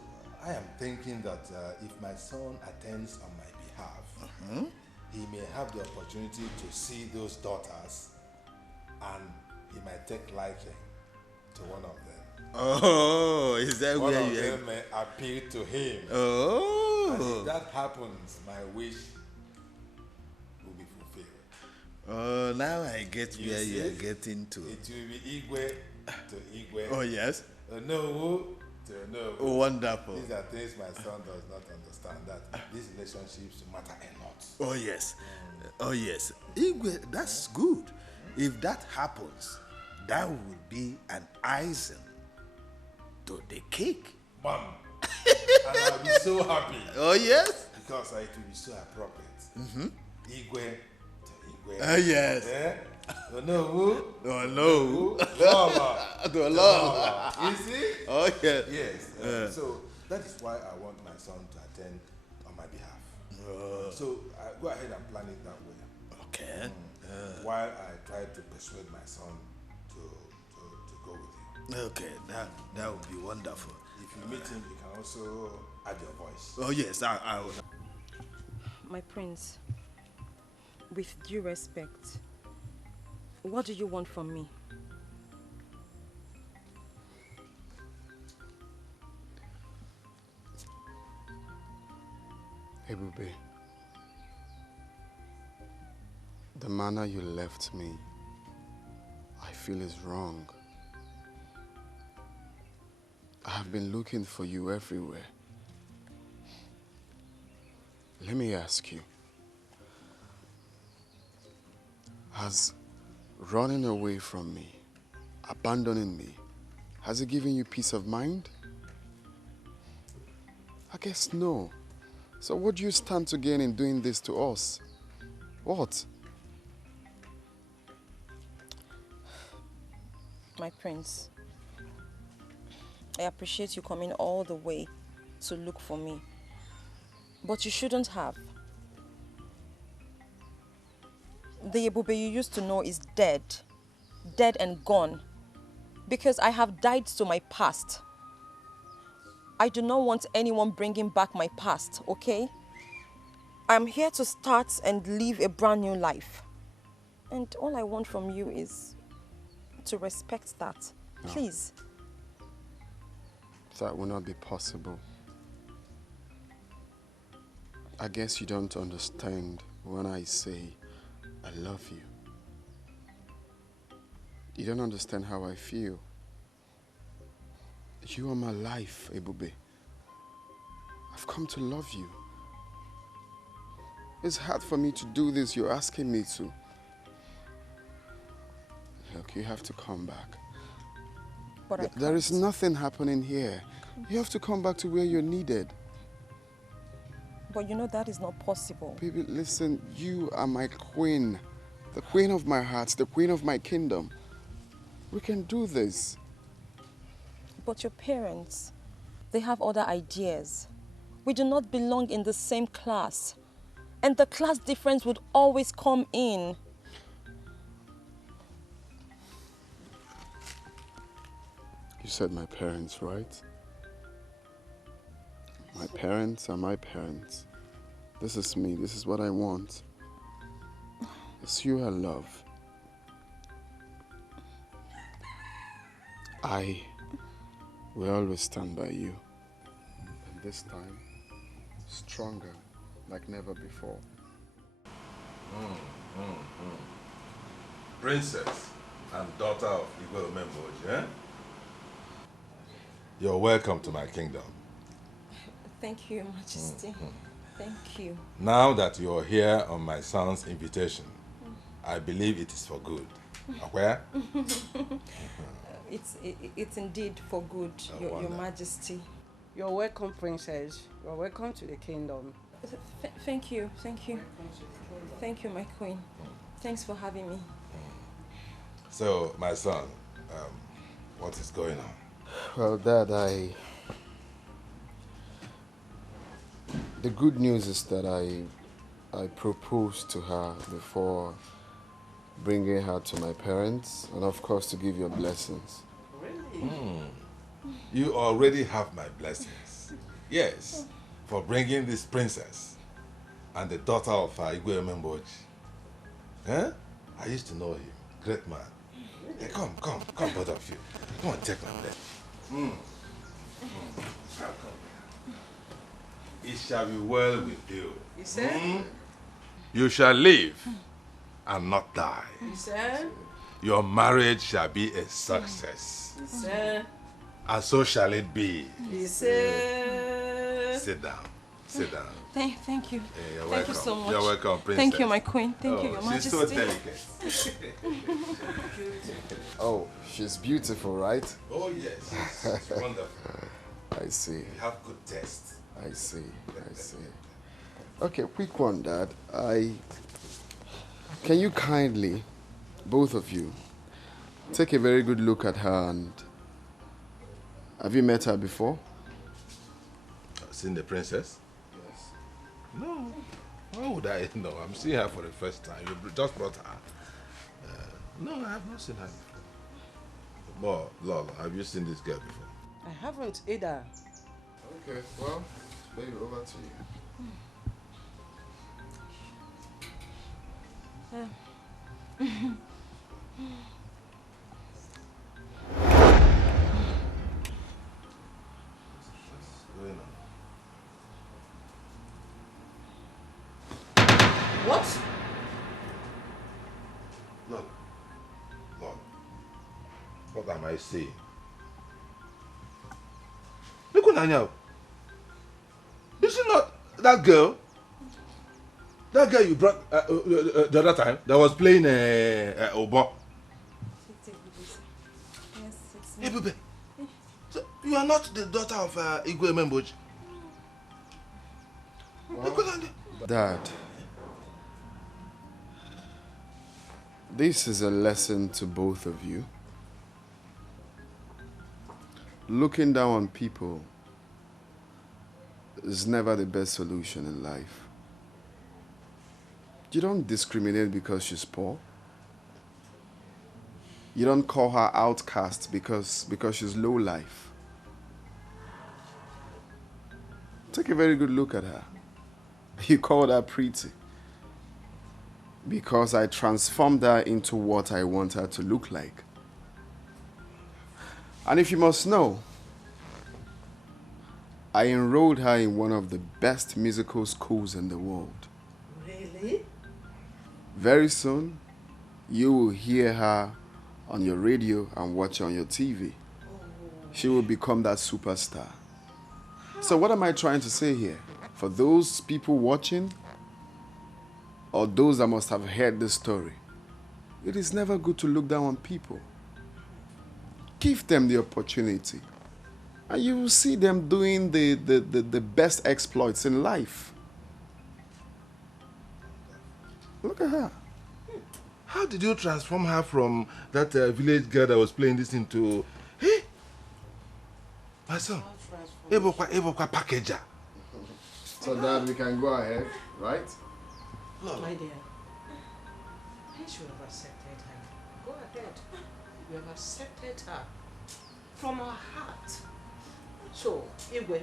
I am thinking that if my son attends on my behalf, he may have the opportunity to see those daughters and he might take liking to one of them. Oh, is that one where of you them may appeal to him. Oh. And if that happens, my wish will be fulfilled. Oh, now I get You where see? you are getting to. It will be Igwe to Igwe. Oh, yes. No to no. Oh, wonderful. These are things my son does not understand, that these relationships matter a lot. Oh, yes. Oh, yes. Igwe, that's good. If that happens, that would be an icing to the cake. Mom. And I'll be so happy. Oh, yes. Because it will be so appropriate. Igwe to Igwe. Oh, yes. Yeah? Oh, no, who? Oh, no. Lover. Lover. You see? Oh, yes. Yes. So that is why I want my son to attend on my behalf. So go ahead and plan it that way. Okay. While I try to persuade my son to go with you. Okay, that would be wonderful. If you meet him, you can also add your voice. Oh, yes, I will. My prince, with due respect, what do you want from me? Ebube, the manner you left me, I feel is wrong. I have been looking for you everywhere. Let me ask you, has running away from me, abandoning me, has it given you peace of mind? I guess no. So what do you stand to gain in doing this to us? What? My prince, I appreciate you coming all the way to look for me. But you shouldn't have. The Ebube you used to know is dead. Dead and gone. Because I have died to my past. I do not want anyone bringing back my past, okay? I'm here to start and live a brand new life. And all I want from you is to respect that. No. Please. That will not be possible. I guess you don't understand when I say I love you. You don't understand how I feel. You are my life, Ebube. I've come to love you. It's hard for me to do this. You're asking me to. Look, you have to come back. But There is nothing happening here. You have to come back to where you're needed. But you know that is not possible. Baby, listen, you are my queen. The queen of my heart, the queen of my kingdom. We can do this. But your parents, they have other ideas. We do not belong in the same class. And the class difference would always come in. You said my parents, right? My parents are my parents. This is me. This is what I want. It's you I love. I will always stand by you. And this time, stronger like never before. Princess and daughter of Igwe Omemboji, eh? You're welcome to my kingdom. Thank you, Your Majesty. Thank you. Now that you're here on my son's invitation, I believe it is for good. Where? It's indeed for good, Your Majesty. You're welcome, Princess. You're welcome to the kingdom. Thank you. Thank you, my queen. Thanks for having me. So, my son, what is going on? Well, Dad, the good news is that I proposed to her before bringing her to my parents, and of course to give your blessings. Really? You already have my blessings. Yes, for bringing this princess and the daughter of Igwe Omemboji. Eh? I used to know him. Great man. Hey, come, both of you. Come on, take my blessing. It shall be well with you. You said? You shall live and not die. You said? Your marriage shall be a success. You said? And so shall it be. You said? Sit down. Thank you. Yeah, you're Thank welcome. you so much. You're welcome, princess. Thank you, my queen. Thank you, Your Majesty. She's so delicate. Oh, she's beautiful, right? Oh, yes. It's wonderful. I see. You have good taste. I see. Okay, quick one, Dad. Can you kindly, both of you, take a very good look at her and... Have you met her before? Seen the princess? Yes. No. How would I know? I'm seeing her for the first time. You just brought her. No, I have not seen her before. Lolo, have you seen this girl before? I haven't either. Okay, well, baby, over to you. What? Look. What am I saying? Look at Nanya. Is it not that girl? That girl you brought the other time that was playing Obo? Yes, it's me. Hey, baby. So you are not the daughter of Igwe Omemboji? Dad, this is a lesson to both of you. Looking down on people is never the best solution in life. You don't discriminate because she's poor. You don't call her outcast because she's low life. Take a very good look at her. You called her pretty because I transformed her into what I want her to look like. And if you must know, I enrolled her in one of the best musical schools in the world. Really? Very soon, you will hear her on your radio and watch her on your TV. She will become that superstar. So what am I trying to say here? For those people watching, or those that must have heard this story, it is never good to look down on people. Give them the opportunity, and you will see them doing the best exploits in life. Look at her. How did you transform her from that village girl that was playing this into... Hey! My son, Ebokwa packager. So Dad, we can go ahead, right? My dear, I should have accepted her. Go ahead. You have accepted her from our heart. So, Igwe,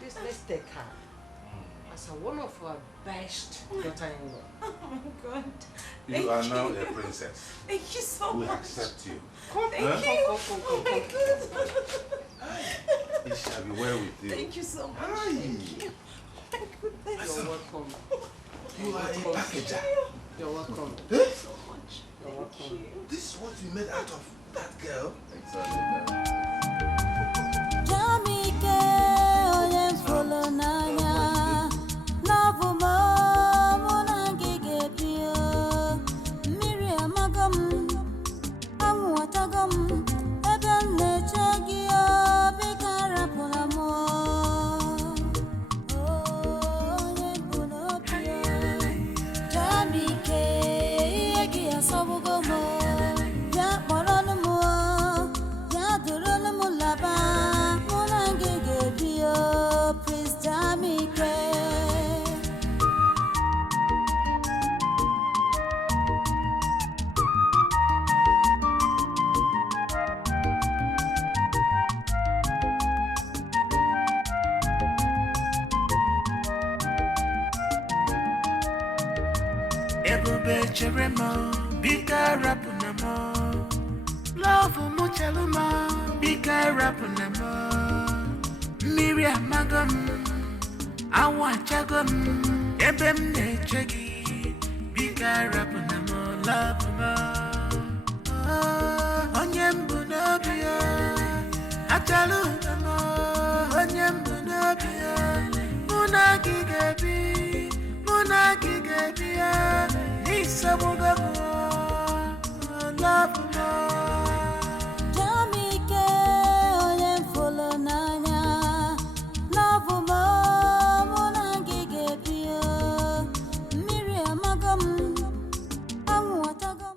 Please, let's take her as one of our best daughter-in-law. Oh my God. You are now a princess. Thank you so we much. We accept you. Thank you. Oh my God. It shall be well with you. Thank you so much. Thank you. You're welcome. You are a packager. You're welcome. Thank you so much. You're welcome. This is what you made out of that girl? Exactly. Cheremo, bika rapunamo. Love muchaluma, bika rapunamo. Miriam magam, awa chagam. Ebem nechegi, bika rapunamo. Love mo. Onyembu nobia, achalu mo. Onyembu nobia, munagi gabi, Love